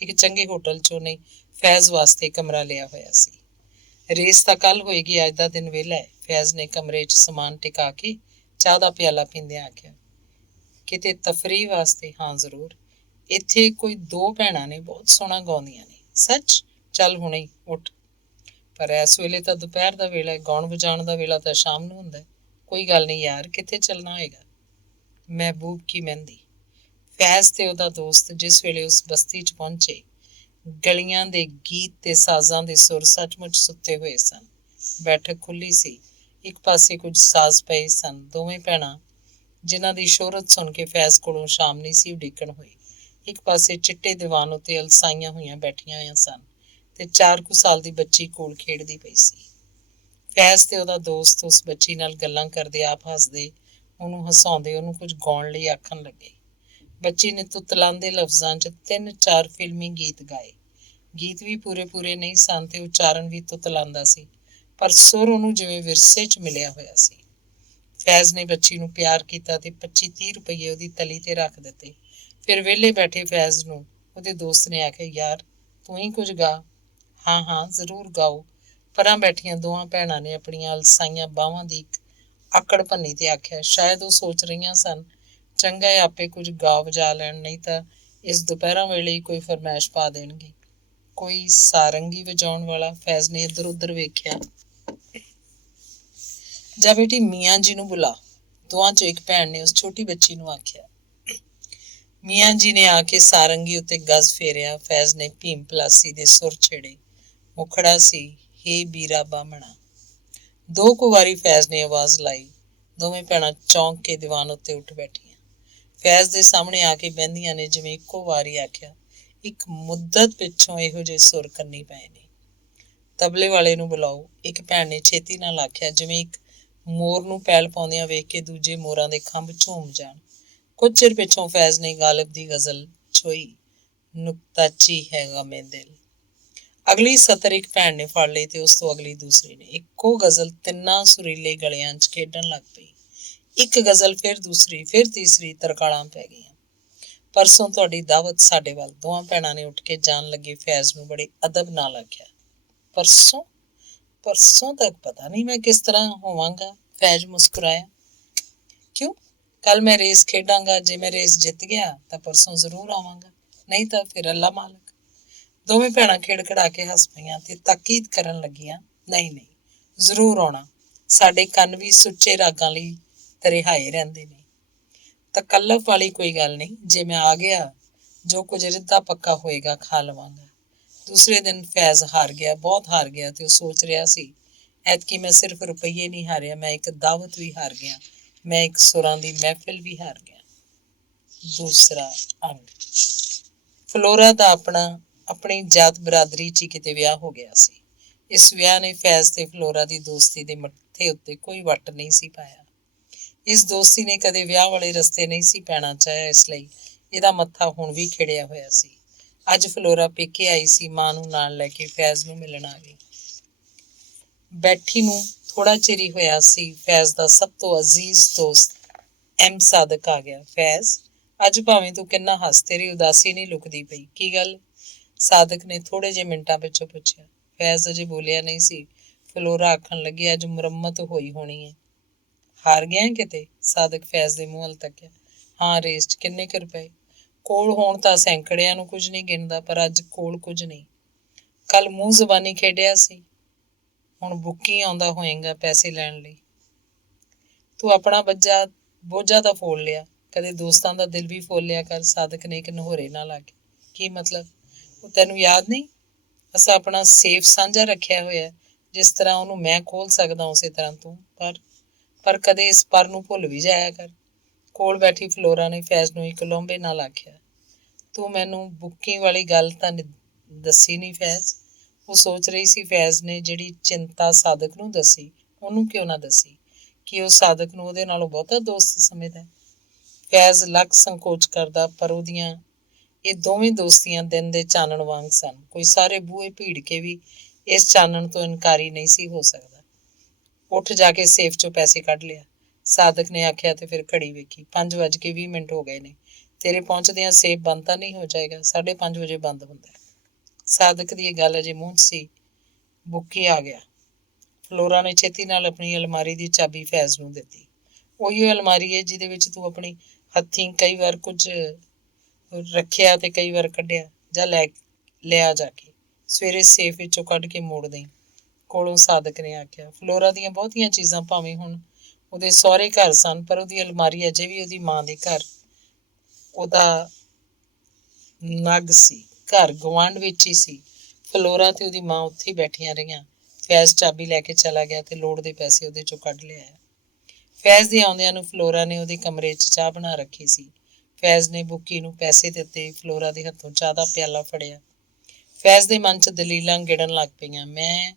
ਇੱਕ ਚੰਗੇ ਹੋਟਲ 'ਚ ਉਹਨੇ ਫੈਜ਼ ਵਾਸਤੇ ਕਮਰਾ ਲਿਆ ਹੋਇਆ ਸੀ। ਰੇਸ ਤਾਂ ਕੱਲ੍ਹ ਹੋਏਗੀ, ਅੱਜ ਦਾ ਦਿਨ ਵਿਹਲਾ ਹੈ। ਫੈਜ਼ ਨੇ ਕਮਰੇ 'ਚ ਸਮਾਨ ਟਿਕਾ ਕੇ ਚਾਹ ਦਾ ਪਿਆਲਾ ਪੀਂਦਿਆਂ ਆਖਿਆ। ਕਿਤੇ ਤਫਰੀਹ ਵਾਸਤੇ? ਹਾਂ ਜ਼ਰੂਰ। ਇੱਥੇ ਕੋਈ 2 ਭੈਣਾਂ ਨੇ, ਬਹੁਤ ਸੋਹਣਾ ਗਾਉਂਦੀਆਂ ਨੇ। ਸੱਚ? ਚੱਲ ਹੁਣੇ ਹੀ ਉੱਠ। ਪਰ ਇਸ ਵੇਲੇ ਤਾਂ ਦੁਪਹਿਰ ਦਾ ਵੇਲਾ ਹੈ, ਗਾਉਣ ਵਜਾਉਣ ਦਾ ਵੇਲਾ ਤਾਂ ਸ਼ਾਮ ਨੂੰ ਹੁੰਦਾ। ਕੋਈ ਗੱਲ ਨਹੀਂ ਯਾਰ, ਕਿੱਥੇ ਚੱਲਣਾ ਹੋਏਗਾ? ਮਹਿਬੂਬ ਕੀ ਮਹਿੰਦੀ। ਫੈਜ਼ ਤੇ ਉਹਦਾ ਦੋਸਤ ਜਿਸ ਵੇਲੇ ਉਸ ਬਸਤੀ 'ਚ ਪਹੁੰਚੇ, ਗਲੀਆਂ ਦੇ ਗੀਤ ਤੇ ਸਾਜ਼ਾਂ ਦੇ ਸੁਰ ਸੱਚਮੁੱਚ ਸੁੱਤੇ ਹੋਏ ਸਨ। ਬੈਠਕ ਖੁੱਲ੍ਹੀ ਸੀ। ਇੱਕ ਪਾਸੇ ਕੁਝ ਸਾਜ਼ ਪਏ ਸਨ। ਦੋਵੇਂ ਭੈਣਾਂ, ਜਿਨ੍ਹਾਂ ਦੀ ਸ਼ੋਹਰਤ ਸੁਣ ਕੇ ਫੈਜ਼ ਕੋਲੋਂ ਸ਼ਾਮ ਨਹੀਂ ਸੀ ਉਡੀਕਣ ਹੋਈ, ਇੱਕ ਪਾਸੇ ਚਿੱਟੇ ਦੀਵਾਨ ਉੱਤੇ ਅਲਸਾਈਆਂ ਹੋਈਆਂ ਬੈਠੀਆਂ ਹੋਈਆਂ ਸਨ ਤੇ 4 ਕੁ ਸਾਲ ਦੀ ਬੱਚੀ ਕੋਲ ਖੇਡਦੀ ਪਈ ਸੀ। ਫੈਜ਼ ਤੇ ਉਹਦਾ ਦੋਸਤ ਉਸ ਬੱਚੀ ਨਾਲ ਗੱਲਾਂ ਕਰਦੇ, ਆਪ ਹੱਸਦੇ, ਉਹਨੂੰ ਹਸਾਉਂਦੇ, ਉਹਨੂੰ ਕੁਝ ਗਾਉਣ ਲਈ ਆਖਣ ਲੱਗੇ। ਬੱਚੀ ਨੇ ਤੁਤਲਾਉਂਦੇ ਲਫ਼ਜ਼ਾਂ 'ਚ 3-4 ਫਿਲਮੀ ਗੀਤ ਗਾਏ। ਗੀਤ ਵੀ ਪੂਰੇ ਪੂਰੇ ਨਹੀਂ ਸਨ ਤੇ ਉਚਾਰਨ ਵੀ ਤੁਤਲਾਉਂਦਾ ਸੀ, ਪਰ ਸੁਰ ਉਹਨੂੰ ਜਿਵੇਂ ਵਿਰਸੇ 'ਚ ਮਿਲਿਆ ਹੋਇਆ ਸੀ। ਫੈਜ਼ ਨੇ ਬੱਚੀ ਨੂੰ ਪਿਆਰ ਕੀਤਾ ਤੇ 25-30 ਰੁਪਈਏ ਉਹਦੀ ਤਲੀ ਤੇ ਰੱਖ ਦਿੱਤੇ। ਫਿਰ ਵਿਹਲੇ ਬੈਠੇ ਫੈਜ਼ ਨੂੰ ਉਹਦੇ ਦੋਸਤ ਨੇ ਆਖਿਆ, ਯਾਰ ਤੂੰ ਹੀ ਕੁਝ ਗਾ। ਹਾਂ ਹਾਂ ਜ਼ਰੂਰ ਗਾਓ। ਪਰਾਂ ਬੈਠੀਆਂ ਦੋਵਾਂ ਭੈਣਾਂ ਨੇ ਆਪਣੀਆਂ ਅਲਸਾਈਆਂ ਬਾਹਾਂ ਦੀ ਇੱਕ ਆਕੜ ਭੰਨੀ ਤੇ ਆਖਿਆ। ਸ਼ਾਇਦ ਉਹ ਸੋਚ ਰਹੀਆਂ ਸਨ, ਚੰਗਾ ਹੈ ਆਪੇ ਕੁਝ ਗਾ ਵਜਾ ਲੈਣ, ਨਹੀਂ ਤਾਂ ਇਸ ਦੁਪਹਿਰਾਂ ਵੇਲੇ ਹੀ ਕੋਈ ਫਰਮਾਇਸ਼ ਪਾ ਦੇਣਗੇ। ਕੋਈ ਸਾਰੰਗੀ ਵਜਾਉਣ ਵਾਲਾ? ਫੈਜ਼ ਨੇ ਇੱਧਰ ਉੱਧਰ ਵੇਖਿਆ। ਜਾ ਬੇਟੀ ਮੀਆਂ ਜੀ ਨੂੰ ਬੁਲਾ, ਦੋਵਾਂ 'ਚੋਂ ਇੱਕ ਭੈਣ ਨੇ ਉਸ ਛੋਟੀ ਬੱਚੀ ਨੂੰ ਆਖਿਆ। ਮੀਆਂ ਜੀ ਨੇ ਆ ਕੇ ਸਾਰੰਗੀ ਉੱਤੇ ਗਜ਼ ਫੇਰਿਆ। ਫੈਜ਼ ਨੇ ਭੀਮ ਪਲਾਸੀ ਦੇ ਸੁਰ ਛੇੜੇ। ਮੁਖੜਾ ਸੀ, ਹੇ ਬੀਰਾ ਬਾਹਮਣਾ। 2 ਕੁ ਵਾਰੀ ਫੈਜ਼ ਨੇ ਆਵਾਜ਼ ਲਾਈ। ਦੋਵੇਂ ਭੈਣਾਂ ਚੌਂਕ ਕੇ ਦੀਵਾਨ ਉੱਤੇ ਉੱਠ ਬੈਠੀਆਂ। ਫੈਜ਼ ਦੇ ਸਾਹਮਣੇ ਆ ਕੇ ਬਹਿੰਦੀਆਂ ਨੇ ਜਿਵੇਂ ਇੱਕੋ ਵਾਰੀ ਆਖਿਆ, ਇੱਕ ਮੁੱਦਤ ਪਿੱਛੋਂ ਇਹੋ ਜਿਹੇ ਸੁਰ ਕੰਨੀ ਪਏ ਨੇ। ਤਬਲੇ ਵਾਲੇ ਨੂੰ ਬੁਲਾਓ, ਇੱਕ ਭੈਣ ਨੇ ਛੇਤੀ ਨਾਲ ਆਖਿਆ, ਜਿਵੇਂ ਇੱਕ ਮੋਰ ਨੂੰ ਪੈਲ ਪਾਉਂਦਿਆਂ ਵੇਖ ਕੇ ਦੂਜੇ ਮੋਰਾਂ ਦੇ ਖੰਭ ਝੂਮ ਜਾਣ। ਕੁਝ ਚਿਰ ਪਿੱਛੋਂ ਫੈਜ਼ ਨੇ ਗਾਲਿਬ ਦੀ ਗਜ਼ਲ ਛੋਈ, ਨੁਕਤਾਚੀ ਹੈ ਗਮੇ ਦਿਲ। ਅਗਲੀ ਸਤਰ ਇੱਕ ਭੈਣ ਨੇ ਫੜ ਲਈ ਤੇ ਉਸ ਤੋਂ ਅਗਲੀ ਦੂਸਰੀ ਨੇ। ਇੱਕੋ ਗਜ਼ਲ 3 ਸੁਰੀਲੇ ਗਲਿਆਂ 'ਚ ਖੇਡਣ ਲੱਗ ਪਈ। ਇੱਕ ਗਜ਼ਲ, ਫਿਰ ਦੂਸਰੀ, ਫਿਰ ਤੀਸਰੀ, ਤਰਕਾਲਾਂ ਪੈ ਗਈਆਂ। ਪਰਸੋਂ ਤੁਹਾਡੀ ਦਾਵਤ ਸਾਡੇ ਵੱਲ। ਦੋਵਾਂ ਭੈਣਾਂ ਨੇ ਉੱਠ ਕੇ ਜਾਣ ਲੱਗੇ ਫੈਜ਼ ਨੂੰ ਬੜੇ ਅਦਬ ਨਾਲ ਆਖਿਆ। ਪਰਸੋਂ? ਪਰਸੋਂ ਤੱਕ ਪਤਾ ਨਹੀਂ ਮੈਂ ਕਿਸ ਤਰ੍ਹਾਂ ਹੋਵਾਂਗਾ। ਫੈਜ਼ ਮੁਸਕਰਾਇਆ। ਕਿਉਂ? ਕੱਲ ਮੈਂ ਰੇਸ ਖੇਡਾਂਗਾ। ਜੇ ਮੈਂ ਰੇਸ ਜਿੱਤ ਗਿਆ ਤਾਂ ਪਰਸੋਂ ਜ਼ਰੂਰ ਆਵਾਂਗਾ, ਨਹੀਂ ਤਾਂ ਫਿਰ ਅੱਲਾ ਮਾਲਕ। ਦੋਵੇਂ ਭੈਣਾਂ ਖਿੜਖਿੜਾ ਕੇ ਹੱਸ ਪਈਆਂ ਤੇ ਤਾਕੀਦ ਕਰਨ ਲੱਗੀਆਂ, ਨਹੀਂ ਨਹੀਂ ਜ਼ਰੂਰ ਆਉਣਾ। ਸਾਡੇ ਕੰਨ ਵੀ ਸੁੱਚੇ ਰਾਗਾਂ ਲਈ ਤਰਿਹਾਏ ਰਹਿੰਦੇ ਨੇ। ਤਕੱਲਫ ਵਾਲੀ ਕੋਈ ਗੱਲ ਨਹੀਂ। ਜੇ ਮੈਂ ਆ ਗਿਆ, ਜੋ ਕੁਝ ਰਿੱਧਾ ਪੱਕਾ ਹੋਏਗਾ ਖਾ ਲਵਾਂਗਾ। ਦੂਸਰੇ ਦਿਨ ਫੈਜ਼ ਹਾਰ ਗਿਆ, ਬਹੁਤ ਹਾਰ ਗਿਆ ਤੇ ਉਹ ਸੋਚ ਰਿਹਾ ਸੀ, ਐਤਕੀ ਮੈਂ ਸਿਰਫ ਰੁਪਈਏ ਨਹੀਂ ਹਾਰਿਆ, ਮੈਂ ਇੱਕ ਦਾਵਤ ਵੀ ਹਾਰ ਗਿਆ, ਮੈਂ ਇੱਕ ਸੁਰਾਂ ਦੀ ਮਹਿਫਿਲ ਵੀ ਹਾਰ ਗਿਆ। ਦੂਸਰਾ ਅੰਗ। ਫਲੋਰਾ ਦਾ ਆਪਣੀ ਜਾਤ ਬਰਾਦਰੀ 'ਚ ਹੀ ਕਿਤੇ ਵਿਆਹ ਹੋ ਗਿਆ ਸੀ। ਇਸ ਵਿਆਹ ਨੇ ਫੈਜ਼ ਤੇ ਫਲੋਰਾ ਦੀ ਦੋਸਤੀ ਦੇ ਮੱਥੇ ਉੱਤੇ ਕੋਈ ਵੱਟ ਨਹੀਂ ਸੀ ਪਾਇਆ। ਇਸ ਦੋਸਤੀ ਨੇ ਕਦੇ ਵਿਆਹ ਵਾਲੇ ਰਸਤੇ ਨਹੀਂ ਸੀ ਪੈਣਾ ਚਾਹਿਆ, ਇਸ ਲਈ ਇਹਦਾ ਮੱਥਾ ਹੁਣ ਵੀ ਖਿੜਿਆ ਹੋਇਆ ਸੀ। ਅੱਜ ਫਲੋਰਾ ਪੇਕੇ ਆਈ ਸੀ, ਮਾਂ ਨੂੰ ਨਾਲ ਲੈ ਕੇ ਫੈਜ਼ ਨੂੰ ਮਿਲਣ ਆ ਗਈ। ਬੈਠੀ ਨੂੰ ਥੋੜਾ ਚਿਰ ਹੀ ਹੋਇਆ ਸੀ, ਫੈਜ਼ ਦਾ ਸਭ ਤੋਂ ਅਜ਼ੀਜ਼ ਦੋਸਤ ਸਾਦਕ ਆ ਗਿਆ। ਫੈਜ਼, ਅੱਜ ਭਾਵੇਂ ਤੂੰ ਕਿੰਨਾ ਹੱਸ, ਤੇਰੀ ਉਦਾਸੀ ਨਹੀਂ ਲੁਕਦੀ ਪਈ, ਕੀ ਗੱਲ? ਸਾਦਕ ਨੇ ਥੋੜੇ ਜਿਹੇ ਮਿੰਟਾਂ ਪਿੱਛੋਂ ਪੁੱਛਿਆ। ਫੈਜ਼ ਅਜੇ ਬੋਲਿਆ ਨਹੀਂ ਸੀ। ਫਲੋਰਾ ਆਖਣ ਲੱਗੀ, ਅੱਜ ਮੁਰੰਮਤ ਹੋਈ ਹੋਣੀ ਹੈ। ਹਾਰ ਗਿਆ ਕਿਤੇ? ਸਾਦਕ ਫੈਜ਼ ਦੇ ਮੂੰਹ ਵੱਲ ਤੱਕਿਆ। ਹਾਂ, ਰੇਸ 'ਚ। ਕਿੰਨੇ ਕੁ ਰੁਪਏ? ਕੋਲ ਹੋਣ ਤਾਂ ਸੈਂਕੜਿਆਂ ਨੂੰ ਕੁਝ ਨਹੀਂ ਗਿਣਦਾ, ਪਰ ਅੱਜ ਕੋਲ ਕੁਝ ਨਹੀਂ। ਕੱਲ ਮੂੰਹ ਜ਼ਬਾਨੀ ਖੇਡਿਆ ਸੀ, ਹੁਣ ਬੁੱਕੀ ਆਉਂਦਾ ਹੋਏਗਾ ਪੈਸੇ ਲੈਣ ਲਈ। ਤੂੰ ਆਪਣਾ ਬੋਝਾ ਤਾਂ ਫੋਲ ਲਿਆ, ਕਦੇ ਦੋਸਤਾਂ ਦਾ ਦਿਲ ਵੀ ਫੋਲ ਲਿਆ ਕਰ। ਸਾਦਕ ਨੇ ਇੱਕ ਨਹੋਰੇ ਨਾਲ ਆ ਕੇ। ਕੀ ਮਤਲਬ? ਉਹ ਤੈਨੂੰ ਯਾਦ ਨਹੀਂ? ਅਸਾਂ ਆਪਣਾ ਸੇਫ ਸਾਂਝਾ ਰੱਖਿਆ ਹੋਇਆ, ਜਿਸ ਤਰ੍ਹਾਂ ਉਹਨੂੰ ਮੈਂ ਖੋਲ ਸਕਦਾ ਉਸੇ ਤਰ੍ਹਾਂ ਤੂੰ। ਪਰ ਕਦੇ ਇਸ ਪਰ ਨੂੰ ਭੁੱਲ ਵੀ ਜਾਇਆ ਕਰ। ਕੋਲ ਬੈਠੀ ਫਲੋਰਾ ਨੇ ਫੈਜ਼ ਨੂੰ ਇੱਕ ਉਲਾਂਭੇ ਨਾਲ ਆਖਿਆ। ਤੂੰ ਮੈਨੂੰ ਬੁੱਕੀ ਵਾਲੀ ਗੱਲ ਤਾਂ ਦੱਸੀ ਨਹੀਂ ਫੈਜ਼। ਉਹ ਸੋਚ ਰਹੀ ਸੀ ਫੈਜ਼ ਨੇ ਜਿਹੜੀ ਚਿੰਤਾ ਸਾਦਕ ਨੂੰ ਦੱਸੀ, ਉਹਨੂੰ ਕਿਉਂ ਨਾ ਦੱਸੀ। ਕਿ ਉਹ ਸਾਦਕ ਨੂੰ ਉਹਦੇ ਨਾਲੋਂ ਬਹੁਤਾ ਦੋਸਤ ਸਮਝਦਾ। ਫੈਜ਼ ਲੱਖ ਸੰਕੋਚ ਕਰਦਾ, ਪਰ ਉਹਦੀਆਂ ਇਹ ਦੋਵੇਂ ਦੋਸਤੀਆਂ ਦਿਨ ਦੇ ਚਾਨਣ ਵਾਂਗ ਸਨ। ਕੋਈ ਸਾਰੇ ਬੂਹੇ ਭੀੜ ਕੇ ਵੀ ਇਸ ਚਾਨਣ ਤੋਂ ਇਨਕਾਰੀ ਨਹੀਂ ਸੀ ਹੋ ਸਕਦਾ। ਉੱਠ, ਜਾ ਕੇ ਸੇਫ ਚੋਂ ਪੈਸੇ ਕੱਢ ਲਿਆ, ਸਾਦਕ ਨੇ ਆਖਿਆ ਤੇ ਫਿਰ ਘੜੀ ਵੇਖੀ। 5:20 ਹੋ ਗਏ ਨੇ। ਤੇਰੇ ਪਹੁੰਚਦਿਆਂ ਸੇਫ ਬੰਦ ਤਾਂ ਨਹੀਂ ਹੋ ਜਾਏਗਾ? 5:30 ਬੰਦ ਹੁੰਦਾ। ਸਾਦਕ ਦੀ ਇਹ ਗੱਲ ਅਜੇ ਮੂੰਹ 'ਚ ਸੀ, ਬੁੱਕੀ ਆ ਗਿਆ। ਫਲੋਰਾ ਨੇ ਛੇਤੀ ਨਾਲ ਆਪਣੀ ਅਲਮਾਰੀ ਦੀ ਚਾਬੀ ਫੈਜ਼ ਨੂੰ ਦਿੱਤੀ। ਉਹੀ ਅਲਮਾਰੀ ਹੈ ਜਿਹਦੇ ਵਿੱਚ ਤੂੰ ਆਪਣੀ ਹੱਥੀਂ ਕਈ ਵਾਰ ਕੁਝ ਰੱਖਿਆ ਤੇ ਕਈ ਵਾਰ ਕੱਢਿਆ। ਜਾਂ ਲਿਆ ਜਾ ਕੇ ਸਵੇਰੇ ਸੇਫ ਵਿੱਚੋਂ ਕੱਢ ਕੇ ਮੋੜ ਦੇਈਂ, ਕੋਲੋਂ ਸਾਦਕ ਨੇ ਆਖਿਆ। ਫਲੋਰਾ ਦੀਆਂ ਬਹੁਤੀਆਂ ਚੀਜ਼ਾਂ ਭਾਵੇਂ ਹੁਣ ਉਹਦੇ ਸਹੁਰੇ ਘਰ ਸਨ, ਪਰ ਉਹਦੀ ਅਲਮਾਰੀ ਅਜੇ ਵੀ ਉਹਦੀ ਮਾਂ ਦੇ ਘਰ, ਉਹਦਾ ਨਗ ਸੀ। ਘਰ ਗੁਆਂਢ ਵਿੱਚ ਹੀ ਸੀ। ਫਲੋਰਾ ਤੇ ਉਹਦੀ ਮਾਂ ਉੱਥੇ ਹੀ ਬੈਠੀਆਂ ਰਹੀਆਂ। ਫੈਜ਼ ਚਾਬੀ ਲੈ ਕੇ ਚਲਾ ਗਿਆ ਤੇ ਲੋੜ ਦੇ ਪੈਸੇ ਉਹਦੇ ਚੋਂ ਕੱਢ ਲਿਆਇਆ। ਫੈਜ਼ ਦੇ ਆਉਂਦਿਆਂ ਨੂੰ ਫਲੋਰਾ ਨੇ ਉਹਦੇ ਕਮਰੇ 'ਚ ਚਾਹ ਬਣਾ ਰੱਖੀ ਸੀ। ਫੈਜ਼ ਨੇ ਬੁੱਕੀ ਨੂੰ ਪੈਸੇ ਦਿੱਤੇ, ਫਲੋਰਾ ਦੇ ਹੱਥੋਂ ਚਾਹ ਦਾ ਪਿਆਲਾ ਫੜਿਆ। ਫੈਜ਼ ਦੇ ਮਨ 'ਚ ਦਲੀਲਾਂ ਗਿਣਨ ਲੱਗ ਪਈਆਂ। ਮੈਂ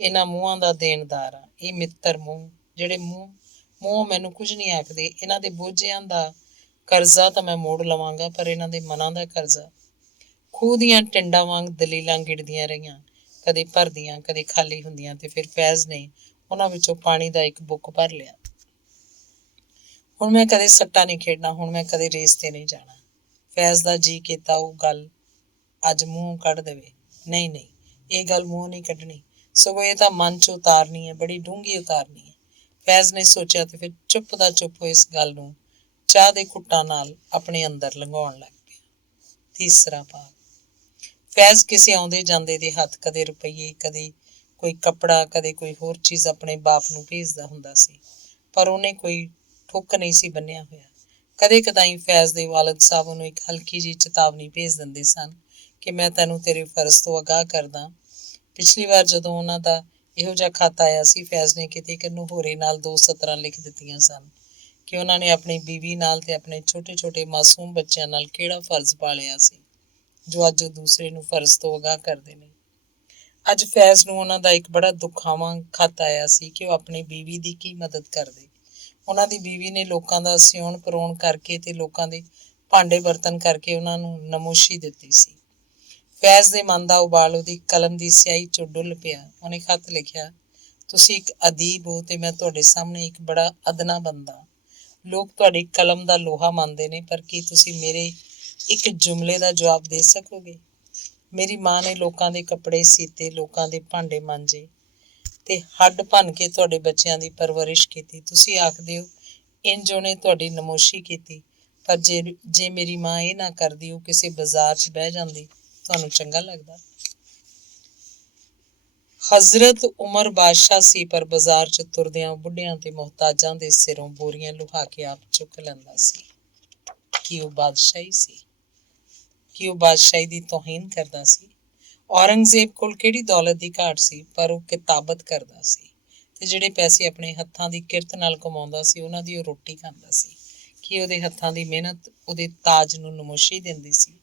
ਇਹਨਾਂ ਮੂੰਹਾਂ ਦਾ ਦੇਣਦਾਰ ਹਾਂ, ਇਹ ਮਿੱਤਰ ਮੂੰਹ, ਜਿਹੜੇ ਮੂੰਹੋਂ ਮੈਨੂੰ ਕੁਝ ਨਹੀਂ ਆਖਦੇ। ਇਹਨਾਂ ਦੇ ਬੋਝਿਆਂ ਦਾ ਕਰਜ਼ਾ ਤਾਂ ਮੈਂ ਮੋੜ ਲਵਾਂਗਾ, ਪਰ ਇਹਨਾਂ ਦੇ ਮਨਾਂ ਦਾ ਕਰਜ਼ਾ। ਖੂਹ ਦੀਆਂ ਟਿੰਡਾਂ ਵਾਂਗ ਦਲੀਲਾਂ ਗਿਣਦੀਆਂ ਰਹੀਆਂ, ਕਦੇ ਭਰਦੀਆਂ, ਕਦੇ ਖਾਲੀ ਹੁੰਦੀਆਂ, ਤੇ ਫਿਰ ਫੈਜ਼ ਨੇ ਉਹਨਾਂ ਵਿੱਚੋਂ ਪਾਣੀ ਦਾ ਇੱਕ ਬੁੱਕ ਭਰ ਲਿਆ। ਹੁਣ ਮੈਂ ਕਦੇ ਸੱਟਾ ਨਹੀਂ ਖੇਡਣਾ, ਹੁਣ ਮੈਂ ਕਦੇ ਰੇਸ ਤੇ ਨਹੀਂ ਜਾਣਾ। ਫੈਜ਼ ਦਾ ਜੀ ਕੀਤਾ ਉਹ ਗੱਲ ਅੱਜ ਮੂੰਹ ਕੱਢ ਦੇਵੇ। ਨਹੀਂ, ਇਹ ਗੱਲ ਮੂੰਹ ਨਹੀਂ ਕੱਢਣੀ, ਸਗੋਂ ਇਹ ਤਾਂ ਮਨ 'ਚ ਉਤਾਰਨੀ ਹੈ, ਬੜੀ ਡੂੰਘੀ ਉਤਾਰਨੀ ਹੈ। ਫੈਜ਼ ਨੇ ਸੋਚਿਆ ਤੇ ਫਿਰ ਚੁੱਪ ਦਾ ਚੁੱਪ ਇਸ ਗੱਲ ਨੂੰ ਚਾਹ ਦੇ ਘੁੱਟਾਂ ਨਾਲ ਆਪਣੇ ਅੰਦਰ ਲੰਘਾਉਣ ਲੱਗ ਪਿਆ। ਤੀਸਰਾ ਭਾਗ। ਫੈਜ਼ ਕਿਸੇ ਆਉਂਦੇ ਜਾਂਦੇ ਦੇ ਹੱਥ ਕਦੇ ਰੁਪਈਏ, ਕਦੇ ਕੋਈ ਕੱਪੜਾ, ਕਦੇ ਕੋਈ ਹੋਰ ਚੀਜ਼ ਆਪਣੇ ਬਾਪ ਨੂੰ ਭੇਜਦਾ ਹੁੰਦਾ ਸੀ, ਪਰ ਉਹਨੇ ਕੋਈ ਠੁੱਕ ਨਹੀਂ ਸੀ ਬੰਨਿਆ ਹੋਇਆ। ਕਦੇ ਕਦਾਈ ਫੈਜ਼ ਦੇ ਵਾਲਿਦ ਸਾਹਿਬ ਉਹਨੂੰ ਇੱਕ ਹਲਕੀ ਜਿਹੀ ਚੇਤਾਵਨੀ ਭੇਜ ਦਿੰਦੇ ਸਨ ਕਿ ਮੈਂ ਤੈਨੂੰ ਤੇਰੇ ਫਰਜ਼ ਤੋਂ ਅਗਾਹ ਕਰਦਾ। ਪਿਛਲੀ ਵਾਰ ਜਦੋਂ ਉਹਨਾਂ ਦਾ ਇਹੋ ਜਿਹਾ ਖਤ ਆਇਆ ਸੀ, ਫੈਜ਼ ਨੇ ਕਿਤੇ ਇੱਕ ਨਹੋਰੇ ਨਾਲ 2 ਸਤਰਾਂ ਲਿਖ ਦਿੱਤੀਆਂ ਸਨ ਕਿ ਉਹਨਾਂ ਨੇ ਆਪਣੀ ਬੀਵੀ ਨਾਲ ਤੇ ਆਪਣੇ ਛੋਟੇ ਛੋਟੇ ਮਾਸੂਮ ਬੱਚਿਆਂ ਨਾਲ ਕਿਹੜਾ ਫਰਜ਼ ਪਾਲਿਆ ਸੀ, ਜੋ ਅੱਜ ਉਹ ਦੂਸਰੇ ਨੂੰ ਫਰਜ਼ ਤੋਂ ਅਗਾਹ ਕਰਦੇ ਨੇ। ਅੱਜ ਫੈਜ਼ ਨੂੰ ਉਹਨਾਂ ਦਾ ਇੱਕ ਬੜਾ ਦੁਖਾਵਾਂ ਖਤ ਆਇਆ ਸੀ ਕਿ ਉਹ ਆਪਣੀ ਬੀਵੀ ਦੀ ਕੀ ਮਦਦ ਕਰਦੇ। ਉਹਨਾਂ ਦੀ ਬੀਵੀ ਨੇ ਲੋਕਾਂ ਦਾ ਸਿਉਣ ਪਰੋਣ ਕਰਕੇ ਤੇ ਲੋਕਾਂ ਦੇ ਭਾਂਡੇ ਬਰਤਨ ਕਰਕੇ ਉਹਨਾਂ ਨੂੰ ਨਮੋਸ਼ੀ ਦਿੱਤੀ ਸੀ। ਫੈਜ਼ ਦੇ ਮਨ ਦਾ ਉਬਾਲ ਉਹਦੀ ਕਲਮ ਦੀ ਸਿਆਹੀ 'ਚੋਂ ਡੁੱਲ ਪਿਆ। ਉਹਨੇ ਖਤ ਲਿਖਿਆ, ਤੁਸੀਂ ਇੱਕ ਅਦੀਬ ਹੋ ਤੇ ਮੈਂ ਤੁਹਾਡੇ ਸਾਹਮਣੇ ਇੱਕ ਬੜਾ ਅਦਨਾ ਬੰਦਾ। ਲੋਕ ਤੁਹਾਡੀ ਕਲਮ ਦਾ ਲੋਹਾ ਮੰਨਦੇ ਨੇ, ਪਰ ਕੀ ਤੁਸੀਂ ਮੇਰੇ ਇੱਕ ਜੁਮਲੇ ਦਾ ਜਵਾਬ ਦੇ ਸਕੋਗੇ? ਮੇਰੀ ਮਾਂ ਨੇ ਲੋਕਾਂ ਦੇ ਕੱਪੜੇ ਸੀਤੇ, ਲੋਕਾਂ ਦੇ ਭਾਂਡੇ ਮਾਂਜੇ ਤੇ ਹੱਡ ਭੰਨ ਕੇ ਤੁਹਾਡੇ ਬੱਚਿਆਂ ਦੀ ਪਰਵਰਿਸ਼ ਕੀਤੀ। ਤੁਸੀਂ ਆਖਦੇ ਹੋ ਇੰਜ ਉਹਨੇ ਤੁਹਾਡੀ ਨਮੋਸ਼ੀ ਕੀਤੀ, ਪਰ ਜੇ ਮੇਰੀ ਮਾਂ ਇਹ ਨਾ ਕਰਦੀ, ਉਹ ਕਿਸੇ ਬਾਜ਼ਾਰ 'ਚ ਬਹਿ ਜਾਂਦੀ, ਤੁਹਾਨੂੰ ਚੰਗਾ ਲੱਗਦਾ? ਹਜ਼ਰਤ ਉਮਰ ਬਾਦਸ਼ਾਹ ਸੀ, ਪਰ ਬਾਜ਼ਾਰ 'ਚ ਤੁਰਦਿਆਂ ਬੁੱਢਿਆਂ ਤੇ ਮੁਹਤਾਜਾਂ ਦੇ ਸਿਰੋਂ ਬੋਰੀਆਂ ਲੁਹਾ ਕੇ ਆਪ ਚੁੱਕ ਲੈਂਦਾ ਸੀ। ਕੀ ਉਹ ਬਾਦਸ਼ਾਹੀ ਸੀ? ਕੀ ਉਹ ਬਾਦਸ਼ਾਹੀ ਦੀ ਤੋਹੀਨ ਕਰਦਾ ਸੀ? ਔਰੰਗਜ਼ੇਬ ਕੋਲ ਕਿਹੜੀ ਦੌਲਤ ਦੀ ਘਾਟ ਸੀ, ਪਰ ਉਹ ਕਿਤਾਬਤ ਕਰਦਾ ਸੀ, ਤੇ ਜਿਹੜੇ ਪੈਸੇ ਆਪਣੇ ਹੱਥਾਂ ਦੀ ਕਿਰਤ ਨਾਲ ਕਮਾਉਂਦਾ ਸੀ, ਉਹਨਾਂ ਦੀ ਉਹ ਰੋਟੀ ਖਾਂਦਾ ਸੀ। ਕੀ ਉਹਦੇ ਹੱਥਾਂ ਦੀ ਮਿਹਨਤ ਉਹਦੇ ਤਾਜ ਨੂੰ ਨਮੋਸ਼ੀ ਦਿੰਦੀ ਸੀ?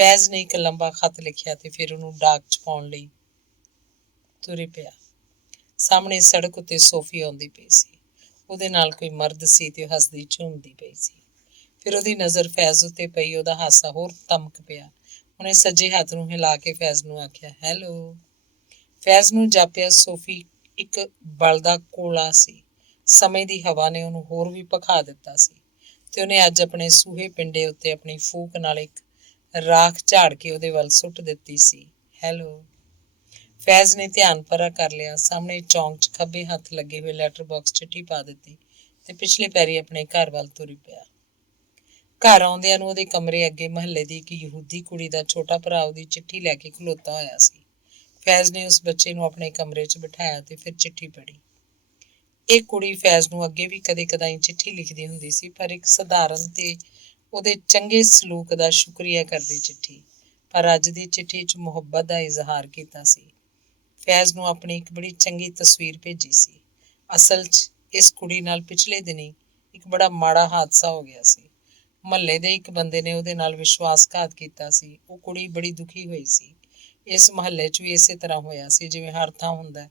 फैज ने एक लंबा खत लिखिया ते फिर उन्होंने डाक च पाउण लई तुर पिया। सामने सड़क उत्ते सोफी आउंदी पई सी। ਉਹਦੇ ਨਾਲ ਕੋਈ ਮਰਦ ਸੀ ਤੇ ਉਹ ਹੱਸਦੀ ਝੂਮਦੀ ਪਈ ਸੀ। ਫਿਰ ਉਹਦੀ ਨਜ਼ਰ ਫੈਜ਼ ਉੱਤੇ ਪਈ। ਉਹਦਾ ਹਾਸਾ ਹੋਰ ਤਮਕ ਪਿਆ। ਉਹਨੇ ਸੱਜੇ ਹੱਥ ਨੂੰ ਹਿਲਾ ਕੇ ਫੈਜ਼ ਨੂੰ ਆਖਿਆ, ਹੈਲੋ। ਫੈਜ਼ ਨੂੰ ਜਾਪਿਆ ਸੋਫੀ ਇੱਕ ਬਲਦਾ ਕੋਲਾ ਸੀ। ਸਮੇਂ ਦੀ ਹਵਾ ਨੇ ਉਹਨੂੰ ਹੋਰ ਵੀ ਭਖਾ ਦਿੱਤਾ ਸੀ ਤੇ ਉਹਨੇ ਅੱਜ ਆਪਣੇ ਸੂਹੇ ਪਿੰਡੇ ਉੱਤੇ ਆਪਣੀ ਫੂਕ ਨਾਲ ਇੱਕ ਰਾਖ ਝਾੜ ਕੇ ਉਹਦੇ ਵੱਲ ਸੁੱਟ ਦਿੱਤੀ ਸੀ। ਹੈਲੋ। ਫੈਜ਼ ਨੇ ਧਿਆਨ ਭਰਾ ਕਰ ਲਿਆ। ਸਾਹਮਣੇ ਚੌਂਕ 'ਚ ਖੱਬੇ ਹੱਥ ਲੱਗੇ ਹੋਏ ਲੈਟਰ ਬਾਕਸ ਚਿੱਠੀ ਪਾ ਦਿੱਤੀ ਤੇ ਪਿਛਲੇ ਪੈਰੀ ਆਪਣੇ ਘਰ ਵੱਲ ਤੁਰ ਪਿਆ। ਘਰ ਆਉਂਦਿਆਂ ਨੂੰ ਉਹਦੇ ਕਮਰੇ ਅੱਗੇ ਮਹੱਲੇ ਦੀ ਇੱਕ ਯਹੂਦੀ ਕੁੜੀ ਦਾ ਛੋਟਾ ਭਰਾ ਉਹਦੀ ਚਿੱਠੀ ਲੈ ਕੇ ਖਲੋਤਾ ਹੋਇਆ ਸੀ। ਫੈਜ਼ ਨੇ ਉਸ ਬੱਚੇ ਨੂੰ ਆਪਣੇ ਕਮਰੇ 'ਚ ਬਿਠਾਇਆ ਤੇ ਫਿਰ ਚਿੱਠੀ ਪੜ੍ਹੀ। ਇਹ ਕੁੜੀ ਫੈਜ਼ ਨੂੰ ਅੱਗੇ ਵੀ ਕਦੇ ਕਦਾਈ ਚਿੱਠੀ ਲਿਖਦੀ ਹੁੰਦੀ ਸੀ, ਪਰ ਇੱਕ ਸਧਾਰਨ ਤੇ ਉਹਦੇ ਚੰਗੇ ਸਲੂਕ ਦਾ ਸ਼ੁਕਰੀਆ ਕਰਦੀ ਚਿੱਠੀ। ਪਰ ਅੱਜ ਦੀ ਚਿੱਠੀ 'ਚ ਮੁਹੱਬਤ ਦਾ ਇਜ਼ਹਾਰ ਕੀਤਾ ਸੀ। ਫੈਜ਼ ਨੂੰ ਆਪਣੀ ਇੱਕ ਬੜੀ ਚੰਗੀ ਤਸਵੀਰ ਭੇਜੀ ਸੀ। ਅਸਲ 'ਚ ਇਸ ਕੁੜੀ ਨਾਲ ਪਿਛਲੇ ਦਿਨੀਂ ਇੱਕ ਬੜਾ ਮਾੜਾ ਹਾਦਸਾ ਹੋ ਗਿਆ ਸੀ। ਮੁਹੱਲੇ ਦੇ ਇੱਕ ਬੰਦੇ ਨੇ ਉਹਦੇ ਨਾਲ ਵਿਸ਼ਵਾਸਘਾਤ ਕੀਤਾ ਸੀ। ਉਹ ਕੁੜੀ ਬੜੀ ਦੁਖੀ ਹੋਈ ਸੀ। ਇਸ ਮੁਹੱਲੇ 'ਚ ਵੀ ਇਸੇ ਤਰ੍ਹਾਂ ਹੋਇਆ ਸੀ ਜਿਵੇਂ ਹਰ ਥਾਂ ਹੁੰਦਾ।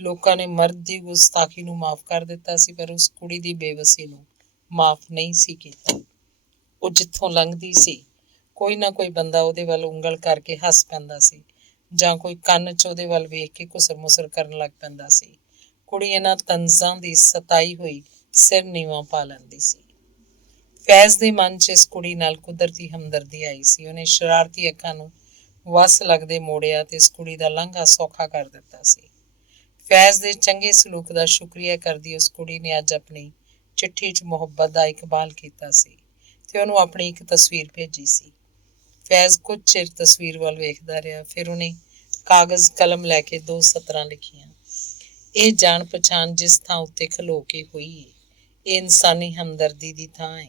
ਲੋਕਾਂ ਨੇ ਮਰਦ ਦੀ ਗੁਸਤਾਖੀ ਨੂੰ ਮਾਫ਼ ਕਰ ਦਿੱਤਾ ਸੀ, ਪਰ ਉਸ ਕੁੜੀ ਦੀ ਬੇਵਸੀ ਨੂੰ ਮਾਫ਼ ਨਹੀਂ ਸੀ ਕੀਤਾ। ਉਹ ਜਿੱਥੋਂ ਲੰਘਦੀ ਸੀ, ਕੋਈ ਨਾ ਕੋਈ ਬੰਦਾ ਉਹਦੇ ਵੱਲ ਉਂਗਲ ਕਰਕੇ ਹੱਸ ਪੈਂਦਾ ਸੀ ਜਾਂ ਕੋਈ ਕੰਨ 'ਚ ਉਹਦੇ ਵੱਲ ਵੇਖ ਕੇ ਘੁਸਰ ਮੁਸਰ ਕਰਨ ਲੱਗ ਪੈਂਦਾ ਸੀ। ਕੁੜੀ ਇਹਨਾਂ ਤੰਜ਼ਾਂ ਦੀ ਸਤਾਈ ਹੋਈ ਸਿਰ ਨੀਵਾਂ ਪਾ ਲੈਂਦੀ ਸੀ। ਫੈਜ਼ ਦੇ ਮਨ 'ਚ ਇਸ ਕੁੜੀ ਨਾਲ ਕੁਦਰਤੀ ਹਮਦਰਦੀ ਆਈ ਸੀ। ਉਹਨੇ ਸ਼ਰਾਰਤੀ ਅੱਖਾਂ ਨੂੰ ਵੱਸ ਲੱਗਦੇ ਮੋੜਿਆ ਤੇ ਇਸ ਕੁੜੀ ਦਾ ਲੰਘਾ ਸੌਖਾ ਕਰ ਦਿੱਤਾ ਸੀ। ਫੈਜ਼ ਦੇ ਚੰਗੇ ਸਲੂਕ ਦਾ ਸ਼ੁਕਰੀਆ ਕਰਦੀ ਉਸ ਕੁੜੀ ਨੇ ਅੱਜ ਆਪਣੀ ਚਿੱਠੀ 'ਚ ਮੁਹੱਬਤ ਦਾ ਇਕਬਾਲ ਕੀਤਾ ਸੀ ਤੇ ਉਹਨੂੰ ਆਪਣੀ ਇੱਕ ਤਸਵੀਰ ਭੇਜੀ ਸੀ। ਫੈਜ਼ ਕੁਝ ਚਿਰ ਤਸਵੀਰ ਵੱਲ ਵੇਖਦਾ ਰਿਹਾ। ਫਿਰ ਉਹਨੇ ਕਾਗਜ਼ ਕਲਮ ਲੈ ਕੇ 2 ਸਤਰਾਂ ਲਿਖੀਆਂ। ਇਹ ਜਾਣ ਪਛਾਣ ਜਿਸ ਥਾਂ ਉੱਤੇ ਖਲੋ ਕੇ ਹੋਈ ਏ, ਇਹ ਇਨਸਾਨੀ ਹਮਦਰਦੀ ਦੀ ਥਾਂ ਹੈ।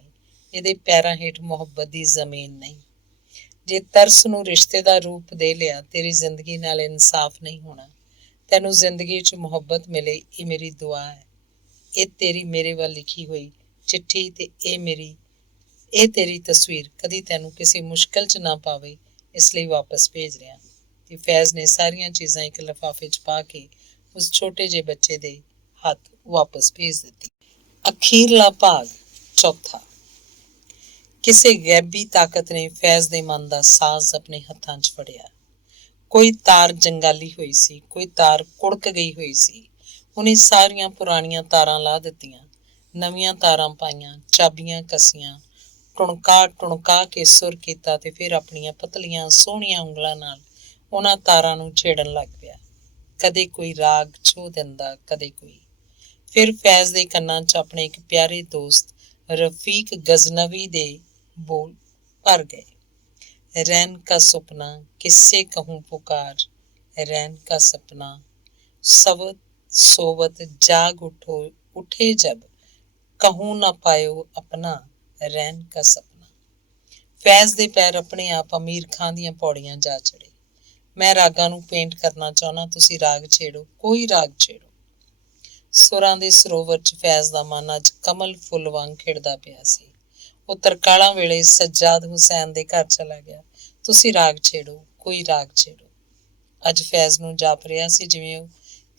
ਇਹਦੇ ਪੈਰਾਂ ਹੇਠ ਮੁਹੱਬਤ ਦੀ ਜ਼ਮੀਨ ਨਹੀਂ। ਜੇ ਤਰਸ ਨੂੰ ਰਿਸ਼ਤੇ ਦਾ ਰੂਪ ਦੇ ਲਿਆ, ਤੇਰੀ ਜ਼ਿੰਦਗੀ ਨਾਲ ਇਨਸਾਫ ਨਹੀਂ ਹੋਣਾ। ਤੈਨੂੰ ਜ਼ਿੰਦਗੀ 'ਚ ਮੁਹੱਬਤ ਮਿਲੇ, ਇਹ ਮੇਰੀ ਦੁਆ ਹੈ। ਇਹ ਤੇਰੀ ਮੇਰੇ ਵੱਲ ਲਿਖੀ ਹੋਈ ਚਿੱਠੀ ਤੇ ਇਹ ਤੇਰੀ ਤਸਵੀਰ ਕਦੀ ਤੈਨੂੰ ਕਿਸੇ ਮੁਸ਼ਕਿਲ 'ਚ ਨਾ ਪਾਵੇ, ਇਸ ਲਈ ਵਾਪਸ ਭੇਜ ਰਿਹਾ। ਤੇ ਫੈਜ਼ ਨੇ ਸਾਰੀਆਂ ਚੀਜ਼ਾਂ ਇੱਕ ਲਿਫਾਫੇ 'ਚ ਪਾ ਕੇ ਉਸ ਛੋਟੇ ਜਿਹੇ ਬੱਚੇ ਦੇ ਹੱਥ ਵਾਪਸ ਭੇਜ ਦਿੱਤੀ। ਅਖੀਰਲਾ ਭਾਗ ਚੌਥਾ। ਕਿਸੇ ਗੈਬੀ ਤਾਕਤ ਨੇ ਫੈਜ਼ ਦੇ ਮਨ ਦਾ ਸਾਜ਼ ਆਪਣੇ ਹੱਥਾਂ 'ਚ ਫੜਿਆ। ਕੋਈ ਤਾਰ ਜੰਗਾਲੀ ਹੋਈ ਸੀ, ਕੋਈ ਤਾਰ ਕੁੜਕ ਗਈ ਹੋਈ ਸੀ। ਉਹਨੇ ਸਾਰੀਆਂ ਪੁਰਾਣੀਆਂ ਤਾਰਾਂ ਲਾ ਦਿੱਤੀਆਂ, ਨਵੀਆਂ ਤਾਰਾਂ ਪਾਈਆਂ, ਚਾਬੀਆਂ ਕੱਸੀਆਂ, ਟੁਣਕਾ ਕੇ ਸੁਰ ਕੀਤਾ ਤੇ ਫਿਰ ਆਪਣੀਆਂ ਪਤਲੀਆਂ ਸੋਹਣੀਆਂ ਉਂਗਲਾਂ ਨਾਲ ਉਹਨਾਂ ਤਾਰਾਂ ਨੂੰ ਛੇੜਨ ਲੱਗ ਪਿਆ। ਕਦੇ ਕੋਈ ਰਾਗ ਛੋਹ ਦਿੰਦਾ, ਕਦੇ ਕੋਈ। ਫਿਰ ਫੈਜ਼ ਦੇ ਕੰਨਾਂ 'ਚ ਆਪਣੇ ਇੱਕ ਪਿਆਰੇ ਦੋਸਤ ਰਫੀਕ ਗਜ਼ਨਵੀ ਦੇ बोल भर गए। रैन का सपना किससे कहूँ पुकार, रैन का सपना सवत सोवत जाग उठे जब, कहूँ ना पायो अपना, रैन का सपना। फैज दे पैर अपने आप अमीर खां दियां पौड़ियां जा चढ़े। मैं रागां नूं पेंट करना चाहना, तुसी राग छेड़ो, कोई राग छेड़ो। सुरां दे सरोवर 'ਚ फैज ਦਾ ਮਨ ਅੱਜ ਕਮਲ ਫੁੱਲ ਵਾਂਗ ਖਿੜਦਾ ਪਿਆ ਸੀ। ਉਹ ਤਰਕਾਲਾਂ ਵੇਲੇ ਸੱਜਾਦ ਹੁਸੈਨ ਦੇ ਘਰ ਚਲਾ ਗਿਆ। ਤੁਸੀਂ ਰਾਗ ਛੇੜੋ, ਕੋਈ ਰਾਗ ਛੇੜੋ। ਅੱਜ ਫੈਜ਼ ਨੂੰ ਜਾਪ ਰਿਹਾ ਸੀ ਜਿਵੇਂ ਉਹ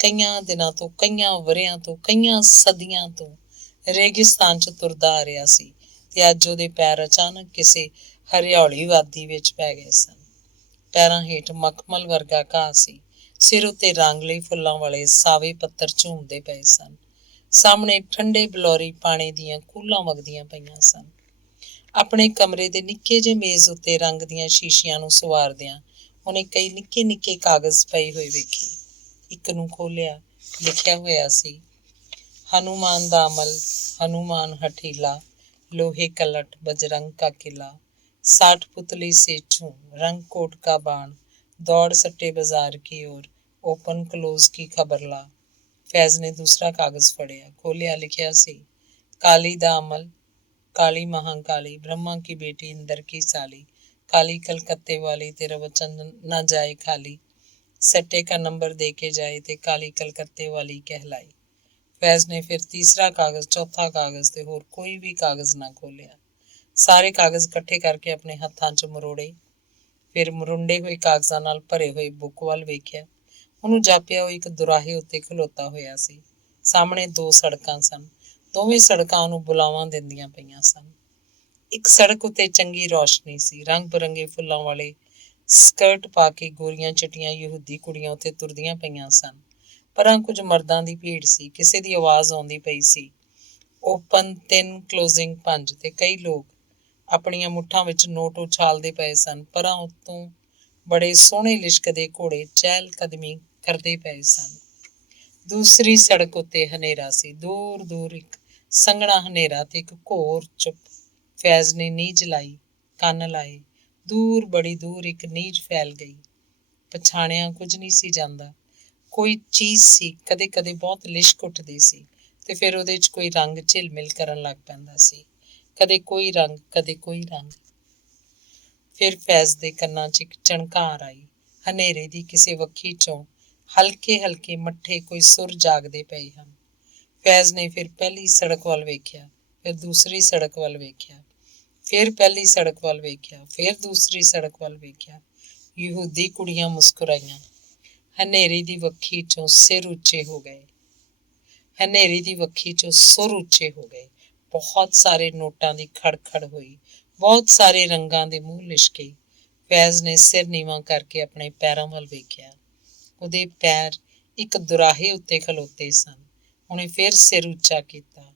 ਕਈਆਂ ਦਿਨਾਂ ਤੋਂ, ਕਈਆਂ ਵਰ੍ਹਿਆਂ ਤੋਂ, ਕਈਆਂ ਸਦੀਆਂ ਤੋਂ ਰੇਗਿਸਤਾਨ 'ਚ ਤੁਰਦਾ ਆ ਰਿਹਾ ਸੀ ਤੇ ਅੱਜ ਉਹਦੇ ਪੈਰ ਅਚਾਨਕ ਕਿਸੇ ਹਰਿਆਲੀ ਵਾਦੀ ਵਿੱਚ ਪੈ ਗਏ ਸਨ। ਪੈਰਾਂ ਹੇਠ ਮਖਮਲ ਵਰਗਾ ਘਾਹ ਸੀ। ਸਿਰ ਉੱਤੇ ਰਾਂਗਲੇ ਫੁੱਲਾਂ ਵਾਲੇ ਸਾਵੇ ਪੱਤਰ ਝੂਮਦੇ ਪਏ ਸਨ। ਸਾਹਮਣੇ ਠੰਡੇ ਬਲੌਰੀ ਪਾਣੀ ਦੀਆਂ ਕੂਲਾਂ ਵਗਦੀਆਂ ਪਈਆਂ ਸਨ। ਆਪਣੇ ਕਮਰੇ ਦੇ ਨਿੱਕੇ ਜਿਹੇ ਮੇਜ਼ ਉੱਤੇ ਰੰਗ ਦੀਆਂ ਸ਼ੀਸ਼ੀਆਂ ਨੂੰ ਸੰਵਾਰਦਿਆਂ ਉਹਨੇ ਕਈ ਨਿੱਕੇ ਨਿੱਕੇ ਕਾਗਜ਼ ਪਏ ਹੋਏ ਵੇਖੇ। ਇੱਕ ਨੂੰ ਖੋਲ੍ਹਿਆ। ਲਿਖਿਆ ਹੋਇਆ ਸੀ, ਹਨੂਮਾਨ ਦਾ ਅਮਲ, ਹਨੂਮਾਨ ਹਠੀਲਾ, ਲੋਹੇ ਕਲਟ ਬਜਰੰਗ ਕਾ ਕਿਲਾ, 60 पुतली से चूं, रंग कोट का बाण, दौड़ सट्टे बाजार की ओर, ओपन क्लोज की खबर ला। फैज ने दूसरा कागज फड़िया, खोलिया। लिखिया सी, काली दा अमल, काली महाकाली, ब्रह्मा की बेटी, इंदर की साली, काली कलकत्ते वाली, तेरा वचन न जाए खाली, सट्टे का नंबर दे के जाए ते काली कलकत्ते वाली कहलाई। फैज ने फिर तीसरा कागज, चौथा कागज ते होर कोई भी कागज ना खोलिया। ਸਾਰੇ ਕਾਗਜ਼ ਇਕੱਠੇ ਕਰਕੇ ਆਪਣੇ ਹੱਥਾਂ 'ਚ ਮਰੋੜੇ। ਫਿਰ ਮੁਰੁੰਡੇ ਹੋਏ ਕਾਗਜ਼ਾਂ ਨਾਲ ਭਰੇ ਹੋਏ ਬੁੱਕ ਵੱਲ ਵੇਖਿਆ। ਉਹਨੂੰ ਜਾਪਿਆ ਉਹ ਇੱਕ ਦੁਰਾਹੇ ਉੱਤੇ ਖਲੋਤਾ ਹੋਇਆ ਸੀ। ਸਾਹਮਣੇ ਦੋ ਸੜਕਾਂ ਸਨ। ਦੋਵੇਂ ਸੜਕਾਂ ਉਹਨੂੰ ਬੁਲਾਵਾਂ ਦਿੰਦੀਆਂ ਪਈਆਂ ਸਨ। ਇੱਕ ਸੜਕ ਉੱਤੇ ਚੰਗੀ ਰੌਸ਼ਨੀ ਸੀ। ਰੰਗ ਬਿਰੰਗੇ ਫੁੱਲਾਂ ਵਾਲੇ ਸਕਰਟ ਪਾ ਕੇ ਗੋਰੀਆਂ ਚਿੱਟੀਆਂ ਯਹੂਦੀ ਕੁੜੀਆਂ ਉੱਤੇ ਤੁਰਦੀਆਂ ਪਈਆਂ ਸਨ। ਪਰਾਂ ਕੁਝ ਮਰਦਾਂ ਦੀ ਭੀੜ ਸੀ। ਕਿਸੇ ਦੀ ਆਵਾਜ਼ ਆਉਂਦੀ ਪਈ ਸੀ, ਓਪਨ 3 ਕਲੋਜ਼ਿੰਗ 5, ਤੇ ਕਈ ਲੋਕ ਆਪਣੀਆਂ ਮੁੱਠਾਂ ਵਿੱਚ ਨੋਟ ਉਛਾਲਦੇ ਪਏ ਸਨ। ਪਰਾਂ ਉੱਤੋਂ ਬੜੇ ਸੋਹਣੇ ਲਿਸ਼ਕਦੇ ਘੋੜੇ ਚਹਿਲ ਕਦਮੀ ਕਰਦੇ ਪਏ ਸਨ। ਦੂਸਰੀ ਸੜਕ ਉੱਤੇ ਹਨੇਰਾ ਸੀ। ਦੂਰ ਦੂਰ ਇੱਕ ਸੰਘਣਾ ਹਨੇਰਾ ਤੇ ਇੱਕ ਘੋਰ ਚੁੱਪ। ਫੈਜ਼ ਨੇ ਨੀਝ ਲਾਈ, ਕੰਨ ਲਾਏ। ਦੂਰ, ਬੜੀ ਦੂਰ ਇੱਕ ਨੀਝ ਫੈਲ ਗਈ। ਪਛਾਣਿਆ ਕੁਝ ਨਹੀਂ ਸੀ ਜਾਂਦਾ। ਕੋਈ ਚੀਜ਼ ਸੀ, ਕਦੇ ਕਦੇ ਬਹੁਤ ਲਿਸ਼ਕ ਉੱਠਦੀ ਸੀ ਤੇ ਫਿਰ ਉਹਦੇ 'ਚ ਕੋਈ ਰੰਗ ਝਿਲਮਿਲ ਕਰਨ ਲੱਗ ਪੈਂਦਾ ਸੀ। ਕਦੇ ਕੋਈ ਰੰਗ, ਕਦੇ ਕੋਈ ਰੰਗ। ਫਿਰ ਫੈਜ਼ ਦੇ ਕੰਨਾਂ 'ਚ ਇੱਕ ਝਣਕਾਰ ਆਈ। ਹਨੇਰੇ ਦੀ ਕਿਸੇ ਵੱਖੀ 'ਚੋਂ ਹਲਕੇ ਹਲਕੇ ਮੱਠੇ ਕੋਈ ਸੁਰ ਜਾਗਦੇ ਪਏ ਹਨ। ਫੈਜ਼ ਨੇ ਫਿਰ ਪਹਿਲੀ ਸੜਕ ਵੱਲ ਵੇਖਿਆ, ਫਿਰ ਦੂਸਰੀ ਸੜਕ ਵੱਲ ਵੇਖਿਆ, ਫਿਰ ਪਹਿਲੀ ਸੜਕ ਵੱਲ ਵੇਖਿਆ, ਫਿਰ ਦੂਸਰੀ ਸੜਕ ਵੱਲ ਵੇਖਿਆ। ਯਹੂਦੀ ਕੁੜੀਆਂ ਮੁਸਕਰਾਈਆਂ। ਹਨੇਰੇ ਦੀ ਵੱਖੀ 'ਚੋਂ ਸਿਰ ਉੱਚੇ ਹੋ ਗਏ। ਹਨੇਰੇ ਦੀ ਵੱਖੀ 'ਚੋਂ ਸੁਰ ਉੱਚੇ ਹੋ ਗਏ। ਬਹੁਤ ਸਾਰੇ ਨੋਟਾਂ ਦੀ ਖੜਖੜ ਹੋਈ। ਬਹੁਤ ਸਾਰੇ ਰੰਗਾਂ ਦੇ ਮੂੰਹ ਲਿਸ਼ਕੇ। ਫੈਜ਼ ਨੇ ਸਿਰ ਨੀਵਾਂ ਕਰਕੇ ਆਪਣੇ ਪੈਰਾਂ ਵੱਲ ਵੇਖਿਆ। ਉਹਦੇ ਪੈਰ ਇੱਕ ਦੁਰਾਹੇ ਉੱਤੇ ਖਲੋਤੇ ਸਨ। ਉਹਨੇ ਫਿਰ ਸਿਰ ਉੱਚਾ ਕੀਤਾ,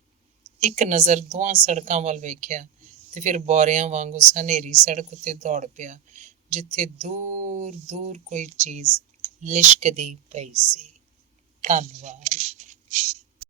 ਇੱਕ ਨਜ਼ਰ ਦੋਹਾਂ ਸੜਕਾਂ ਵੱਲ ਵੇਖਿਆ ਤੇ ਫਿਰ ਬੌਰਿਆਂ ਵਾਂਗ ਉਸ ਹਨੇਰੀ ਸੜਕ ਉੱਤੇ ਦੌੜ ਪਿਆ ਜਿੱਥੇ ਦੂਰ ਦੂਰ ਕੋਈ ਚੀਜ਼ ਲਿਸ਼ਕਦੀ ਪਈ ਸੀ। ਧੰਨਵਾਦ।